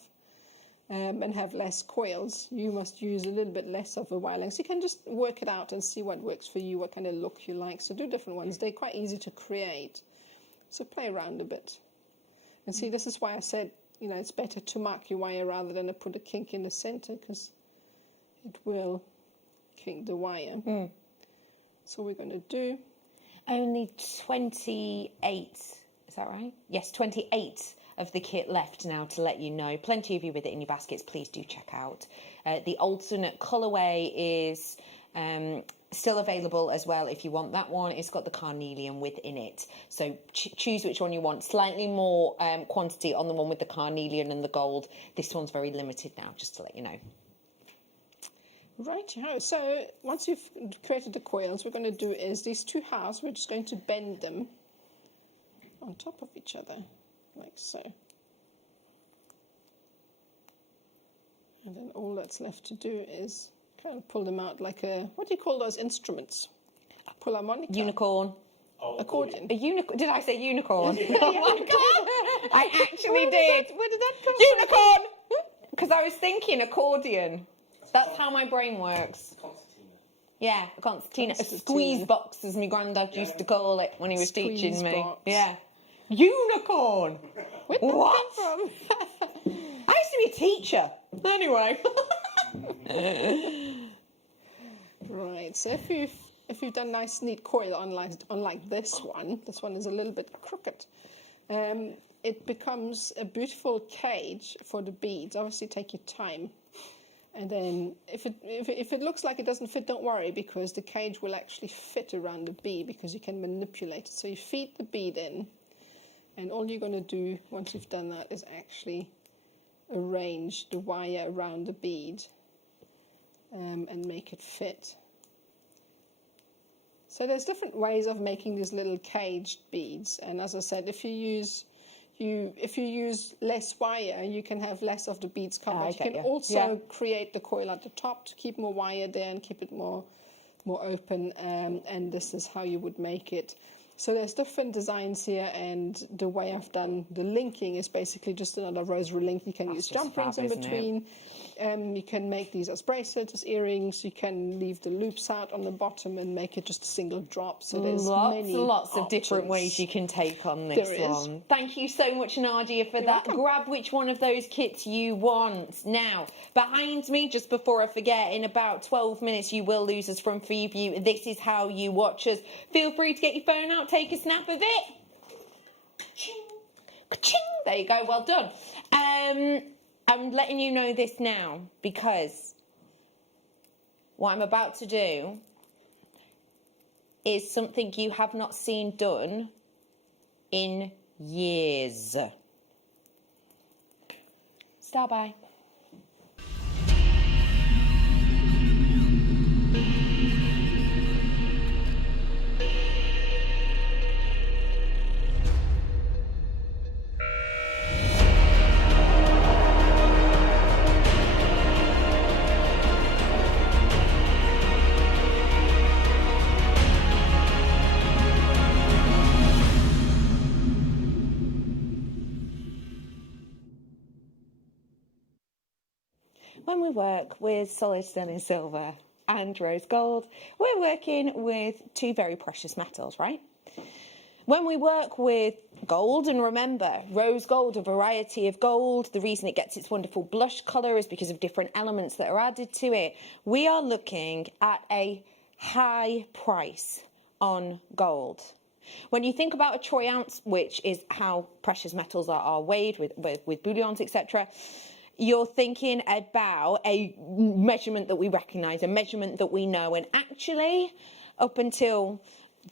and have less coils, you must use a little bit less of a wire length. So you can just work it out and see what works for you, what kind of look you like. So do different ones. They're quite easy to create. So play around a bit. And see, this is why I said, you know, it's better to mark your wire rather than to put a kink in the center, because it will kink the wire. So we're going to do... Only 28, is that right? Yes, 28 of the kit left now, to let you know. Plenty of you with it in your baskets, please do check out. The alternate colourway is still available as well if you want that one. It's got the carnelian within it, so choose which one you want. Slightly more quantity on the one with the carnelian and the gold. This one's very limited now, just to let you know. Right, so once you've created the coils, what we're going to do is these two halves, we're just going to bend them on top of each other, like so. And then all that's left to do is kind of pull them out like a, what do you call those instruments? Pull harmonica. Unicorn. Oh, accordion. A unicorn. Did I say unicorn? Yeah, oh my god! I actually did. Where did that come Unicorn! Because I was thinking accordion. That's how my brain works. Yeah, a concertina. A squeeze box, as my granddad used to call it when he was teaching me. Box. Yeah. Unicorn! Where did that come from? I used to be a teacher. Anyway. Right, so if you've done nice neat coil unlike this one is a little bit crooked. It becomes a beautiful cage for the beads. Obviously take your time. And then if it looks like it doesn't fit, don't worry, because the cage will actually fit around the bead because you can manipulate it. So you feed the bead in, and all you're going to do once you've done that is actually arrange the wire around the bead and make it fit. So there's different ways of making these little caged beads, and as I said, if you use less wire, you can have less of the beads covered. You can also create the coil at the top to keep more wire there and keep it more open, and this is how you would make it. So there's different designs here, and the way I've done the linking is basically just another rosary link. You can use jump rings in between. You can make these as bracelets, as earrings. You can leave the loops out on the bottom and make it just a single drop. So there's lots of different ways you can take on this one. Thank you so much, Nadia, for that. Welcome. Grab which one of those kits you want. Now, behind me, just before I forget, in about 12 minutes, you will lose us from Freeview. This is how you watch us. Feel free to get your phone out, take a snap of it. Ka-ching. There you go, well done. I'm letting you know this now because what I'm about to do is something you have not seen done in years. Star by. When we work with solid sterling silver and rose gold, we're working with two very precious metals, right? When we work with gold, and remember, rose gold, a variety of gold, the reason it gets its wonderful blush colour is because of different elements that are added to it. We are looking at a high price on gold. When you think about a troy ounce, which is how precious metals are weighed with bullions, etc., you're thinking about a measurement that we recognise, a measurement that we know. And actually, up until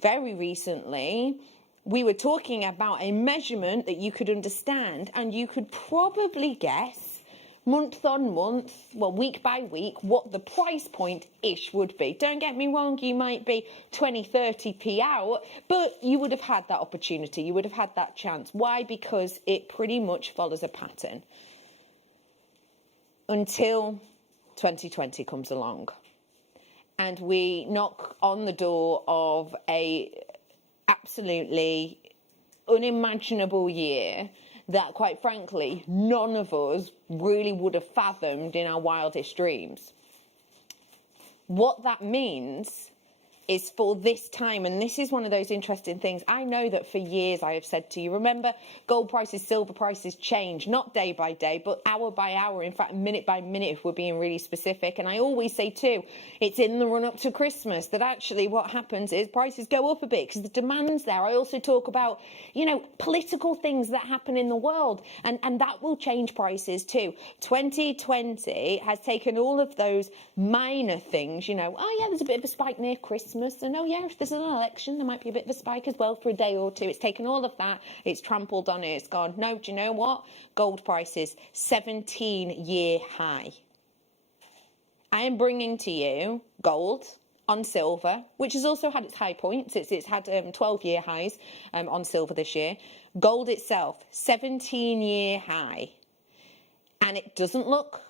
very recently, we were talking about a measurement that you could understand and you could probably guess month on month, well, week by week, what the price point-ish would be. Don't get me wrong, you might be 20, 30p out, but you would have had that opportunity. You would have had that chance. Why? Because it pretty much follows a pattern. Until 2020 comes along and we knock on the door of a absolutely unimaginable year that, quite frankly, none of us really would have fathomed in our wildest dreams. What that means is for this time, and this is one of those interesting things. I know that for years I have said to you, remember, gold prices, silver prices change, not day by day, but hour by hour, in fact, minute by minute, if we're being really specific. And I always say too, it's in the run up to Christmas that actually what happens is prices go up a bit because the demand's there. I also talk about, you know, political things that happen in the world, and that will change prices too. 2020 has taken all of those minor things, you know, oh yeah, there's a bit of a spike near Christmas. And oh yeah, if there's an election, there might be a bit of a spike as well for a day or two. It's taken all of that, it's trampled on it, it's gone, no, do you know what? Gold prices, 17-year high. I am bringing to you gold on silver, which has also had its high points. It's had 12-year highs on silver this year. Gold itself, 17-year high. And it doesn't look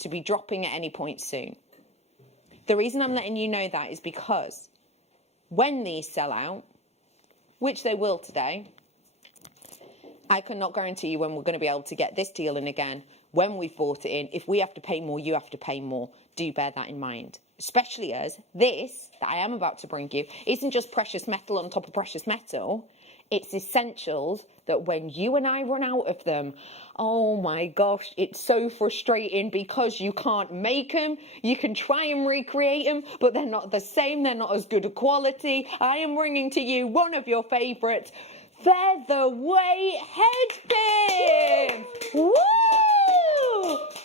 to be dropping at any point soon. The reason I'm letting you know that is because when these sell out, which they will today, I cannot guarantee you when we're going to be able to get this deal in again. When we've bought it in, if we have to pay more, you have to pay more. Do bear that in mind. Especially as this that I am about to bring you isn't just precious metal on top of precious metal. It's essentials that when you and I run out of them, oh my gosh, it's so frustrating because you can't make them. You can try and recreate them, but they're not the same. They're not as good a quality. I am bringing to you one of your favourites, featherweight headpin. Woo!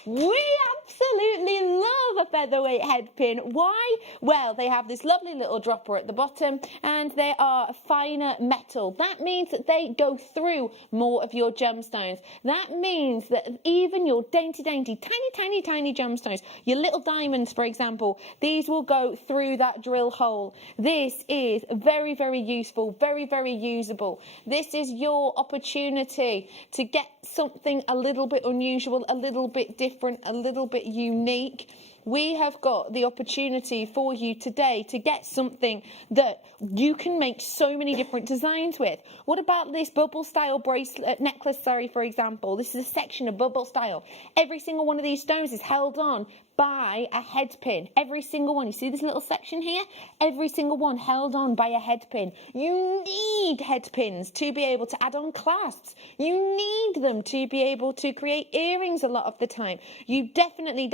We absolutely love a featherweight headpin. Why? Well, they have this lovely little dropper at the bottom and they are a finer metal. That means that they go through more of your gemstones. That means that even your dainty, tiny gemstones, your little diamonds, for example, these will go through that drill hole. This is very, very useful, very, very usable. This is your opportunity to get something a little bit unusual, a little bit different, a little bit unique. We have got the opportunity for you today to get something that you can make so many different designs with. What about this bubble style bracelet necklace, for example? This is a section of bubble style. Every single one of these stones is held on by a headpin. Every single one. You see this little section here? Every single one held on by a headpin. You need headpins to be able to add on clasps. You need them to be able to create earrings a lot of the time. You definitely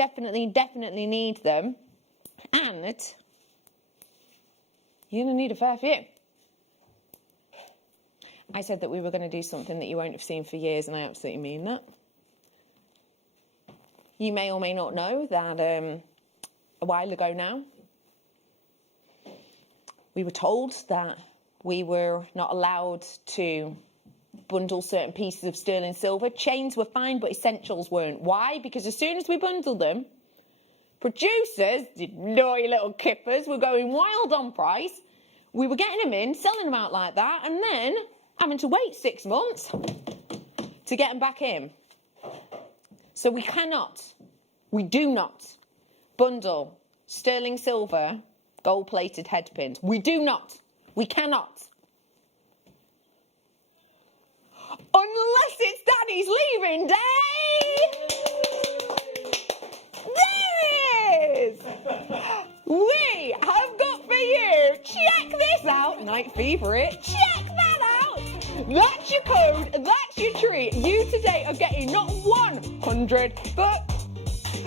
need them. And you're going to need a fair few. I said that we were going to do something that you won't have seen for years, and I absolutely mean that. You may or may not know that a while ago now, we were told that we were not allowed to bundle certain pieces of sterling silver. Chains were fine, but essentials weren't. Why? Because as soon as we bundled them, producers, naughty little kippers, were going wild on price. We were getting them in, selling them out like that, and then having to wait 6 months to get them back in. So we do not bundle sterling silver, gold-plated headpins. We cannot. Unless it's Danny's leaving day! There it is! We have got for you, check this out, Night Favourite, check that out! That's your code, that's your treat. You today are getting not 100, but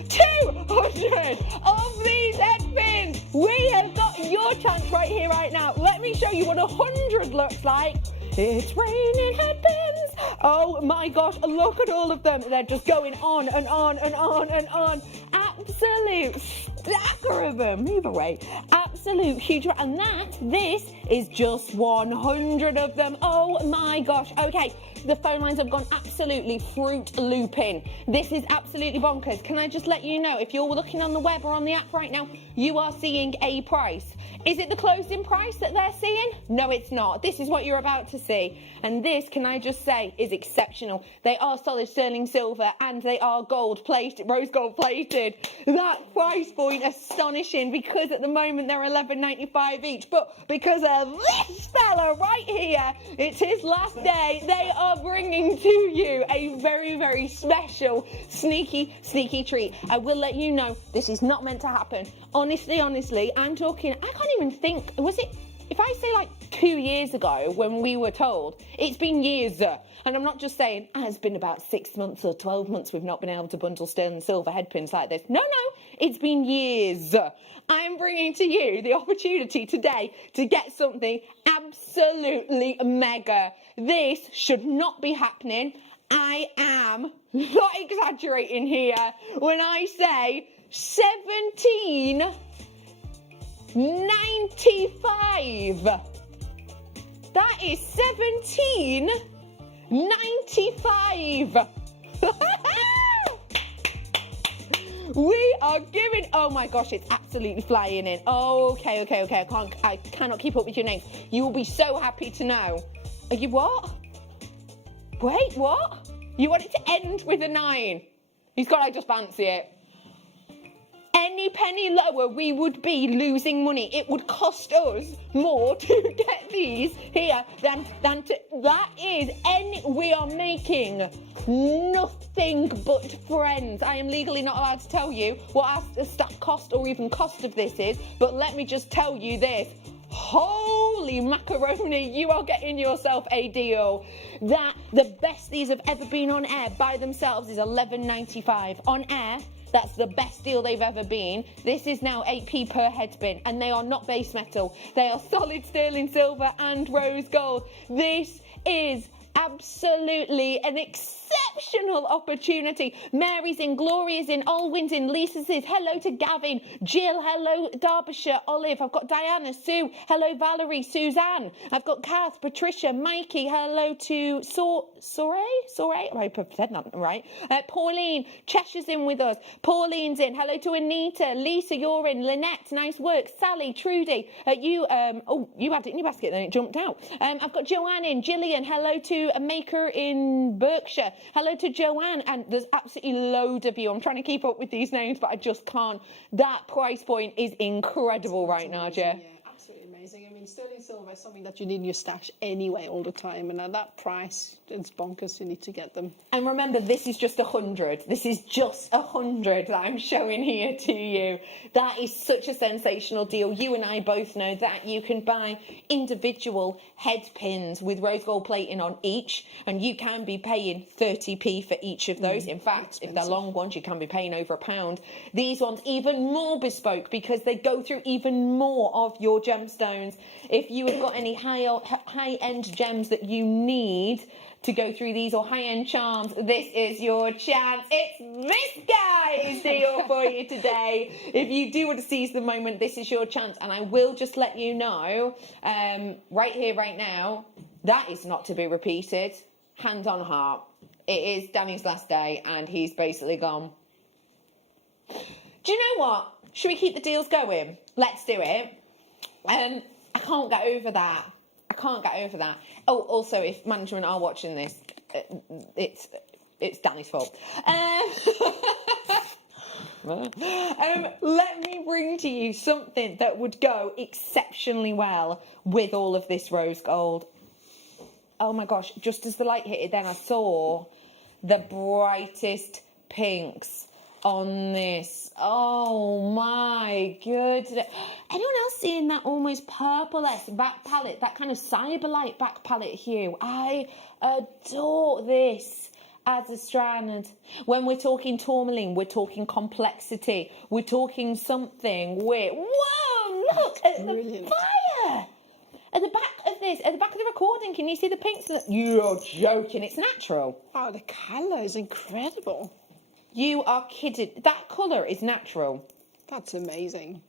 200 of these headpins. We have got your chance right here, right now. Let me show you what 100 looks like. It's raining headpins. Oh my gosh, look at all of them. They're just going on and on and on and on. Absolute stacker of them. Move away. Absolute huge. And this is just 100 of them. Oh my gosh. Okay. The phone lines have gone absolutely fruit looping. This is absolutely bonkers. Can I just let you know, if you're looking on the web or on the app right now, you are seeing a price. Is it the closing price that they're seeing? No, it's not. This is what you're about to see. And this, can I just say, is exceptional. They are solid sterling silver and they are gold plated, rose gold plated. That price point, astonishing, because at the moment they're $11.95 each. But because of this fella right here, it's his last day, they are bringing to you a very, very special, sneaky treat. I will let you know, this is not meant to happen. Honestly, I'm talking, I can't even think, was it, if I say like 2 years ago when we were told, it's been years, and I'm not just saying, it's been about 6 months or 12 months we've not been able to bundle sterling silver headpins like this. No, it's been years. I'm bringing to you the opportunity today to get something absolutely mega. This should not be happening. I am not exaggerating here when I say $17.95. That is $17.95. We are giving, oh my gosh, it's absolutely flying in. Oh, okay. I cannot keep up with your names. You will be so happy to know. Are you what? Wait, what? You want it to end with a 9? He's got to just fancy it. Any penny lower, we would be losing money. It would cost us more to get these here than to, we are making nothing but friends. I am legally not allowed to tell you what our staff cost or even cost of this is, but let me just tell you this. Holy macaroni, you are getting yourself a deal. That the best these have ever been on air by themselves is $11.95. On air, that's the best deal they've ever been. This is now 8p per headpin, and they are not base metal. They are solid sterling silver and rose gold. This is absolutely an exceptional opportunity. Mary's in, Gloria's in, Alwyn's in, Lisa's in. Hello to Gavin, Jill, hello Derbyshire, Olive, I've got Diana, Sue, hello Valerie, Suzanne, I've got Kath, Patricia, Mikey, hello to Soray, I hope I've said that right. Pauline, Cheshire's in with us, Pauline's in, hello to Anita, Lisa, you're in, Lynette, nice work, Sally, Trudy, you had it in your basket then it jumped out. I've got Joanne in, Gillian, hello to a maker in Berkshire. Hello to Joanne, and there's absolutely loads of you. I'm trying to keep up with these names, but I just can't. That price point is incredible right now, Jeff. Yeah, absolutely amazing. I mean, sterling silver is something that you need in your stash anyway all the time, and at that price, it's bonkers. You need to get them. And remember, this is just 100. This is just 100 that I'm showing here to you. That is such a sensational deal. You and I both know that you can buy individual head pins with rose gold plating on each, and you can be paying 30p for each of those. In fact, if they're long ones, you can be paying over £1. These ones even more bespoke because they go through even more of your gemstones. If you have got any high-end gems that you need to go through these, or high-end charms, this is your chance. It's this guy's deal for you today. If you do want to seize the moment, this is your chance. And I will just let you know, right here, right now, that is not to be repeated. hand on heart, it is Danny's last day and he's basically gone, do you know what? Should we keep the deals going? Let's do it. I can't get over that. I can't get over that. Oh, also, if management are watching this, it's Danny's fault. Let me bring to you something that would go exceptionally well with all of this rose gold. Oh my gosh, just as the light hit it then, I saw the brightest pinks on this. Oh my goodness. Anyone else seeing that almost purple-esque back palette, that kind of cyberlight back palette hue? I adore this as a strand. When we're talking tourmaline, we're talking complexity. We're talking something with, whoa, look at the fire. At the back of this, at the back of the recording, can you see the pinks? You're joking, it's natural. Oh, the colour is incredible. You are kidding. That colour is natural. That's amazing.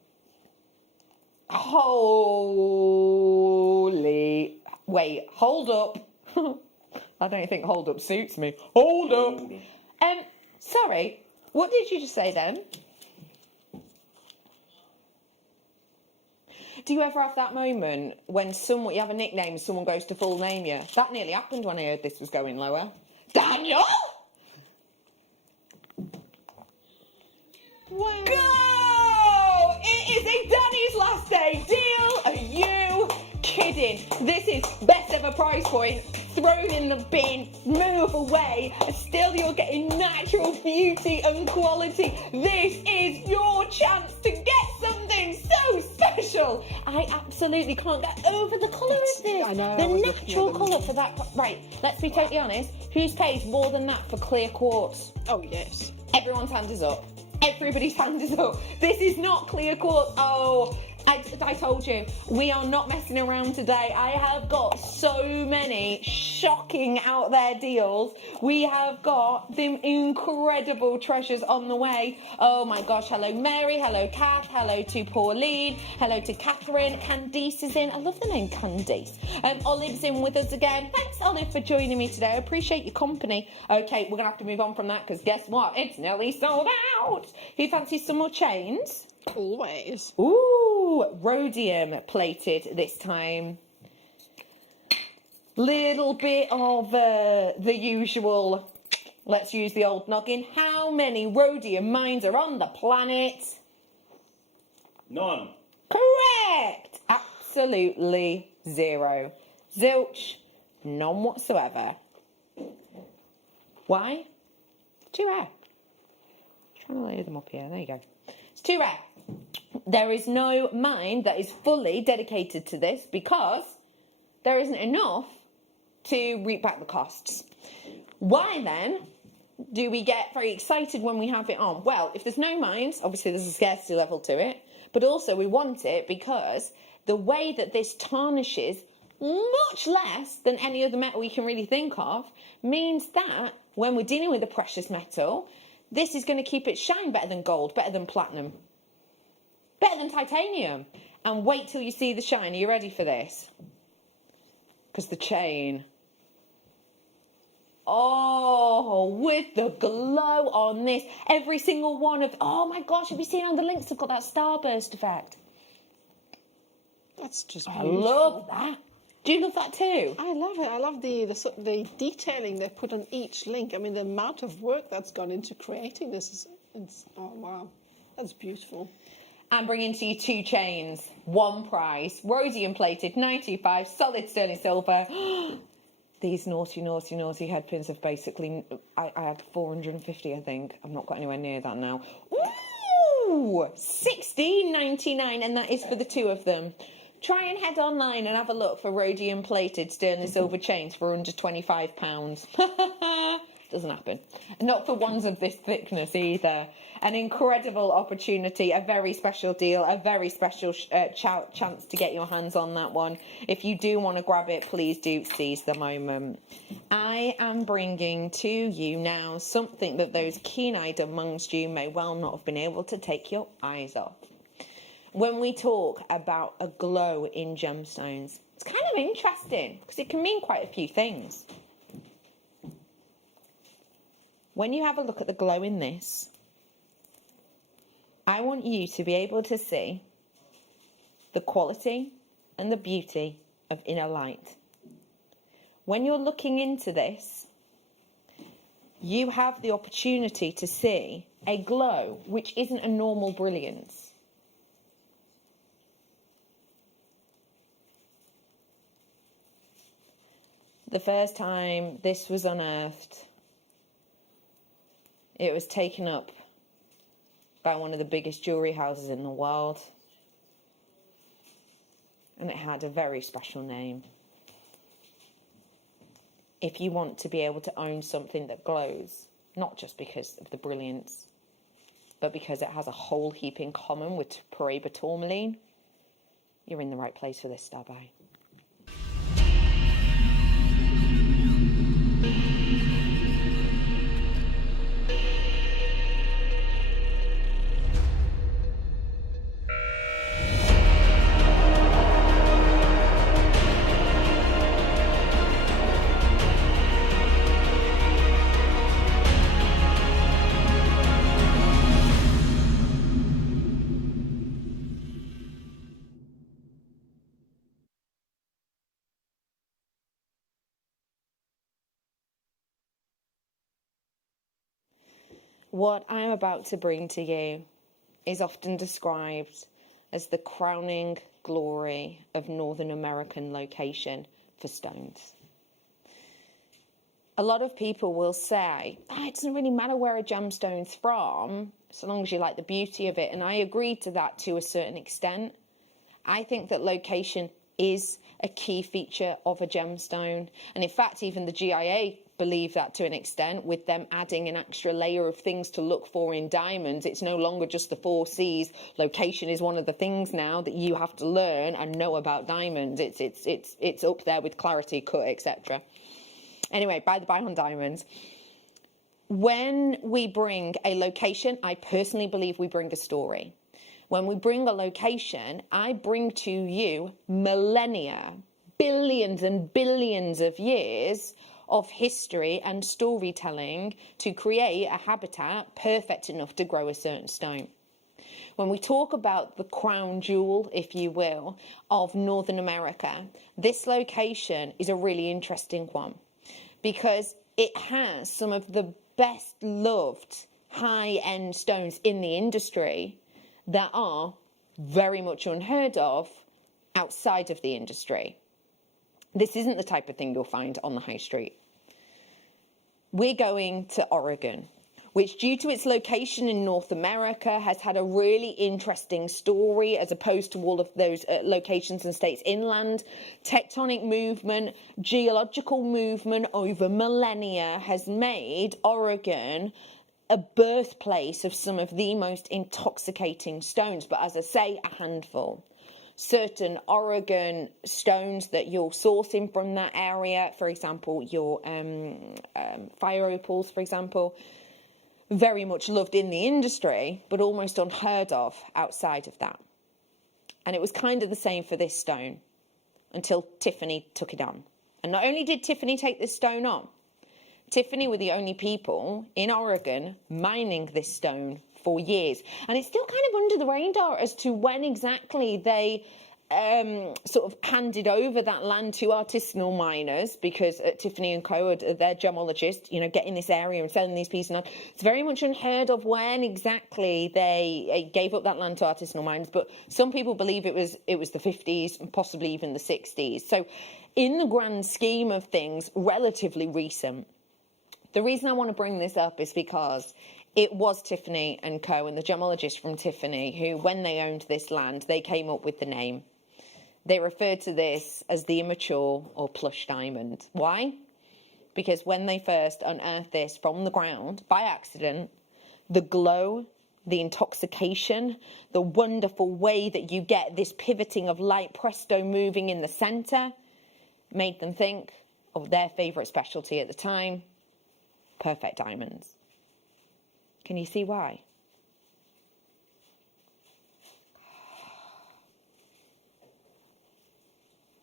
Holy... Wait, hold up. I don't think hold up suits me. Hold up. Sorry, what did you just say then? Do you ever have that moment when you have a nickname and someone goes to full name you? That nearly happened when I heard this was going lower. Daniel! Wow. Go! It is a Danny's last day deal. Are you kidding? This is best ever price point. Thrown in the bin, move away. Still, you're getting natural beauty and quality. This is your chance to get something so special. I absolutely can't get over the colour of this. I know. The natural colour for that. Right, let's be totally honest. Who's paid more than that for clear quartz? Oh, yes. Everyone's hand is up. Everybody's hand is up. This is not clear quartz. Oh, I told you, we are not messing around today. I have got so many shocking out there deals. We have got them incredible treasures on the way. Oh my gosh, hello Mary, hello Kath, hello to Pauline, hello to Catherine. Candice is in. I love the name Candice. Olive's in with us again. Thanks, Olive, for joining me today. I appreciate your company. Okay, we're going to have to move on from that because guess what? It's nearly sold out. Who fancies some more chains? Always. Ooh, rhodium plated this time. Little bit of the usual. Let's use the old noggin. How many rhodium mines are on the planet? None. Correct. Absolutely zero. Zilch. None whatsoever. Why? Too rare. Trying to lay them up here. There you go. It's too rare. There is no mine that is fully dedicated to this because there isn't enough to reap back the costs. Why then do we get very excited when we have it on? Well, if there's no mines, obviously there's a scarcity level to it, but also we want it because the way that this tarnishes much less than any other metal we can really think of means that when we're dealing with a precious metal, this is going to keep it shine better than gold, better than platinum, better than titanium. And wait till you see the shine. Are you ready for this? Because the chain. Oh, with the glow on this. Every single one of... Oh my gosh, have you seen on the links? They've got that starburst effect. That's just I beautiful. love that. Do you love that too? I love it. I love the detailing they put on each link. I mean, the amount of work that's gone into creating this is, oh wow, that's beautiful. I'm bringing to you two chains, one price, rhodium plated, 925, solid sterling silver. These naughty headpins have basically, I had 450, I think. I've not got anywhere near that now. Ooh, $16.99, and that is for the two of them. Try and head online and have a look for rhodium plated sterling silver chains for under £25. Doesn't happen. Not for ones of this thickness either. An incredible opportunity, a very special deal, a very special chance to get your hands on that one. If you do want to grab it, please do seize the moment. I am bringing to you now something that those keen-eyed amongst you may well not have been able to take your eyes off. When we talk about a glow in gemstones, it's kind of interesting because it can mean quite a few things. when you have a look at the glow in this, I want you to be able to see the quality and the beauty of inner light. When you're looking into this, you have the opportunity to see a glow which isn't a normal brilliance. The first time this was unearthed, it was taken up by one of the biggest jewellery houses in the world, and it had a very special name. If you want to be able to own something that glows, not just because of the brilliance, but because it has a whole heap in common with Paraiba tourmaline, you're in the right place for this star buy. What I'm about to bring to you is often described as the crowning glory of Northern American location for stones. A lot of people will say, it doesn't really matter where a gemstone's from, so long as you like the beauty of it. And I agree to that to a certain extent. I think that location is a key feature of a gemstone. And in fact, even the GIA believe that to an extent, with them adding an extra layer of things to look for in diamonds. It's no longer just the 4 C's. Location is one of the things now that you have to learn and know about diamonds. It's up there with clarity, cut, etc. Anyway, by the by on diamonds. When we bring a location, I personally believe we bring a story. When we bring a location, I bring to you millennia, billions and billions of years of history and storytelling to create a habitat perfect enough to grow a certain stone. When we talk about the crown jewel, if you will, of Northern America, this location is a really interesting one because it has some of the best loved high-end stones in the industry that are very much unheard of outside of the industry. This isn't the type of thing you'll find on the high street. We're going to Oregon, which due to its location in North America has had a really interesting story as opposed to all of those locations and states inland. Tectonic movement, geological movement over millennia has made Oregon a birthplace of some of the most intoxicating stones, but as I say, a handful. Certain Oregon stones that you're sourcing from that area, for example, your fire opals, for example, very much loved in the industry, but almost unheard of outside of that. And it was kind of the same for this stone until Tiffany took it on. And not only did Tiffany take this stone on, Tiffany were the only people in Oregon mining this stone for years. And it's still kind of under the radar as to when exactly they sort of handed over that land to artisanal miners, because Tiffany and Co, they're gemologists, getting this area and selling these pieces. And it's very much unheard of when exactly they gave up that land to artisanal miners. But some people believe it was the 50s and possibly even the 60s. So in the grand scheme of things, relatively recent. The reason I want to bring this up is because it was Tiffany and Co and the gemologists from Tiffany who, when they owned this land, they came up with the name. They referred to this as the immature or plush diamond. Why? Because when they first unearthed this from the ground by accident, the glow, the intoxication, the wonderful way that you get this pivoting of light presto moving in the center made them think of their favorite specialty at the time, perfect diamonds. Can you see why?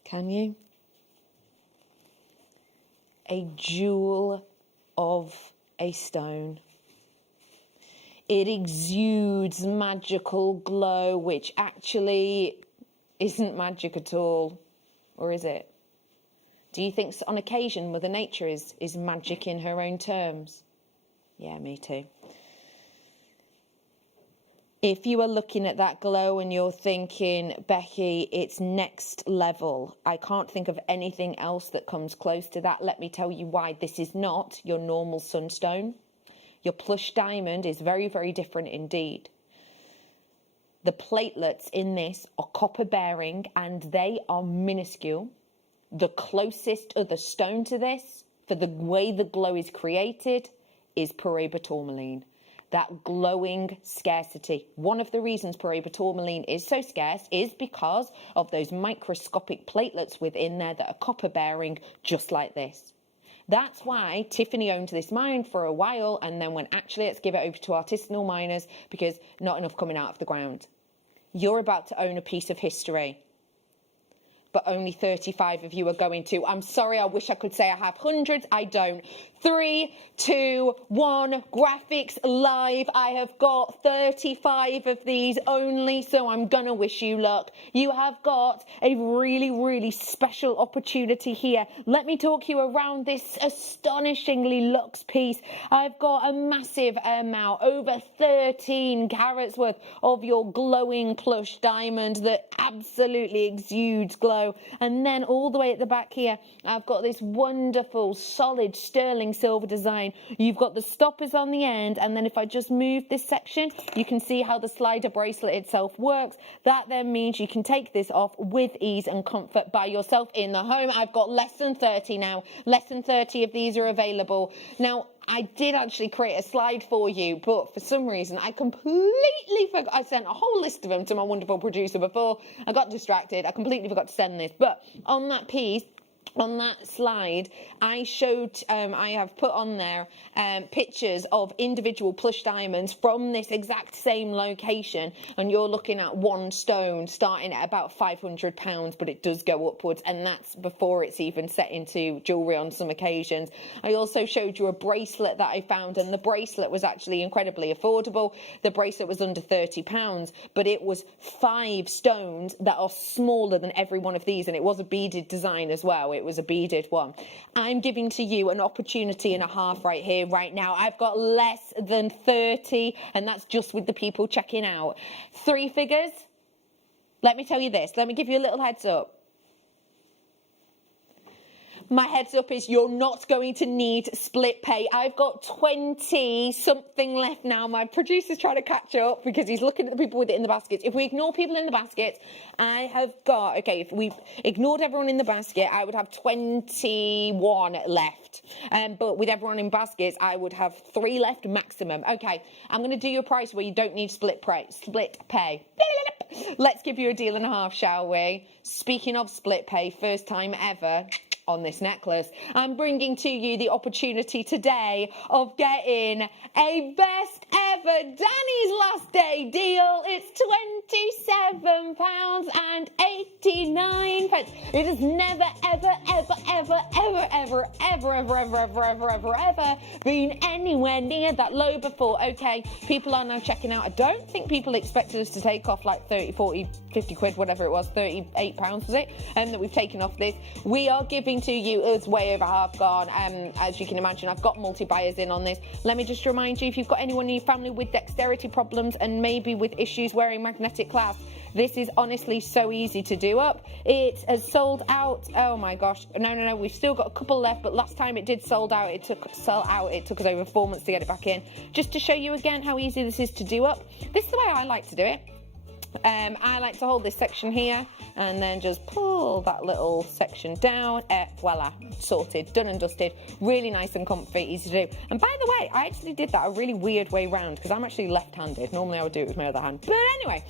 Can you? A jewel of a stone. It exudes magical glow, which actually isn't magic at all. Or is it? Do you think on occasion Mother Nature is magic in her own terms? Yeah, me too. If you are looking at that glow and you're thinking, Becky, it's next level, I can't think of anything else that comes close to that. Let me tell you why. This is not your normal sunstone. Your plush diamond is very, very different indeed. The platelets in this are copper bearing and they are minuscule. The closest other stone to this, for the way the glow is created, is Paraiba tourmaline. That glowing scarcity. One of the reasons Paraiba tourmaline is so scarce is because of those microscopic platelets within there that are copper bearing, just like this. That's why Tiffany owned this mine for a while and then went, actually, let's give it over to artisanal miners because not enough coming out of the ground. You're about to own a piece of history, but only 35 of you are going to. I'm sorry, I wish I could say I have hundreds. I don't. 3, 2, 1, graphics live. I have got 35 of these only, so I'm gonna wish you luck. You have got a really, really special opportunity here. Let me talk you around this astonishingly luxe piece. I've got a massive amount, over 13 carats worth of your glowing plush diamond that absolutely exudes glow. And then all the way at the back here, I've got this wonderful, solid, sterling silver design. You've got the stoppers on the end, and then if I just move this section, you can see how the slider bracelet itself works. That then means you can take this off with ease and comfort by yourself in the home. I've got less than 30 now. Less than 30 of these are available. Now, I did actually create a slide for you, but for some reason I completely forgot. I sent a whole list of them to my wonderful producer before I got distracted. I completely forgot to send this, but on that piece, on that slide, I showed, I have put on there pictures of individual plush diamonds from this exact same location, and you're looking at one stone starting at about £500, but it does go upwards, and that's before it's even set into jewellery on some occasions. I also showed you a bracelet that I found, and the bracelet was actually incredibly affordable. The bracelet was under £30, but it was 5 stones that are smaller than every one of these, and it was a beaded design as well. It was a beaded one. I'm giving to you an opportunity and a half right here, right now. I've got less than 30, and that's just with the people checking out. 3 figures. Let me tell you this. Let me give you a little heads up. My heads up is you're not going to need split pay. I've got 20 something left now. My producer's trying to catch up because he's looking at the people with it in the baskets. If we ignore people in the basket, I have got, okay, if we've ignored everyone in the basket, I would have 21 left. But with everyone in baskets, I would have 3 left maximum. Okay, I'm going to do you a price where you don't need split pay. Let's give you a deal and a half, shall we? Speaking of split pay, first time ever on this necklace, I'm bringing to you the opportunity today of getting a best ever Danny's last day deal. It's £27.89. It has never, ever been anywhere near that low before. Okay, people are now checking out. I don't think people expected us to take off like 30, 40, 50 quid, whatever it was, £38 was it, that we've taken off this. We are giving to you, it's way over half gone. As you can imagine, I've got multi-buyers in on this. Let me just remind you, if you've got anyone in your family with dexterity problems and maybe with issues wearing magnetic clasp, this is honestly so easy to do up. It has sold out. Oh my gosh. No, we've still got a couple left, but last time it did sell out. It took us over 4 months to get it back in. Just to show you again how easy this is to do up. This is the way I like to do it. I like to hold this section here and then just pull that little section down. Voila, sorted, done and dusted. Really nice and comfy, easy to do. And by the way, I actually did that a really weird way round because I'm actually left-handed. Normally I would do it with my other hand. But anyway,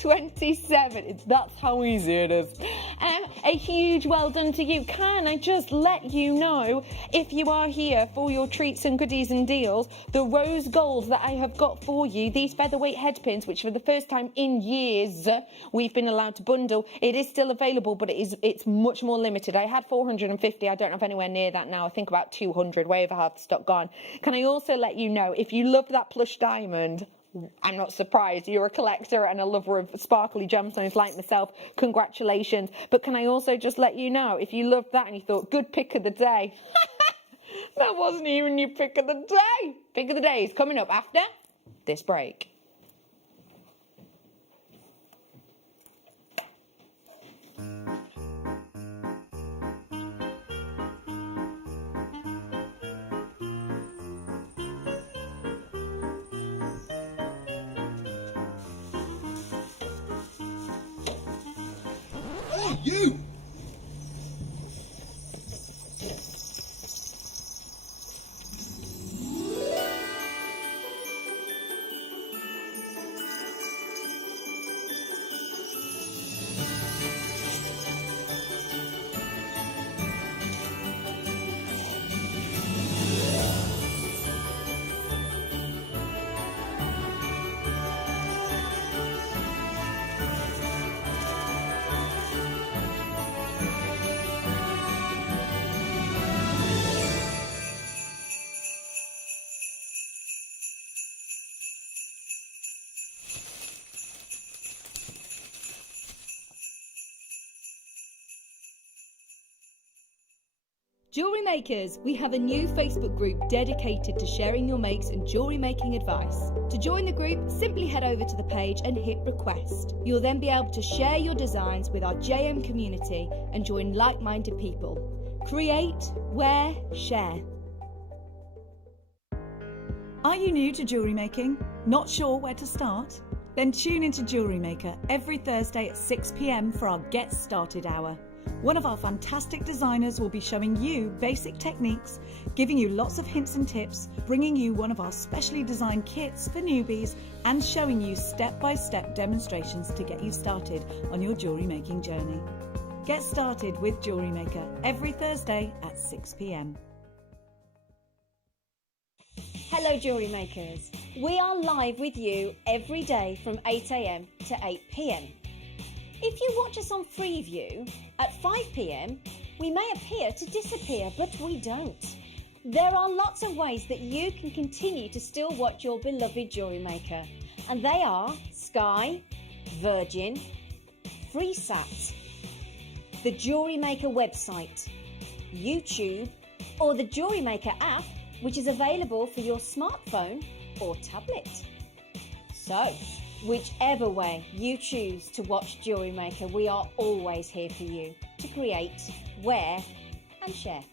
27. That's how easy it is. A huge well done to you. Can I just let you know, if you are here for your treats and goodies and deals, the rose gold that I have got for you, these featherweight head pins, which for the first time in years we've been allowed to bundle. It is still available, but it's much more limited. I had 450. I don't have anywhere near that now. I think about 200, way over half the stock gone. Can I also let you know, if you love that plush diamond, I'm not surprised. You're a collector and a lover of sparkly gemstones like myself. Congratulations. But can I also just let you know, if you loved that and you thought, good pick of the day, that wasn't even your pick of the day. Pick of the day is coming up after this break. You! Jewellery Makers, we have a new Facebook group dedicated to sharing your makes and jewellery making advice. To join the group, simply head over to the page and hit request. You'll then be able to share your designs with our JM community and join like-minded people. Create, wear, share. Are you new to jewellery making? Not sure where to start? Then tune into Jewellery Maker every Thursday at 6 p.m. for our Get Started Hour. One of our fantastic designers will be showing you basic techniques, giving you lots of hints and tips, bringing you one of our specially designed kits for newbies, and showing you step-by-step demonstrations to get you started on your jewellery making journey. Get started with Jewellery Maker every Thursday at 6 p.m. Hello Jewellery Makers. We are live with you every day from 8 a.m. to 8 p.m. If you watch us on Freeview at 5 p.m, we may appear to disappear, but we don't. There are lots of ways that you can continue to still watch your beloved Jewellery Maker, and they are Sky, Virgin, FreeSat, the Jewellery Maker website, YouTube, or the Jewellery Maker app, which is available for your smartphone or tablet. So, whichever way you choose to watch Jewellery Maker, we are always here for you to create, wear and share.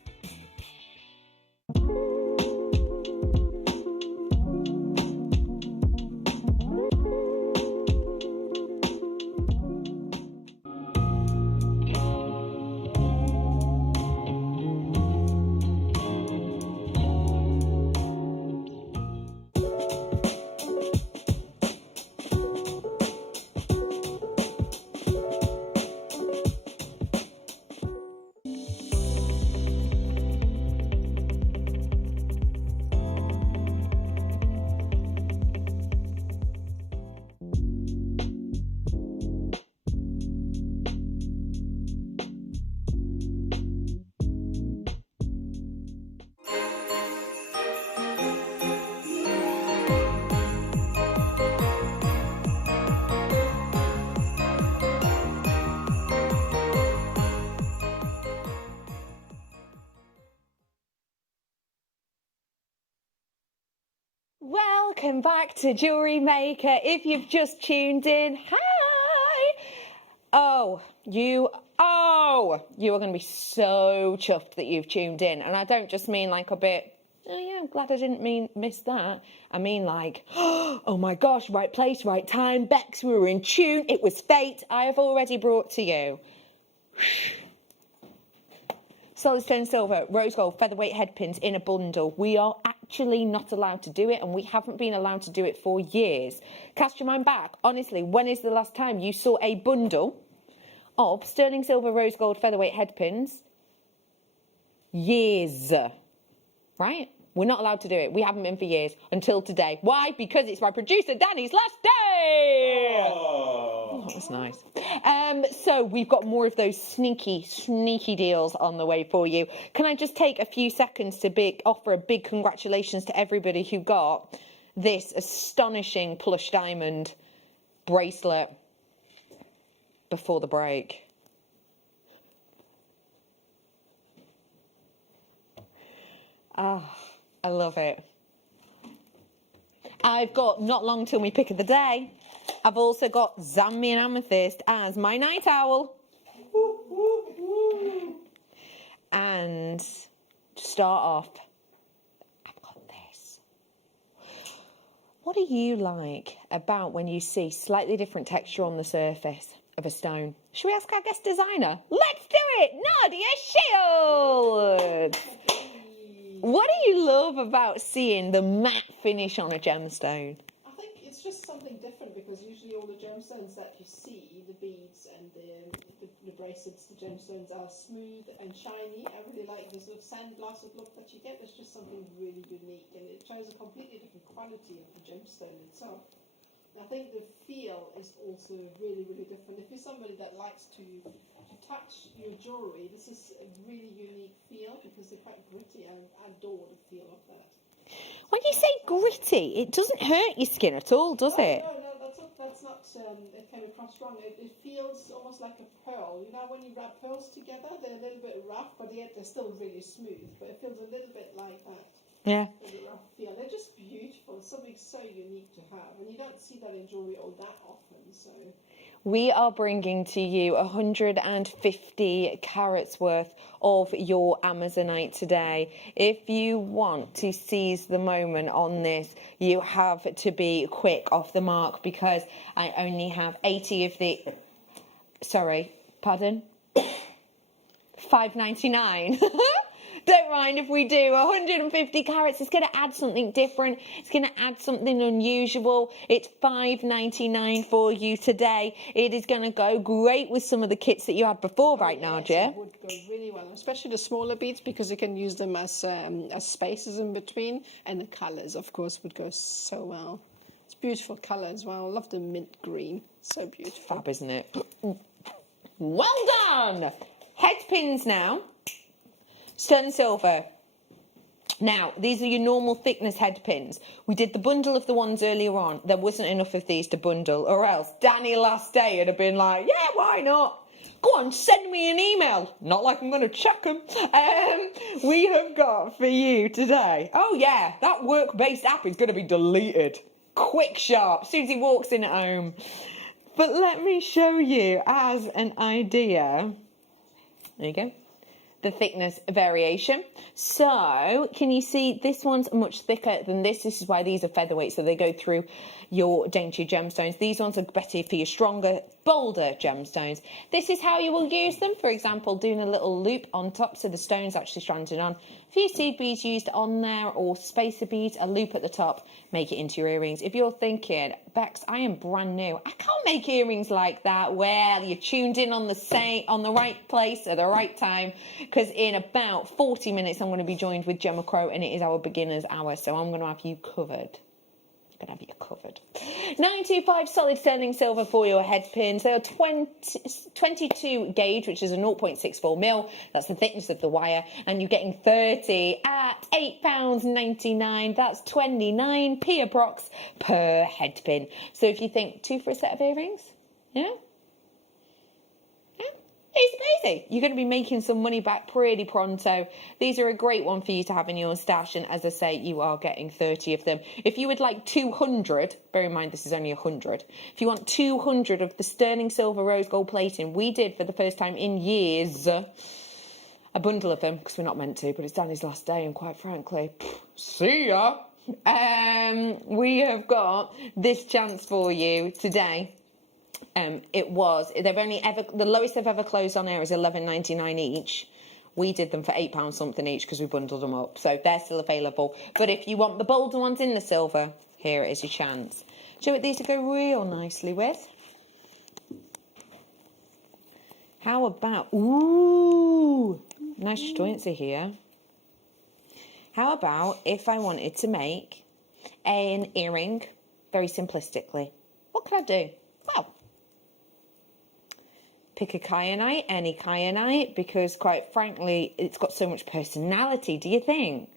Welcome back to Jewellery Maker. If you've just tuned in, hi! You are going to be so chuffed that you've tuned in. And I don't just mean like a bit, oh yeah, I'm glad I didn't miss that. I mean like, oh my gosh, right place, right time, Bex, we were in tune, it was fate. I have already brought to you solid stone silver, rose gold, featherweight headpins in a bundle. We are actually not allowed to do it, and we haven't been allowed to do it for years. Cast your mind back. Honestly, when is the last time you saw a bundle of sterling silver, rose gold, featherweight headpins? Years. Right? We're not allowed to do it. We haven't been for years until today. Why? Because it's my producer Danny's last day. Oh. that was nice. So we've got more of those sneaky deals on the way for you. Can I just take a few seconds to offer a big congratulations to everybody who got this astonishing plush diamond bracelet before the break. Ah, I love it. I've got not long till my pick of the day. I've also got Zambian amethyst as my night owl. And to start off, I've got this. What do you like about when you see slightly different texture on the surface of a stone? Should we ask our guest designer? Let's do it! Nadia Shields! What do you love about seeing the matte finish on a gemstone? I think it's just something different because usually all the gemstones that you see, the beads and the bracelets, the gemstones are smooth and shiny. I really like the sort of sandblasted look that you get. It's just something really unique and it shows a completely different quality of the gemstone itself. I think the feel is also really different. If you're somebody that likes to touch your jewellery, this is a really unique feel because they're quite gritty. I adore the feel of that. When you say gritty, it doesn't hurt your skin at all, does it? No, that's not it came across wrong. It feels almost like a pearl. You know when you wrap pearls together, they're a little bit rough, but yet they're still really smooth. But it feels a little bit like that. Yeah. Feel. They're just beautiful. It's something so unique to have, and you don't see that in jewellery all that often. So we are bringing to you 150 carats worth of your Amazonite today. If you want to seize the moment on this, you have to be quick off the mark because I only have 80 of the. Sorry, pardon. $5.99. Don't mind if we do 150 carats. It's going to add something different. It's going to add something unusual. It's $5.99 for you today. It is going to go great with some of the kits that you had before, right, Nadia? It would go really well, especially the smaller beads because you can use them as spaces in between, and the colours, of course, would go so well. It's beautiful colour as well. I love the mint green. So beautiful. Fab, isn't it? Well done. Headpins now. Sterling silver. Now, these are your normal thickness head pins. We did the bundle of the ones earlier on. There wasn't enough of these to bundle, or else Danny last day would have been like, yeah, why not? Go on, send me an email. Not like I'm going to check them. We have got for you today. Oh, yeah, that work-based app is going to be deleted. Quick, sharp, as soon as he walks in at home. But let me show you as an idea. There you go. The thickness variation. So can you see this one's much thicker than this? This is why these are featherweight, so they go through your dainty gemstones. These ones are better for your stronger, bolder gemstones. This is how you will use them. For example, doing a little loop on top so the stone's actually stranded on. A few seed beads used on there or spacer beads, a loop at the top, make it into your earrings. If you're thinking, Bex, I am brand new, I can't make earrings like that. Well, you're tuned in on the right place at the right time, because in about 40 minutes I'm going to be joined with Gemma Crow and it is our beginner's hour, so I'm going to have you covered. I'm going to have you covered. 925 solid sterling silver for your head pins. They are 22 gauge, which is a 0.64 mil. That's the thickness of the wire. And you're getting 30 at £8.99. That's 29p approx per head pin. So if you think 2 for a set of earrings, yeah? Easy peasy. You're going to be making some money back pretty pronto. These are a great one for you to have in your stash, and as I say, you are getting 30 of them. If you would like 200, bear in mind this is only 100. If you want 200 of the sterling silver rose gold plating, we did for the first time in years a bundle of them, because we're not meant to, but it's Danny's last day, and quite frankly, see ya. We have got this chance for you today. The lowest they've ever closed on air is $11.99 each. We did them for £8 something each because we bundled them up, so they're still available. But if you want the bolder ones in the silver, here is your chance. Do you know what these would go real nicely with? How about, ooh, nice joints here. How about if I wanted to make an earring very simplistically? What could I do? Well, pick a kyanite, any kyanite, because quite frankly, it's got so much personality, do you think?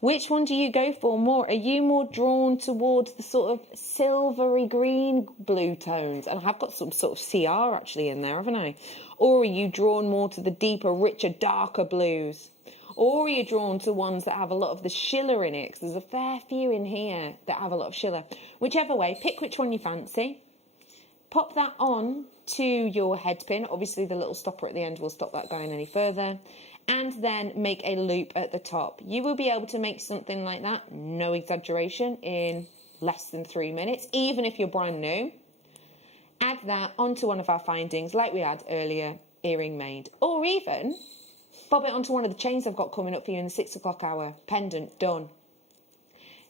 Which one do you go for more? Are you more drawn towards the sort of silvery green blue tones? And I've got some sort of CR actually in there, haven't I? Or are you drawn more to the deeper, richer, darker blues? Or are you drawn to ones that have a lot of the schiller in it? 'Cause there's a fair few in here that have a lot of schiller. Whichever way, pick which one you fancy. Pop that on to your head pin. Obviously, the little stopper at the end will stop that going any further. And then make a loop at the top. You will be able to make something like that, no exaggeration, in less than 3 minutes, even if you're brand new. Add that onto one of our findings, like we had earlier, earring made. Or even bob it onto one of the chains I've got coming up for you in the 6 o'clock hour. Pendant, done.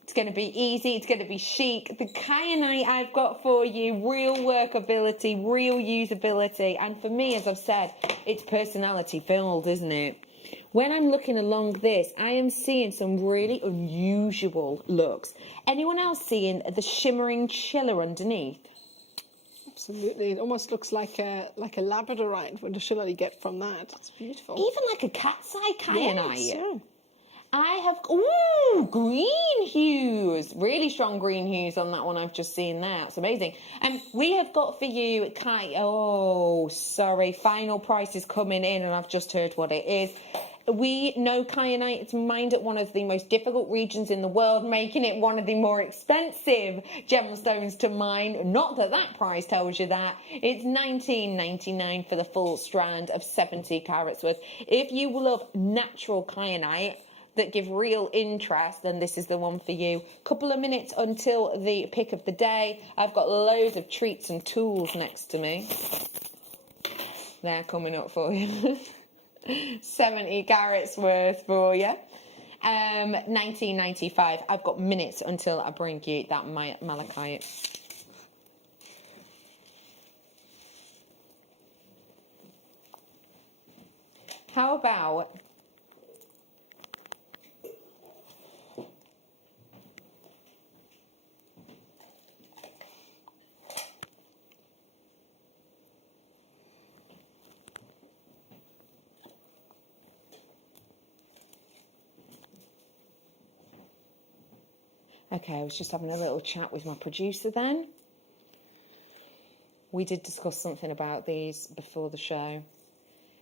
It's going to be easy, it's going to be chic. The kyanite I've got for you, real workability, real usability. And for me, as I've said, it's personality filled, isn't it? When I'm looking along this, I am seeing some really unusual looks. Anyone else seeing the shimmering chiller underneath? Absolutely. It almost looks like a labradorite with the schiller you get from that. It's beautiful. Even like a cat's eye kyanite. Yes, yeah. I have, ooh, green hues. Really strong green hues on that one I've just seen there. It's amazing. And we have got for you, oh, sorry, final price is coming in and I've just heard what it is. We know kyanite is mined at one of the most difficult regions in the world, making it one of the more expensive gemstones to mine. Not that that price tells you that. It's $19.99 for the full strand of 70 carats worth. If you love natural kyanite that give real interest, then this is the one for you. Couple of minutes until the pick of the day. I've got loads of treats and tools next to me. They're coming up for you. 70 carats worth for you. $19.95. I've got minutes until I bring you that malachite. How about okay, I was just having a little chat with my producer then. We did discuss something about these before the show,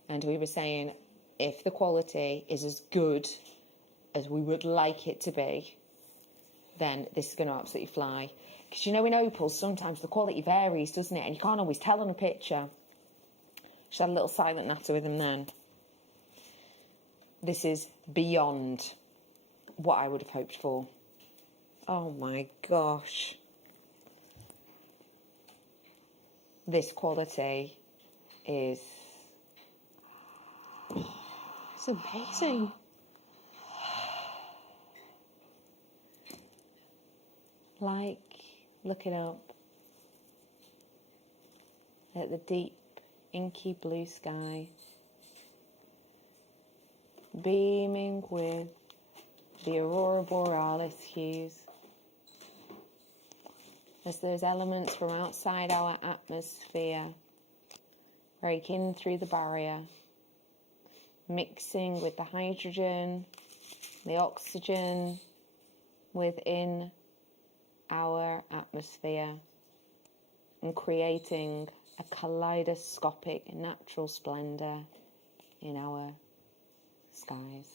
and we were saying if the quality is as good as we would like it to be, then this is going to absolutely fly. Because you know, in opals, sometimes the quality varies, doesn't it? And you can't always tell on a picture. Just had a little silent natter with them then. This is beyond what I would have hoped for. Oh my gosh. This quality is... It's amazing. Like, looking up at the deep, inky blue sky, beaming with the aurora borealis hues, as those elements from outside our atmosphere break in through the barrier, mixing with the hydrogen, the oxygen within our atmosphere and creating a kaleidoscopic natural splendor in our skies.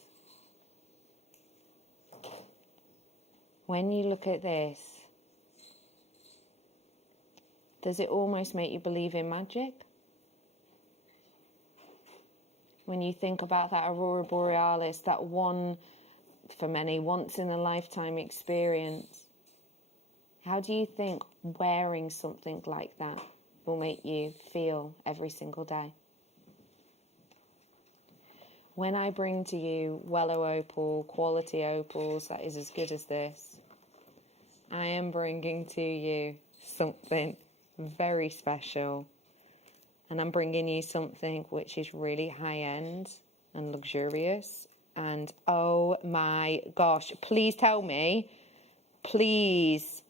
When you look at this, does it almost make you believe in magic? When you think about that aurora borealis, that one, for many, once in a lifetime experience, how do you think wearing something like that will make you feel every single day? When I bring to you Wellow Opal, quality opals that is as good as this, I am bringing to you something very special. And I'm bringing you something which is really high-end and luxurious. And oh my gosh, please tell me, please,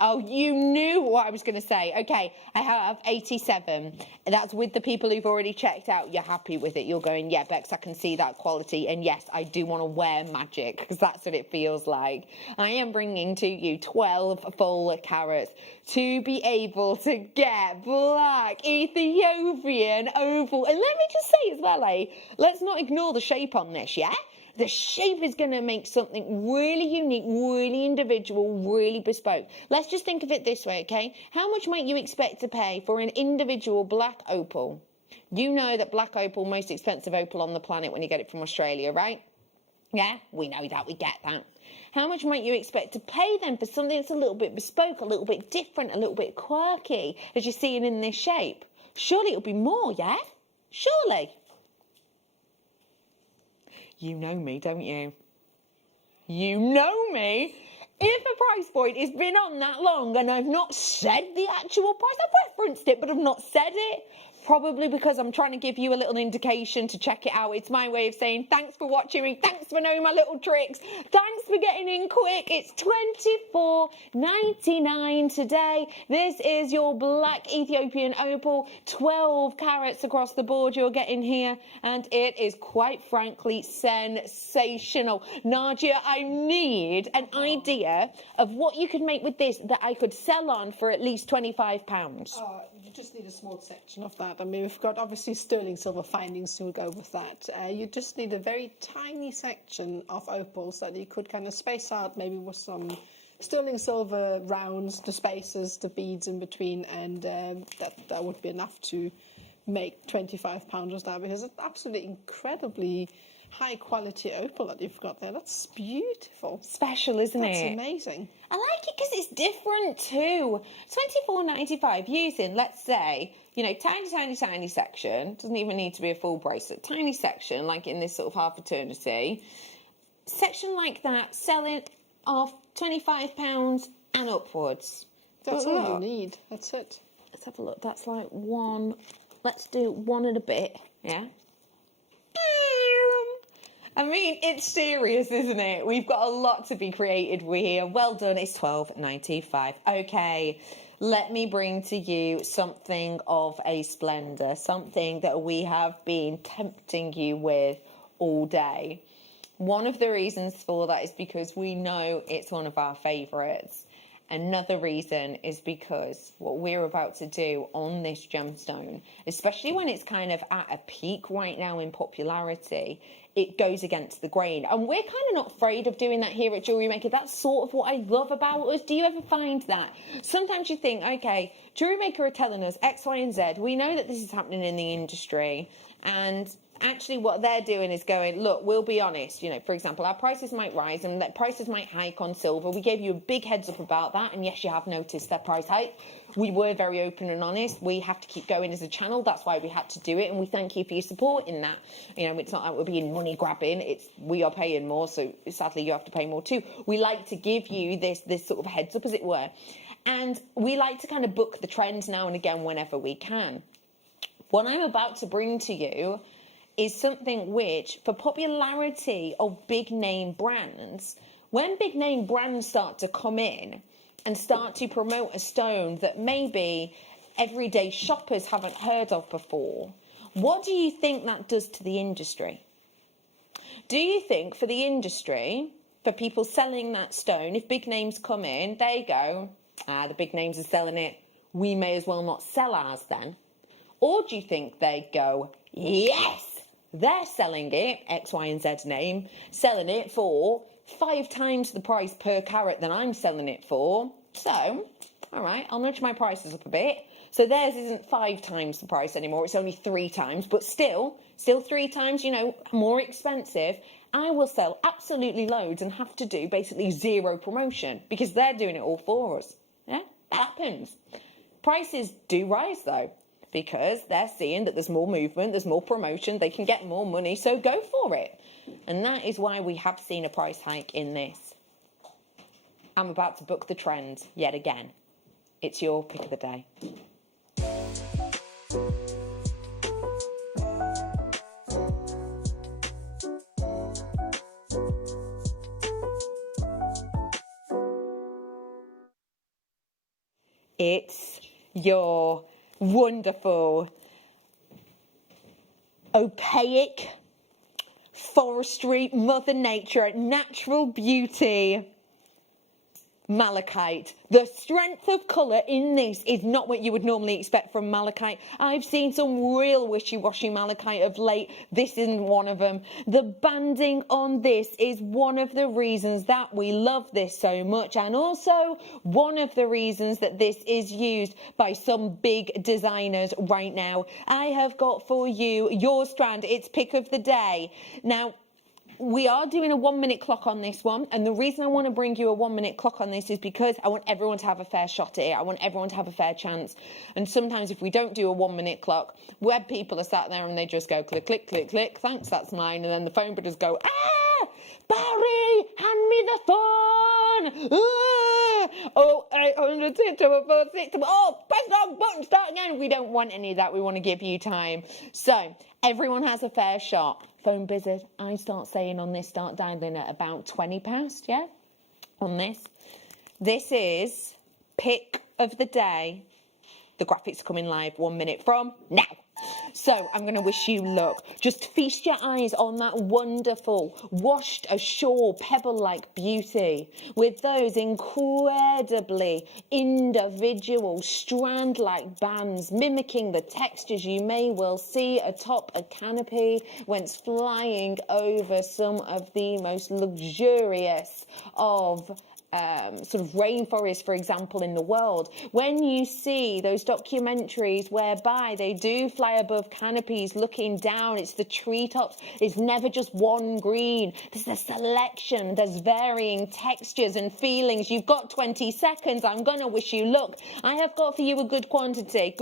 Oh, you knew what I was going to say. Okay, I have 87. That's with the people who've already checked out. You're happy with it. You're going, yeah, Bex, I can see that quality. And yes, I do want to wear magic because that's what it feels like. I am bringing to you 12 full carats to be able to get black Ethiopian opal. And let me just say as well, let's not ignore the shape on this, yeah? The shape is going to make something really unique, really individual, really bespoke. Let's just think of it this way, okay? How much might you expect to pay for an individual black opal? You know that black opal, most expensive opal on the planet when you get it from Australia, right? Yeah, we know that, we get that. How much might you expect to pay then for something that's a little bit bespoke, a little bit different, a little bit quirky, as you're seeing in this shape? Surely it'll be more, yeah? Surely. You know me, don't you? You know me. If a price point has been on that long and I've not said the actual price, I've referenced it, but I've not said it, probably because I'm trying to give you a little indication to check it out. It's my way of saying thanks for watching me, thanks for knowing my little tricks, thanks for getting in quick. It's $24.99 today. This is your black Ethiopian opal, 12 carats across the board you're getting here, and it is quite frankly sensational. Nadia, I need an idea of what you could make with this that I could sell on for at least £25. You just need a small section of that. I mean, we've got obviously sterling silver findings to go with that. You just need a very tiny section of opals that you could kind of space out, maybe with some sterling silver rounds, the spaces, the beads in between, and that would be enough to make £25 of that, because it's absolutely incredibly high quality opal that you've got there. That's beautiful. Special, isn't it? That's amazing. I like it because it's different too. £24.95 using, let's say, you know, tiny section. Doesn't even need to be a full bracelet. Tiny section, like in this sort of half eternity. Section like that, selling off £25 and upwards. That's all you need. That's it. Let's have a look. That's like one. Let's do one and a bit. Yeah. I mean, it's serious, isn't it? We've got a lot to be created with here. Well done, it's £12.95. Okay, let me bring to you something of a splendour, something that we have been tempting you with all day. One of the reasons for that is because we know it's one of our favourites. Another reason is because what we're about to do on this gemstone, especially when it's kind of at a peak right now in popularity, it goes against the grain. And we're kind of not afraid of doing that here at JewelleryMaker. That's sort of what I love about us. Do you ever find that? Sometimes you think, okay, JewelleryMaker are telling us X, Y, and Z. We know that this is happening in the industry. And actually what they're doing is going, look, we'll be honest, you know, for example, our prices might rise and their prices might hike on silver. We gave you a big heads up about that, and yes, you have noticed their price hike. We were very open and honest. We have to keep going as a channel. That's why we had to do it, and we thank you for your support in that. You know, it's not like we're being money grabbing, it's we are paying more, so sadly you have to pay more too. We like to give you this sort of heads up, as it were, and we like to kind of book the trends now and again whenever we can. What I'm about to bring to you is something which, for popularity of big name brands, when big name brands start to come in and start to promote a stone that maybe everyday shoppers haven't heard of before, what do you think that does to the industry? Do you think for the industry, for people selling that stone, if big names come in, they go, the big names are selling it, we may as well not sell ours then? Or do you think they go, yes, they're selling it, X, Y, and Z name, selling it for 5 times the price per carat than I'm selling it for. So, all right, I'll nudge my prices up a bit. So theirs isn't 5 times the price anymore, it's only 3 times, but still 3 times, you know, more expensive. I will sell absolutely loads and have to do basically 0 promotion because they're doing it all for us. Yeah, that happens. Prices do rise though, because they're seeing that there's more movement, there's more promotion, they can get more money, so go for it. And that is why we have seen a price hike in this. I'm about to book the trend yet again. It's your pick of the day. it's your wonderful opaque forestry, Mother Nature, natural beauty malachite. The strength of colour in this is not what you would normally expect from malachite. I've seen some real wishy-washy malachite of late. This isn't one of them. The banding on this is one of the reasons that we love this so much, and also one of the reasons that this is used by some big designers right now. I have got for you your strand. It's pick of the day. Now, we are doing a 1 minute clock on this one, and the reason I want to bring you a 1 minute clock on this is because I want everyone to have a fair shot at it. I want everyone to have a fair chance. And sometimes if we don't do a 1 minute clock, web people are sat there and they just go click, click, click, click, thanks, that's mine. And then the phone bidders go, Barry, hand me the phone. Oh, 800, oh, press the wrong button, start again. We don't want any of that. We want to give you time. So everyone has a fair shot. Phone bizzard, I start saying on this, start dialing at about 20 past, yeah? On this. This is pick of the day. The graphics are coming live 1 minute from now. So I'm going to wish you luck. Just feast your eyes on that wonderful, washed ashore, pebble-like beauty with those incredibly individual strand-like bands mimicking the textures you may well see atop a canopy when it's flying over some of the most luxurious of sort of rainforest, for example, in the world. When you see those documentaries whereby they do fly above canopies looking down, it's the treetops, it's never just one green, there's a selection, there's varying textures and feelings. You've got 20 seconds. I'm gonna wish you luck. I have got for you a good quantity,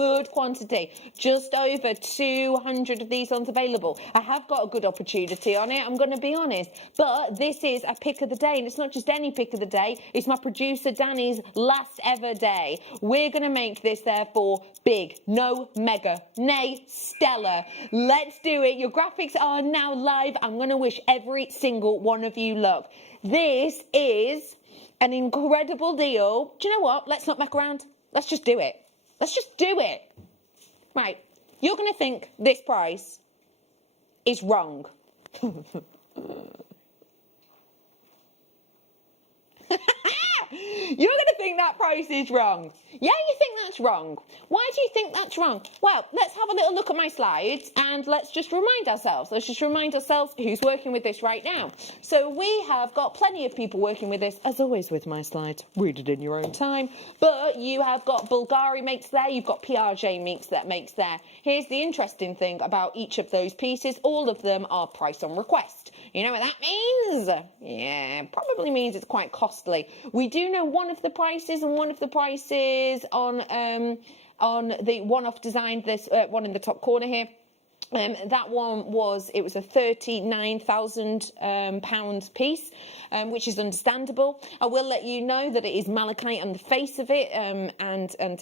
just over 200 of these ones available. I have got a good opportunity on it, I'm gonna be honest, but this is a pick of the day, and it's not just any pick of the day. It's my producer Danny's last ever day. We're going to make this, therefore, big. No mega. Nay, stellar. Let's do it. Your graphics are now live. I'm going to wish every single one of you luck. This is an incredible deal. Do you know what? Let's not muck around. Let's just do it. Let's just do it. Right. You're going to think this price is wrong. You're going to think that price is wrong. Yeah, you think that's wrong. Why do you think that's wrong? Well, let's have a little look at my slides and let's just remind ourselves. Let's just remind ourselves who's working with this right now. So we have got plenty of people working with this, as always with my slides. Read it in your own time. But you have got Bulgari makes there. You've got Piaget makes there. Here's the interesting thing about each of those pieces. All of them are price on request. You know what that means? Yeah, probably means it's quite costly. We do know one of the prices, and one of the prices on the one-off design, this one in the top corner here. That one was a £39,000 piece, which is understandable. I will let you know that it is malachite on the face of it, and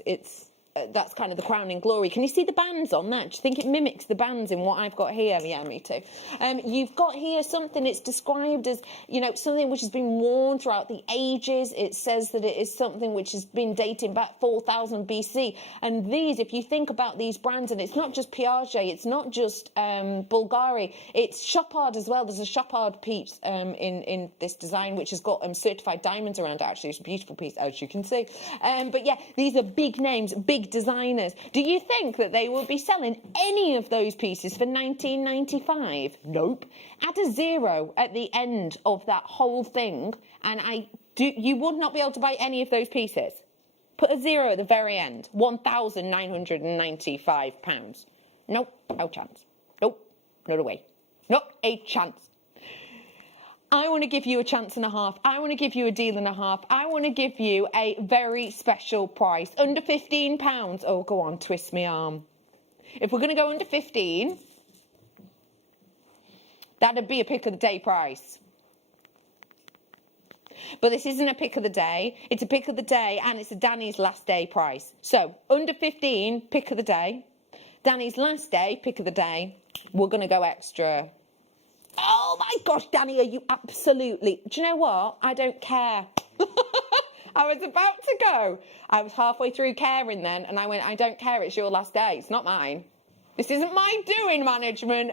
it's that's kind of the crowning glory. Can you see the bands on that? Do you think it mimics the bands in what I've got here? Yeah, me too. You've got here something, it's described as, you know, something which has been worn throughout the ages. It says that it is something which has been dating back 4000 BC. And these, if you think about these brands, and it's not just Piaget, it's not just Bulgari, it's Chopard as well. There's a Chopard piece in this design, which has got certified diamonds around it, actually. It's a beautiful piece, as you can see. But yeah, these are big names, big designers. Do you think that they will be selling any of those pieces for £19.95? Nope. Add a zero at the end of that whole thing, and you would not be able to buy any of those pieces. Put a zero at the very end. £1,995. Nope, no chance. Nope, not a way. Not a chance. I want to give you a chance and a half. I want to give you a deal and a half. I want to give you a very special price. Under £15. Oh, go on, twist my arm. If we're going to go under 15, that'd be a pick of the day price. But this isn't a pick of the day. It's a pick of the day, and it's a Danny's last day price. So, under 15, pick of the day. Danny's last day, pick of the day. We're going to go extra. Oh my gosh, Danny, are you absolutely... Do you know what? I don't care. I was about to go. I was halfway through caring then, and I went, I don't care, it's your last day, it's not mine. This isn't my doing, management.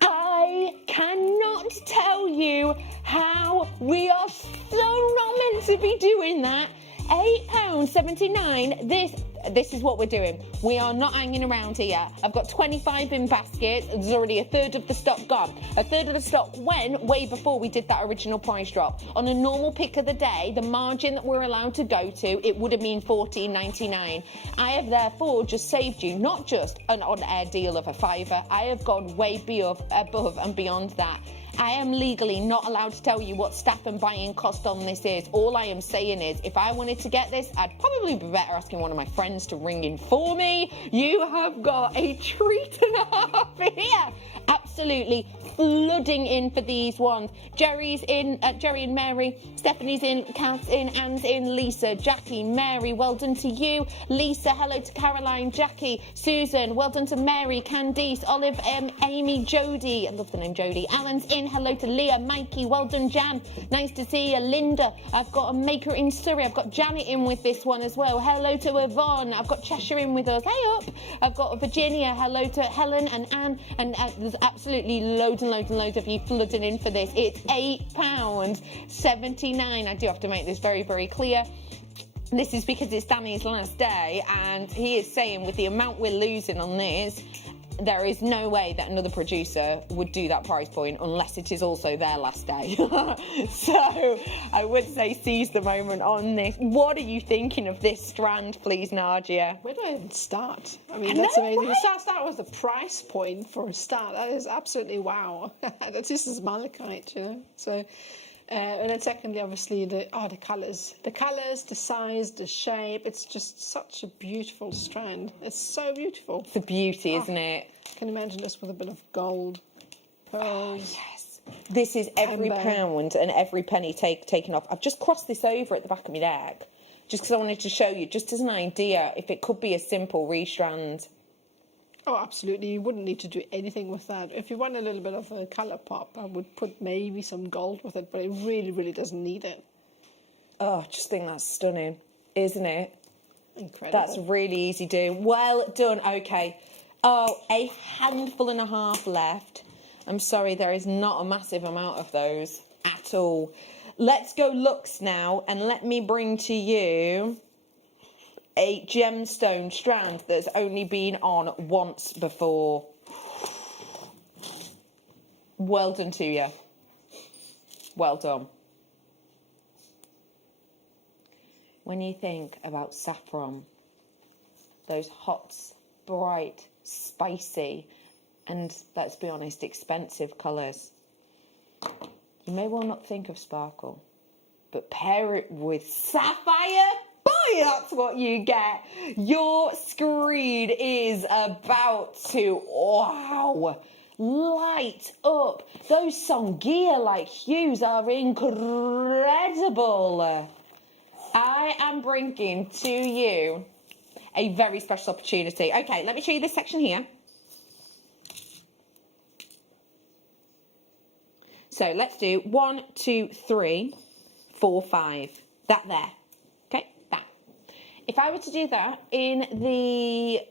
I cannot tell you how we are so not meant to be doing that. £8.79. This is what we're doing. We are not hanging around here. I've got 25 in baskets. There's already a third of the stock gone. A third of the stock went way before we did that original price drop. On a normal pick of the day, the margin that we're allowed to go to, it would have been $14.99. I have therefore just saved you not just an on-air deal of a £5. I have gone way above and beyond that. I am legally not allowed to tell you what staff and buying cost on this is. All I am saying is, if I wanted to get this, I'd probably be better asking one of my friends to ring in for me. You have got a treat and a half here. Absolutely flooding in for these ones. Jerry's in, Jerry and Mary. Stephanie's in, Kath's in, Anne's in, Lisa, Jackie, Mary, well done to you. Lisa, hello to Caroline, Jackie, Susan, well done to Mary, Candice, Olive, Amy, Jodie, I love the name Jodie. Alan's in, hello to Leah, Mikey, well done Jan, nice to see you. Linda, I've got a maker in Surrey, I've got Janet in with this one as well. Hello to Yvonne, I've got Cheshire in with us, hey up. I've got Virginia, hello to Helen and Anne, and there's absolutely loads and loads and loads of you flooding in for this. It's £8.79. I do have to make this very, very clear. This is because it's Danny's last day, and he is saying with the amount we're losing on this, there is no way that another producer would do that price point unless it is also their last day. So I would say seize the moment on this. What are you thinking of this strand, please, Nadia? Where do I even start? I mean, that's amazing. Right? Start with the price point for a start. That is absolutely wow. This is malachite, you know. So, and then secondly, obviously, the colours. The colours, the size, the shape. It's just such a beautiful strand. It's so beautiful. It's a beauty, isn't it? I can imagine this with a bit of gold, pearls. Oh, yes. This is every pound and every penny taken off. I've just crossed this over at the back of my neck, just because I wanted to show you, just as an idea, if it could be a simple restrand. Oh, absolutely. You wouldn't need to do anything with that. If you want a little bit of a colour pop, I would put maybe some gold with it, but it really, really doesn't need it. Oh, I just think that's stunning, isn't it? Incredible. That's really easy to do. Well done. Okay. Oh, a handful and a half left. I'm sorry, there is not a massive amount of those at all. Let's go looks now, and let me bring to you a gemstone strand that's only been on once before. Well done to you. Well done. When you think about saffron, those hot, bright, spicy, and let's be honest, expensive colours, you may well not think of sparkle, but pair it with sapphire. Boy, that's what you get. Your screen is about to, wow, light up. Those Songia-like hues are incredible. I am bringing to you a very special opportunity. Okay, let me show you this section here. So let's do 1, 2, 3, 4, 5. That there. If I were to do that in the,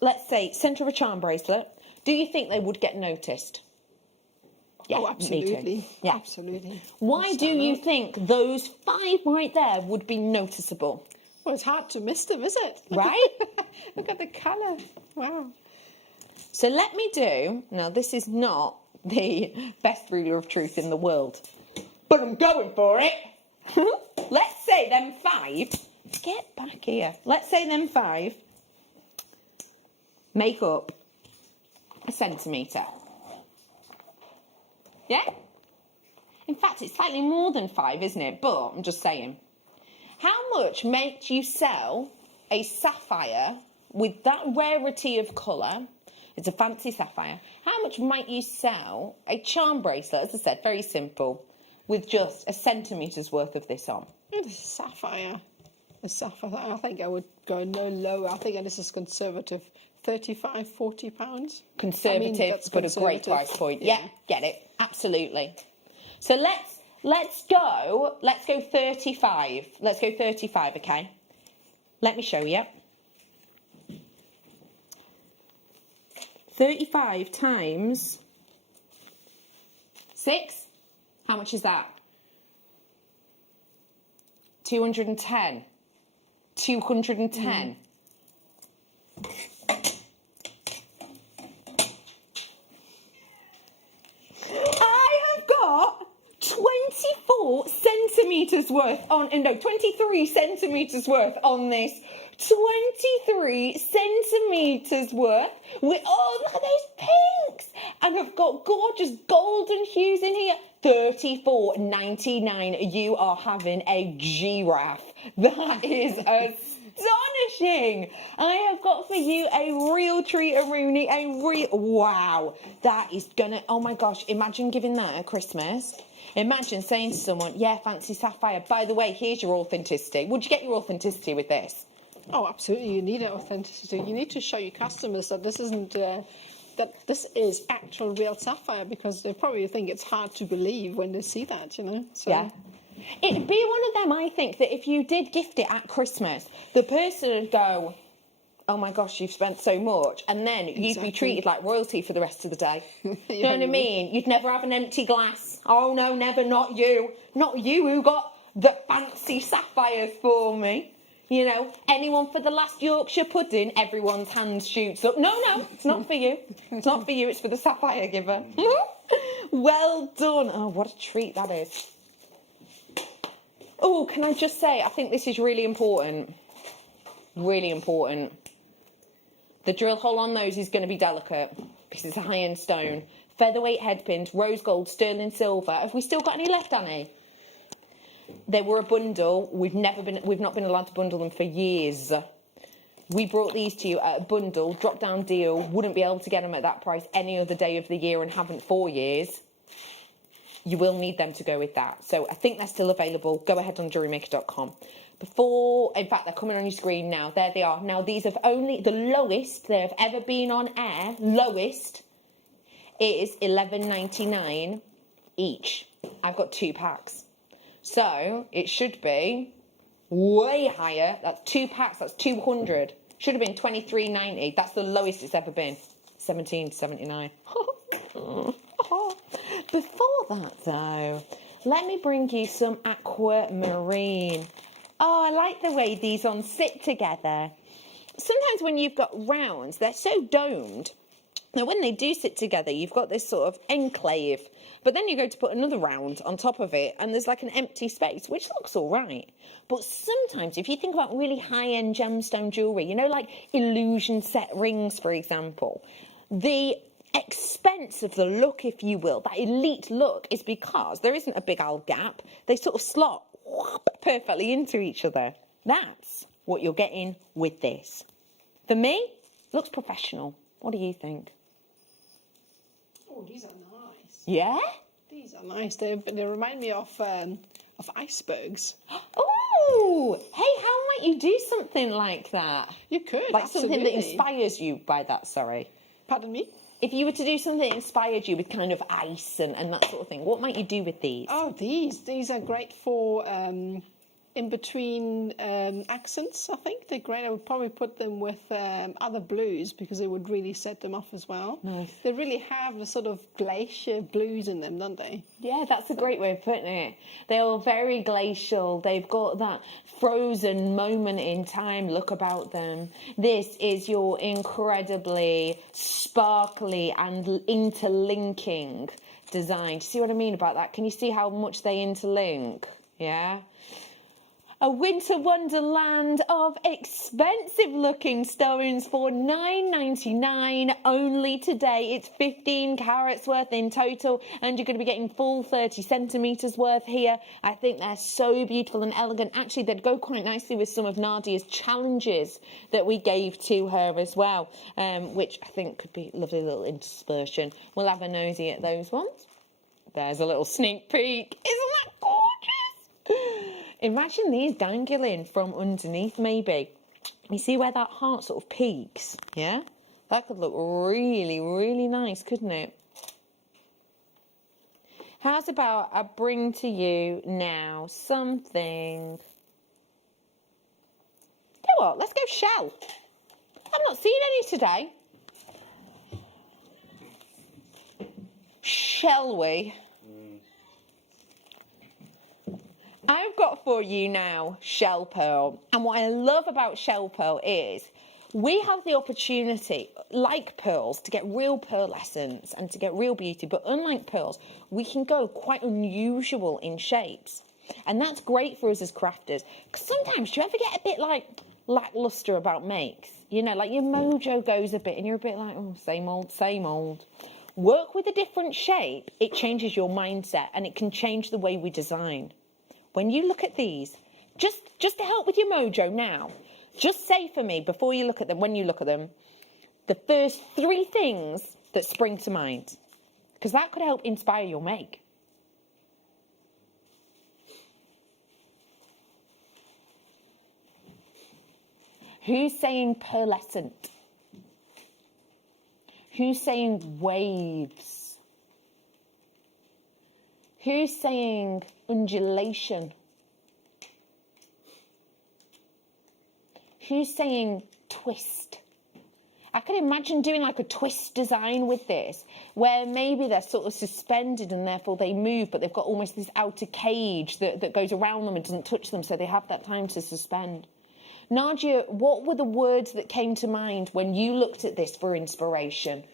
let's say, centre of a charm bracelet, do you think they would get noticed? Yeah, oh, absolutely. Yeah, absolutely. Why do you think those 5 right there would be noticeable? Well, it's hard to miss them, is it? Right? Look at the colour. Wow. So let me do, now this is not the best ruler of truth in the world, but I'm going for it. Let's say them 5. Get back here. Let's say them 5 make up a centimetre. Yeah? In fact, it's slightly more than 5, isn't it? But I'm just saying. How much makes you sell a sapphire with that rarity of colour? It's a fancy sapphire. How much might you sell a charm bracelet, as I said, very simple, with just a centimetre's worth of this on? It's a sapphire. A sapphire. I think I would go no lower. I think this is conservative. 35, 40 pounds. Conservative, but a great price point. Yeah, get it. Absolutely. So let's let's go 35. Let's go 35, okay? Let me show you. 35 times 6. How much is that? 210. 210. I have got 24 centimetres worth on, no, 23 centimetres worth on this. 23 centimetres worth with, oh, look at those pinks. And I've got gorgeous golden hues in here. $34.99. You are having a giraffe. That is astonishing. I have got for you a real treat, Rooney. Wow. That is gonna, oh my gosh, imagine giving that at Christmas. Imagine saying to someone, yeah, fancy sapphire. By the way, here's your authenticity. Would you get your authenticity with this? Oh, absolutely. You need authenticity. You need to show your customers that this isn't, that this is actual real sapphire, because they probably think it's hard to believe when they see that, you know. So. Yeah. It'd be one of them, I think, that if you did gift it at Christmas, the person would go, oh my gosh, you've spent so much. And then you'd be treated like royalty for the rest of the day. You know what I mean? You'd never have an empty glass. Oh no, never, not you. Not you who got the fancy sapphires for me. You know, anyone for the last Yorkshire pudding, everyone's hands shoots up. No, it's not for you. It's not for you, it's for the sapphire giver. Well done. Oh, what a treat that is. Oh, can I just say, I think this is really important. Really important. The drill hole on those is going to be delicate because it's a high-end stone. Featherweight headpins, rose gold, sterling silver. Have we still got any left, Annie? They were a bundle. We've not been allowed to bundle them for years. We brought these to you at a bundle, drop-down deal. Wouldn't be able to get them at that price any other day of the year and haven't for years. You will need them to go with that. So I think they're still available. Go ahead on JewelleryMaker.com. In fact, they're coming on your screen now. There they are. Now, these have only, the lowest they have ever been on air, lowest, is $11.99 each. I've got 2 packs. So it should be way higher. That's 2 packs, that's 200. Should have been $23.90. That's the lowest it's ever been. $17.79. Before that, though, let me bring you some aquamarine. Oh, I like the way these ones sit together. Sometimes when you've got rounds, they're so domed. Now, when they do sit together, you've got this sort of enclave. But then you go to put another round on top of it, and there's like an empty space, which looks all right. But sometimes, if you think about really high-end gemstone jewellery, you know, like illusion set rings, for example, the expense of the look, if you will, that elite look, is because there isn't a big old gap. They sort of slot perfectly into each other. That's what you're getting with this. For me, it looks professional. What do you think? Oh, these are nice. Yeah? These are nice. They remind me of icebergs. Oh, hey, how might you do something like that? You could, like absolutely. something that inspires you by that, sorry. Pardon me? If you were to do something that inspired you with kind of ice and that sort of thing, what might you do with these? Oh, these are great for in between accents, I think. They're great. I would probably put them with other blues because it would really set them off as well. Nice. They really have the sort of glacier blues in them, don't they? Yeah, that's a great way of putting it. They are very glacial. They've got that frozen moment in time look about them. This is your incredibly sparkly and interlinking design. Do you see what I mean about that? Can you see how much they interlink? Yeah? A winter wonderland of expensive looking stones for $9.99 only today. It's 15 carats worth in total, and you're going to be getting full 30 centimetres worth here. I think they're so beautiful and elegant. Actually, they'd go quite nicely with some of Nadia's challenges that we gave to her as well, which I think could be a lovely little interspersion. We'll have a nosy at those ones. There's a little sneak peek. Isn't that gorgeous? Imagine these dangling from underneath, maybe. You see where that heart sort of peaks, yeah? That could look really, really nice, couldn't it? How's about I bring to you now something... You know what? Let's go shell. I've not seen any today. Shall we? I've got for you now shell pearl. And what I love about shell pearl is we have the opportunity, like pearls, to get real pearlescence and to get real beauty. But unlike pearls, we can go quite unusual in shapes. And that's great for us as crafters. Because sometimes, do you ever get a bit like lackluster about makes? You know, like your mojo goes a bit and you're a bit like, oh, same old, same old. Work with a different shape, it changes your mindset and it can change the way we design. When you look at these, just to help with your mojo now, just say for me, before you look at them, when you look at them, the first 3 things that spring to mind, because that could help inspire your make. Who's saying pearlescent? Who's saying waves? Who's saying undulation? Who's saying twist? I could imagine doing like a twist design with this, where maybe they're sort of suspended and therefore they move, but they've got almost this outer cage that goes around them and doesn't touch them, so they have that time to suspend. Nadia, what were the words that came to mind when you looked at this for inspiration?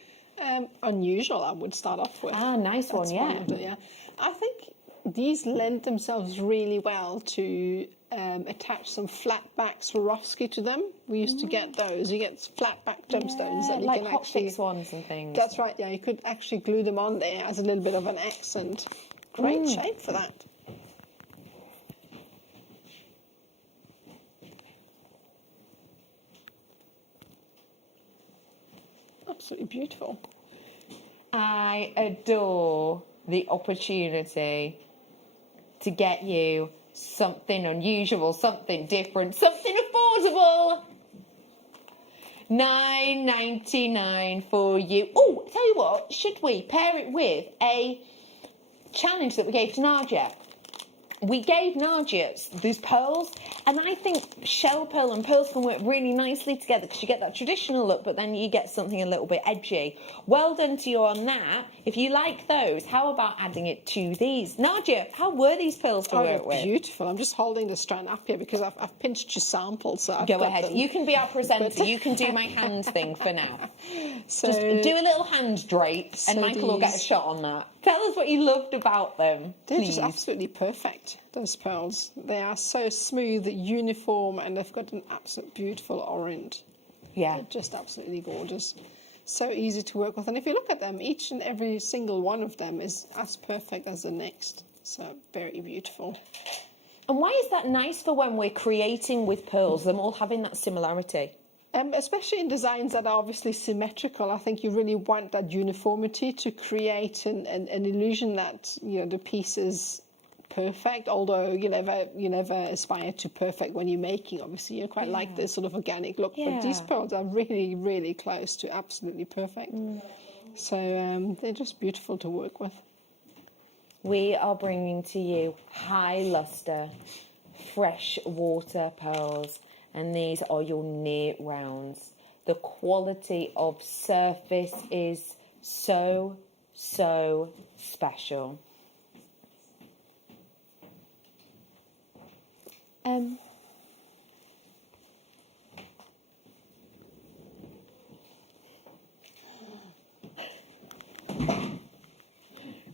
Unusual, I would start off with. Ah, nice one, yeah. Yeah. I think these lend themselves really well to attach some flat back Swarovski to them. We used to get those. You get flat back gemstones that you like can hot actually... fix ones and things. That's right, yeah. You could actually glue them on there as a little bit of an accent. Great shape for that. Absolutely beautiful. I adore the opportunity to get you something unusual, something different, something affordable. $9.99 for you. Oh, tell you what, should we pair it with a challenge that we gave to Nadia? We gave Nadia these pearls, and I think shell pearl and pearls can work really nicely together because you get that traditional look, but then you get something a little bit edgy. Well done to you on that. If you like those, how about adding it to these? Nadia, how were these pearls to work with? Beautiful. I'm just holding the strand up here because I've pinched your samples. So Go ahead. You can be our presenter. You can do my hand thing for now. So, just do a little hand drape, and Michael will get a shot on that. Tell us what you loved about them, They're please. just absolutely perfect, those pearls. They are so smooth, uniform, and they've got an absolute beautiful orange. Yeah. They're just absolutely gorgeous. So easy to work with. And if you look at them, each and every single one of them is as perfect as the next. So very beautiful. And why is that nice for when we're creating with pearls, them all having that similarity? Especially in designs that are obviously symmetrical, I think you really want that uniformity to create an illusion that, you know, the piece is perfect, although you never aspire to perfect when you're making. Obviously, you quite like this sort of organic look, but these pearls are really, really close to absolutely perfect. So they're just beautiful to work with. We are bringing to you high luster, fresh water pearls, and these are your near rounds. The quality of surface is so, so special.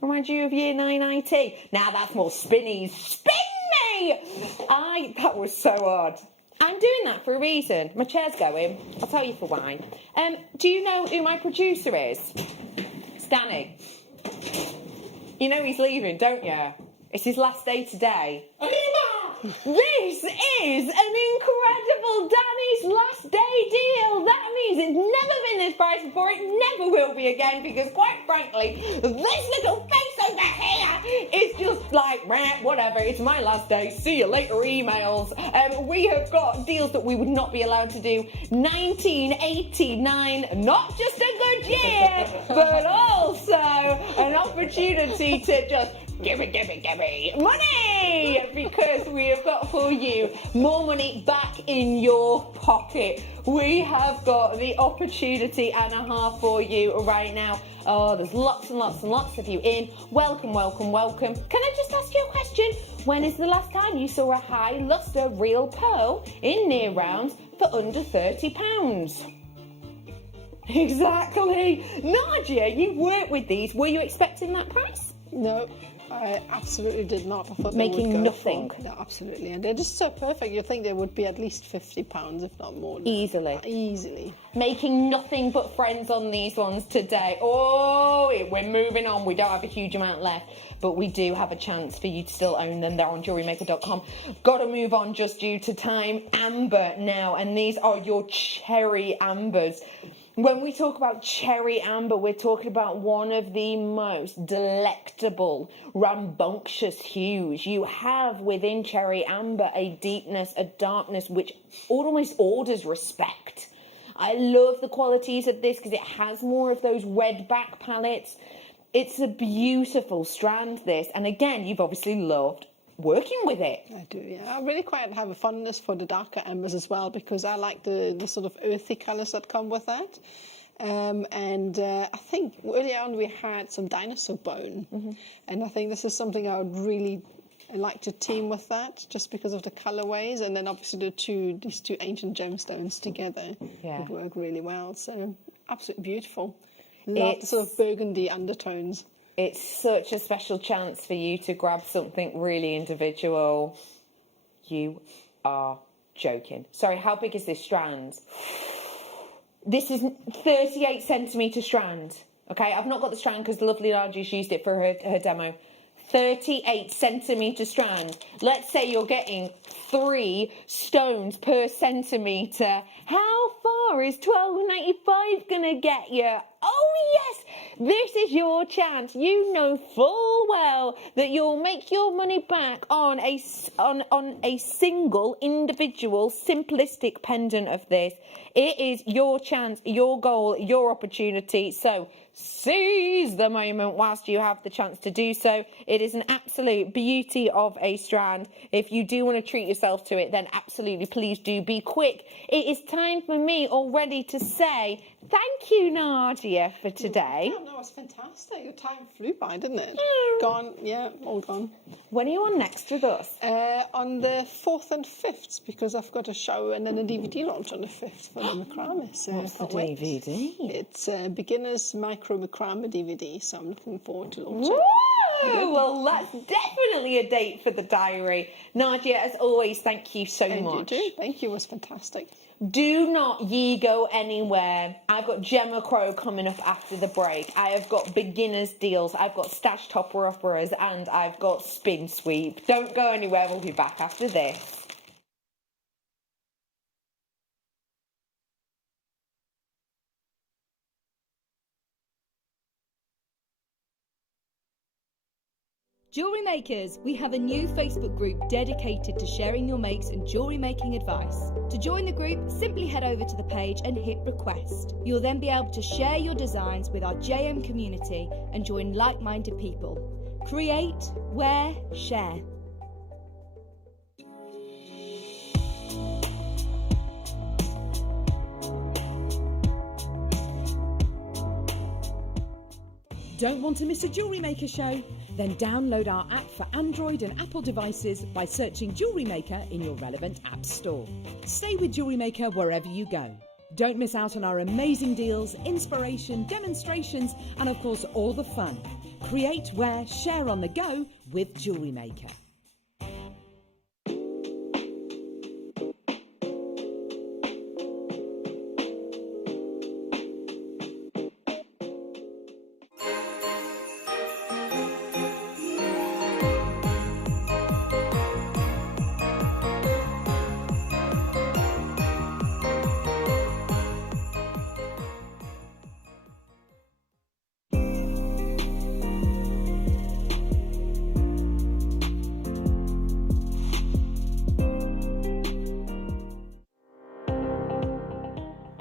Remind you of year 9 IT. Now that's more spinnies. Spin me! That was so odd. I'm doing that for a reason. My chair's going. I'll tell you for why. Do you know who my producer is? It's Danny. You know he's leaving, don't you? It's his last day today. This is an incredible Danny's last day deal. That means it's never been this price before. It never will be again because, quite frankly, this little face over here is just like, whatever. It's my last day. See you later, emails. We have got deals that we would not be allowed to do. 1989, not just a good year, but also an opportunity to just give me money, because we have got for you more money back in your pocket. We have got the opportunity and a half for you right now. Oh, there's lots and lots and lots of you in. Welcome, welcome, welcome. Can I just ask you a question? When is the last time you saw a high lustre real pearl in near rounds for under £30? Exactly. Nadia, you work with these. Were you expecting that price? No, I absolutely did not. I thought Making they would go nothing. No, absolutely. And they're just so perfect. You'd think they would be at least £50, if not more. Easily. Easily. Making nothing but friends on these ones today. Oh, we're moving on. We don't have a huge amount left, but we do have a chance for you to still own them. They're on JewelleryMaker.com. Got to move on just due to time. Amber now, and these are your cherry ambers. When we talk about cherry amber, we're talking about one of the most delectable, rambunctious hues. You have within cherry amber a deepness, a darkness, which almost orders respect. I love the qualities of this because it has more of those red back palettes. It's a beautiful strand, this. And again, you've obviously loved working with it. I do, yeah. I really quite have a fondness for the darker ambers as well, because I like the sort of earthy colours that come with that. I think early on we had some dinosaur bone, and I think this is something I would really like to team with that, just because of the colourways, and then obviously these two ancient gemstones together would work really well. So absolutely beautiful. Love the sort of burgundy undertones. It's such a special chance for you to grab something really individual. You are joking. Sorry, how big is this strand? This is 38 centimetre strand. Okay, I've not got the strand because the lovely Nadia's used it for her demo. 38 centimetre strand. Let's say you're getting 3 stones per centimetre. How far is £12.95 going to get you? Oh yes, this is your chance. You know full well that you'll make your money back on a single, individual, simplistic pendant of this. It is your chance, your goal, your opportunity. So seize the moment whilst you have the chance to do so. It is an absolute beauty of a strand. If you do want to treat yourself to it, then absolutely please do be quick. It is time for me already to say thank you, Nadia, for today. Oh, no, it's fantastic. The time flew by, didn't it? Gone, yeah, all gone. When are you on next with us? On the 4th and 5th, because I've got a show and then a DVD launch on the 5th for the macrame. So what's the DVD? It's Beginner's Micro Macrame DVD, so I'm looking forward to launching. Woo! Well, that's definitely a date for the diary. Nadia, as always, thank you so much. You do. Thank you, it was fantastic. Do not ye go anywhere. I've got Gemma Crow coming up after the break. I have got beginners deals. I've got stash topper uppers, and I've got spin sweep. Don't go anywhere. We'll be back after this. Jewellery Makers, we have a new Facebook group dedicated to sharing your makes and jewellery making advice. To join the group, simply head over to the page and hit request. You'll then be able to share your designs with our JM community and join like-minded people. Create, wear, share. Don't want to miss a Jewellery Maker show? Then download our app for Android and Apple devices by searching Jewellery Maker in your relevant app store. Stay with Jewellery Maker wherever you go. Don't miss out on our amazing deals, inspiration, demonstrations, and of course all the fun. Create, wear, share on the go with Jewellery Maker.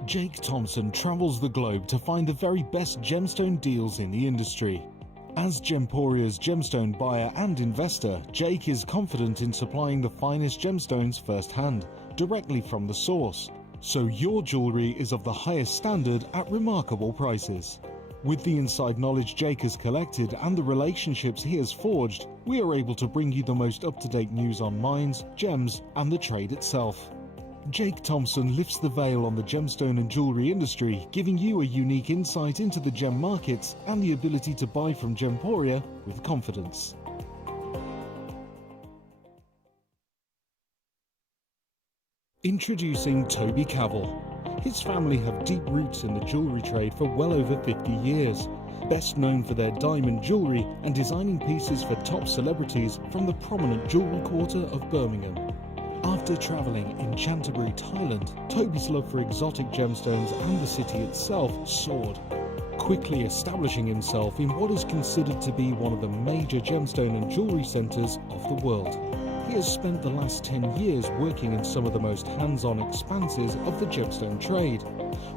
Jake Thompson travels the globe to find the very best gemstone deals in the industry. As Gemporia's gemstone buyer and investor, Jake is confident in supplying the finest gemstones firsthand, directly from the source. So your jewellery is of the highest standard at remarkable prices. With the inside knowledge Jake has collected and the relationships he has forged, we are able to bring you the most up-to-date news on mines, gems, and the trade itself. Jake Thompson lifts the veil on the gemstone and jewellery industry, giving you a unique insight into the gem markets and the ability to buy from Gemporia with confidence. Introducing Toby Cavell. His family have deep roots in the jewellery trade for well over 50 years, best known for their diamond jewellery and designing pieces for top celebrities from the prominent jewellery quarter of Birmingham. After travelling in Canterbury, Thailand, Toby's love for exotic gemstones and the city itself soared, quickly establishing himself in what is considered to be one of the major gemstone and jewellery centres of the world. He has spent the last 10 years working in some of the most hands-on expanses of the gemstone trade,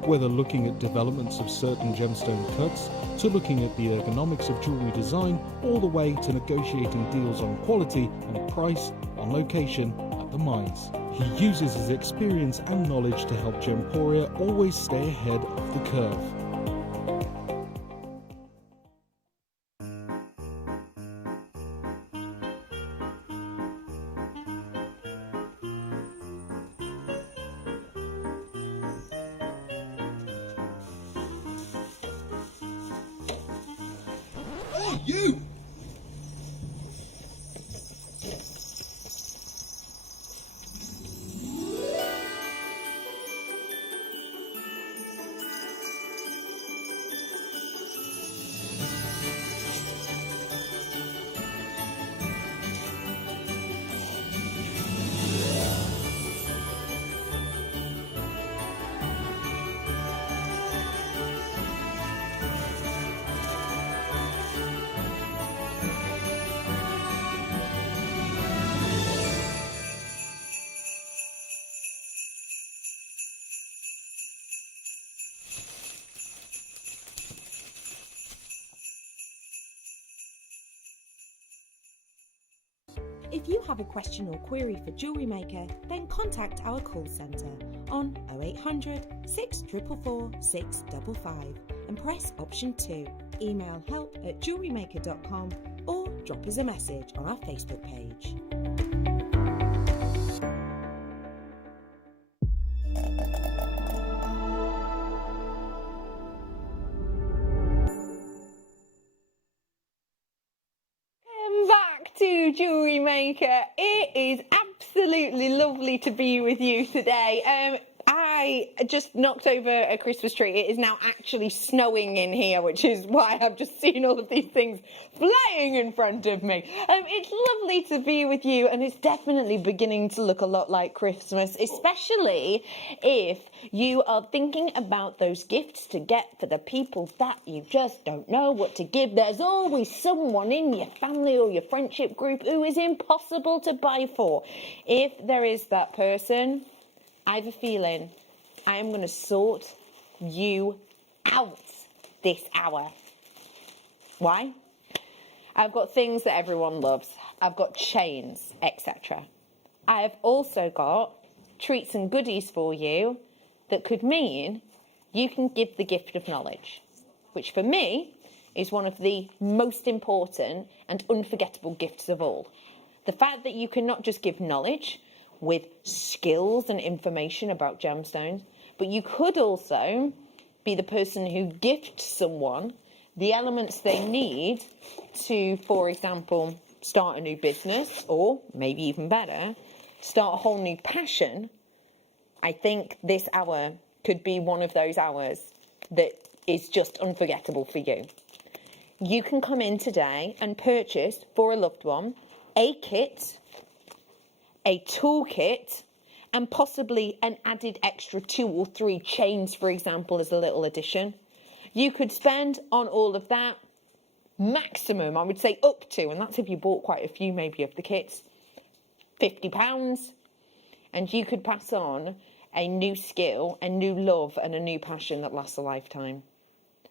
whether looking at developments of certain gemstone cuts, to looking at the ergonomics of jewellery design, all the way to negotiating deals on quality and price on location at the mines. He uses his experience and knowledge to help Gemporia always stay ahead of the curve. You! If you have a question or query for Jewellery Maker, then contact our call centre on 0800 644 655 and press option 2. Email help@jewellerymaker.com or drop us a message on our Facebook page. To Jewellery Maker. It is absolutely lovely to be with you today. I just knocked over a Christmas tree. It is now actually snowing in here, which is why I've just seen all of these things flying in front of me. It's lovely to be with you, and it's definitely beginning to look a lot like Christmas, especially if you are thinking about those gifts to get for the people that you just don't know what to give. There's always someone in your family or your friendship group who is impossible to buy for. If there is that person, I have a feeling I am going to sort you out this hour. Why? I've got things that everyone loves. I've got chains, etc. I have also got treats and goodies for you that could mean you can give the gift of knowledge, which for me is one of the most important and unforgettable gifts of all. The fact that you can not just give knowledge with skills and information about gemstones, but you could also be the person who gifts someone the elements they need to, for example, start a new business, or maybe even better, start a whole new passion. I think this hour could be one of those hours that is just unforgettable for you. You can come in today and purchase for a loved one a kit, a toolkit, and possibly an added extra 2 or 3 chains, for example, as a little addition. You could spend on all of that maximum, I would say up to, and that's if you bought quite a few maybe of the kits, £50, and you could pass on a new skill, a new love and a new passion that lasts a lifetime.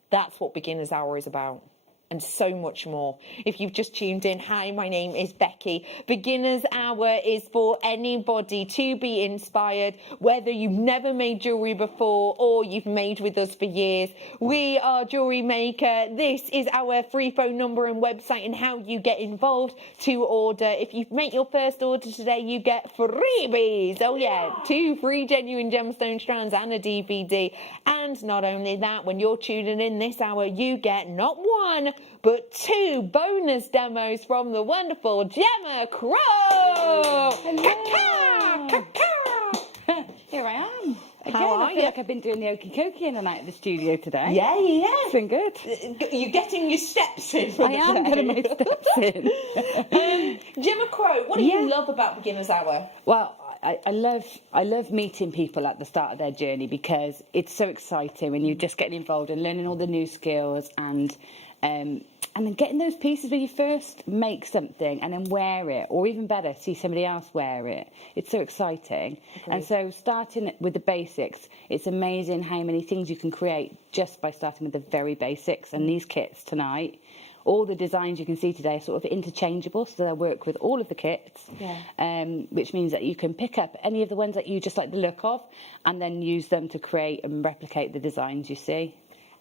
That's what Beginner's Hour is about. and so much more. If you've just tuned in, hi, my name is Becky. Beginner's Hour is for anybody to be inspired, whether you've never made jewellery before or you've made with us for years. We are Jewellery Maker. This is our free phone number and website and how you get involved to order. If you make your first order today, you get freebies. Oh yeah, 2 free genuine gemstone strands and a DVD. And not only that, when you're tuning in this hour, you get not 1, but 2 bonus demos from the wonderful Gemma Crow. Hello. Here I am. Again, How are I feel you? like I've been doing the okey cokey in and out of the studio today. Yeah. It's been good. You're getting your steps in for I am getting my steps in. Gemma Crow, what do you love about Beginner's Hour? Well, I love meeting people at the start of their journey because it's so exciting when you're just getting involved and learning all the new skills and then getting those pieces where you first make something and then wear it, or even better, see somebody else wear it. It's so exciting. Agreed. And so starting with the basics, it's amazing how many things you can create just by starting with the very basics. And these kits tonight, all the designs you can see today are sort of interchangeable, so they'll work with all of the kits, which means that you can pick up any of the ones that you just like the look of and then use them to create and replicate the designs you see.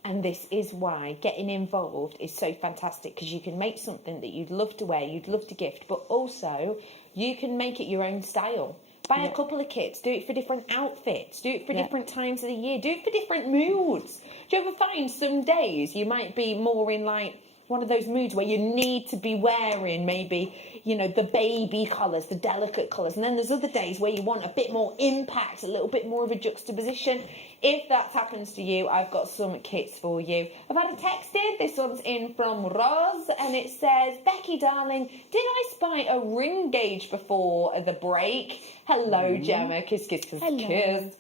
And this is why getting involved is so fantastic, because you can make something that you'd love to wear, you'd love to gift, but also you can make it your own style. Buy a couple of kits, do it for different outfits, do it for different times of the year, do it for different moods. Do you ever find some days you might be more in like one of those moods where you need to be wearing maybe, you know, the baby colours, the delicate colours, and then there's other days where you want a bit more impact, a little bit more of a juxtaposition. If that happens to you, I've got some kits for you. I've had a text in, this one's in from Ros, and it says, Becky darling, did I spy a ring gauge before the break? Hello, Gemma, kiss, kiss, kiss, kiss.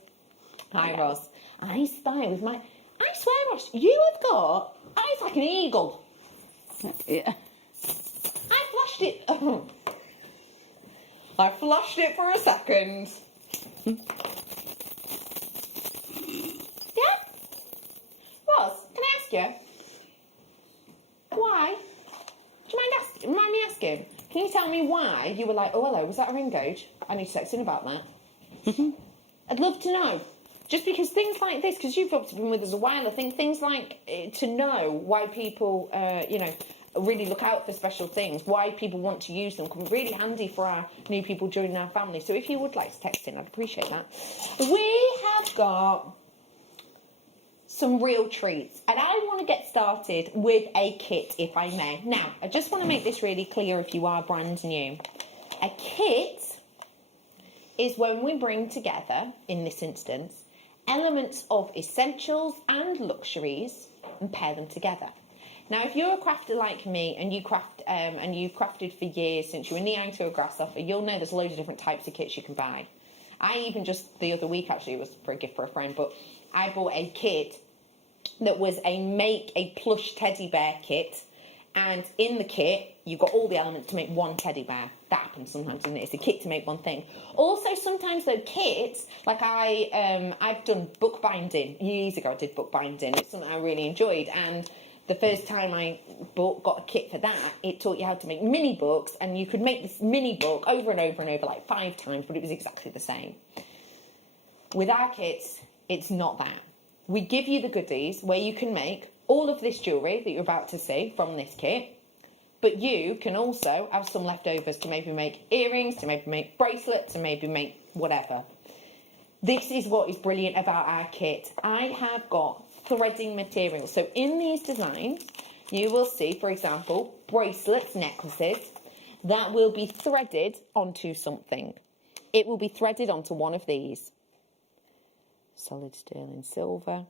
Hi, Ros. I spy with my, I swear, Ros, you have got eyes like an eagle. Yeah. I flashed it. I flashed it for a second. Yeah? Roz, can I ask you? Why? Do you mind me asking? Can you tell me why you were like, oh, hello, was that a ring gauge? I need to text in about that. I'd love to know. Just because things like this, because you've obviously been with us a while, I think things like to know why people, really look out for special things, why people want to use them, can be really handy for our new people joining our family. So if you would like to text in, I'd appreciate that. We have got some real treats, and I want to get started with a kit, if I may. Now, I just want to make this really clear if you are brand new. A kit is when we bring together, in this instance, elements of essentials and luxuries and pair them together. Now, if you're a crafter like me and you craft and you've crafted for years since you were knee-high to a grasshopper, you'll know there's loads of different types of kits you can buy. I even just the other week, actually, it was for a gift for a friend, but I bought a kit that was a plush teddy bear kit, and in the kit you've got all the elements to make one teddy bear. That happens sometimes, doesn't it? It's a kit to make one thing. Also, sometimes though, kits, like I've done bookbinding years ago. I did bookbinding. It's something I really enjoyed, and the first time I got a kit for that, it taught you how to make mini books, and you could make this mini book over and over and over, like 5 times, but it was exactly the same. With our kits, it's not that. We give you the goodies where you can make all of this jewellery that you're about to see from this kit, but you can also have some leftovers to maybe make earrings, to maybe make bracelets, to maybe make whatever. This is what is brilliant about our kit. I have got threading material. So in these designs, you will see, for example, bracelets, necklaces, that will be threaded onto something. It will be threaded onto one of these. Solid sterling silver.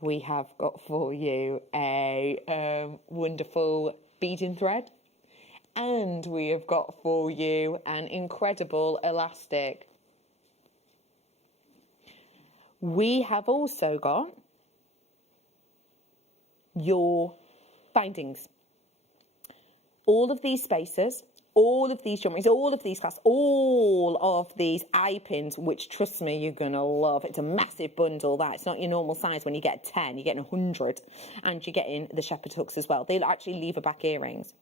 We have got for you a wonderful beading thread. And we have got for you an incredible elastic. We have also got your bindings. All of these spaces all of these jewelries, all of these clasps, all of these eye pins, which, trust me, you're going to love. It's a massive bundle, that. It's not your normal size when you get 10. You're getting 100. And you're getting the shepherd hooks as well. They'll actually lever back earrings.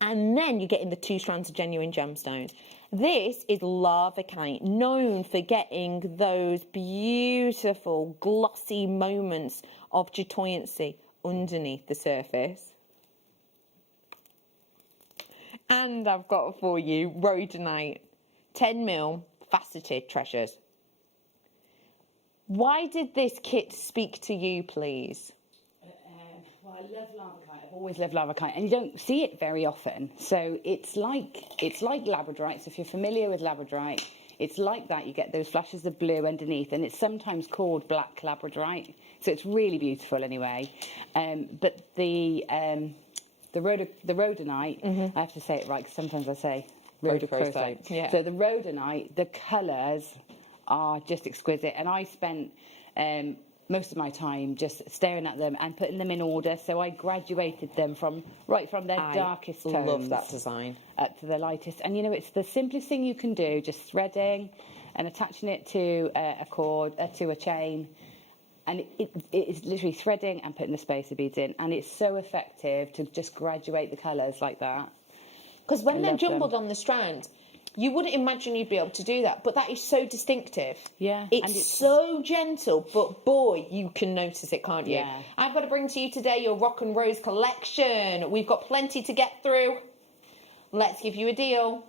And then you're getting the 2 strands of genuine gemstones. This is Lavakite, known for getting those beautiful, glossy moments of chatoyancy underneath the surface. And I've got for you rhodonite, 10mm faceted treasures. Why did this kit speak to you, please? Well, I love Lavakite. I've always loved Lavakite, and you don't see it very often. So it's like labradorite. So if you're familiar with labradorite, it's like that. You get those flashes of blue underneath, and it's sometimes called black labradorite. So it's really beautiful anyway. But the rhodonite, I have to say it right, because sometimes I say rhodochrosite. Yeah. So the rhodonite, the colours are just exquisite, and I spent most of my time just staring at them and putting them in order. So I graduated them from their darkest tones. I love that design. Up to the lightest. And you know, it's the simplest thing you can do, just threading and attaching it to a cord, to a chain. And it is literally threading and putting the spacer beads in. And it's so effective to just graduate the colours like that. Because when they're jumbled on the strand, you wouldn't imagine you'd be able to do that. But that is so distinctive. Yeah. It's so gentle, but boy, you can notice it, can't you? Yeah. I've got to bring to you today your Rock and Rose collection. We've got plenty to get through. Let's give you a deal.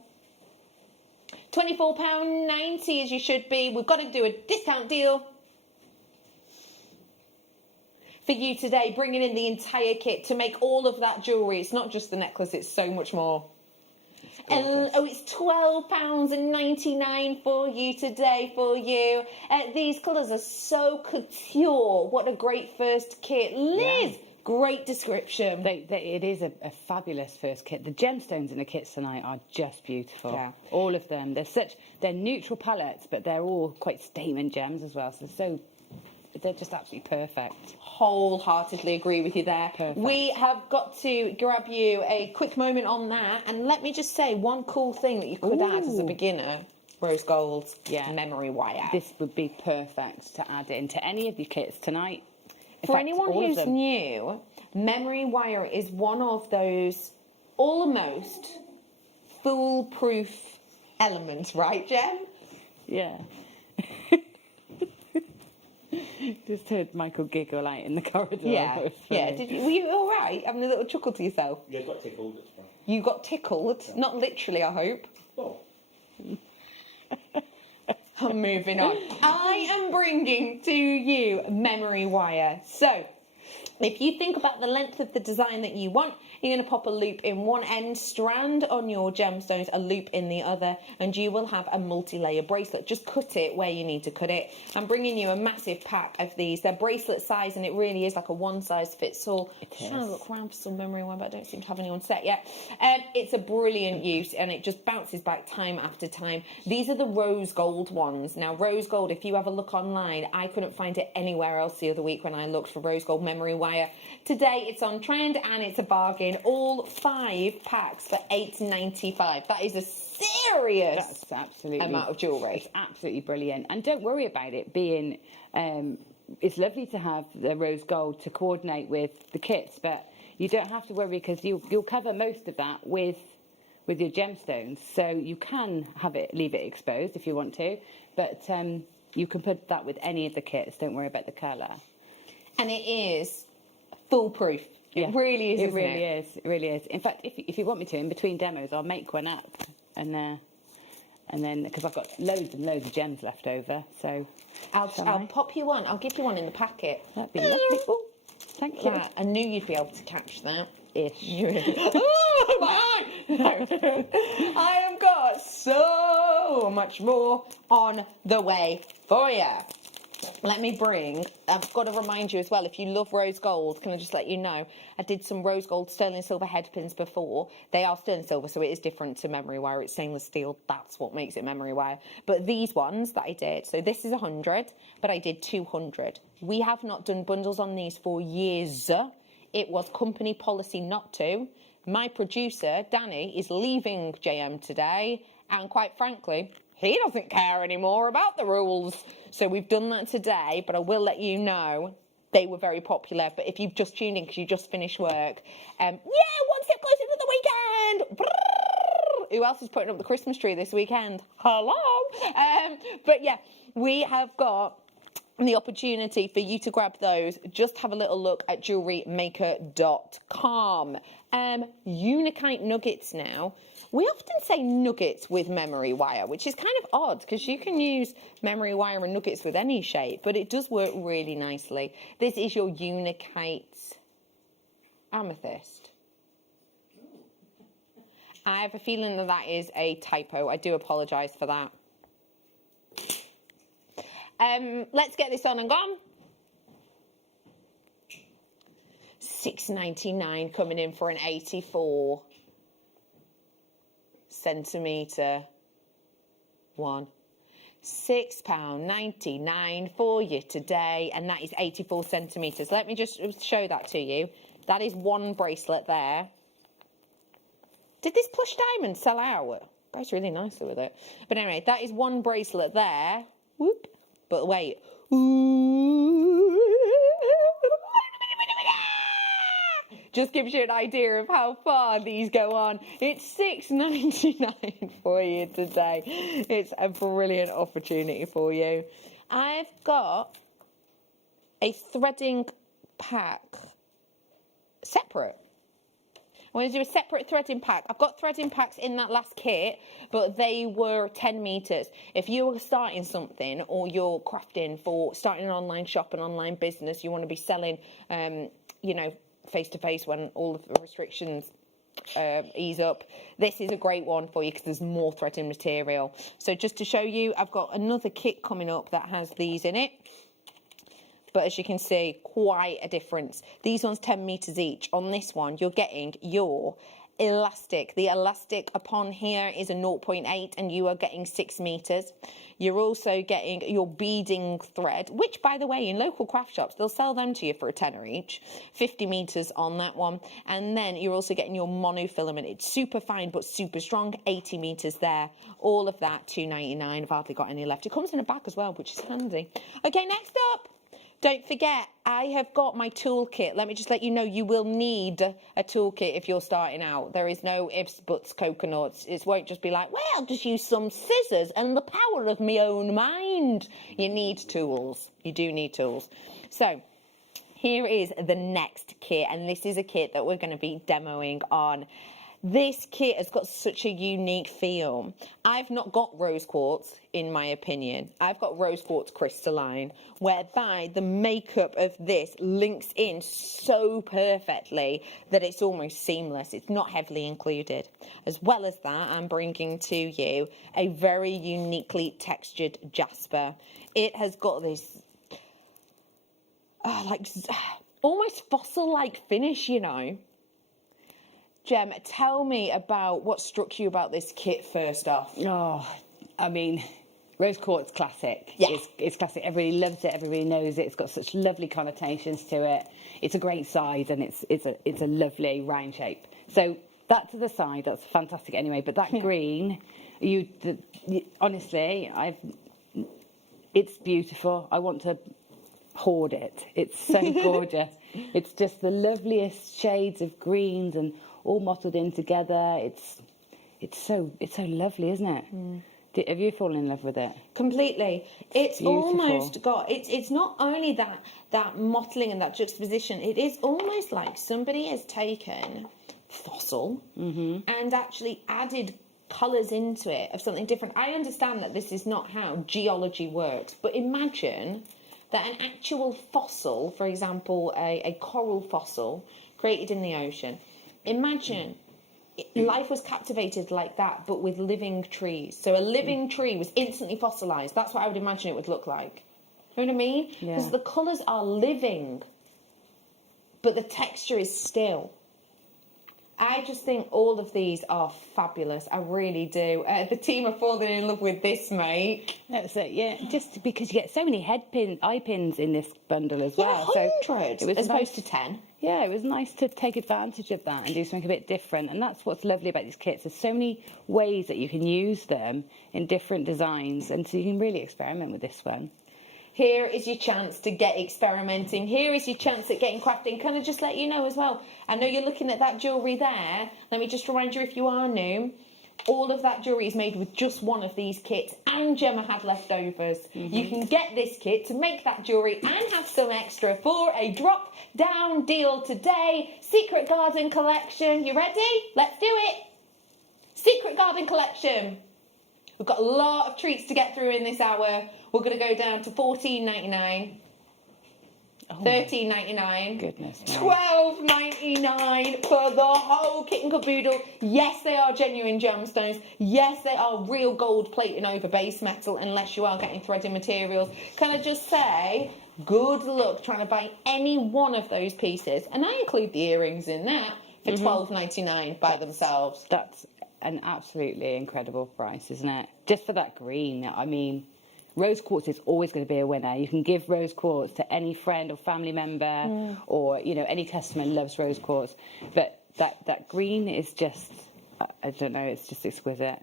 £24.90 as you should be. We've got to do a discount deal for you today, bringing in the entire kit to make all of that jewellery. It's not just the necklace, it's so much more. And it's £12.99 for you today, for you. These colours are so couture. What a great first kit. Liz, great description. It is a fabulous first kit. The gemstones in the kits tonight are just beautiful. Yeah. All of them. They're neutral palettes, but they're all quite statement gems as well. So they're just absolutely perfect. Wholeheartedly agree with you there. Perfect. We have got to grab you a quick moment on that, and let me just say one cool thing that you could add as a beginner: rose gold, memory wire. This would be perfect to add into any of your kits tonight. For anyone who's new, memory wire is one of those almost foolproof elements, right, Jem? Yeah. Just heard Michael giggle out in the corridor. Yeah. Were you all right? Having a little chuckle to yourself? Yeah, I got tickled. That's fine. You got tickled? Yeah. Not literally, I hope. Well. I'm moving on. I am bringing to you memory wire. So, if you think about the length of the design that you want, you're going to pop a loop in one end, strand on your gemstones, a loop in the other, and you will have a multi-layer bracelet. Just cut it where you need to cut it. I'm bringing you a massive pack of these. They're bracelet size, and it really is like a one-size-fits-all. I'm trying to look around for some memory wire, but I don't seem to have any on set yet. It's a brilliant use, and it just bounces back time after time. These are the rose gold ones. Now, rose gold, if you have a look online, I couldn't find it anywhere else the other week when I looked for rose gold memory wire. Today, it's on trend, and it's a bargain. All 5 packs for £8.95. That is a serious amount of jewellery. It's absolutely brilliant. And don't worry about it being... it's lovely to have the rose gold to coordinate with the kits, but you don't have to worry because you'll cover most of that with your gemstones. So you can leave it exposed if you want to, but you can put that with any of the kits. Don't worry about the colour. And it is foolproof. It really is. It really is. In fact, if you want me to, in between demos, I'll make one up, and then because I've got loads and loads of gems left over, so I'll pop you one. I'll give you one in the packet. That'd be lovely. Oh, thank you. I knew you'd be able to catch that. Ish. Oh, my eye! No. I have got so much more on the way for you. Let me I've got to remind you as well, if you love rose gold, can I just let you know, I did some rose gold sterling silver head pins before. They are sterling silver, so it is different to memory wire. It's stainless steel. That's what makes it memory wire. But these ones that I did, so this is 100, but I did 200. We have not done bundles on these for years. It was company policy not to. my producer, Danny, is leaving JM today, and quite frankly, he doesn't care anymore about the rules. So we've done that today, but I will let you know they were very popular. But if you've just tuned in because you just finished work, yeah, one step closer to the weekend. Brrr. Who else is putting up the Christmas tree this weekend? Hello. But yeah, we have got the opportunity for you to grab those. Just have a little look at JewelleryMaker.com. Unikite nuggets now. We often say nuggets with memory wire, which is kind of odd because you can use memory wire and nuggets with any shape, but it does work really nicely. This is your Unikite amethyst. I have a feeling that that is a typo. I do apologise for that. Let's get this on and gone. $6.99 coming in for an 84 centimetre one. £6.99 for you today, and that is 84 centimetres. Let me just show that to you. That is one bracelet there. Did this plush diamond sell out? Goes really nicely with it. But anyway, that is one bracelet there. Whoop. But wait. Just gives you an idea of how far these go on. It's $6.99 for you today. It's a brilliant opportunity for you. I've got a threading pack separate. I'm going to do a separate threading pack. I've got threading packs in that last kit, but they were 10 metres. If you were starting something or you're crafting for starting an online shop, an online business, you want to be selling, you know, face-to-face when all of the restrictions ease up, this is a great one for you because there's more threading material. So just to show you, I've got another kit coming up that has these in it. But as you can see, quite a difference. These ones 10 metres each. On this one, you're getting your elastic. The elastic upon here is a 0.8 and you are getting 6 metres. You're also getting your beading thread, which, by the way, in local craft shops, they'll sell them to you for a tenner each. 50 metres on that one. And then you're also getting your monofilament. It's super fine but super strong, 80 metres there. All of that, $2.99. I've hardly got any left. It comes in a bag as well, which is handy. Okay, next up. Don't forget, I have got my toolkit. Let me just let you know, you will need a toolkit if you're starting out. There is no ifs, buts, coconuts. It won't just be like, well, I'll just use some scissors and the power of my own mind. You need tools. You do need tools. So here is the next kit, and this is a kit that we're going to be demoing on. This kit has got such a unique feel. I've not got rose quartz, in my opinion. I've got rose quartz crystalline, whereby the makeup of this links in so perfectly that it's almost seamless. It's not heavily included. As well as that, I'm bringing to you a very uniquely textured jasper. It has got this like almost fossil-like finish, you know. Gem, tell me about what struck you about this kit first off. Oh, I mean, rose quartz classic. Yeah. It's classic. Everybody loves it. Everybody knows it. It's got such lovely connotations to it. It's a great size and it's a lovely round shape. So that to the side, that's fantastic anyway. But that green, honestly, it's beautiful. I want to hoard it. It's so gorgeous. It's just the loveliest shades of greens and all mottled in together. It's so lovely, isn't it? Mm. Have you fallen in love with it? Completely. It's beautiful. Almost got it's not only that mottling and that juxtaposition. It is almost like somebody has taken fossil and actually added colours into it of something different. I understand that this is not how geology works, but imagine that an actual fossil, for example, a coral fossil created in the ocean. Imagine life was captivated like that, but with living trees. So a living tree was instantly fossilised. That's what I would imagine it would look like. You know what I mean? Because the colours are living, but the texture is still. I just think all of these are fabulous. I really do. The team are falling in love with this make. That's it, yeah. Just because you get so many eye pins in this bundle as well. Yeah, 100 so it was as nice, opposed to 10. Yeah, it was nice to take advantage of that and do something a bit different. And that's what's lovely about these kits. There's so many ways that you can use them in different designs. And so you can really experiment with this one. Here is your chance to get experimenting. Here is your chance at getting crafting. Can I just let you know as well? I know you're looking at that jewellery there. Let me just remind you, if you are new, all of that jewellery is made with just one of these kits, and Gemma had leftovers. You can get this kit to make that jewellery and have some extra for a drop-down deal today. Secret Garden Collection. You ready? Let's do it. Secret Garden Collection. We've got a lot of treats to get through in this hour. We're going to go down to $14.99, $13.99, goodness, $12.99 for the whole kit and caboodle. Yes, they are genuine gemstones. Yes, they are real gold plating over base metal, unless you are getting threaded materials. Can I just say, good luck trying to buy any one of those pieces, and I include the earrings in that, for $12.99 by themselves. That's an absolutely incredible price, isn't it? Just for that green. I mean, rose quartz is always going to be a winner. You can give rose quartz to any friend or family member, or any customer loves rose quartz. But that green is just, I don't know, it's just exquisite.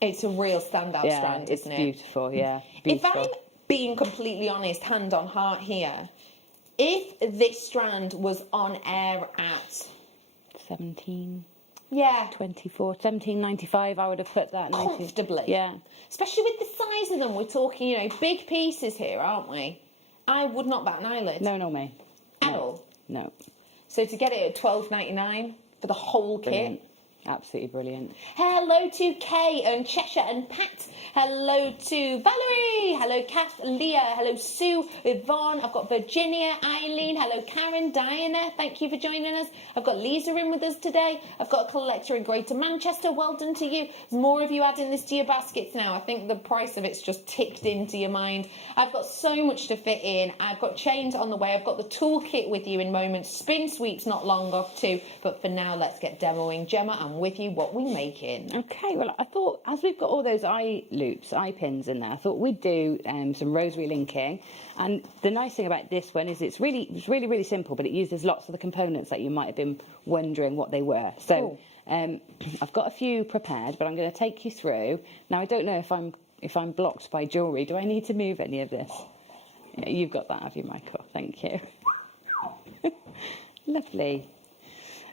It's a real standout strand, isn't it? Beautiful, yeah. Beautiful. If I'm being completely honest, hand on heart here, if this strand was on air at 17. Yeah. 24, 17.95, I would have put that. Comfortably. Yeah. Especially with the size of them. We're talking, big pieces here, aren't we? I would not bat an eyelid. No, not me. At all. No. So to get it at $12.99 for the whole Brilliant. kit. Absolutely brilliant. Hello to Kay and Cheshire and Pat. Hello to Valerie. Hello Kath, Leah. Hello Sue, Yvonne. I've got Virginia, Eileen. Hello Karen, Diana. Thank you for joining us. I've got Lisa in with us today. I've got a collector in Greater Manchester. Well done to you. There's more of you adding this to your baskets now. I think the price of it's just ticked into your mind. I've got so much to fit in. I've got chains on the way. I've got the toolkit with you in moments. Spin sweeps not long off too. But for now, let's get demoing. Gemma, I'm with you. What we making? Okay, well, I thought as we've got all those eye pins in there, I thought we'd do some rosary linking. And the nice thing about this one is it's really simple, but it uses lots of the components that you might have been wondering what they were. So I've got a few prepared, but I'm going to take you through. Now, I don't know if I'm blocked by jewellery. Do I need to move any of this? Yeah, you've got that, have you, Michael? Thank you. Lovely.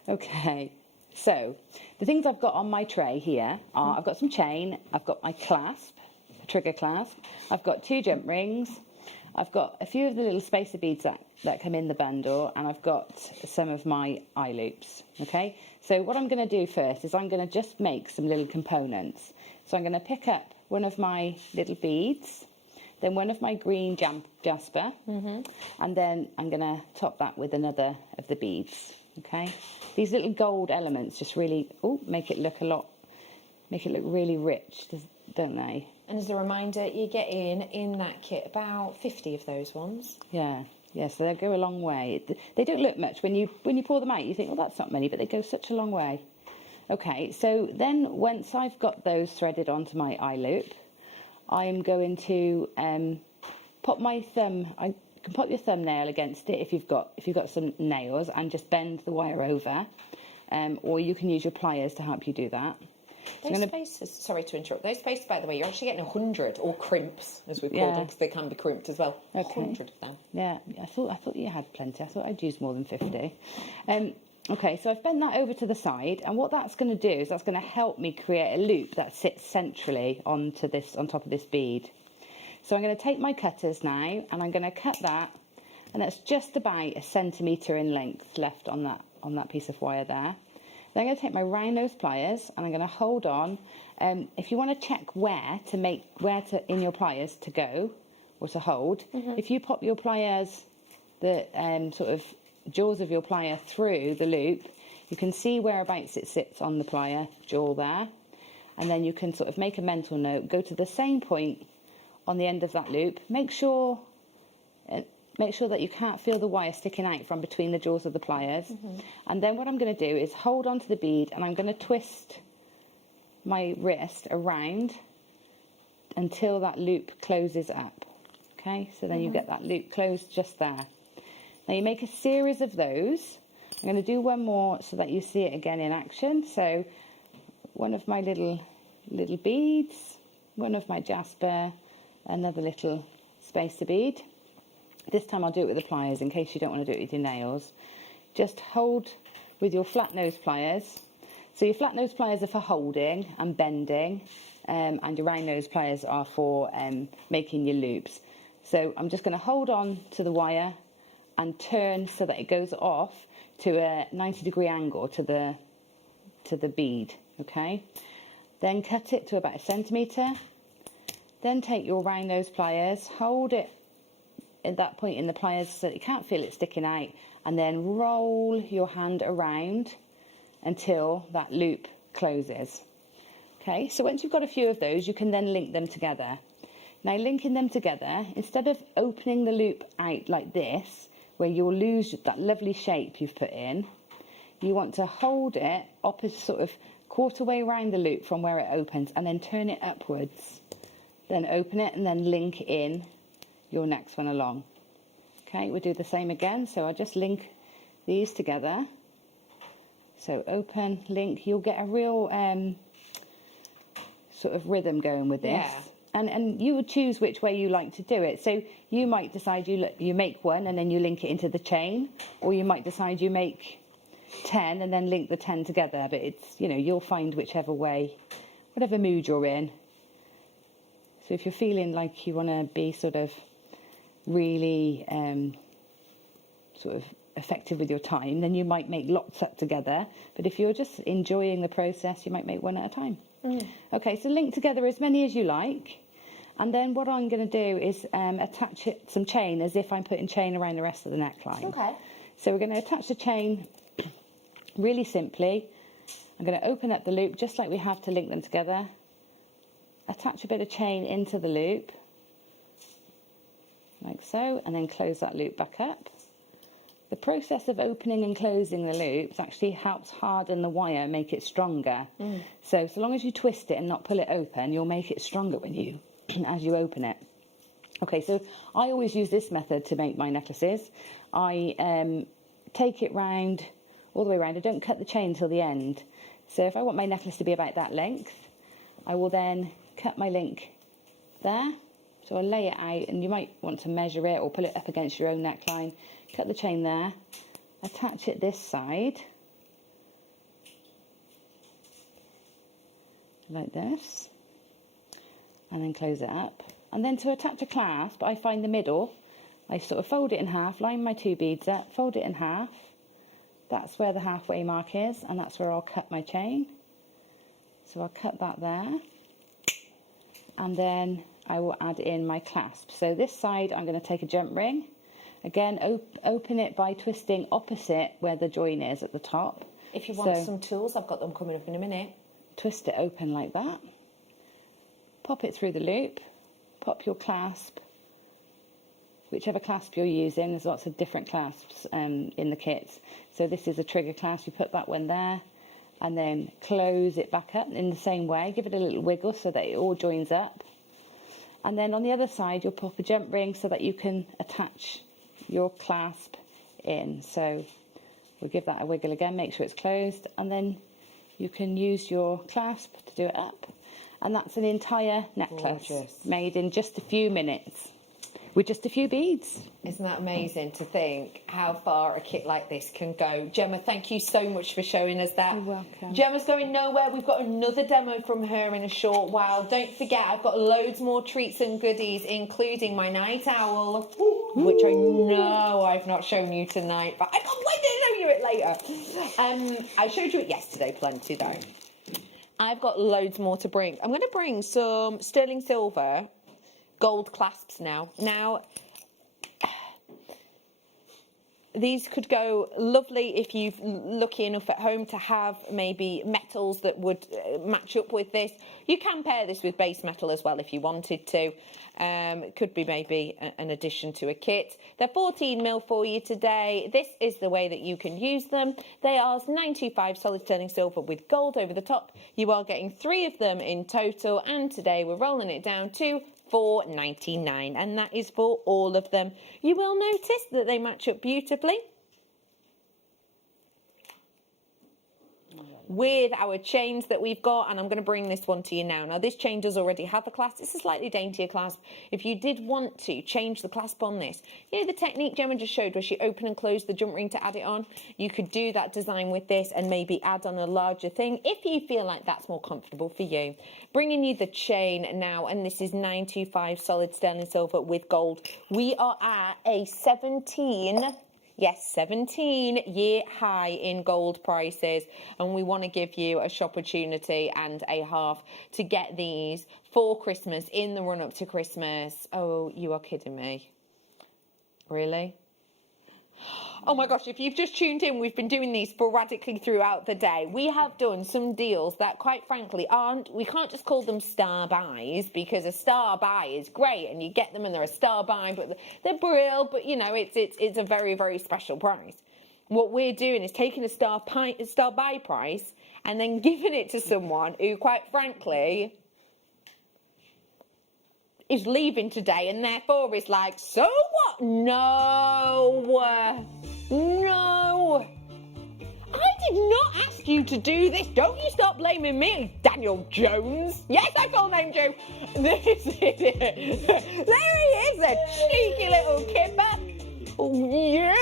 Okay. So, the things I've got on my tray here are, I've got some chain, I've got my clasp, a trigger clasp, I've got 2 jump rings, I've got a few of the little spacer beads that come in the bundle, and I've got some of my eye loops, okay? So what I'm going to do first is I'm going to just make some little components. So I'm going to pick up one of my little beads, then one of my green jasper, and then I'm going to top that with another of the beads. Okay, these little gold elements just really make it look really rich, don't they? And as a reminder, you get in that kit about 50 of those ones. Yeah, so they go a long way. They don't look much when you pour them out. You think, well, that's not many, but they go such a long way. Okay, so then once I've got those threaded onto my eye loop, I'm going to pop my thumb. You can pop your thumbnail against it if you've got some nails, and just bend the wire over, or you can use your pliers to help you do that. Those spaces, sorry to interrupt, those spaces, by the way, you're actually getting 100, or crimps, as we call them, because they can be crimped as well. Okay. 100 of them. Yeah, I thought you had plenty. I thought I'd use more than 50. Okay, so I've bent that over to the side, and what that's going to do is that's going to help me create a loop that sits centrally on top of this bead. So I'm going to take my cutters now, and I'm going to cut that, and that's just about 1 centimetre in length left on that piece of wire there. Then I'm going to take my round nose pliers, and I'm going to hold on. If you want to check where in your pliers to go or to hold, if you pop your pliers, the sort of jaws of your plier through the loop, you can see whereabouts it sits on the plier jaw there, and then you can sort of make a mental note, go to the same point on the end of that loop, make sure Make sure that you can't feel the wire sticking out from between the jaws of the pliers. And then what I'm going to do is hold on to the bead, and I'm going to twist my wrist around until that loop closes up. Okay, so then you get that loop closed just there. Now you make a series of those. I'm going to do one more so that you see it again in action. So one of my little beads, one of my jasper, another little spacer bead. This time I'll do it with the pliers in case you don't want to do it with your nails. Just hold with your flat nose pliers. So your flat nose pliers are for holding and bending, and your round nose pliers are for making your loops. So I'm just going to hold on to the wire and turn so that it goes off to a 90-degree angle to the bead. Okay, then cut it to about 1 centimetre. Then take your round nose pliers, hold it at that point in the pliers so that you can't feel it sticking out, and then roll your hand around until that loop closes. Okay, so once you've got a few of those, you can then link them together. Now, linking them together, instead of opening the loop out like this, where you'll lose that lovely shape you've put in, you want to hold it opposite, sort of quarter way around the loop from where it opens, and then turn it upwards. Then open it and then link in your next one along. Okay, we'll do the same again. So I just link these together. So open, link. You'll get a real sort of rhythm going with this. Yeah. And you would choose which way you like to do it. So you might decide you make one and then you link it into the chain, or you might decide you make 10 and then link the 10 together. But it's, you know, you'll find whichever way, whatever mood you're in. So if you're feeling like you want to be sort of really sort of effective with your time, then you might make lots up together. But if you're just enjoying the process, you might make one at a time. Okay, so link together as many as you like. And then what I'm going to do is attach some chain as if I'm putting chain around the rest of the neckline. Okay. So we're going to attach the chain really simply. I'm going to open up the loop just like we have to link them together. Attach a bit of chain into the loop, like so, and then close that loop back up. The process of opening and closing the loops actually helps harden the wire, make it stronger. So long as you twist it and not pull it open, you'll make it stronger when you, as you open it. Okay, so I always use this method to make my necklaces. I take it round, all the way around. I don't cut the chain till the end. So if I want my necklace to be about that length, I will then cut my link there. So I'll lay it out, and you might want to measure it or pull it up against your own neckline. Cut the chain there, attach it this side, like this, and then close it up. And then to attach a clasp, I find the middle, I sort of fold it in half, line my 2 beads up, fold it in half. That's where the halfway mark is, and that's where I'll cut my chain. So I'll cut that there, and then I will add in my clasp. So this side I'm going to take a jump ring. Again, open it by twisting opposite where the join is at the top. If you want some tools, I've got them coming up in a minute. Twist it open like that. Pop it through the loop. Pop your clasp, whichever clasp you're using. There's lots of different clasps in the kits. So this is a trigger clasp. You put that one there, and then close it back up in the same way. Give it a little wiggle so that it all joins up. And then on the other side, you'll pop a jump ring so that you can attach your clasp in. So we'll give that a wiggle again, make sure it's closed, and then you can use your clasp to do it up. And that's an entire necklace made in just a few minutes with just a few beads. Isn't that amazing to think how far a kit like this can go? Gemma, thank you so much for showing us that. You're welcome. Gemma's going nowhere. We've got another demo from her in a short while. Don't forget, I've got loads more treats and goodies, including my night owl, which I know I've not shown you tonight, but I can't wait to show you it later. I showed you it yesterday, plenty though. I've got loads more to bring. I'm going to bring some sterling silver gold clasps now. Now, These could go lovely if you're lucky enough at home to have maybe metals that would match up with this. You can pair this with base metal as well if you wanted to. It could be maybe an addition to a kit. They're 14mm for you today. This is the way that you can use them. They are 925 solid sterling silver with gold over the top. You are getting 3 of them in total, and today we're rolling it down to $4.99, and that is for all of them. You will notice that they match up beautifully with our chains that we've got, and I'm going to bring this one to you now. Now, this chain does already have a clasp. It's a slightly daintier clasp. If you did want to change the clasp on this, you know the technique Gemma just showed where she opened and closed the jump ring to add it on? You could do that design with this and maybe add on a larger thing if you feel like that's more comfortable for you. Bringing you the chain now, and this is 925 solid sterling silver with gold. We are at a 17-year high in gold prices, and we want to give you a shopportunity and a half to get these for Christmas, in the run-up to Christmas. Oh, you are kidding me. Really? Oh my gosh, if you've just tuned in, we've been doing these sporadically throughout the day. We have done some deals that, quite frankly, we can't just call them star buys, because a star buy is great and you get them and they're a star buy, but they're brilliant, but you know, it's a very, very special price. What we're doing is taking a star buy price and then giving it to someone who, quite frankly, is leaving today and therefore is like, so what? No. I did not ask you to do this. Don't you start blaming me, Daniel Jones. Yes, I full named you. This is it. There he is, a cheeky little kipper. You.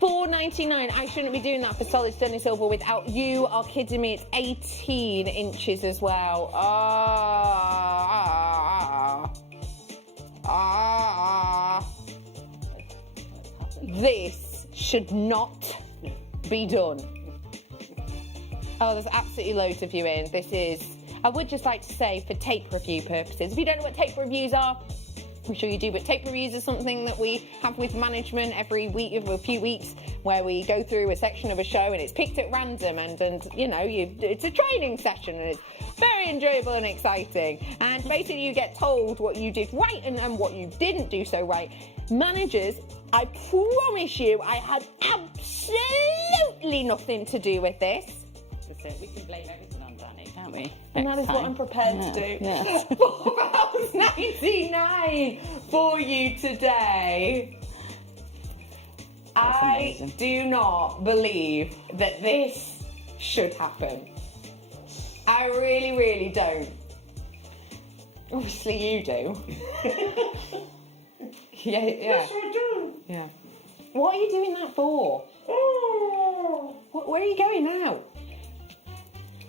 $4.99. I shouldn't be doing that for solid sterling silver without you. Are kidding me? It's 18 inches as well. This should not be done. Oh, there's absolutely loads of you in. This is, I would just like to say, for tape review purposes, if you don't know what tape reviews are, I'm sure you do, but tape reviews is something that we have with management every week, of a few weeks, where we go through a section of a show and it's picked at random, and you know, it's a training session and it's very enjoyable and exciting. And basically you get told what you did right and what you didn't do so right. Managers, I promise you, I had absolutely nothing to do with this. We can blame everything on Danny, can't we? And that is what I'm prepared to do. Yeah. £4.99 for you today. That's amazing. I do not believe that this should happen. I really, really don't. Obviously you do. Yeah. Yes, I do. Yeah. What are you doing that for? Where are you going now?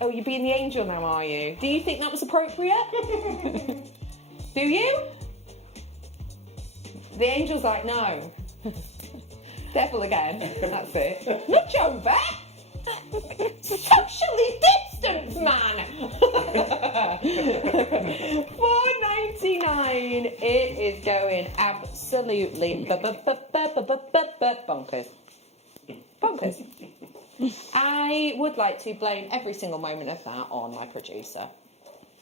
Oh, you're being the angel now, are you? Do you think that was appropriate? Do you? The angel's like, no. Devil again. That's it. Nudge over. Socially distance, man. $4.99. It is going absolutely bonkers. Bonkers. I would like to blame every single moment of that on my producer.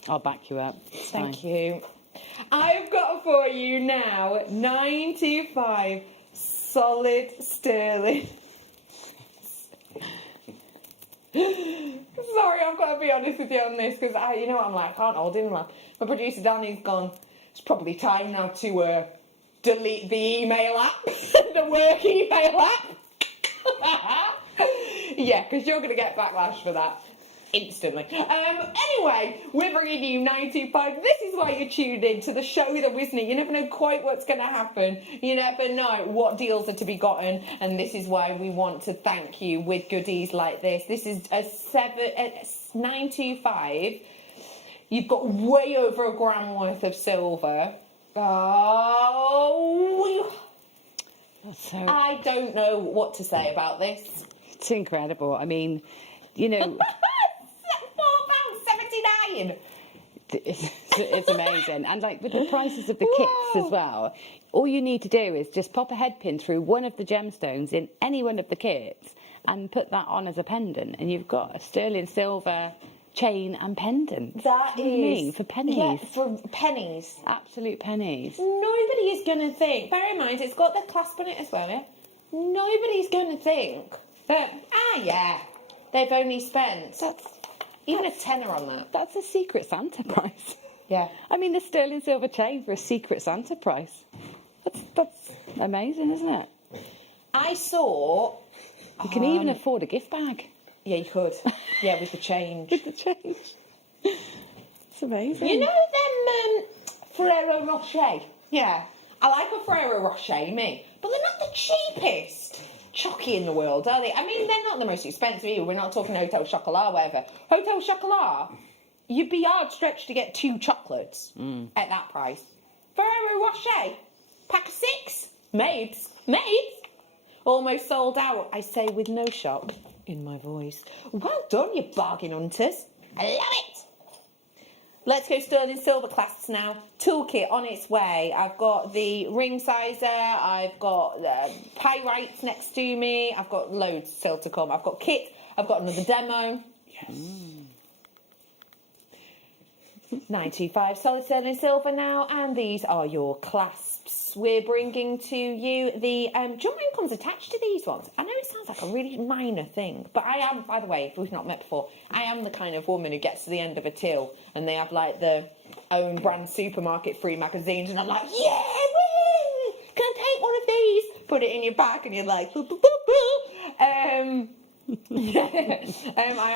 I'll back you up. Thank you. I've got for you now 925 solid sterling. Sorry, I've got to be honest with you on this, because you know what I'm like, I can't hold in. My producer Danny's gone, it's probably time now to delete the email app, the work email app. Yeah, because you're going to get backlash for that instantly. Anyway, we're bringing you 925. This is why you're tuned in to the show, though, isn't it? You never know quite what's going to happen. You never know what deals are to be gotten, and this is why we want to thank you with goodies like this. This is a 925. You've got way over a gram worth of silver. Oh, I don't know what to say about this. It's incredible. I mean, you know... £4.79. it's amazing. And like with the prices of the kits as well, all you need to do is just pop a headpin through one of the gemstones in any one of the kits and put that on as a pendant, and you've got a sterling silver chain and pendant. That is, what do you mean? For pennies. Yeah, for pennies. Absolute pennies. Nobody is going to think, bear in mind, it's got the clasp on it as well, yeah? Nobody's going to think that, they've only spent even a tenner on that. That's a Secret Santa price. Yeah. I mean, the sterling silver chain for a Secret Santa price. That's amazing, isn't it? I saw... You can even afford a gift bag. Yeah, you could. Yeah, with the change. With the change. It's amazing. You know them Ferrero Rocher? Yeah. I like a Ferrero Rocher, me. But they're not the cheapest chocky in the world, are they? I mean, they're not the most expensive either. We're not talking Hotel Chocolat or whatever. Hotel Chocolat, you'd be hard stretched to get 2 chocolates at that price. Ferrero Rocher, pack of 6. Mabes. Almost sold out, I say with no shock in my voice. Well done, you bargain hunters. I love it. Let's go sterling silver clasps now. Toolkit on its way. I've got the ring sizer. I've got pyrites next to me. I've got loads still to come. I've got kit. I've got another demo. Yes. 925 solid sterling silver now, and these are your clasps. We're bringing to you the jump ring comes attached to these ones. I know it sounds like a really minor thing, but I am, by the way, if we've not met before, I am the kind of woman who gets to the end of a till and they have like the own brand supermarket free magazines, and I'm like, yeah, woo! Can I take one of these? Put it in your bag, and you're like, boo, boo, boo, boo. I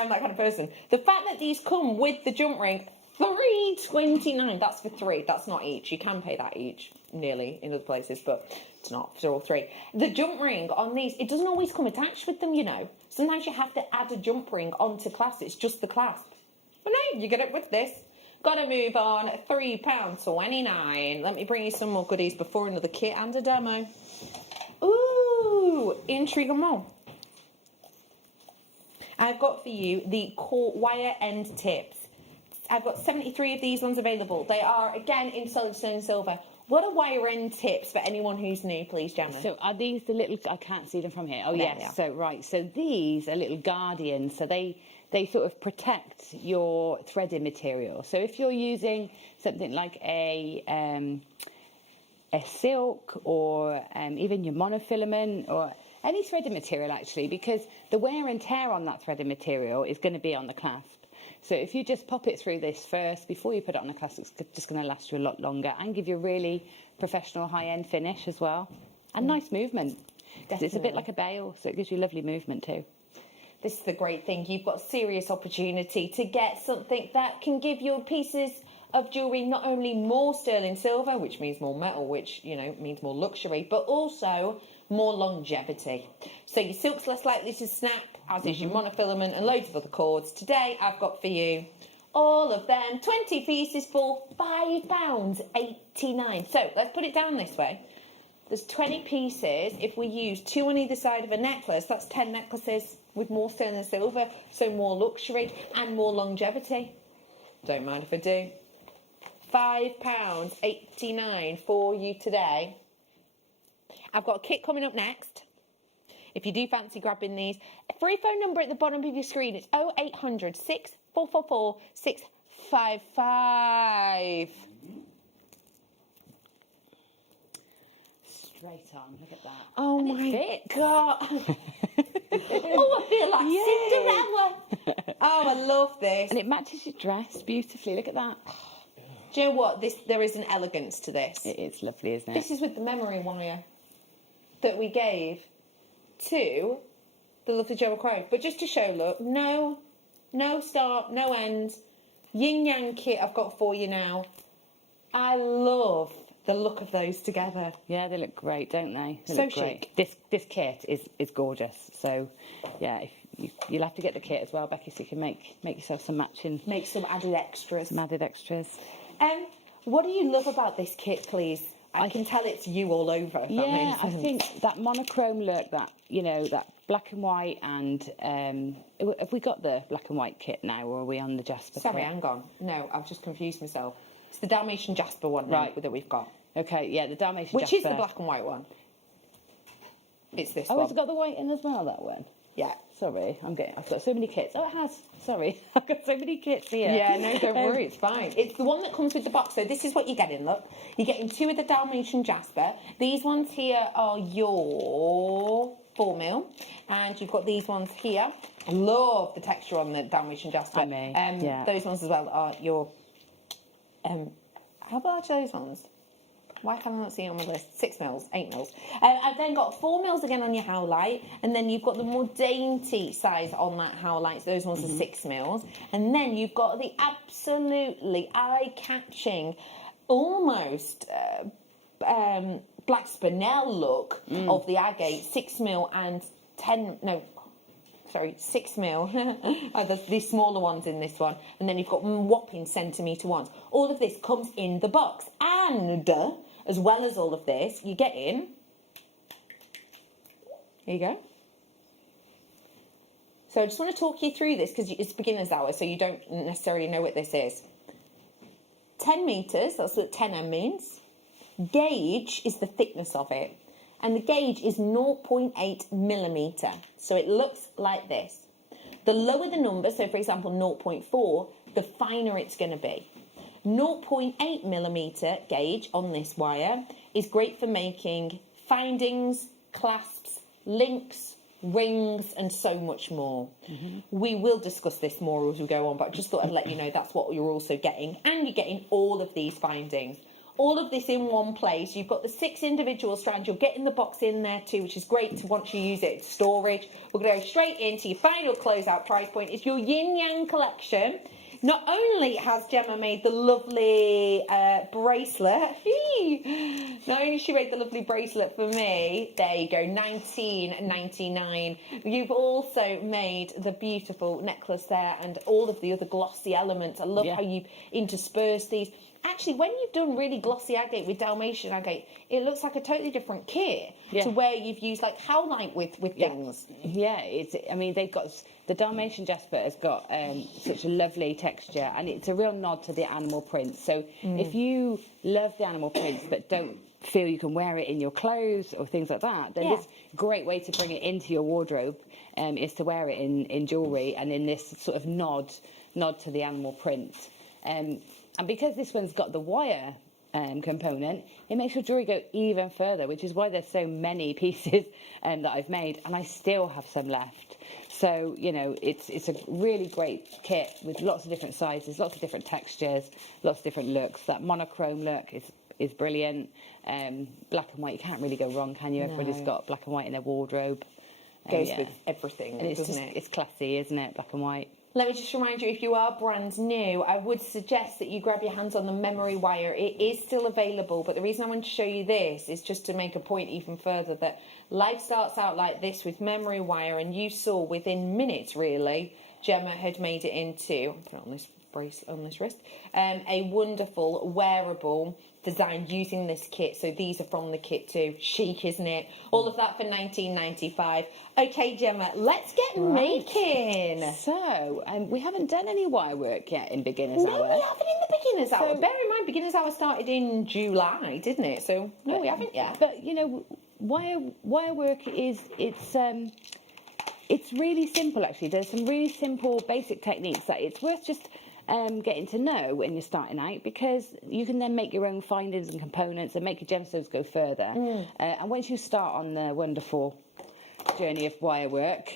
am that kind of person. The fact that these come with the jump ring, $3.29. That's for 3. That's not each. You can pay that each, nearly, in other places, but it's not. They're all 3. The jump ring on these, it doesn't always come attached with them, you know. Sometimes you have to add a jump ring onto clasp. It's just the clasp. But no, you get it with this. Gotta move on. £3.29. Let me bring you some more goodies before another kit and a demo. Ooh, intriguement. I've got for you the core wire end tips. I've got 73 of these ones available. They are, again, in solid sterling silver. What are wire end tips for anyone who's new, please, Gemma? So are these the little... I can't see them from here. Oh, yes. Yeah. So, right. So these are little guardians. So they sort of protect your threading material. So if you're using something like a silk or even your monofilament or any threading material, actually, because the wear and tear on that threading material is going to be on the clasp. So if you just pop it through this first, before you put it on the clasp, it's just going to last you a lot longer and give you a really professional high-end finish as well. And nice movement. It's a bit like a bail, so it gives you lovely movement too. This is the great thing. You've got serious opportunity to get something that can give your pieces of jewellery not only more sterling silver, which means more metal, which, you know, means more luxury, but also more longevity. So your silk's less likely to snap, as is your monofilament and loads of other cords. Today I've got for you all of them, 20 pieces for £5.89. So let's put it down this way. There's 20 pieces. If we use 2 on either side of a necklace, that's 10 necklaces with more sterling silver, so more luxury and more longevity. Don't mind if I do. £5.89 for you today. I've got a kit coming up next. If you do fancy grabbing these, a free phone number at the bottom of your screen. It's 0800 6444 655. Straight on, look at that. Oh and my God. Oh, I feel like Cinderella. Oh, I love this. And it matches your dress beautifully, look at that. Do you know what? There is an elegance to this. It's lovely, isn't it? This is with the memory wire that we gave to the lovely Joe McQuarrie. But just to show, look, no start, no end. Yin Yang kit I've got for you now. I love the look of those together. Yeah, they look great, don't they? They so look great. chic. This kit is gorgeous. So, yeah, you'll have to get the kit as well, Becky, so you can make yourself some matching... Make some added extras. Some added extras. What do you love about this kit, please? I can tell it's you all over. Yeah, I think that monochrome look, that, you know, that black and white, and have we got the black and white kit now, or are we on the Jasper Sorry, kit? hang on. No, I've just confused myself. It's the Dalmatian Jasper one now that we've got. Okay, yeah, the Dalmatian Which Jasper. is the black and white one. It's this one. Oh, it's got the white in as well, that one? Yeah. Sorry, I've got so many kits. Oh, it has. Sorry, I've got so many kits here. Yeah, no, don't worry, it's fine. It's the one that comes with the box. So this is what you're getting, look. You're getting 2 of the Dalmatian Jasper. These ones here are your 4mm. And you've got these ones here. I love the texture on the Dalmatian Jasper. Yeah. Those ones as well are your... how large are those ones? Why can't I not see it on my list? 6mm, 8mm. I've then got 4mm again on your howlite, and then you've got the more dainty size on that howlite. So those ones are 6mm. And then you've got the absolutely eye-catching, almost black spinel look of the agate, 6mm and 6mm. Oh, there's these smaller ones in this one, and then you've got whopping centimetre ones. All of this comes in the box, and as well as all of this, you get in. Here you go. So I just want to talk you through this because it's beginner's hour, so you don't necessarily know what this is. 10 metres, that's what 10M means. Gauge is the thickness of it. And the gauge is 0.8mm. So it looks like this. The lower the number, so for example 0.4, the finer it's going to be. 0.8mm gauge on this wire is great for making findings, clasps, links, rings, and so much more. We will discuss this more as we go on, but I just thought I'd let you know that's what you're also getting. And you're getting all of these findings. All of this in one place. You've got the 6 individual strands. You're getting the box in there too, which is great to once you use it in storage. We're going to go straight into your final closeout price point. It's your Yin Yang collection. Not only has Gemma made the lovely bracelet, not only she made the lovely bracelet for me, there you go, $19.99. You've also made the beautiful necklace there and all of the other glossy elements. I love how you intersperse these. Actually, when you've done really glossy agate with Dalmatian agate, it looks like a totally different kit to where you've used like howlite with things. Yeah, I mean, they've got... The Dalmatian Jasper has got such a lovely texture, and it's a real nod to the animal prints. So if you love the animal prints but don't feel you can wear it in your clothes or things like that, then this great way to bring it into your wardrobe is to wear it in jewellery and in this sort of nod to the animal print. And because this one's got the wire component, it makes your jewellery go even further, which is why there's so many pieces that I've made, and I still have some left. So, you know, it's a really great kit with lots of different sizes, lots of different textures, lots of different looks. That monochrome look is brilliant. Black and white, you can't really go wrong, can you? Everybody's got black and white in their wardrobe. Goes with everything, and it's classy, isn't it? Black and white. Let me just remind you, if you are brand new, I would suggest that you grab your hands on the memory wire. It is still available, but the reason I want to show you this is just to make a point even further that life starts out like this with memory wire, and you saw within minutes, really, Gemma had made it into, I'll put it on this bracelet, on this wrist, a wonderful wearable design using this kit. So these are from the kit too. Chic, isn't it? All of that for $19.95. Okay, Gemma, let's get making. So, we haven't done any wire work yet in Beginner's Hour. No, we haven't in the Beginner's Hour. Bear in mind, Beginner's Hour started in July, didn't it? So, no, we haven't yet. But, you know, wire work it's really simple, actually. There's some really simple basic techniques that it's worth just getting to know when you're starting out, because you can then make your own findings and components and make your gemstones go further. And once you start on the wonderful journey of wire work,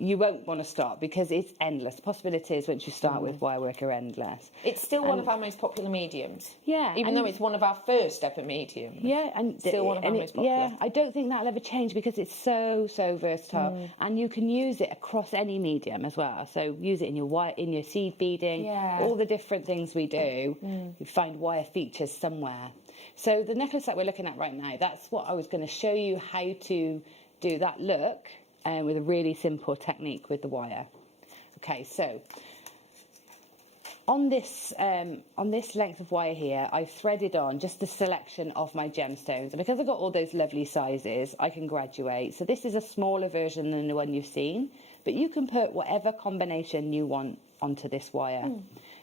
you won't want to stop, because it's endless. The possibilities once you start with wire work are endless. It's still one of our most popular mediums. Yeah. Even though it's one of our first ever mediums. Yeah, and still one of our most popular. Yeah, I don't think that'll ever change, because it's so versatile, and you can use it across any medium as well. So use it in your seed beading, all the different things we do. You find wire features somewhere. So the necklace that we're looking at right now, that's what I was going to show you how to do that look. With a really simple technique with the wire. Okay, so on this length of wire here, I've threaded on just the selection of my gemstones, and because I've got all those lovely sizes, I can graduate. So this is a smaller version than the one you've seen, but you can put whatever combination you want onto this wire.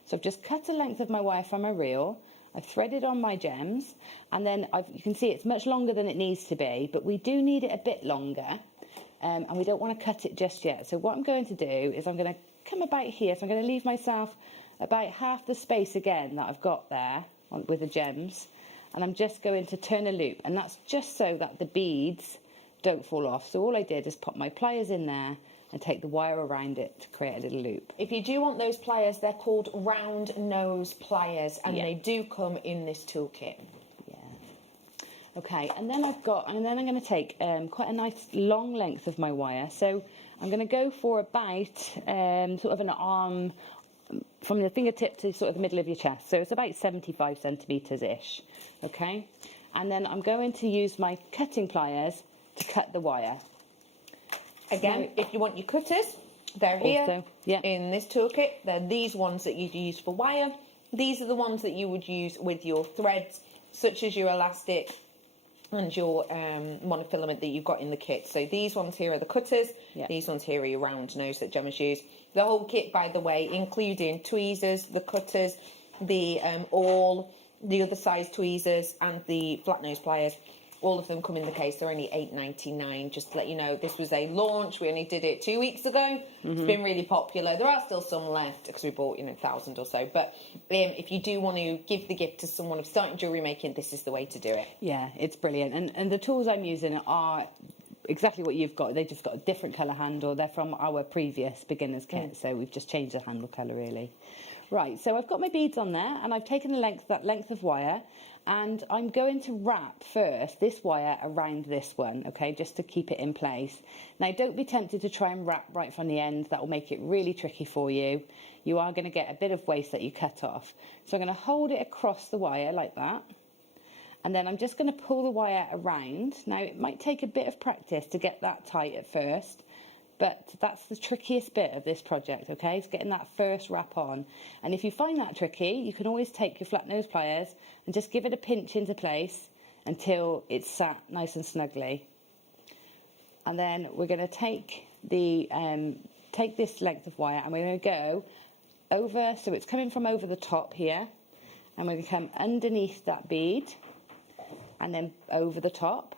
So I've just cut a length of my wire from my reel. I've threaded on my gems, and then you can see it's much longer than it needs to be, but we do need it a bit longer, and we don't want to cut it just yet. So what I'm going to do is I'm going to come about here. So I'm going to leave myself about half the space again that I've got there with the gems, and I'm just going to turn a loop, and that's just so that the beads don't fall off. So all I did is pop my pliers in there and take the wire around it to create a little loop. If you do want those pliers, they're called round nose pliers, and they do come in this toolkit. Yeah. Okay, and then I'm going to take quite a nice long length of my wire. So I'm going to go for about sort of an arm from the fingertip to sort of the middle of your chest. So it's about 75 centimetres ish. Okay, and then I'm going to use my cutting pliers to cut the wire. Again, if you want your cutters, they're here in this toolkit. They're these ones that you'd use for wire. These are the ones that you would use with your threads, such as your elastic and your monofilament that you've got in the kit. So these ones here are the cutters. These ones here are your round nose that Gemma's used. The whole kit, by the way, including tweezers, the cutters, the awl, the other size tweezers, and the flat nose pliers. All of them come in the case. They're only $8.99. Just to let you know, this was a launch. We only did it 2 weeks ago. It's been really popular. There are still some left because we bought 1,000 or so. But if you do want to give the gift to someone of starting jewellery making, this is the way to do it. Yeah, it's brilliant. And the tools I'm using are exactly what you've got. They've just got a different colour handle. They're from our previous beginner's kit. So we've just changed the handle colour really. Right, so I've got my beads on there, and I've taken that length of wire, and I'm going to wrap first this wire around this one, okay, just to keep it in place. Now, don't be tempted to try and wrap right from the end. That will make it really tricky for you. You are going to get a bit of waste that you cut off. So I'm going to hold it across the wire like that, and then I'm just going to pull the wire around. Now, it might take a bit of practice to get that tight at first, but that's the trickiest bit of this project, okay? It's getting that first wrap on. And if you find that tricky, you can always take your flat nose pliers and just give it a pinch into place until it's sat nice and snugly. And then we're going to take this length of wire, and we're going to go over, so it's coming from over the top here, and we're going to come underneath that bead and then over the top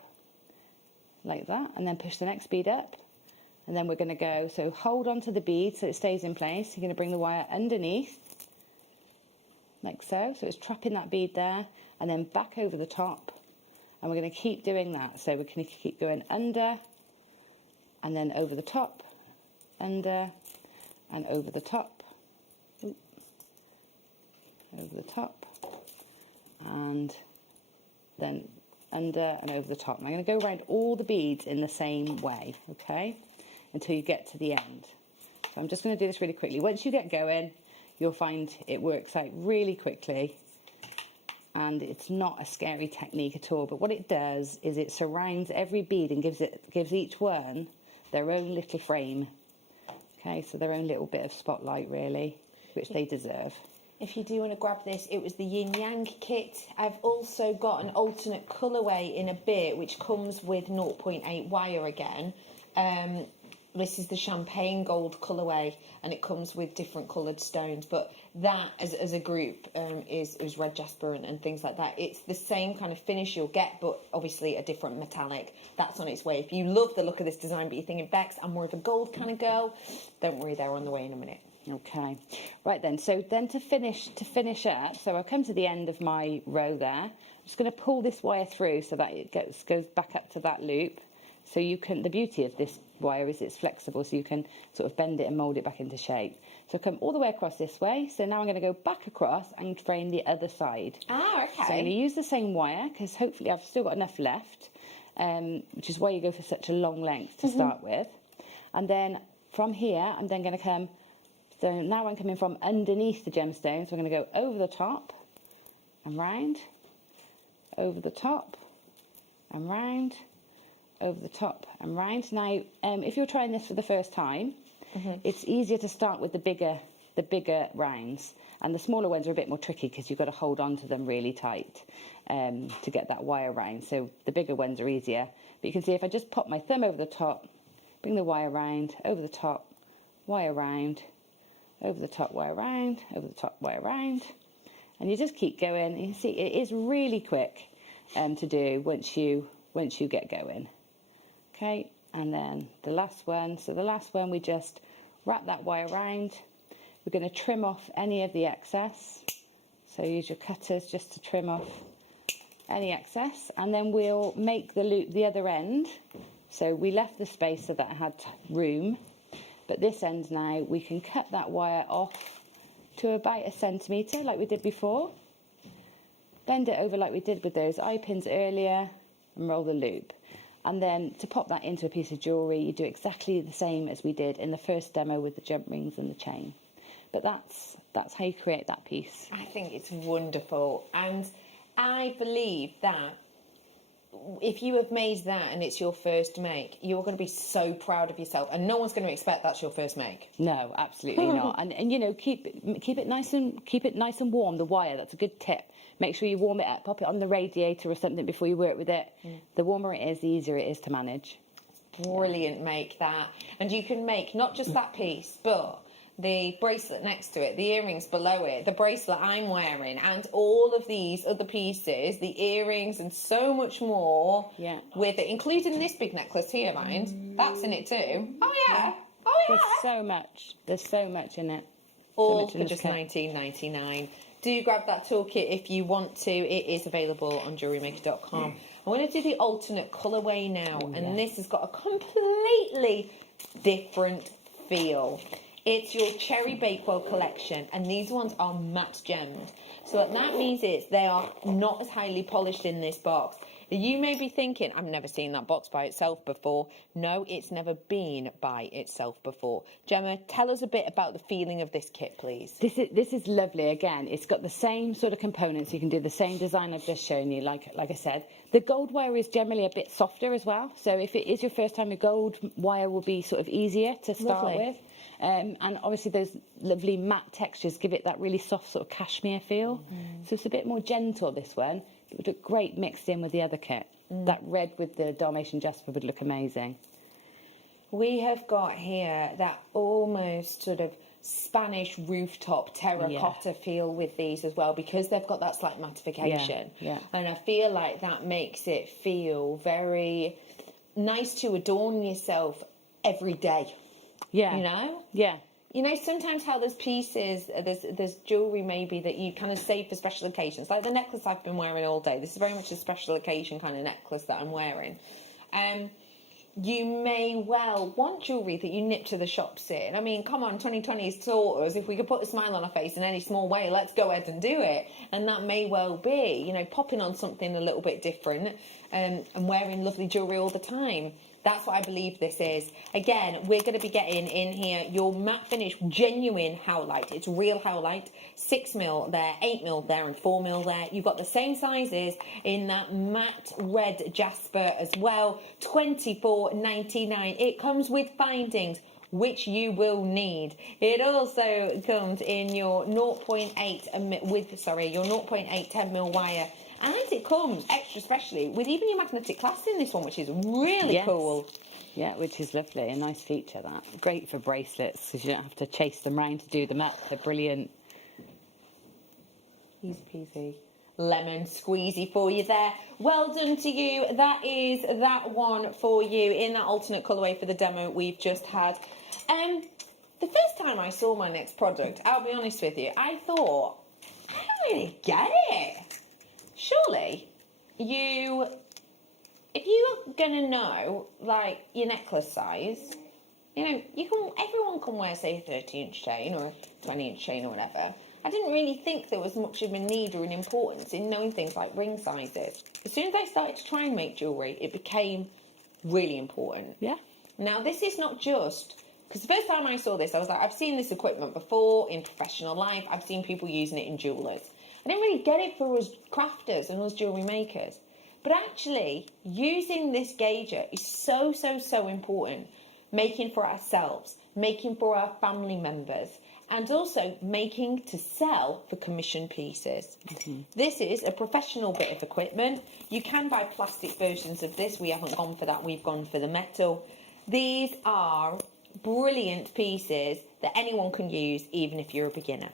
like that, and then push the next bead up. And then we're going to go, so hold on to the bead so it stays in place. You're going to bring the wire underneath, like so. So it's trapping that bead there, and then back over the top. And we're going to keep doing that. So we're going to keep going under, and then over the top, under, and over the top. Ooh. Over the top, and then under and over the top. And I'm going to go around all the beads in the same way, okay? Until you get to the end. So I'm just going to do this really quickly. Once you get going, you'll find it works out really quickly, and it's not a scary technique at all. But what it does is it surrounds every bead and gives each one their own little frame. Okay, so their own little bit of spotlight really, which they deserve. If you do want to grab this, it was the Yin Yang kit. I've also got an alternate colourway in a bit, which comes with 0.8 wire again. This is the champagne gold colourway, and it comes with different coloured stones. But that, as a group, is red jasper and things like that. It's the same kind of finish you'll get, but obviously a different metallic. That's on its way. If you love the look of this design, but you're thinking, Bex, I'm more of a gold kind of girl, don't worry, they're on the way in a minute. Okay, right then. So then to finish up, so I'll come to the end of my row there. I'm just going to pull this wire through so that it goes back up to that loop. So you can, the beauty of this wire is it's flexible, so you can sort of bend it and mould it back into shape. So come all the way across this way. So now I'm going to go back across and frame the other side. Ah, okay. So I'm going to use the same wire because hopefully I've still got enough left, which is why you go for such a long length to start with. And then from here, I'm then going to come, so now I'm coming from underneath the gemstone. So I'm going to go over the top and round, over the top and round, over the top and round. Now, if you're trying this for the first time, it's easier to start with the bigger rounds, and the smaller ones are a bit more tricky because you've got to hold on to them really tight to get that wire round. So the bigger ones are easier. But you can see if I just pop my thumb over the top, bring the wire round, over the top, wire round, over the top way around, over the top way around, and you just keep going. You see, it is really quick to do once you get going. Okay, and then the last one. So the last one, we just wrap that wire around. We're going to trim off any of the excess. So use your cutters just to trim off any excess, and then we'll make the loop the other end. So we left the space so that it had room, but this end now we can cut that wire off to about 1 centimetre like we did before. Bend it over like we did with those eye pins earlier and roll the loop. And then to pop that into a piece of jewellery, you do exactly the same as we did in the first demo with the jump rings and the chain. But that's how you create that piece. I think it's wonderful, and I believe that if you have made that and it's your first make, you're going to be so proud of yourself, and no one's going to expect that's your first make. No, absolutely not. And you know, keep it nice and warm. The wire, that's a good tip. Make sure you warm it up. Pop it on the radiator or something before you work with it. The warmer it is, the easier it is to manage. Brilliant make that, and you can make not just that piece, but the bracelet next to it, the earrings below it, the bracelet I'm wearing, and all of these other pieces, the earrings and so much more with it, including this big necklace here, mind. That's in it too. Oh yeah. Oh yeah. There's so much in it. All for just $19.99. Do grab that toolkit if you want to. It is available on JewelleryMaker.com. I want to do the alternate colourway now, and this has got a completely different feel. It's your Cherry Bakewell collection, and these ones are matte gemmed. So what that means is they are not as highly polished in this box. You may be thinking, I've never seen that box by itself before. No, it's never been by itself before. Gemma, tell us a bit about the feeling of this kit, please. This is lovely. Again, it's got the same sort of components. You can do the same design I've just shown you, like I said. The gold wire is generally a bit softer as well. So if it is your first time, your gold wire will be sort of easier to start with. And obviously those lovely matte textures give it that really soft sort of cashmere feel. So it's a bit more gentle, this one. It would look great mixed in with the other kit. That red with the Dalmatian jasper would look amazing. We have got here that almost sort of Spanish rooftop terracotta feel with these as well, because they've got that slight mattification. And I feel like that makes it feel very nice to adorn yourself every day. You know? You know, sometimes how there's pieces, there's jewellery maybe that you kind of save for special occasions. Like the necklace I've been wearing all day. This is very much a special occasion kind of necklace that I'm wearing. You may well want jewellery that you nip to the shops in. I mean, come on, 2020 has taught us if we could put a smile on our face in any small way, let's go ahead and do it. And that may well be, you know, popping on something a little bit different and wearing lovely jewellery all the time. That's what I believe this is. Again, we're going to be getting in here your matte finish genuine howlite. It's real howlite. 6mm there, 8mm there, and 4mm there. You've got the same sizes in that matte red jasper as well. $24.99. It comes with findings, which you will need. It also comes in your 0.8 10mm wire. And it comes extra specially with even your magnetic clasp in this one, which is really cool. Yeah, which is lovely. A nice feature, that. Great for bracelets, because you don't have to chase them round to do them up. They're brilliant. Easy peasy. Lemon squeezy for you there. Well done to you. That is that one for you in that alternate colourway for the demo we've just had. The first time I saw my next product, I'll be honest with you, I thought, I don't really get it. Surely, if you're gonna know, like, your necklace size, you know, everyone can wear, say, a 30-inch chain or a 20-inch chain or whatever. I didn't really think there was much of a need or an importance in knowing things like ring sizes. As soon as I started to try and make jewellery, it became really important. Now, this is not just, because the first time I saw this, I was like, I've seen this equipment before in professional life. I've seen people using it in jewellers. I didn't really get it for us crafters and us jewellery makers. But actually, using this gauger is so, so, so important. Making for ourselves, making for our family members, and also making to sell for commission pieces. This is a professional bit of equipment. You can buy plastic versions of this. We haven't gone for that. We've gone for the metal. These are brilliant pieces that anyone can use, even if you're a beginner.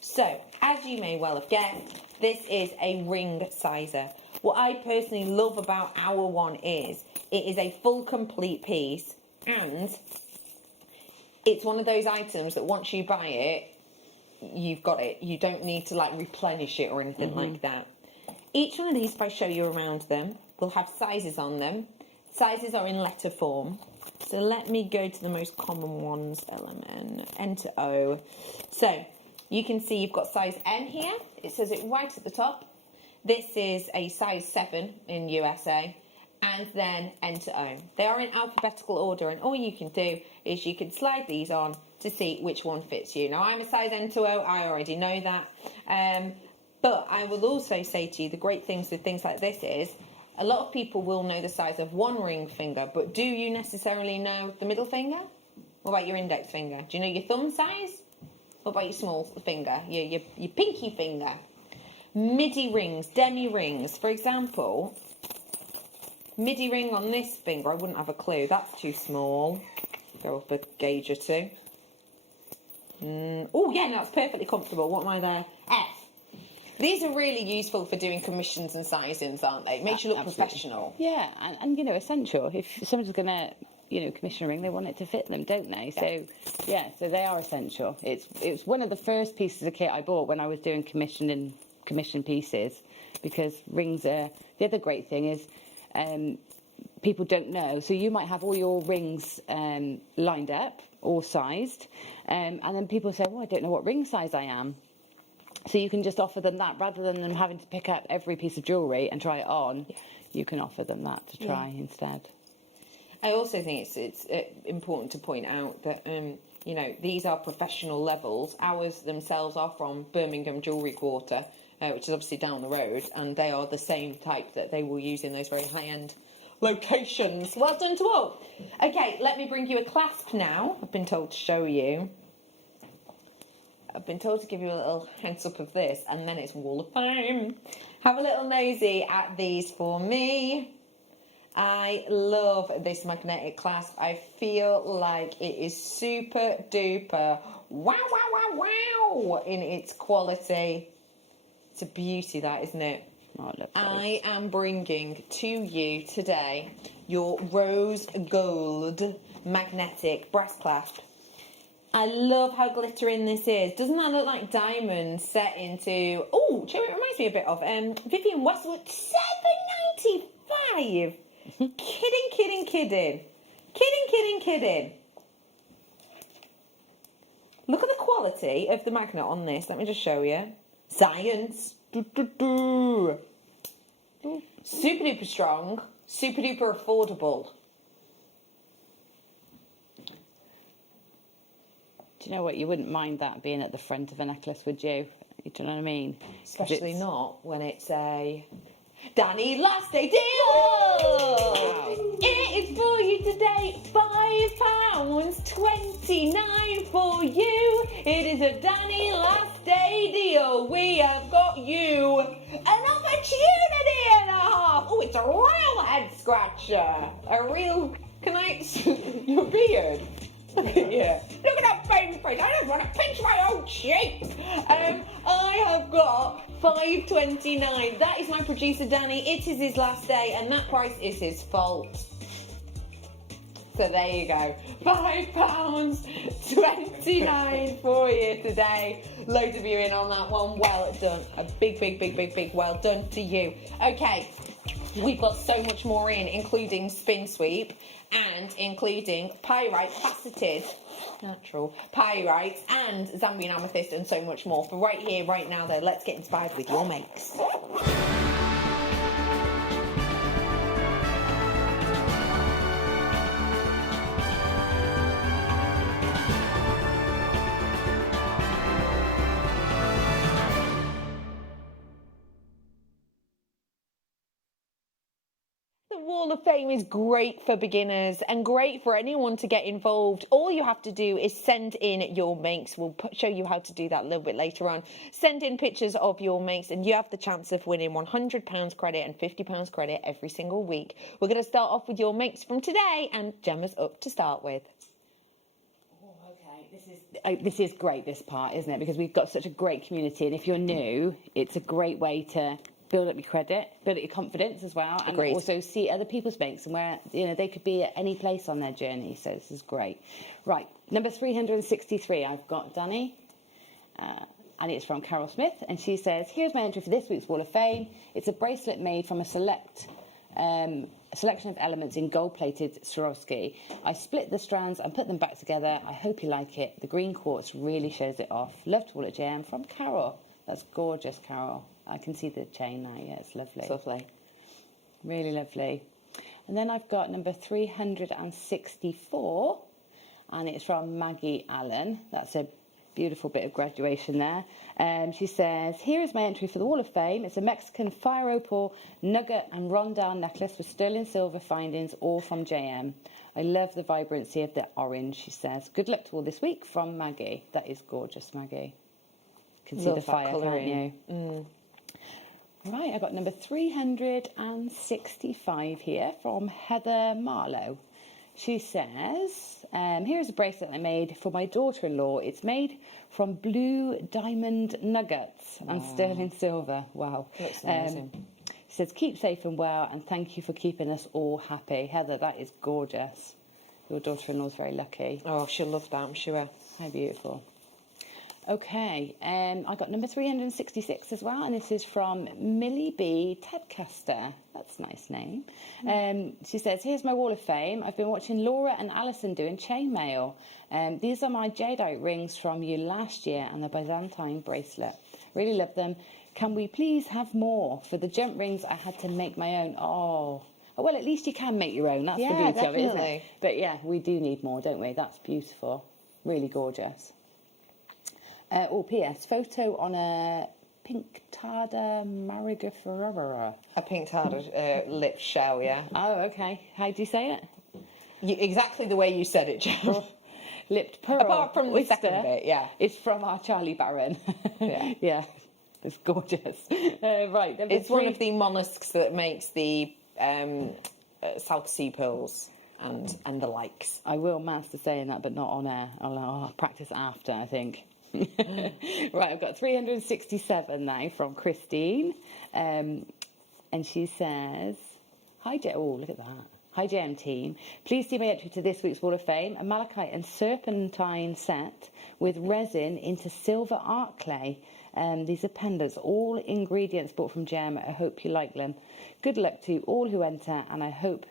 So, as you may well have guessed, this is a ring sizer. What I personally love about our one is it is a full complete piece, and it's one of those items that once you buy it, you've got it. You don't need to like replenish it or anything like that. Each one of these, if I show you around them, will have sizes on them. Sizes are in letter form. So let me go to the most common ones, LMN, N to O. So you can see you've got size N here. It says it right at the top. This is a size 7 in USA. And then N to O. They are in alphabetical order, and all you can do is you can slide these on to see which one fits you. Now, I'm a size N to O, I already know that. But I will also say to you, the great things with things like this is, a lot of people will know the size of one ring finger, but do you necessarily know the middle finger? What about your index finger? Do you know your thumb size? What about your small finger, your pinky finger? Midi rings, demi rings, for example. Midi ring on this finger, I wouldn't have a clue. That's too small. Go up a gauge or two. Oh, yeah, no, it's perfectly comfortable. What am I there? F. These are really useful for doing commissions and sizings, aren't they? It makes you look professional. Yeah, and you know, essential. If someone's going to, you know, commission a ring, they want it to fit them, don't they? So, yeah, so they are essential. It's one of the first pieces of kit I bought when I was doing commission pieces, because rings are... The other great thing is people don't know. So you might have all your rings lined up, all sized, and then people say, well, I don't know what ring size I am. So you can just offer them that, rather than them having to pick up every piece of jewellery and try it on. You can offer them that to try instead. I also think it's important to point out that, you know, these are professional levels. Ours themselves are from Birmingham Jewellery Quarter, which is obviously down the road, and they are the same type that they will use in those very high-end locations. Well done to all. Okay, let me bring you a clasp now. I've been told to show you. I've been told to give you a little heads up of this, and then it's Wall of Fame. Have a little nosy at these for me. I love this magnetic clasp. I feel like it is super duper wow in its quality. It's a beauty, that, isn't it? Oh, it looks I am bringing to you today your rose gold magnetic brass clasp. I love how glittering this is. Doesn't that look like diamonds set into... Oh, it reminds me a bit of Vivienne Westwood, $7.95. Kidding. Look at the quality of the magnet on this. Let me just show you. Science. Super duper strong. Super duper affordable. Do you know what? You wouldn't mind that being at the front of a necklace, would you? Do you know what I mean? Especially not when it's a Danny last day deal. Wow. It is for you today. £5.29 for you. It is a Danny last day deal. We have got you an opportunity and a half. Oh, it's a real head scratcher. A real... Can I... Your beard. Look at you. Look at that baby face. I just want to pinch my own cheek. I have got £5.29. That is my producer Danny. It is his last day, and that price is his fault. So there you go. £5.29 for you today. Loads of you in on that one. Well done. A big well done to you. Okay. We've got so much more in, including spin sweep and including pyrite faceted, natural pyrite and Zambian amethyst and so much more. For right here, right now though, let's get inspired with your makes. The Wall of Fame is great for beginners and great for anyone to get involved. All you have to do is send in your makes. We'll show you how to do that a little bit later on. Send in pictures of your makes and you have the chance of winning £100 credit and £50 credit every single week. We're going to start off with your makes from today, and Gemma's up to start with. This is great, this part, isn't it? Because we've got such a great community, and if you're new, it's a great way to build up your credit, build up your confidence as well, and also see other people's makes and where they could be at any place on their journey. So this is great. Right, number 363, I've got Danny, and it's from Carol Smith, and she says, here's my entry for this week's Wall of Fame. It's a bracelet made from a selection of elements in gold-plated Swarovski. I split the strands and put them back together. I hope you like it. The green quartz really shows it off. Love to all at JM, from Carol. That's gorgeous, Carol. I can see the chain now. Yeah, it's lovely. It's lovely. Really lovely. And then I've got number 364, and it's from Maggie Allen. That's a beautiful bit of graduation there. She says, here is my entry for the Wall of Fame. It's a Mexican fire opal, nugget and rondelle necklace with sterling silver findings, all from JM. I love the vibrancy of the orange, she says. Good luck to all this week, from Maggie. That is gorgeous, Maggie. You can see the fire, can't you? Right, I got number 365 here from Heather Marlowe. She says, here's a bracelet I made for my daughter-in-law. It's made from blue diamond nuggets and sterling silver. Wow. Looks amazing. She says, keep safe and well, and thank you for keeping us all happy. Heather, that is gorgeous. Your daughter-in-law's very lucky. Oh, she'll love that, I'm sure. How beautiful. Okay, I got number 366 as well, and this is from Millie B. Tedcaster. That's a nice name. She says, here's my Wall of Fame. I've been watching Laura and Alison doing chainmail. These are my jadeite rings from you last year and the Byzantine bracelet. Really love them. Can we please have more? For the jump rings, I had to make my own. Oh, well, at least you can make your own. That's the beauty of it, isn't it? But yeah, we do need more, don't we? That's beautiful. Really gorgeous. P.S. Photo on a pink Tarda Marigoferrera. A pink Tarda lip shell, yeah. Oh, okay. How do you say it? Exactly the way you said it, Jo. Lipped pearl. Apart from the second bit, yeah. It's from our Charlie Barron. Yeah. Yeah. It's gorgeous. Right. It's one of the mollusks that makes the South Sea pearls and the likes. I will master saying that, but not on air. I'll practice after, I think. Right, I've got 367 now from Christine, and she says, hi, look at that. Hi, JM team. Please see my entry to this week's Wall of Fame, a malachite and serpentine set with resin into silver art clay. These are pendants, all ingredients bought from JM. I hope you like them. Good luck to all who enter, and I hope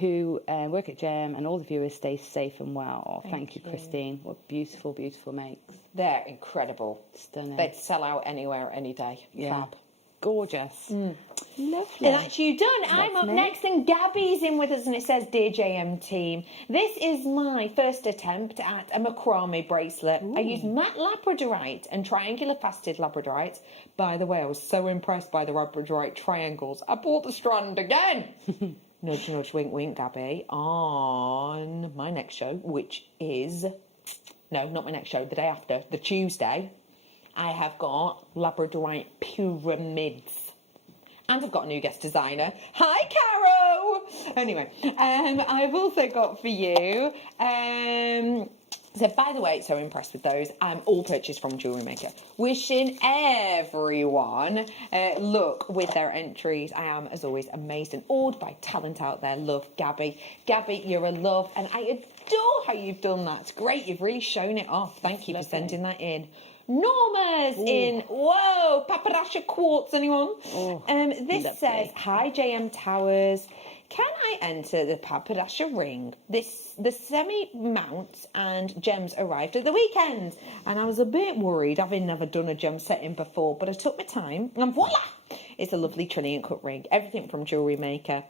who work at JM and all the viewers stay safe and well. Oh, thank you, Christine. What beautiful, beautiful makes. They're incredible. Stunning. They'd sell out anywhere, any day. Yeah. Fab. Gorgeous. Lovely. And that's you done. I'm up next, and Gabby's in with us, and it says, Dear JM team, this is my first attempt at a macrame bracelet. I used matte labradorite and triangular faceted labradorite. By the way, I was so impressed by the labradorite triangles. I bought the strand again. Nudge, nudge, wink, wink, Gabby, on my next show, which is... No, not my next show, the day after, the Tuesday. I have got labradorite pyramids. And I've got a new guest designer. Hi, Caro! Anyway, I've also got for you... So, by the way, so impressed with those. All purchased from JewelleryMaker. Wishing everyone luck with their entries. I am, as always, amazed and awed by talent out there. Love, Gabby. Gabby, you're a love, and I adore how you've done that. It's great. You've really shown it off. Thank you for sending that in. Norma's in. Whoa, paparasha quartz, anyone? This says, Hi, JM Towers. Can I enter the paparasha ring? The semi-mounts and gems arrived at the weekend, and I was a bit worried, having never done a gem setting before, but I took my time, and voila! It's a lovely trillium cut ring. Everything from JewelleryMaker,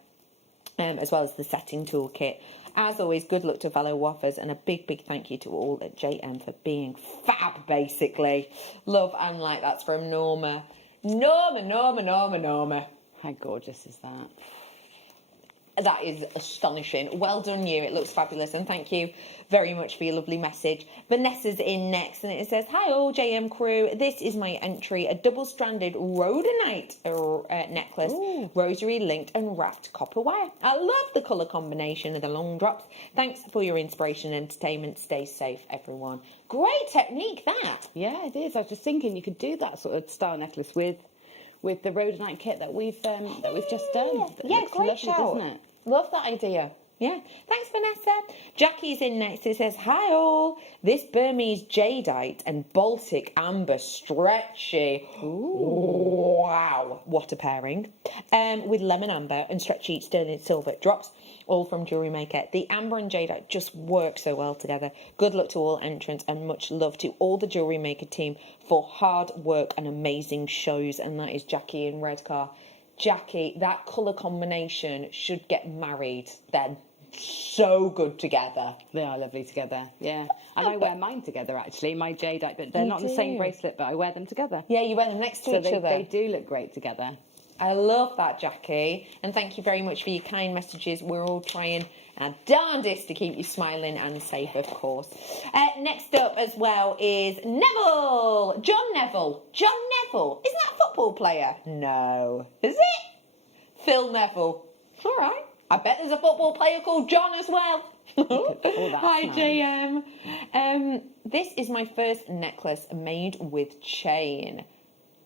as well as the setting toolkit. As always, good luck to fellow waffers, and a big, big thank you to all at JM for being fab, basically. Love and like. That's from Norma. Norma. How gorgeous is that? That is astonishing. Well done, you. It looks fabulous, and thank you very much for your lovely message. Vanessa's in next, and it says, "Hi all JM crew. This is my entry: a double-stranded rhodonite necklace, rosary linked and wrapped copper wire. I love the colour combination of the long drops. Thanks for your inspiration and entertainment. Stay safe, everyone." Great technique, that. Yeah, it is. I was just thinking you could do that sort of style necklace with the rhodonite kit that we've just done. That Yeah, looks great lovely, shout. doesn't it? Love that idea. Yeah. Thanks, Vanessa. Jackie's in next. It says, "Hi all. This Burmese jadeite and Baltic amber stretchy." Ooh. Wow. What a pairing. With lemon amber and stretchy sterling silver drops, all from Jewelry Maker. The amber and jadeite just work so well together. Good luck to all entrants and much love to all the Jewelry Maker team for hard work and amazing shows. And that is Jackie in Redcar. Jackie, that colour combination should get married. They're so good together. They are lovely together, yeah. And I wear mine together, actually, my jadeite, but they're not in the same bracelet, but I wear them together. Yeah, you wear them next to each other. They do look great together. I love that, Jackie. And thank you very much for your kind messages. We're all trying our darndest to keep you smiling and safe, of course. Next up as well is Neville. John Neville. John Neville. Isn't that a football player? No. Is it? Phil Neville. All right. I bet there's a football player called John as well. Hi, JM. This is my first necklace made with chain.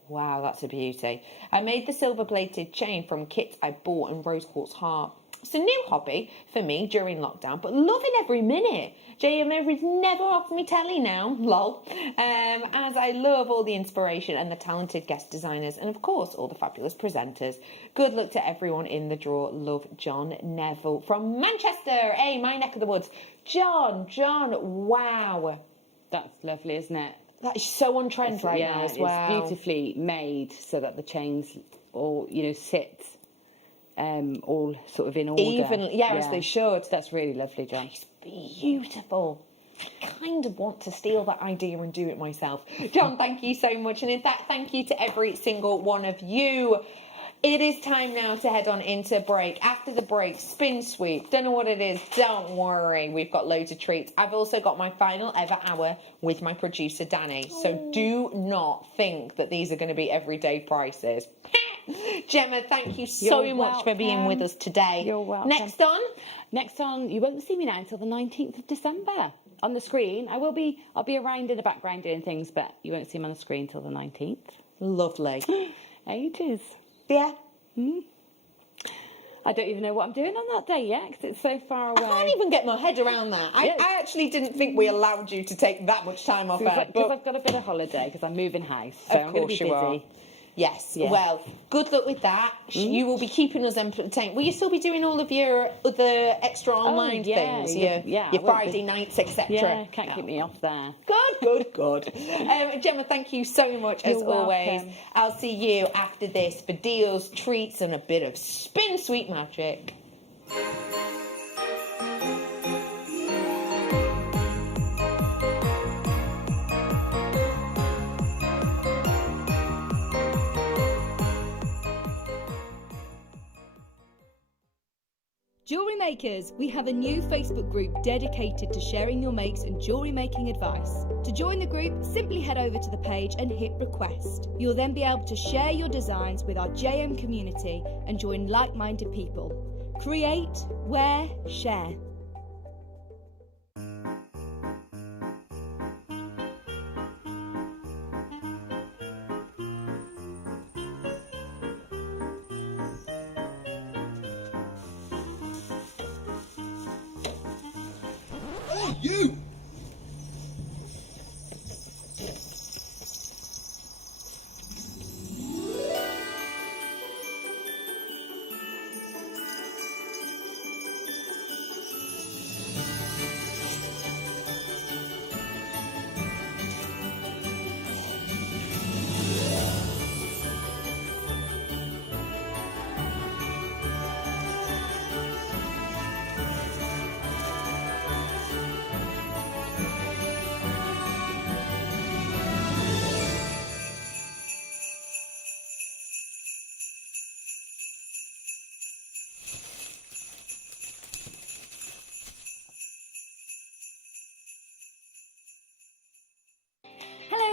Wow, that's a beauty. I made the silver-plated chain from kits I bought in Rose Quartz Heart. It's a new hobby for me during lockdown, but loving every minute. JM is never off me telly now, lol. As I love all the inspiration and the talented guest designers, and of course all the fabulous presenters. Good luck to everyone in the draw. Love, John Neville from Manchester. Hey, my neck of the woods. John, wow. That's lovely, isn't it? That is so on trend right now as well. It's beautifully made so that the chains all, sit all sort of in order. Even, as they should. That's really lovely, John. It's beautiful. I kind of want to steal that idea and do it myself. John, thank you so much. And in fact, thank you to every single one of you. It is time now to head on into break. After the break, spin sweep. Don't know what it is. Don't worry. We've got loads of treats. I've also got my final ever hour with my producer, Danny. So do not think that these are going to be everyday prices. Gemma, thank you so much for being with us today. You're welcome. Next on, you won't see me now until the 19th of December. On the screen, I'll be around in the background doing things, but you won't see me on the screen till the 19th. Lovely. Ages. Yeah. I don't even know what I'm doing on that day yet because it's so far away. I can't even get my head around that. I actually didn't think we allowed you to take that much time off air. Because I've got a bit of holiday because I'm moving house, so I'm going to be busy. Are. Yes. Yeah. Well, good luck with that. You will be keeping us entertained. Will you still be doing all of your other extra online things? Your Friday nights, etc. Yeah, can't keep me off there. Good. Gemma, thank you so much as always. I'll see you after this for deals, treats, and a bit of spin sweet magic. Jewellery Makers, we have a new Facebook group dedicated to sharing your makes and jewellery making advice. To join the group, simply head over to the page and hit request. You'll then be able to share your designs with our JM community and join like-minded people. Create, wear, share. You!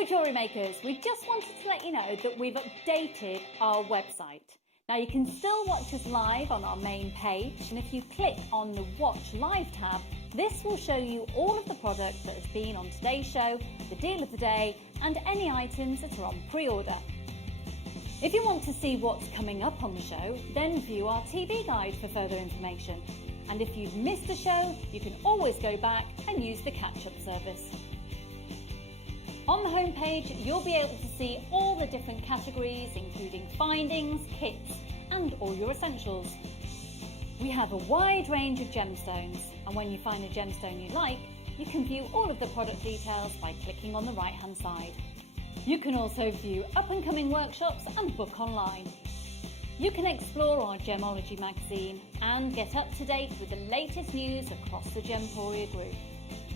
Jewellery Makers, we just wanted to let you know that we've updated our website. Now you can still watch us live on our main page, and if you click on the Watch Live tab, this will show you all of the product that has been on today's show, the deal of the day, and any items that are on pre-order. If you want to see what's coming up on the show, then view our TV guide for further information. And if you've missed a show, you can always go back and use the catch-up service. On the homepage, you'll be able to see all the different categories, including findings, kits, and all your essentials. We have a wide range of gemstones, and when you find a gemstone you like, you can view all of the product details by clicking on the right-hand side. You can also view up-and-coming workshops and book online. You can explore our Gemology magazine and get up to date with the latest news across the Gemporia group.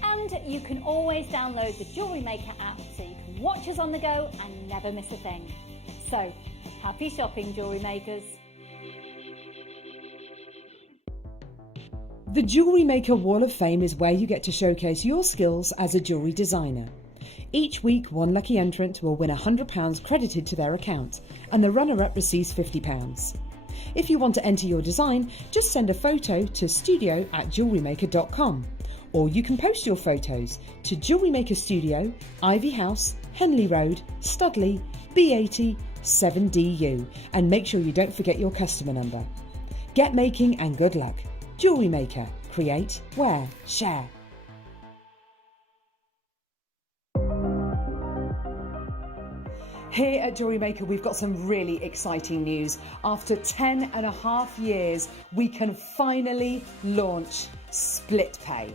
And you can always download the Jewellery Maker app so you can watch us on the go and never miss a thing. So, happy shopping, Jewellery Makers! The Jewellery Maker Wall of Fame is where you get to showcase your skills as a jewellery designer. Each week, one lucky entrant will win £100 credited to their account, and the runner-up receives £50. If you want to enter your design, just send a photo to studio@jewellerymaker.com. Or you can post your photos to Jewellery Maker Studio, Ivy House, Henley Road, Studley, B80 7DU, and make sure you don't forget your customer number. Get making and good luck. Jewellery Maker. Create, wear, share. Here at Jewellery Maker, we've got some really exciting news. After 10.5 years, we can finally launch split pay.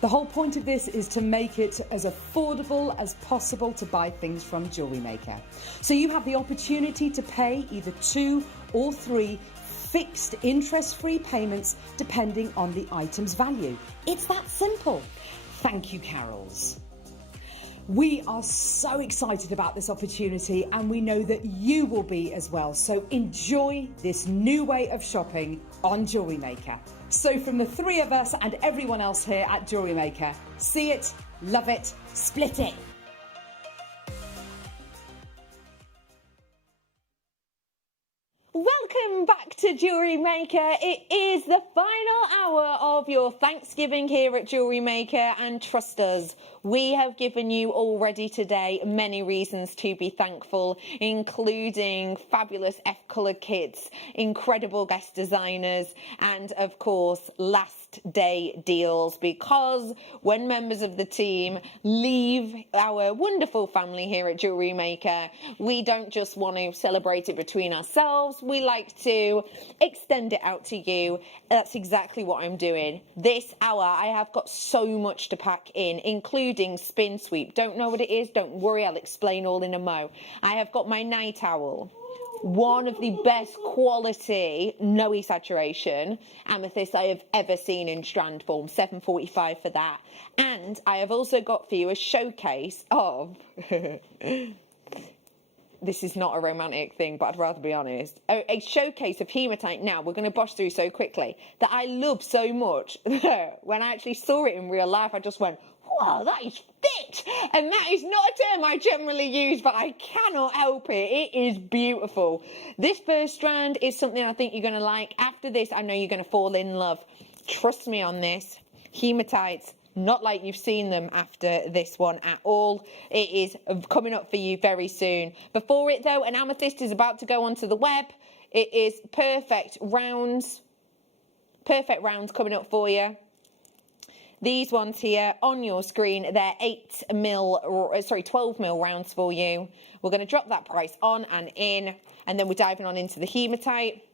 The whole point of this is to make it as affordable as possible to buy things from Jewellery Maker. So you have the opportunity to pay either 2 or 3 fixed interest-free payments depending on the item's value. It's that simple. Thank you, Carols. We are so excited about this opportunity, and we know that you will be as well. So enjoy this new way of shopping on Jewellery Maker. So from the 3 of us and everyone else here at Jewellery Maker, see it, love it, split it. Welcome back to Jewellery Maker. It is the final hour of your Thanksgiving here at Jewellery Maker, and trust us, we have given you already today many reasons to be thankful, including fabulous F-colour kits, incredible guest designers, and of course last day deals, because when members of the team leave our wonderful family here at Jewellery Maker, we don't just want to celebrate it between ourselves, we like to extend it out to you. That's exactly what I'm doing. This hour I have got so much to pack in, including spin sweep. Don't know what it is? Don't worry, I'll explain all in a mo. I have got my night owl, one of the best quality, no exaggeration, amethyst I have ever seen in strand form, 745 for that. And I have also got for you a showcase of this is not a romantic thing, but I'd rather be honest. A showcase of hematite. Now, we're going to bosh through so quickly that I love so much. When I actually saw it in real life, I just went, wow, that is thick. And that is not a term I generally use, but I cannot help it. It is beautiful. This first strand is something I think you're going to like. After this, I know you're going to fall in love. Trust me on this. Hematites. Not like you've seen them after this one at all. It is coming up for you very soon. Before it though, an amethyst is about to go onto the web. It is perfect rounds coming up for you. These ones here on your screen, they're 12 mil rounds for you. We're going to drop that price on and in, and then we're diving on into the hematite.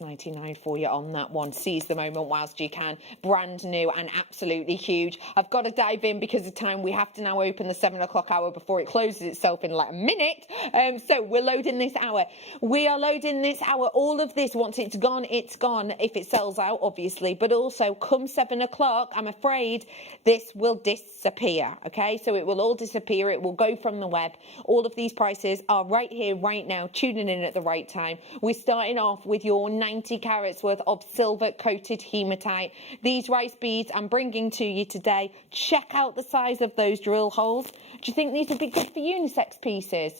$6.99 for you on that one. Seize the moment whilst you can. Brand new and absolutely huge. I've got to dive in because of time. We have to now open the 7 o'clock hour before it closes itself in like a minute. So we're loading this hour. We are loading this hour. All of this, once it's gone, it's gone. If it sells out, obviously. But also, come 7 o'clock, I'm afraid this will disappear. Okay, so it will all disappear. It will go from the web. All of these prices are right here, right now, tuning in at the right time. We're starting off with your night 90 carats worth of silver coated hematite. These rice beads I'm bringing to you today. Check out the size of those drill holes. Do you think these would be good for unisex pieces?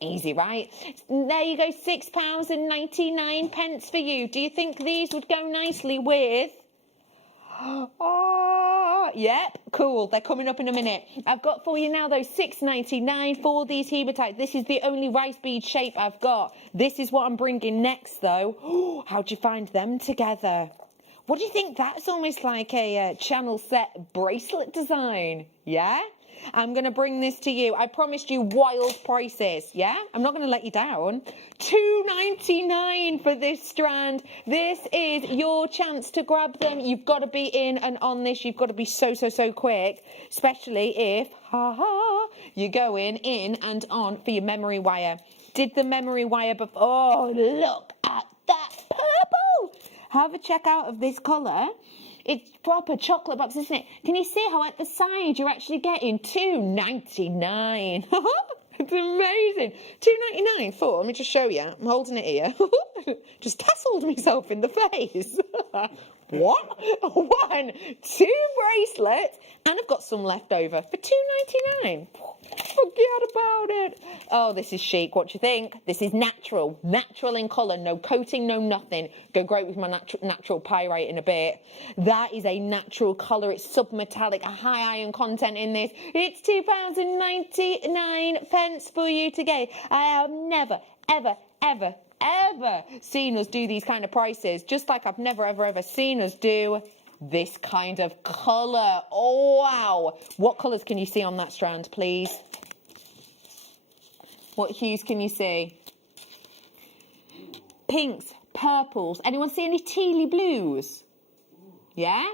Easy, right? There you go, £6.99 for you. Do you think these would go nicely with... Oh, yep, cool. They're coming up in a minute. I've got for you now, those £6.99 for these hematite. This is the only rice bead shape I've got. This is what I'm bringing next, though. How'd you find them together? What do you think? That's almost like a channel set bracelet design. Yeah? I'm going to bring this to you. I promised you wild prices, yeah? I'm not going to let you down. £2.99 for this strand. This is your chance to grab them. You've got to be in and on this. You've got to be so quick, especially if, you're going in and on for your memory wire. Did the memory wire before? Oh, look at that purple. Have a check out of this colour. It's proper chocolate box, isn't it? Can you see how at the side you're actually getting £2.99? It's amazing. £2.99 for, let me just show you. I'm holding it here. Just tasseled myself in the face. What? 2 bracelets, and I've got some left over for £2.99. Forget about it. Oh, this is chic. What do you think? This is natural. Natural in colour. No coating, no nothing. Go great with my natural pyrite in a bit. That is a natural colour. It's submetallic, a high iron content in this. It's £2.99 for you today. I have never, ever seen us do these kind of prices, just like I've never ever seen us do this kind of colour. Oh, wow. What colours can you see on that strand, please? What hues can you see? Pinks, purples. Anyone see any tealy blues? Yeah?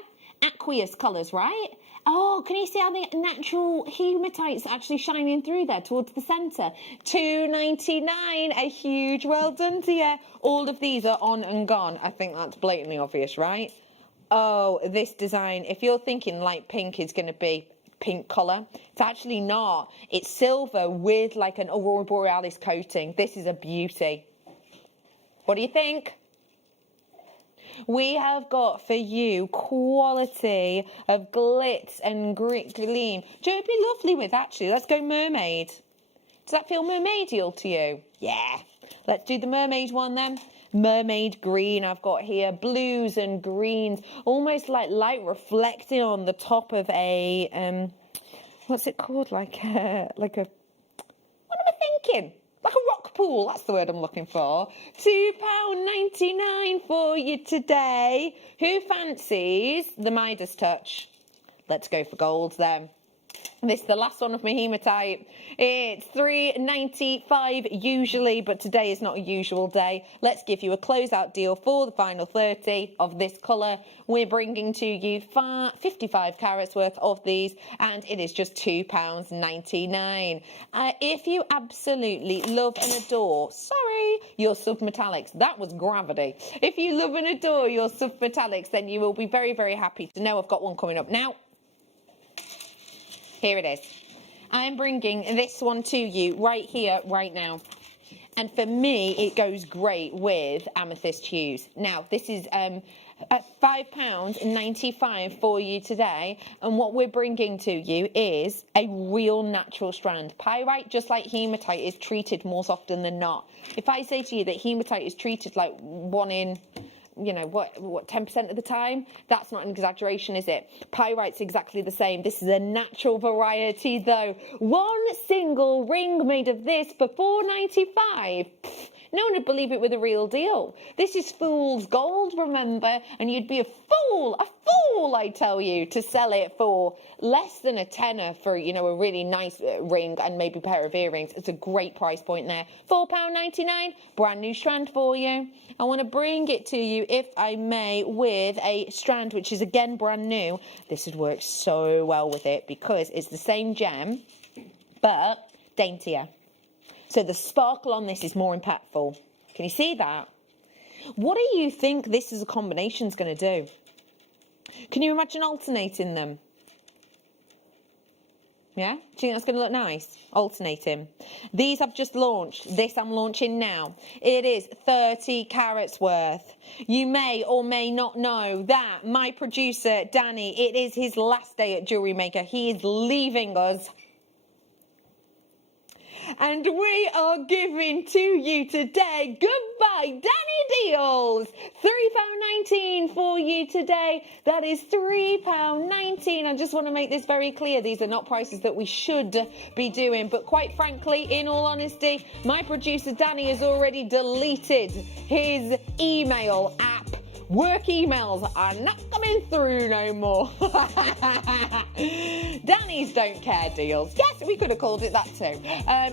Aqueous colours, right? Oh, can you see how the natural hematite's actually shining through there towards the centre? £2.99, a huge well done to you. All of these are on and gone. I think that's blatantly obvious, right? Oh, this design, if you're thinking light pink is going to be pink colour, it's actually not. It's silver with like an Aurora Borealis coating. This is a beauty. What do you think? We have got for you quality of glitz and gleam. Do you know what it'd be lovely with, actually? Let's go mermaid. Does that feel mermaidial to you? Yeah. Let's do the mermaid one then. Mermaid green I've got here. Blues and greens. Almost like light reflecting on the top of a, what's it called? Like a, what am I thinking? Like a rock pool, that's the word I'm looking for. £2.99 for you today. Who fancies the Midas touch? Let's go for gold then. This is the last one of my hematite. It's £3.95 usually, but today is not a usual day. Let's give you a closeout deal for the final 30 of this colour. We're bringing to you 55 carats worth of these, and it is just £2.99. If you absolutely love and adore, your submetallics, that was gravity. If you love and adore your submetallics, then you will be very, very happy to know I've got one coming up now. Here it is. I'm bringing this one to you right here, right now. And for me, it goes great with amethyst hues. Now, this is at £5.95 for you today. And what we're bringing to you is a real natural strand. Pyrite, just like hematite, is treated more often than not. If I say to you that hematite is treated like one in... you know, what 10% of the time? That's not an exaggeration, is it? Pyrite's exactly the same. This is a natural variety, though. One single ring made of this for £4.95. No one would believe it with a real deal. This is fool's gold, remember? And you'd be a fool, I tell you, to sell it for less than a tenner for, you know, a really nice ring and maybe a pair of earrings. It's a great price point there. £4.99, brand new strand for you. I want to bring it to you, if I may, with a strand which is again brand new. This would work so well with it because it's the same gem, but daintier. So the sparkle on this is more impactful. Can you see that? What do you think this as a combination is going to do? Can you imagine alternating them? Yeah? Do you think that's going to look nice? Alternating. These I've just launched. This I'm launching now. It is 30 carats worth. You may or may not know that my producer, Danny, it is his last day at Jewellery Maker. He is leaving us. And we are giving to you today, goodbye, Danny Deals. £3.19 for you today. That is £3.19. I just want to make this very clear. These are not prices that we should be doing. But quite frankly, in all honesty, my producer Danny has already deleted his email app. Work emails are not coming through no more. Danny's don't care deals. Yes, we could have called it that too.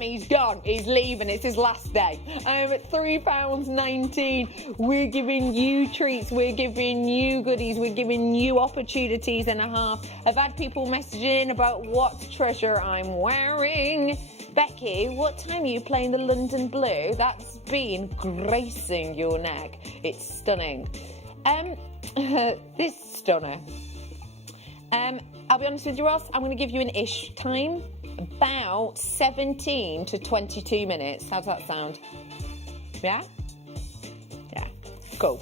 He's gone. He's leaving. It's his last day. At £3.19, we're giving you treats. We're giving you goodies. We're giving you opportunities and a half. I've had people messaging about what treasure I'm wearing. Becky, what time are you playing the London Blue? That's been gracing your neck. It's stunning. This stunner. I'll be honest with you, Ross, I'm going to give you an ish time. About 17 to 22 minutes. How's that sound? Yeah? Yeah. Cool.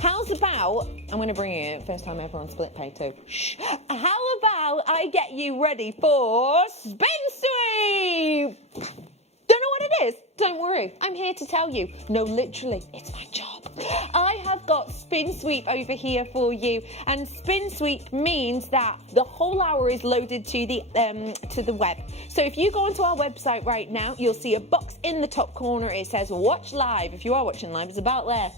How's about, I'm going to bring it first time ever on Split Pay too. Shh. How about I get you ready for Spin Sweep? Don't know what it is? Don't worry, I'm here to tell you. No, literally, it's my job. I have got Spin Sweep over here for you, and Spin Sweep means that the whole hour is loaded to the web. So if you go onto our website right now, you'll see a box in the top corner. It says Watch Live. If you are watching live, it's about there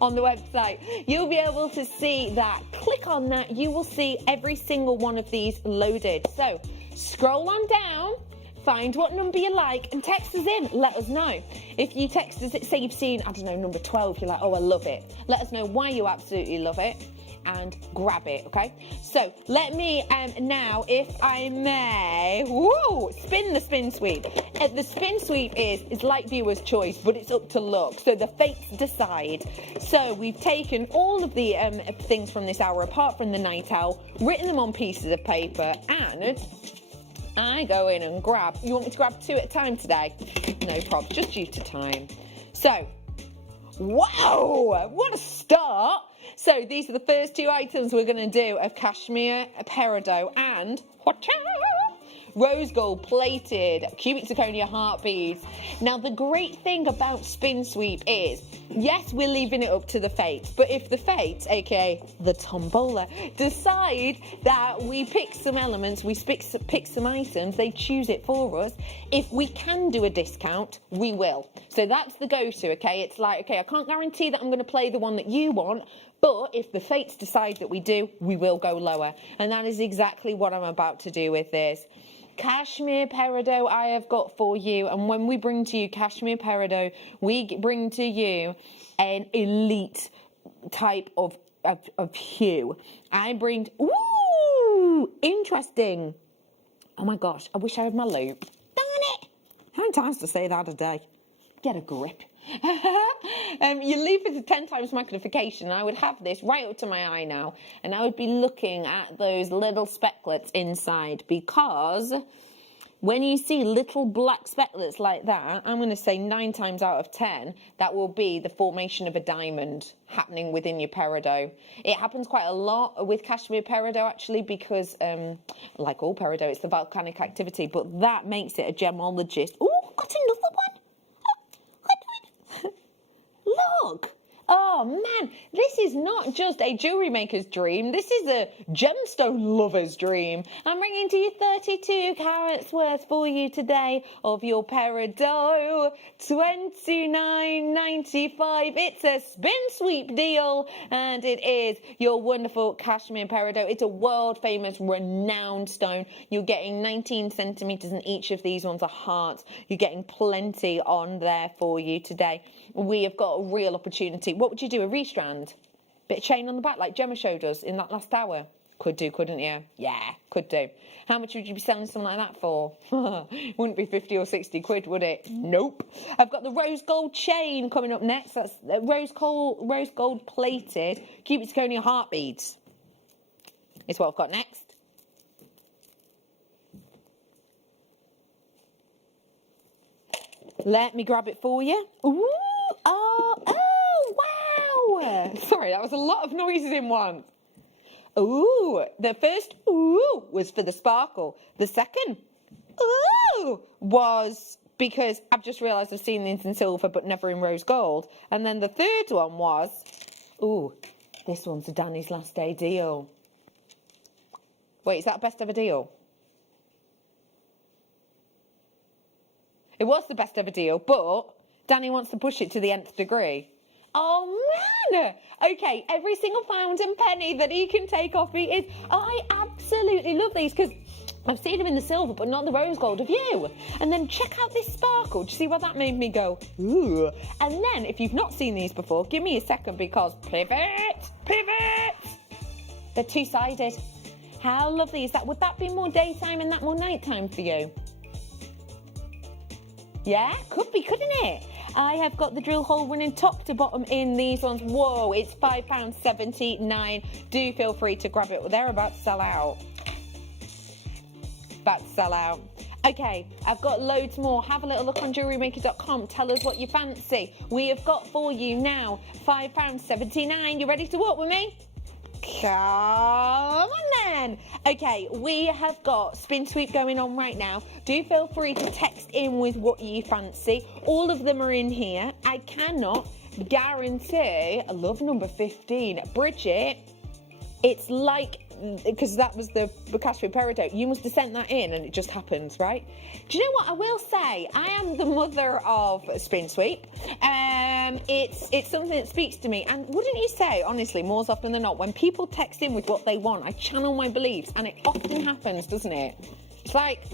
on the website. You'll be able to see that. Click on that. You will see every single one of these loaded. So scroll on down. Find what number you like and text us in. Let us know. If you text us, say you've seen, I don't know, number 12, you're like, oh, I love it. Let us know why you absolutely love it and grab it, okay? So let me now, if I may, spin the Spin Sweep. The Spin Sweep is like viewer's choice, but it's up to luck. So the fates decide. So we've taken all of the things from this hour, apart from the night owl, written them on pieces of paper, and I go in and grab. You want me to grab 2 at a time today? No problem, just due to time. So, wow, what a start. So these are the first 2 items we're going to do of cashmere, peridot, and rose gold plated cubic zirconia heart beads. Now the great thing about Spin Sweep is, yes, we're leaving it up to the fates, but if the fates, aka the tombola, decide that we pick some elements, we pick some items, they choose it for us, if we can do a discount, we will. So that's the go-to, okay? It's like, okay, I can't guarantee that I'm going to play the one that you want, but if the fates decide that we do, we will go lower. And that is exactly what I'm about to do with this. Cashmere peridot I have got for you, and when we bring to you cashmere peridot, we bring to you an elite type of hue. I bring, ooh, interesting. Oh my gosh, I wish I had my loop. Darn it! How many times to say that a day? Get a grip. You leave it to 10 times magnification. I would have this right up to my eye now, and I would be looking at those little specklets inside, because when you see little black specklets like that, I'm going to say 9 times out of 10, that will be the formation of a diamond happening within your peridot. It happens quite a lot with cashmere peridot, actually, because like all peridot, it's the volcanic activity, but that makes it a gemologist. Oh, got another one. Look! Oh man, this is not just a jewellery maker's dream, this is a gemstone lover's dream. I'm bringing to you 32 carats worth for you today of your peridot, $29.95. It's a Spin Sweep deal, and it is your wonderful cashmere peridot. It's a world famous, renowned stone. You're getting 19 centimetres, and each of these ones are hearts. You're getting plenty on there for you today. We have got a real opportunity. What would you do? A restrand? Bit of chain on the back like Gemma showed us in that last hour? Could do, couldn't you? Yeah, could do. How much would you be selling something like that for? Wouldn't be 50 or 60 quid, would it? Nope. I've got the rose gold chain coming up next. That's rose gold plated cubic zirconia heart beads. Is what I've got next. Let me grab it for you. Ooh, oh, wow. Sorry, that was a lot of noises in one. Ooh, the first ooh was for the sparkle. The second ooh was because I've just realised I've seen these in silver but never in rose gold. And then the third one was, ooh, this one's a Danny's last day deal. Wait, is that best ever deal? It was the best ever deal, but Danny wants to push it to the nth degree. Oh, man! Okay, every single pound and penny that he can take off me is... I absolutely love these, because I've seen them in the silver, but not the rose gold. Have you? And then check out this sparkle. Do you see where that made me go? Ooh. And then, if you've not seen these before, give me a second, because pivot! They're two-sided. How lovely is that? Would that be more daytime and that more nighttime for you? Yeah, could be, couldn't it? I have got the drill hole running top to bottom in these ones. Whoa, it's £5.79. Do feel free to grab it. They're about to sell out. Okay, I've got loads more. Have a little look on JewelleryMaker.com. Tell us what you fancy. We have got for you now £5.79. You ready to walk with me? Come on then. Okay, we have got spin sweep going on right now. Do feel free to text in with what you fancy. All of them are in here. I cannot guarantee, I love number 15, Bridget. It's like, because that was the Casper Peridot, you must have sent that in and it just happens, right? Do you know what I will say? I am the mother of spin sweep. It's something that speaks to me, and wouldn't you say, honestly, more often than not, when people text in with what they want, I channel my beliefs, and it often happens, doesn't it? It's like,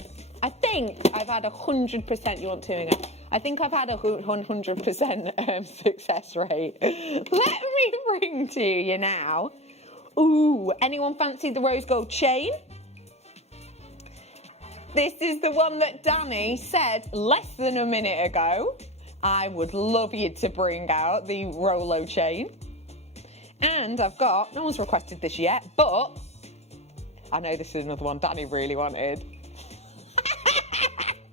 I think I've had 100%, you want to again? I think I've had 100% success rate. Let me bring to you now. Ooh, anyone fancy the rose gold chain? This is the one that Danny said less than a minute ago. I would love you to bring out the Rolo chain. And I've got, no one's requested this yet, but I know this is another one Danny really wanted.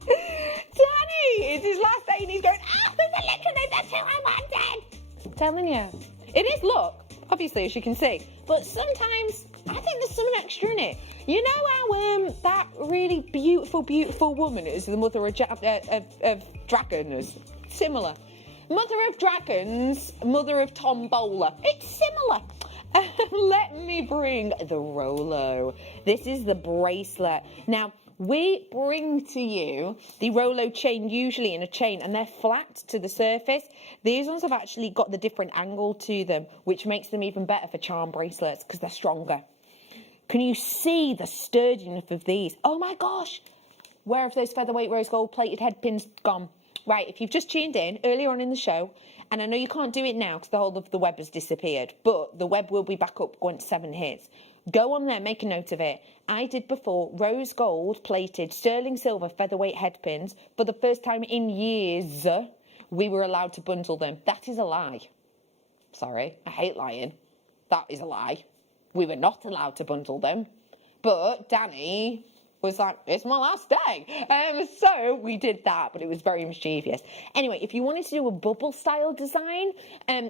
Danny, it's his last day and he's going, literally that's who I wanted. I'm telling you. It is, look, obviously, as you can see. But sometimes I think there's something extra in it. You know how that really beautiful, beautiful woman is the mother of dragons? Similar. Mother of dragons, mother of tombola. It's similar. Let me bring the Rolo. This is the bracelet. Now, we bring to you the Rolo chain, usually in a chain, and they're flat to the surface. These ones have actually got the different angle to them, which makes them even better for charm bracelets because they're stronger. Can you see the sturdiness of these? Oh my gosh! Where have those featherweight rose gold plated head pins gone? Right, if you've just tuned in earlier on in the show, and I know you can't do it now because the whole of the web has disappeared, but the web will be back up going to 7 hits. Go on there, make a note of it. I did before rose gold plated sterling silver featherweight head pins. For the first time in years, we were allowed to bundle them. That is a lie. Sorry, I hate lying. That is a lie. We were not allowed to bundle them. But Danny was like, it's my last day. So we did that, but it was very mischievous. Anyway, if you wanted to do a bubble style design,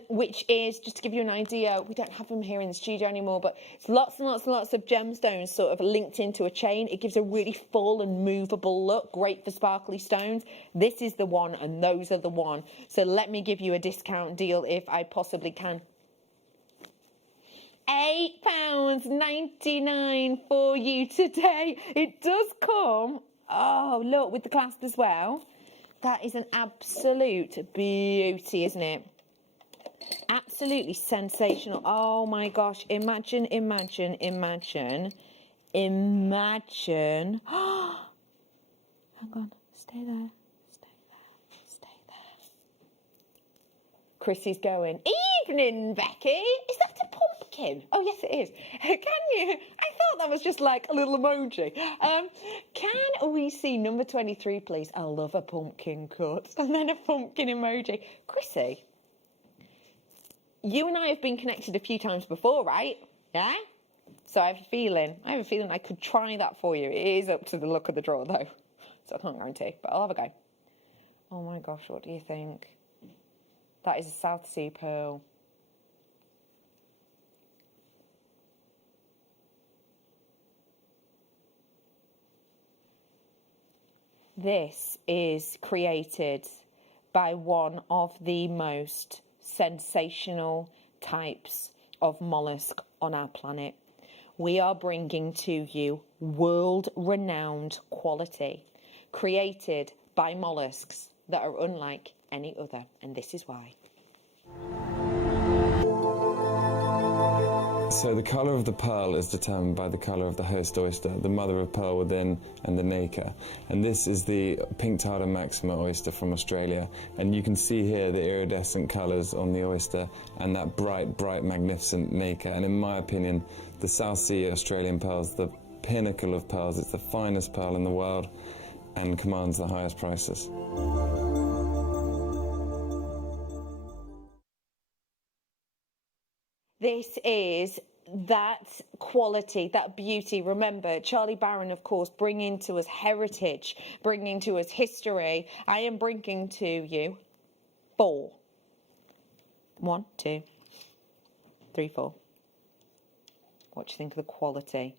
which is, just to give you an idea, we don't have them here in the studio anymore, but it's lots and lots and lots of gemstones sort of linked into a chain. It gives a really full and movable look, great for sparkly stones. This is the one, and those are the one. So let me give you a discount deal if I possibly can. £8.99 for you today. It does come, oh look, with the clasp as well. That is an absolute beauty, isn't it? Absolutely sensational. Oh my gosh, imagine. Hang on, stay there. Chrissy's going, evening, Becky. Is that a pumpkin? Oh, yes, it is. Can you? I thought that was just like a little emoji. Can we see number 23, please? I love a pumpkin cut. And then a pumpkin emoji. Chrissy, you and I have been connected a few times before, right? Yeah? So I have a feeling I could try that for you. It is up to the look of the drawer, though. So I can't guarantee, but I'll have a go. Oh my gosh, what do you think? That is a South Sea pearl. This is created by one of the most sensational types of mollusk on our planet. We are bringing to you world-renowned quality created by mollusks that are unlike any other, and this is why. So the colour of the pearl is determined by the colour of the host oyster, the mother of pearl within and the nacre. And this is the pink tartar maxima oyster from Australia. And you can see here the iridescent colours on the oyster and that bright, bright, magnificent nacre. And in my opinion, the South Sea Australian pearl is the pinnacle of pearls. It's the finest pearl in the world and commands the highest prices. This is that quality, that beauty. Remember, Charlie Barron, of course, bringing to us heritage, bringing to us history. I am bringing to you 4. 1, 2, 3, 4. What do you think of the quality?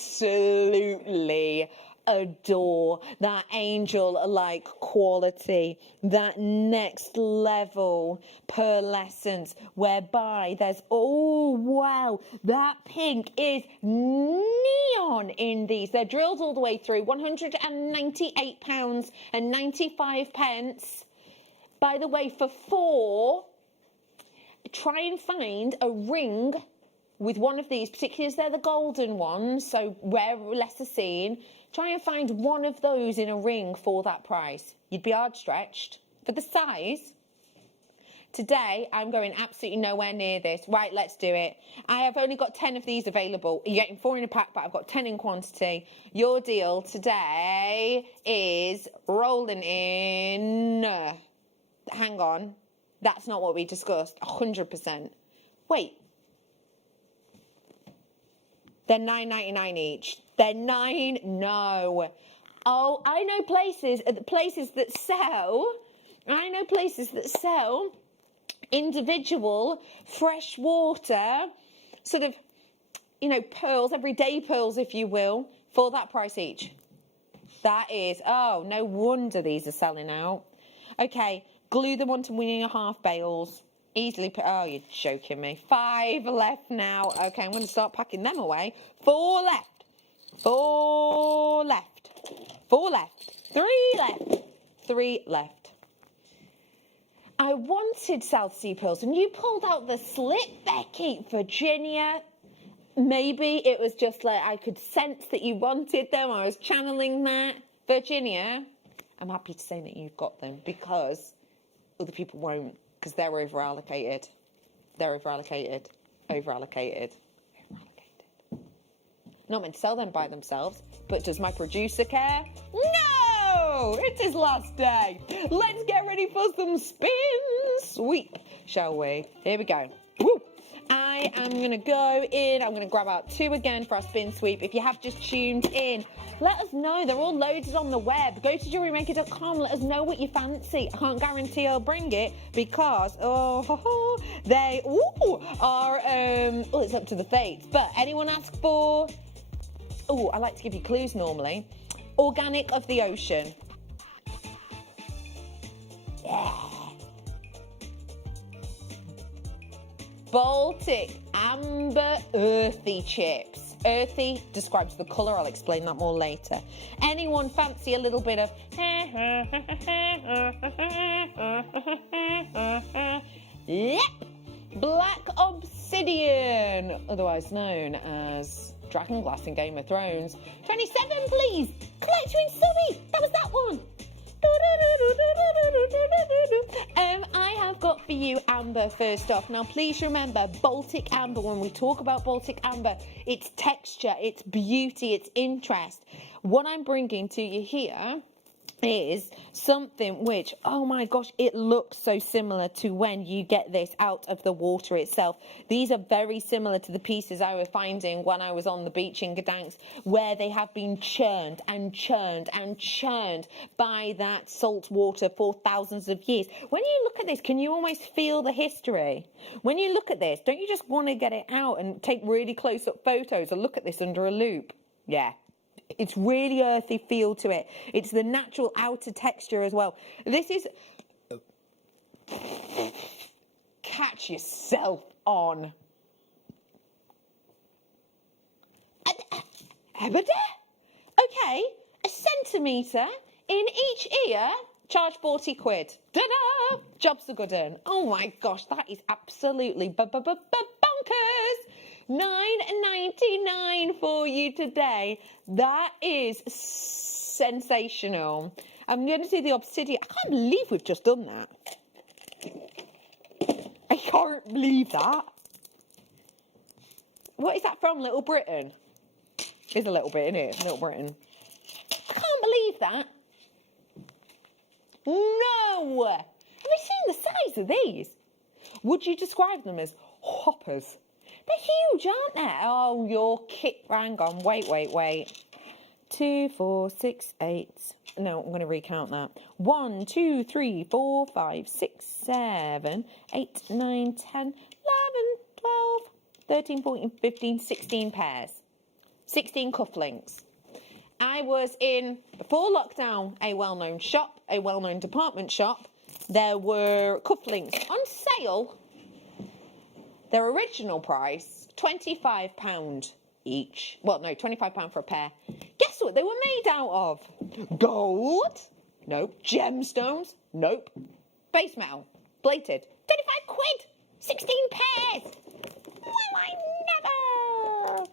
Absolutely adore that angel-like quality, that next level pearlescence, whereby there's, oh wow, that pink is neon in these. They're drilled all the way through. £198 and 95 pence. By the way, for 4, try and find a ring with one of these, particularly as they're the golden ones, so rare, lesser seen. Try and find one of those in a ring for that price. You'd be hard stretched. For the size, today I'm going absolutely nowhere near this. Right, let's do it. I have only got 10 of these available. You're getting 4 in a pack, but I've got 10 in quantity. Your deal today is rolling in... hang on. That's not what we discussed. 100%. Wait. They're $9.99 each. They're $9. No. Oh, I know places that sell. I know places that sell individual freshwater, sort of, you know, pearls, everyday pearls, if you will, for that price each. That is. Oh, no wonder these are selling out. Okay, glue them onto 1.5 bales. Easily put, oh, you're joking me. 5 left now. Okay, I'm going to start packing them away. 4 left. 4 left. 4 left. 3 left. 3 left. I wanted South Sea pearls, and you pulled out the slip, Becky. Virginia. Maybe it was just like I could sense that you wanted them. I was channeling that. Virginia, I'm happy to say that you've got them because other people won't. Because they're over-allocated. They're over-allocated. Over-allocated. Over-allocated. Not meant to sell them by themselves, but does my producer care? No! It's his last day. Let's get ready for some spin sweep, shall we? Here we go. Woo! I am going to go in. I'm going to grab out 2 again for our spin sweep. If you have just tuned in, let us know. They're all loaded on the web. Go to JewelleryMaker.com. Let us know what you fancy. I can't guarantee I'll bring it because, they are, it's up to the fates. But anyone ask for, I like to give you clues normally. Organic of the ocean. Yeah. Baltic amber earthy chips. Earthy describes the colour. I'll explain that more later. Anyone fancy a little bit of... Yep. Black obsidian, otherwise known as dragon glass in Game of Thrones. 27, please. Collect you in Surrey. That was that one. I have got for you amber first off. Now please remember, Baltic amber, when we talk about Baltic amber, it's texture, it's beauty, it's interest. What I'm bringing to you here is something which, oh my gosh, it looks so similar to when you get this out of the water itself. These are very similar to the pieces I was finding when I was on the beach in Gdansk, where they have been churned and churned and churned by that salt water for thousands of years. When you look at this, can you almost feel the history? When you look at this, don't you just want to get it out and take really close-up photos and look at this under a loupe? Yeah. It's really earthy feel to it. It's the natural outer texture as well. This is... Catch yourself on. Okay, a centimetre in each ear, charge 40 quid. Ta-da! Job's a good un. Oh my gosh, that is absolutely bonkers. $9.99 for you today. That is sensational. I'm going to do the obsidian. I can't believe we've just done that. I can't believe that. What is that from? Little Britain? There's a little bit in it. Little Britain. I can't believe that. No! Have you seen the size of these? Would you describe them as hoppers? They're huge, aren't they? Oh, your kit. Hang on. Wait. 2, 4, 6, 8. No, I'm going to recount that. 1, 2, 3, 4, 5, 6, 7, 8, 9, 10, 11, 12, 13, 14, 15, 16 pairs. 16 cufflinks. I was in, before lockdown, a well-known shop, a well-known department shop. There were cufflinks on sale. Their original price, £25 each. Well, no, £25 for a pair. Guess what they were made out of? Gold? Nope. Gemstones? Nope. Base metal? Plated? 25 quid! 16 pairs! Will I never?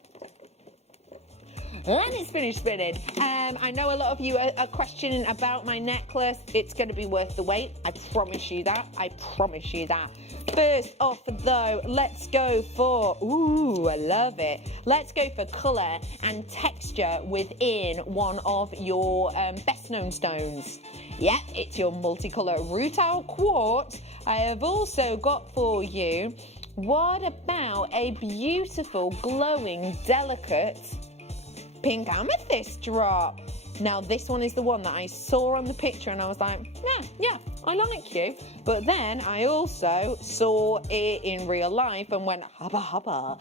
And it's finished spinning. I know a lot of you are questioning about my necklace. It's going to be worth the wait. I promise you that. I promise you that. First off, though, let's go for... Ooh, I love it. Let's go for colour and texture within one of your best-known stones. Yep, it's your multicolour rutile quartz. I have also got for you... What about a beautiful, glowing, delicate... pink amethyst drop? Now this one is the one that I saw on the picture and I was like, yeah, I like you. But then I also saw it in real life and went, hubba.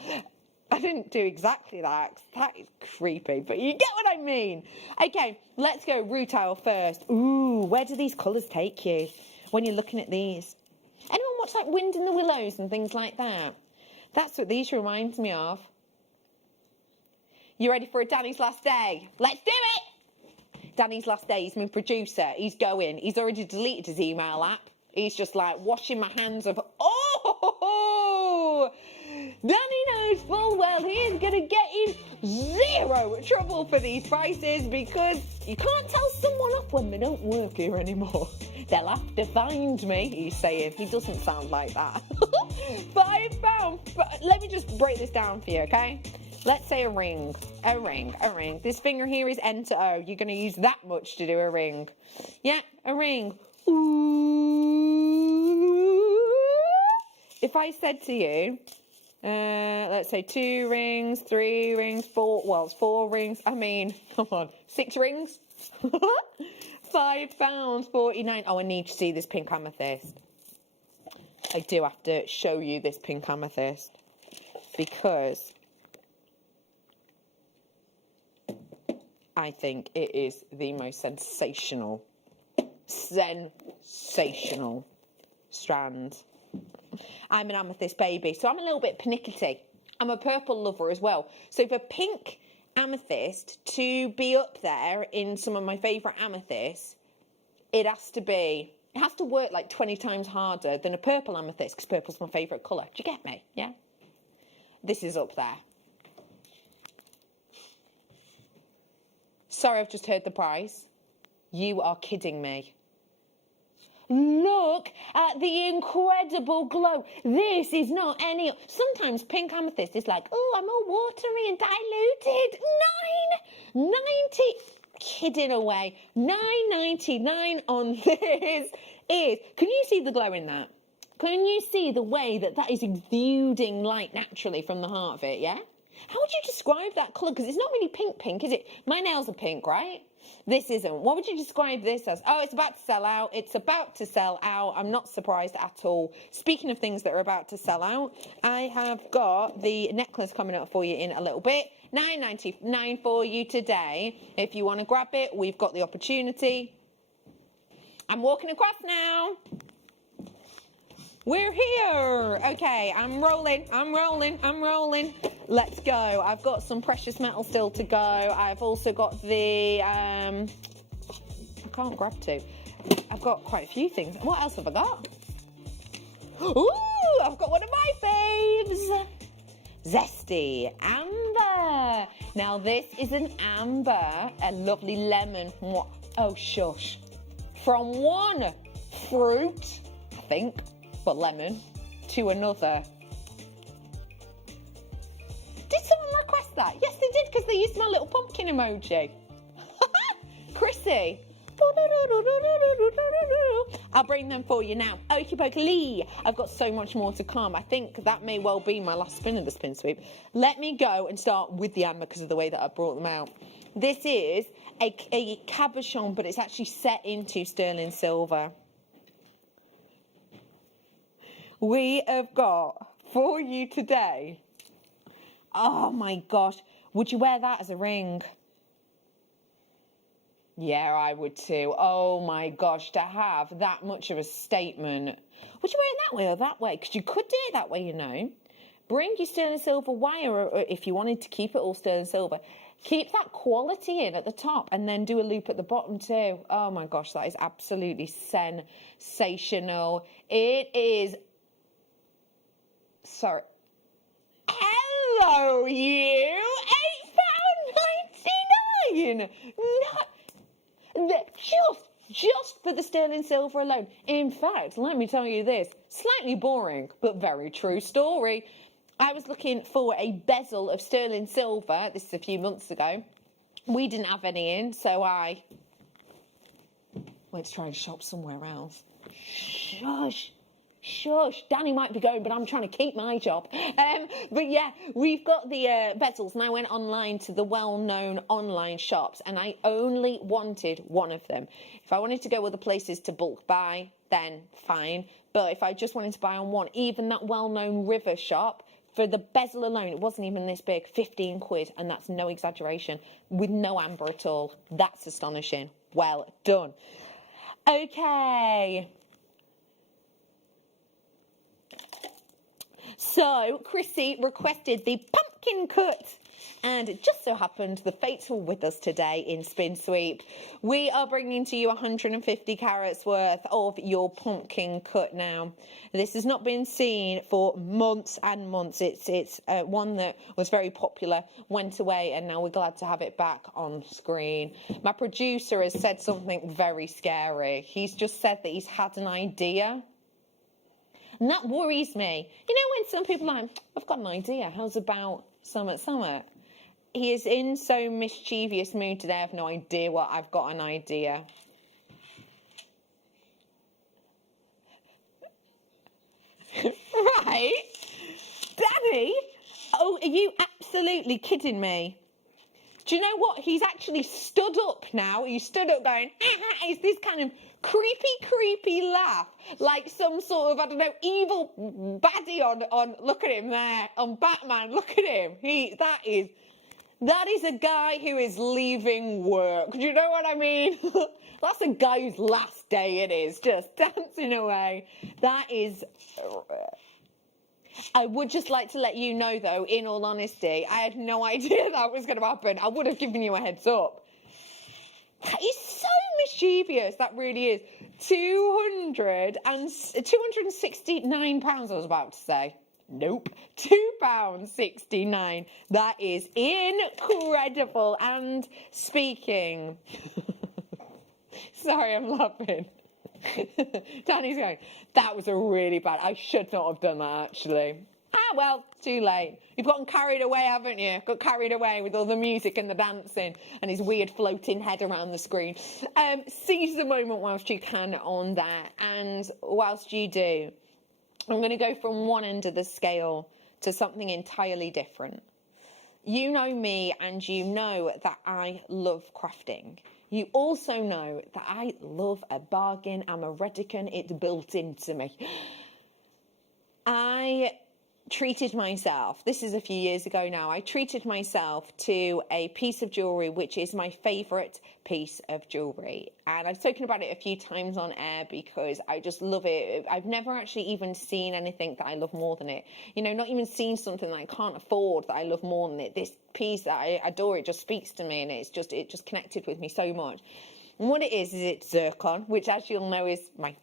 I didn't do exactly that. That is creepy, but you get what I mean. Okay, let's go rutile first. Ooh, where do these colours take you when you're looking at these? Anyone watch like Wind in the Willows and things like that? That's what these remind me of. You ready for a Danny's Last Day? Let's do it! Danny's Last Day, he's my producer. He's going. He's already deleted his email app. He's just like washing my hands of, oh! Danny knows full well he is going to get in zero trouble for these prices because you can't tell someone off when they don't work here anymore. They'll have to find me, he's saying. He doesn't sound like that. £5. But let me just break this down for you, okay? Let's say a ring. This finger here is N to O. You're going to use that much to do a ring. Yeah, a ring. Ooh. If I said to you, let's say 2 rings, 3 rings, 4, well, it's 4 rings. I mean, come on, 6 rings? £5.49. Oh, I need to see this pink amethyst. I do have to show you this pink amethyst because I think it is the most sensational strand. I'm an amethyst baby, so I'm a little bit pernickety. I'm a purple lover as well. So for pink amethyst to be up there in some of my favourite amethysts, it has to work like 20 times harder than a purple amethyst, because purple's my favourite colour. Do you get me? Yeah? This is up there. Sorry, I've just heard the price. You are kidding me. Look at the incredible glow. This is not any... Sometimes pink amethyst is like, oh, I'm all watery and diluted. $9.90. kidding away. £9.99 on this is, can you see the glow in that? Can you see the way that that is exuding light naturally from the heart of it, yeah? How would you describe that colour? Because it's not really pink, is it? My nails are pink, right? This isn't. What would you describe this as? Oh, it's about to sell out. It's about to sell out. I'm not surprised at all. Speaking of things that are about to sell out, I have got the necklace coming up for you in a little bit. £9.99 for you today. If you want to grab it, we've got the opportunity. I'm walking across now. We're here. Okay, I'm rolling. Let's go. I've got some precious metal still to go. I've also got the, I can't grab two. I've got quite a few things. What else have I got? Ooh, I've got one of my faves. Zesty Amber. Now this is an amber, a lovely lemon. Oh, shush. From one fruit, I think, but lemon, to another. Did someone request that? Yes, they did, because they used my little pumpkin emoji. Chrissy. I'll bring them for you now. Okie dokie. I've got so much more to come. I think that may well be my last spin of the spin sweep. Let me go and start with the amber because of the way that I brought them out. This is a cabochon, but it's actually set into sterling silver. We have got for you today. Oh my gosh. Would you wear that as a ring? Yeah, I would too. Oh my gosh, to have that much of a statement. Would you wear it that way or that way? Because you could do it that way, you know. Bring your sterling silver wire, or if you wanted to keep it all sterling silver. Keep that quality in at the top and then do a loop at the bottom too. Oh my gosh, that is absolutely sensational. It is... Sorry. Hello, you! £8.99! No, just for the sterling silver alone. In fact, let me tell you this. Slightly boring, but very true story. I was looking for a bezel of sterling silver. This is a few months ago. We didn't have any in, so I went to try and shop somewhere else. Shush, Danny might be going, but I'm trying to keep my job. But yeah, we've got the bezels, and I went online to the well-known online shops, and I only wanted one of them. If I wanted to go other places to bulk buy, then fine. But if I just wanted to buy on one, even that well-known River shop, for the bezel alone, it wasn't even this big, 15 quid, and that's no exaggeration, with no amber at all. That's astonishing. Well done. Okay. So, Chrissy requested the pumpkin cut, and it just so happened the fates were with us today in Spin Sweep. We are bringing to you 150 carats worth of your pumpkin cut now. This has not been seen for months and months. It's one that was very popular, went away, and now we're glad to have it back on screen. My producer has said something very scary. He's just said that he's had an idea. And that worries me. You know when some people are like, I've got an idea. How's about summit? He is in so mischievous mood today. I have no idea what. I've got an idea. Right? Danny? Oh, are you absolutely kidding me? Do you know what? He's actually stood up now. He stood up going, it's this kind of creepy laugh. Like some sort of, I don't know, evil baddie on look at him there, on Batman, look at him. That is a guy who is leaving work. Do you know what I mean? That's a guy whose last day it is, just dancing away. That is... I would just like to let you know, though, in all honesty, I had no idea that was going to happen. I would have given you a heads up. That is so mischievous. That really is. £269, I was about to say. Nope. £2.69. That is incredible. And speaking... Sorry, I'm laughing. Danny's going, that was a really bad... I should not have done that, actually. Ah, well, too late. You've gotten carried away, haven't you? Got carried away with all the music and the dancing and his weird floating head around the screen. Seize the moment whilst you can on that. And whilst you do, I'm going to go from one end of the scale to something entirely different. You know me and you know that I love crafting. You also know that I love a bargain. I'm a Redican. It's built into me. I treated myself, this is a few years ago now, I treated myself to a piece of jewellery which is my favourite piece of jewellery. And I've spoken about it a few times on air because I just love it. I've never actually even seen anything that I love more than it. You know, not even seen something that I can't afford that I love more than it. This piece that I adore, it just speaks to me and it just connected with me so much. And what it is it's Zircon, which as you'll know is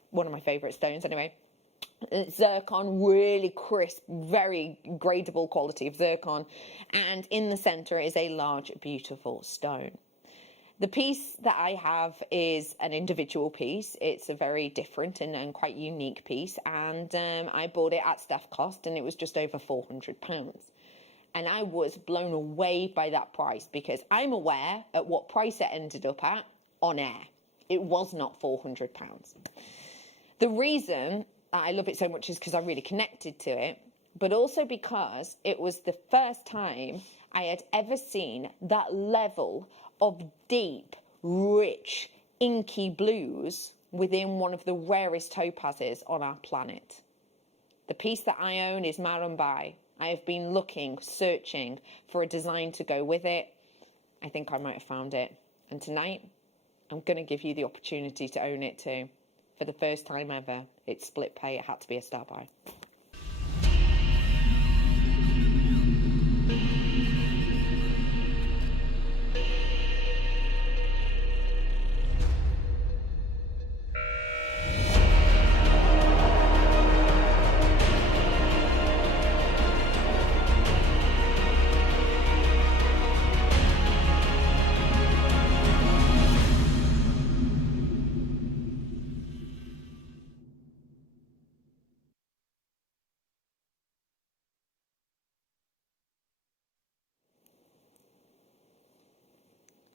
one of my favourite stones anyway. Zircon, really crisp, very gradable quality of zircon, and in the centre is a large, beautiful stone. The piece that I have is an individual piece. It's a very different and quite unique piece, and I bought it at staff cost, and it was just over £400. And I was blown away by that price because I'm aware at what price it ended up at on air. It was not £400. The reason I love it so much is because I really connected to it, but also because it was the first time I had ever seen that level of deep, rich, inky blues within one of the rarest topazes on our planet. The piece that I own is Marumbai. I have been looking, searching for a design to go with it. I think I might have found it. And tonight, I'm going to give you the opportunity to own it too. For the first time ever, it's split pay. It had to be a star buy.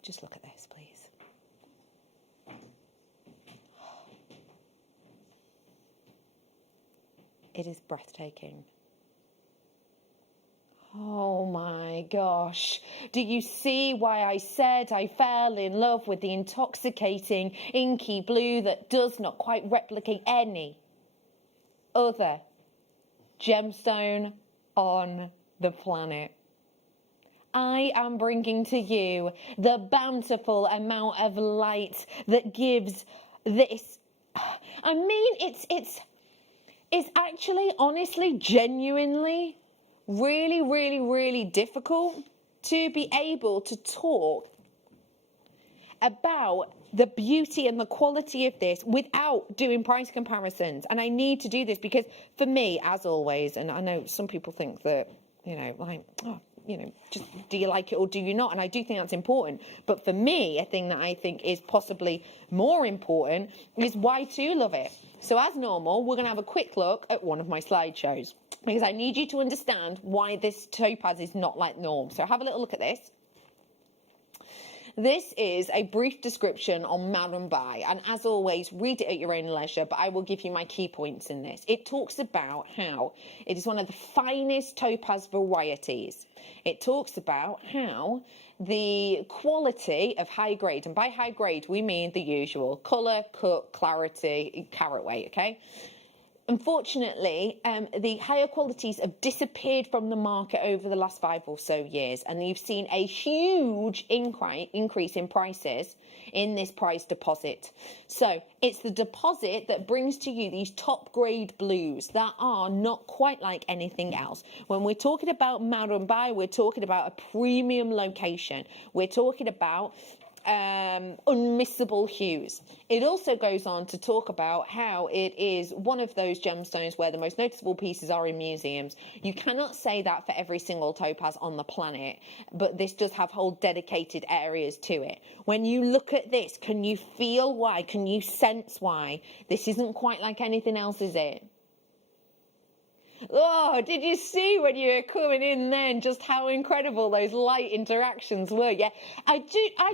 Just look at this, please. It is breathtaking. Oh my gosh. Do you see why I said I fell in love with the intoxicating inky blue that does not quite replicate any other gemstone on the planet? I am bringing to you the bountiful amount of light that gives this. I mean, it's actually, honestly, genuinely, really, really, really difficult to be able to talk about the beauty and the quality of this without doing price comparisons. And I need to do this because for me, as always, and I know some people think that, you know, like, oh, you know, just do you like it or do you not? And I do think that's important. But for me, a thing that I think is possibly more important is why to love it. So as normal, we're going to have a quick look at one of my slideshows because I need you to understand why this topaz is not like norm. So have a little look at this. This is a brief description on Marumbai, and as always, read it at your own leisure, but I will give you my key points in this. It talks about how it is one of the finest topaz varieties. It talks about how the quality of high grade, and by high grade we mean the usual colour, cut, clarity, carat weight, okay? Unfortunately, the higher qualities have disappeared from the market over the last 5 or so years, and you've seen a huge increase in prices in this price deposit. So it's the deposit that brings to you these top grade blues that are not quite like anything else. When we're talking about Marumbai, we're talking about a premium location. We're talking about unmissable hues. It also goes on to talk about how it is one of those gemstones where the most noticeable pieces are in museums. You cannot say that for every single topaz on the planet, but this does have whole dedicated areas to it. When you look at this, can you feel why? Can you sense why? This isn't quite like anything else, is it? Oh, did you see when you were coming in then just how incredible those light interactions were? Yeah, I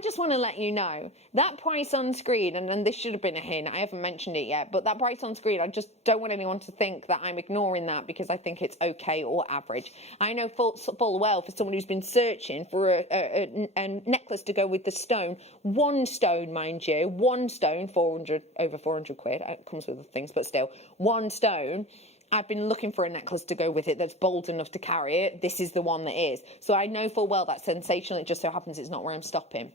just want to let you know that price on screen, and this should have been a hint, I haven't mentioned it yet, but that price on screen, I just don't want anyone to think that I'm ignoring that because I think it's okay or average. I know full well for someone who's been searching for a necklace to go with the stone, one stone, mind you, one stone, over 400 quid, it comes with other things, but still, one stone. I've been looking for a necklace to go with it that's bold enough to carry it. This is the one that is. So I know full well that's sensational. It just so happens it's not where I'm stopping.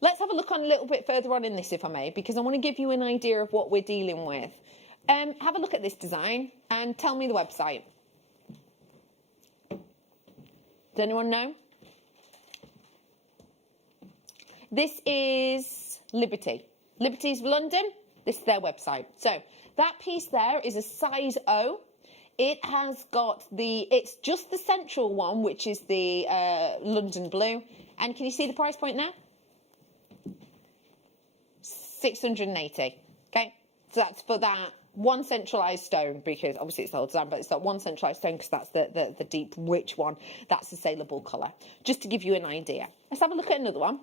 Let's have a look on a little bit further on in this, if I may, because I want to give you an idea of what we're dealing with. Have a look at this design and tell me the website. Does anyone know? This is Liberty. Liberty's London. This is their website. So that piece there is a size O. It has got it's just the central one, which is the London blue. And can you see the price point now? 680. Okay, so that's for that one centralised stone, because obviously it's the whole design, but it's that one centralised stone because that's the deep, rich one. That's the saleable colour. Just to give you an idea. Let's have a look at another one.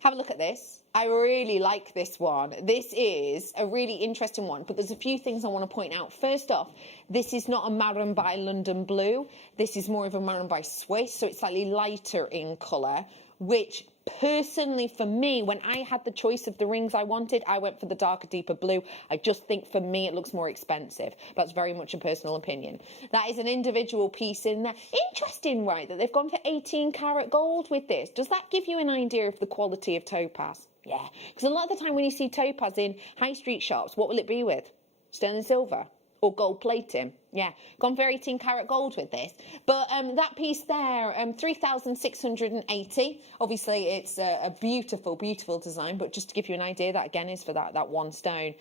Have a look at this. I really like this one. This is a really interesting one, but there's a few things I want to point out. First off, this is not a Maroon by London blue. This is more of a Maroon by Swiss, so it's slightly lighter in colour, which personally for me, when I had the choice of the rings I wanted, I went for the darker, deeper blue. I just think for me it looks more expensive. That's very much a personal opinion. That is an individual piece in there. Interesting, right, that they've gone for 18 karat gold with this. Does that give you an idea of the quality of topaz? Yeah, because a lot of the time when you see topaz in high street shops, what will it be with? Sterling silver or gold plating? Yeah, gone for 18 karat gold with this. But that piece there, 3,680. Obviously, it's a beautiful, beautiful design. But just to give you an idea, that again is for that one stone.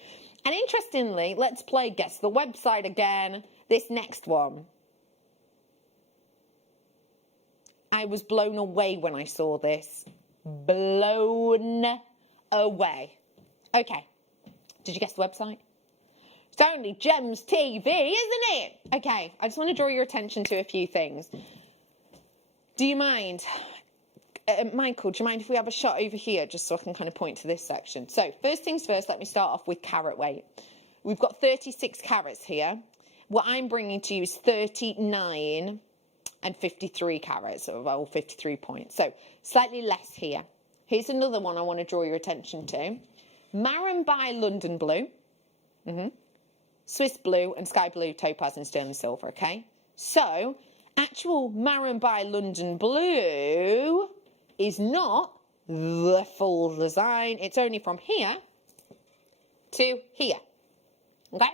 And interestingly, let's play Guess the Website again. This next one. I was blown away when I saw this. Blown away. Okay, did you guess the website? It's only Gems TV, isn't it? Okay, I just want to draw your attention to a few things. Do you mind, Michael, do you mind if we have a shot over here just so I can kind of point to this section? So first things first, let me start off with carat weight. We've got 36 carats here. What I'm bringing to you is 39 and 53 carats, or 53 points. So slightly less here. Here's another one I want to draw your attention to. Maroon by London blue. Swiss blue and sky blue, topaz and sterling silver, okay? So, actual Maroon by London blue is not the full design. It's only from here to here, okay?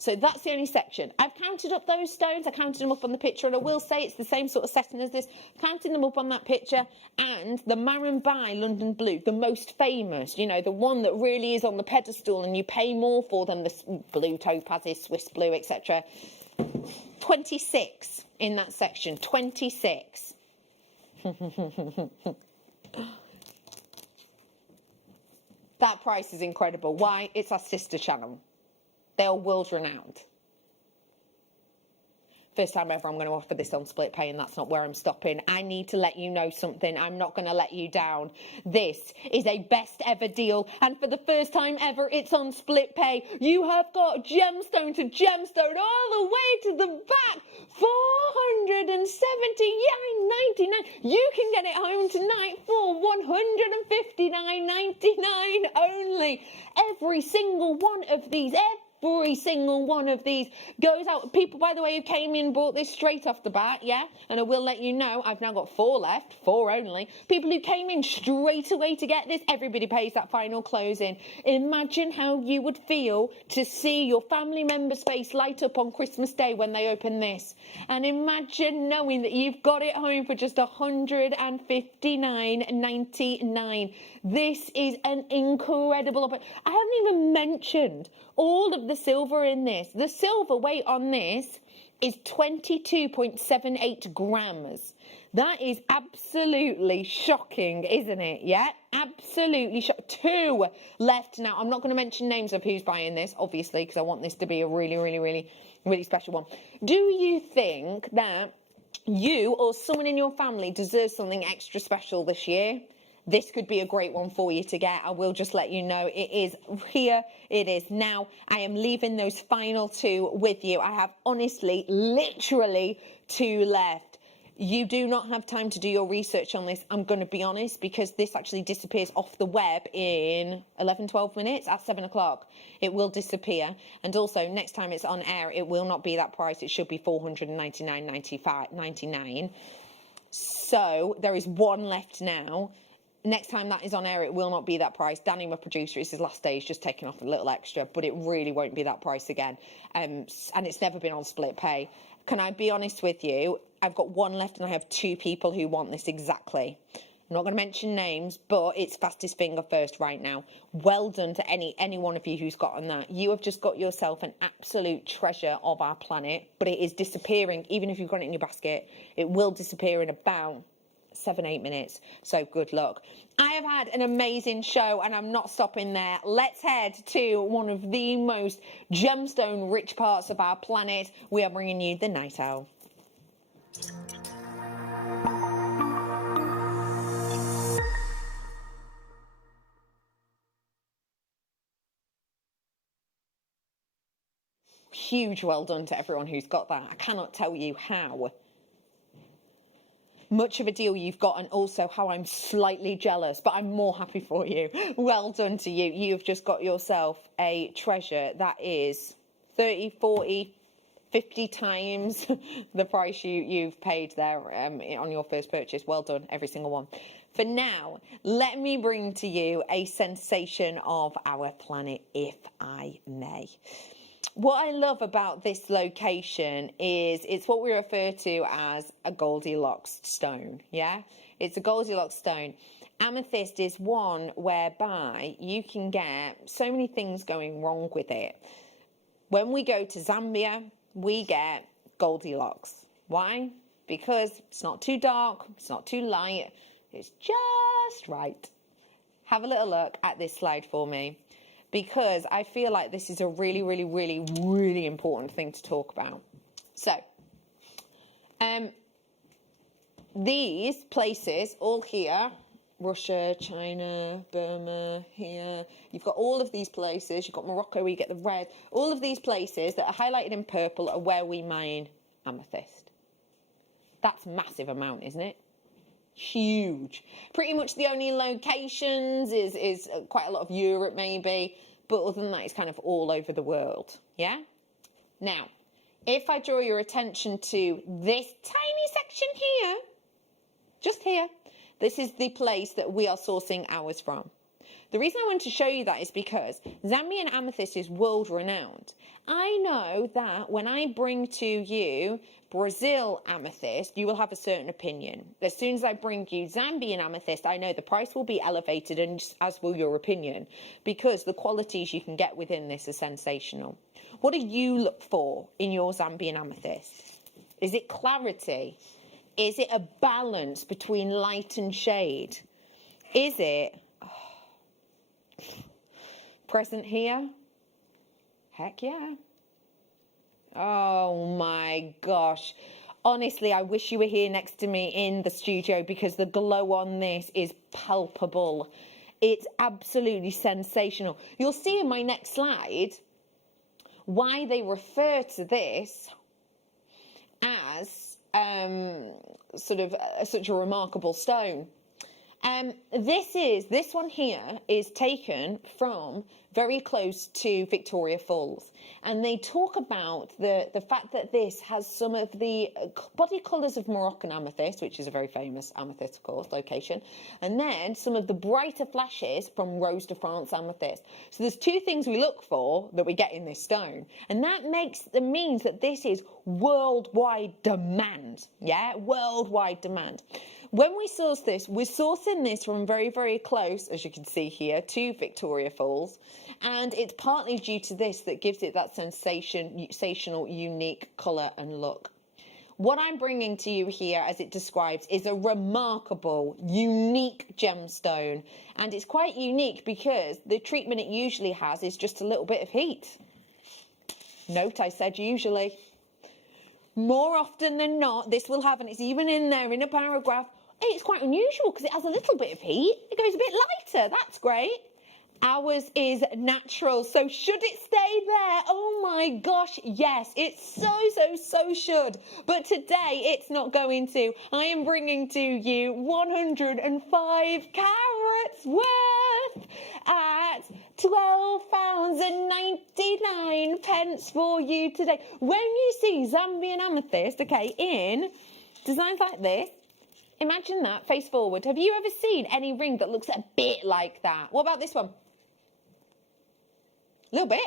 So that's the only section. I've counted up those stones. I counted them up on the picture, and I will say it's the same sort of setting as this. Counting them up on that picture, and the Maroon by London blue, the most famous, you know, the one that really is on the pedestal and you pay more for than the blue topazes, Swiss blue, etc. 26 in that section. 26. That price is incredible. Why? It's our sister channel. They are world renowned. First time ever I'm going to offer this on split pay, and that's not where I'm stopping. I need to let you know something. I'm not going to let you down. This is a best ever deal, and for the first time ever, it's on split pay. You have got gemstone to gemstone all the way to the back. $479.99. You can get it home tonight for $159.99 only. Every single one of these, every single one of these goes out. People, by the way, who came in bought this straight off the bat, yeah? And I will let you know, I've now got 4 left, 4 only. People who came in straight away to get this, everybody pays that final closing. Imagine how you would feel to see your family member's face light up on Christmas Day when they open this. And imagine knowing that you've got it home for just $159.99. This is an incredible opportunity. I haven't even mentioned all of the silver in this. The silver weight on this is 22.78 grams. That is absolutely shocking, isn't it? Yeah, absolutely shocking. 2 left now. I'm not going to mention names of who's buying this, obviously, because I want this to be a really special one. Do you think that you or someone in your family deserves something extra special this year? This could be a great one for you to get. I will just let you know it is here. It is now. I am leaving those final 2 with you. I have honestly, literally 2 left. You do not have time to do your research on this, I'm going to be honest, because this actually disappears off the web in 11-12 minutes at 7 o'clock. It will disappear. And also, next time it's on air, it will not be that price. It should be $499.99. So there is 1 left now. Next time that is on air, it will not be that price. Danny, my producer, it's his last day. He's just taken off a little extra, but it really won't be that price again. And it's never been on split pay. Can I be honest with you? I've got 1 left and I have 2 people who want this exactly. I'm not going to mention names, but it's fastest finger first right now. Well done to any one of you who's gotten that. You have just got yourself an absolute treasure of our planet, but it is disappearing. Even if you've got it in your basket, it will disappear in about 7-8 minutes. So good luck. I have had an amazing show and I'm not stopping there. Let's head to one of the most gemstone rich parts of our planet. We are bringing you the night owl. Huge well done to everyone who's got that. I cannot tell you how much of a deal you've got, and also how I'm slightly jealous, but I'm more happy for you. Well done to you. You've just got yourself a treasure that is 30, 40, 50 times the price you've paid there on your first purchase. Well done, every single one. For now, let me bring to you a sensation of our planet, if I may. What I love about this location is it's what we refer to as a Goldilocks stone, yeah? It's a Goldilocks stone. Amethyst is one whereby you can get so many things going wrong with it. When we go to Zambia, we get Goldilocks. Why? Because it's not too dark, it's not too light, it's just right. Have a little look at this slide for me, because I feel like this is a really important thing to talk about. So, these places, all here, Russia, China, Burma, here, you've got all of these places, you've got Morocco where you get the red, all of these places that are highlighted in purple are where we mine amethyst. That's a massive amount, isn't it? Huge. Pretty much the only locations is quite a lot of Europe maybe, but other than that it's kind of all over the world, yeah? Now, if I draw your attention to this tiny section here, just here, this is the place that we are sourcing ours from. The reason I want to show you that is because Zambian amethyst is world renowned. I know that when I bring to you Brazil amethyst, you will have a certain opinion. As soon as I bring you Zambian amethyst, I know the price will be elevated, and as will your opinion, because the qualities you can get within this are sensational. What do you look for in your Zambian amethyst? Is it clarity? Is it a balance between light and shade? Is it present here? Heck yeah. Oh my gosh. Honestly, I wish you were here next to me in the studio, because the glow on this is palpable. It's absolutely sensational. You'll see in my next slide why they refer to this as such a remarkable stone. This one here is taken from very close to Victoria Falls, and they talk about the fact that this has some of the body colours of Moroccan amethyst, which is a very famous amethyst, of course, location, and then some of the brighter flashes from Rose de France amethyst. So there's 2 things we look for that we get in this stone, and that means that this is worldwide demand. Yeah, worldwide demand. When we source this, we're sourcing this from very close, as you can see here, to Victoria Falls, and it's partly due to this that gives it that sensational, unique colour and look. What I'm bringing to you here, as it describes, is a remarkable, unique gemstone. And it's quite unique because the treatment it usually has is just a little bit of heat. Note I said usually. More often than not, this will have, and it's even in there in a paragraph, it's quite unusual because it has a little bit of heat. It goes a bit lighter. That's great. Ours is natural, so should it stay there? Oh my gosh, yes, it so should. But today it's not going to. I am bringing to you 105 carats worth at £12.99 for you today. When you see Zambian amethyst, okay, in designs like this, imagine that, face forward. Have you ever seen any ring that looks a bit like that? What about this one? Little bit.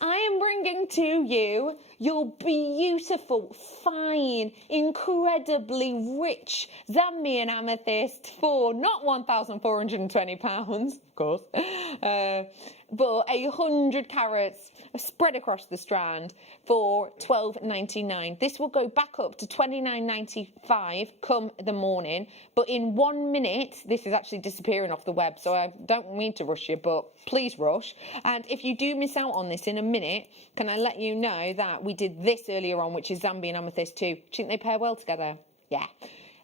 I am bringing to you your beautiful, fine, incredibly rich Zambian amethyst for not £1,420, of course, but 100 carats spread across the strand for £12.99. This will go back up to £29.95 come the morning, but in 1 minute, this is actually disappearing off the web, so I don't mean to rush you, but please rush. And if you do miss out on this in a minute, can I let you know that we did this earlier on, which is Zambian amethyst too. Do you think they pair well together? Yeah.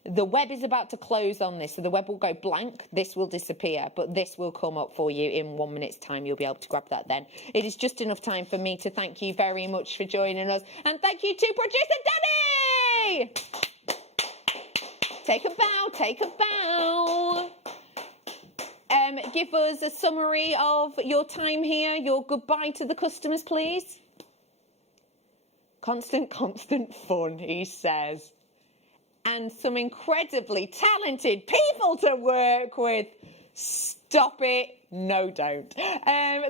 The web is about to close on this, so the web will go blank. This will disappear, but this will come up for you in 1 minute's time. You'll be able to grab that then. It is just enough time for me to thank you very much for joining us. And thank you to producer Danny! Take a bow, take a bow. Give us a summary of your time here, your goodbye to the customers, please. Constant fun, he says. And some incredibly talented people to work with. Stop it. No, don't.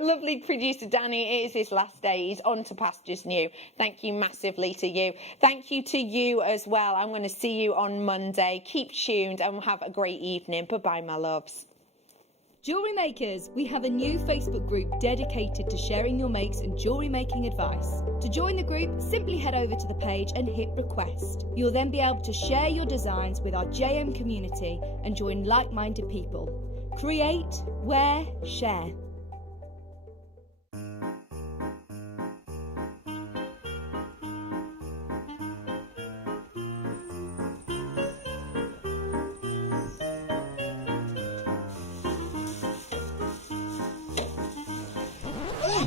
Lovely producer Danny, it is his last day. He's on to pastures new. Thank you massively to you. Thank you to you as well. I'm going to see you on Monday. Keep tuned and have a great evening. Bye-bye, my loves. Jewellery Makers, we have a new Facebook group dedicated to sharing your makes and jewellery making advice. To join the group, simply head over to the page and hit request. You'll then be able to share your designs with our JM community and join like-minded people. Create, wear, share.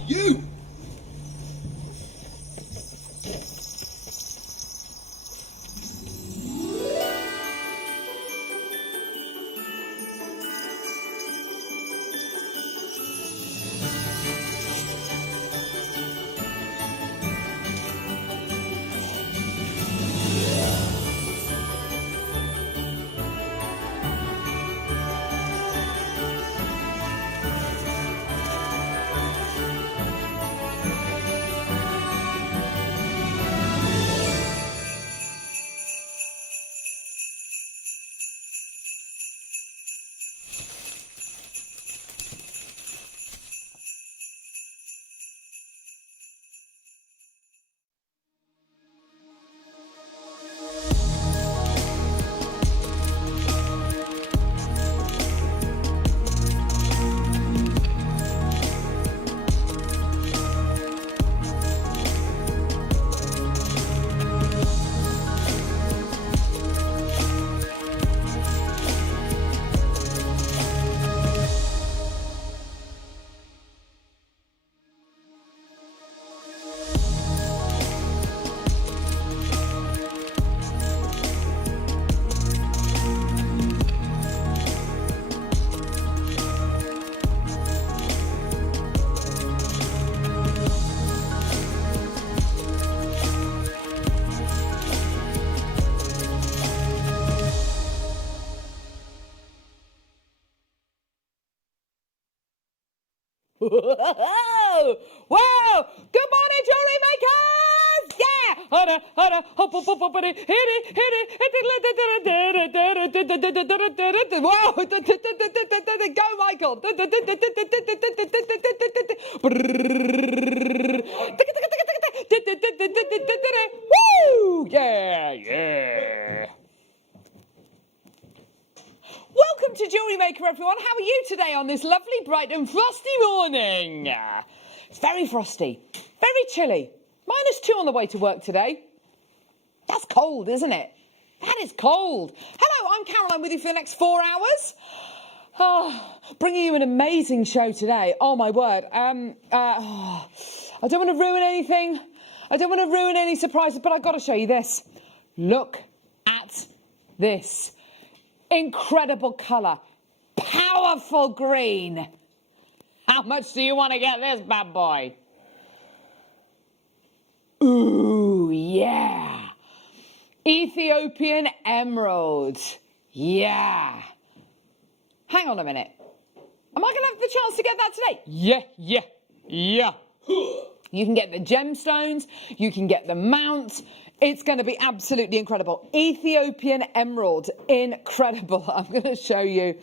You! Whoa! Whoa! Good morning, jewelry makers! Yeah! Hop, hit it. Whoa! Go, Michael! Woo! Yeah. Welcome to Jewellery Maker, everyone. How are you today on this lovely, bright and frosty morning? It's very frosty, very chilly. -2 on the way to work today. That's cold, isn't it? That is cold. Hello, I'm Caroline with you for the next 4 hours. Bringing you an amazing show today. Oh, my word. I don't want to ruin anything. I don't want to ruin any surprises, but I've got to show you this. Look at this. Incredible colour. Powerful green. How much do you want to get this bad boy? Ooh, yeah. Ethiopian emerald. Yeah. Hang on a minute. Am I going to have the chance to get that today? Yeah. You can get the gemstones. You can get the mount. It's going to be absolutely incredible. Ethiopian emerald. Incredible. I'm going to show you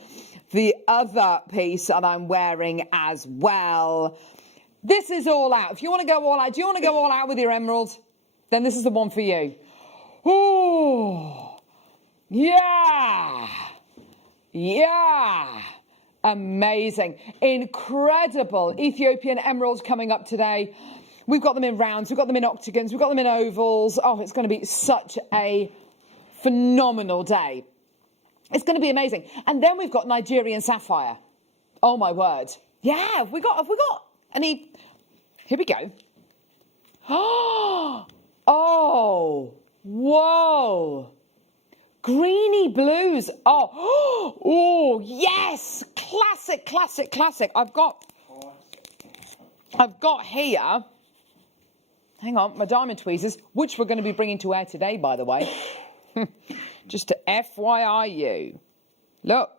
the other piece that I'm wearing as well. This is all out. If you want to go all out, do you want to go all out with your emerald? Then this is the one for you. Oh, yeah. Yeah. Amazing. Incredible. Ethiopian emeralds coming up today. We've got them in rounds. We've got them in octagons. We've got them in ovals. Oh, it's going to be such a phenomenal day. It's going to be amazing. And then we've got Nigerian sapphire. Oh, my word. Yeah, have we got any? Here we go. Oh, whoa. Greeny blues. Oh, yes. Classic. I've got here, hang on, my diamond tweezers, which we're going to be bringing to air today, by the way. Just to FYI you. Look.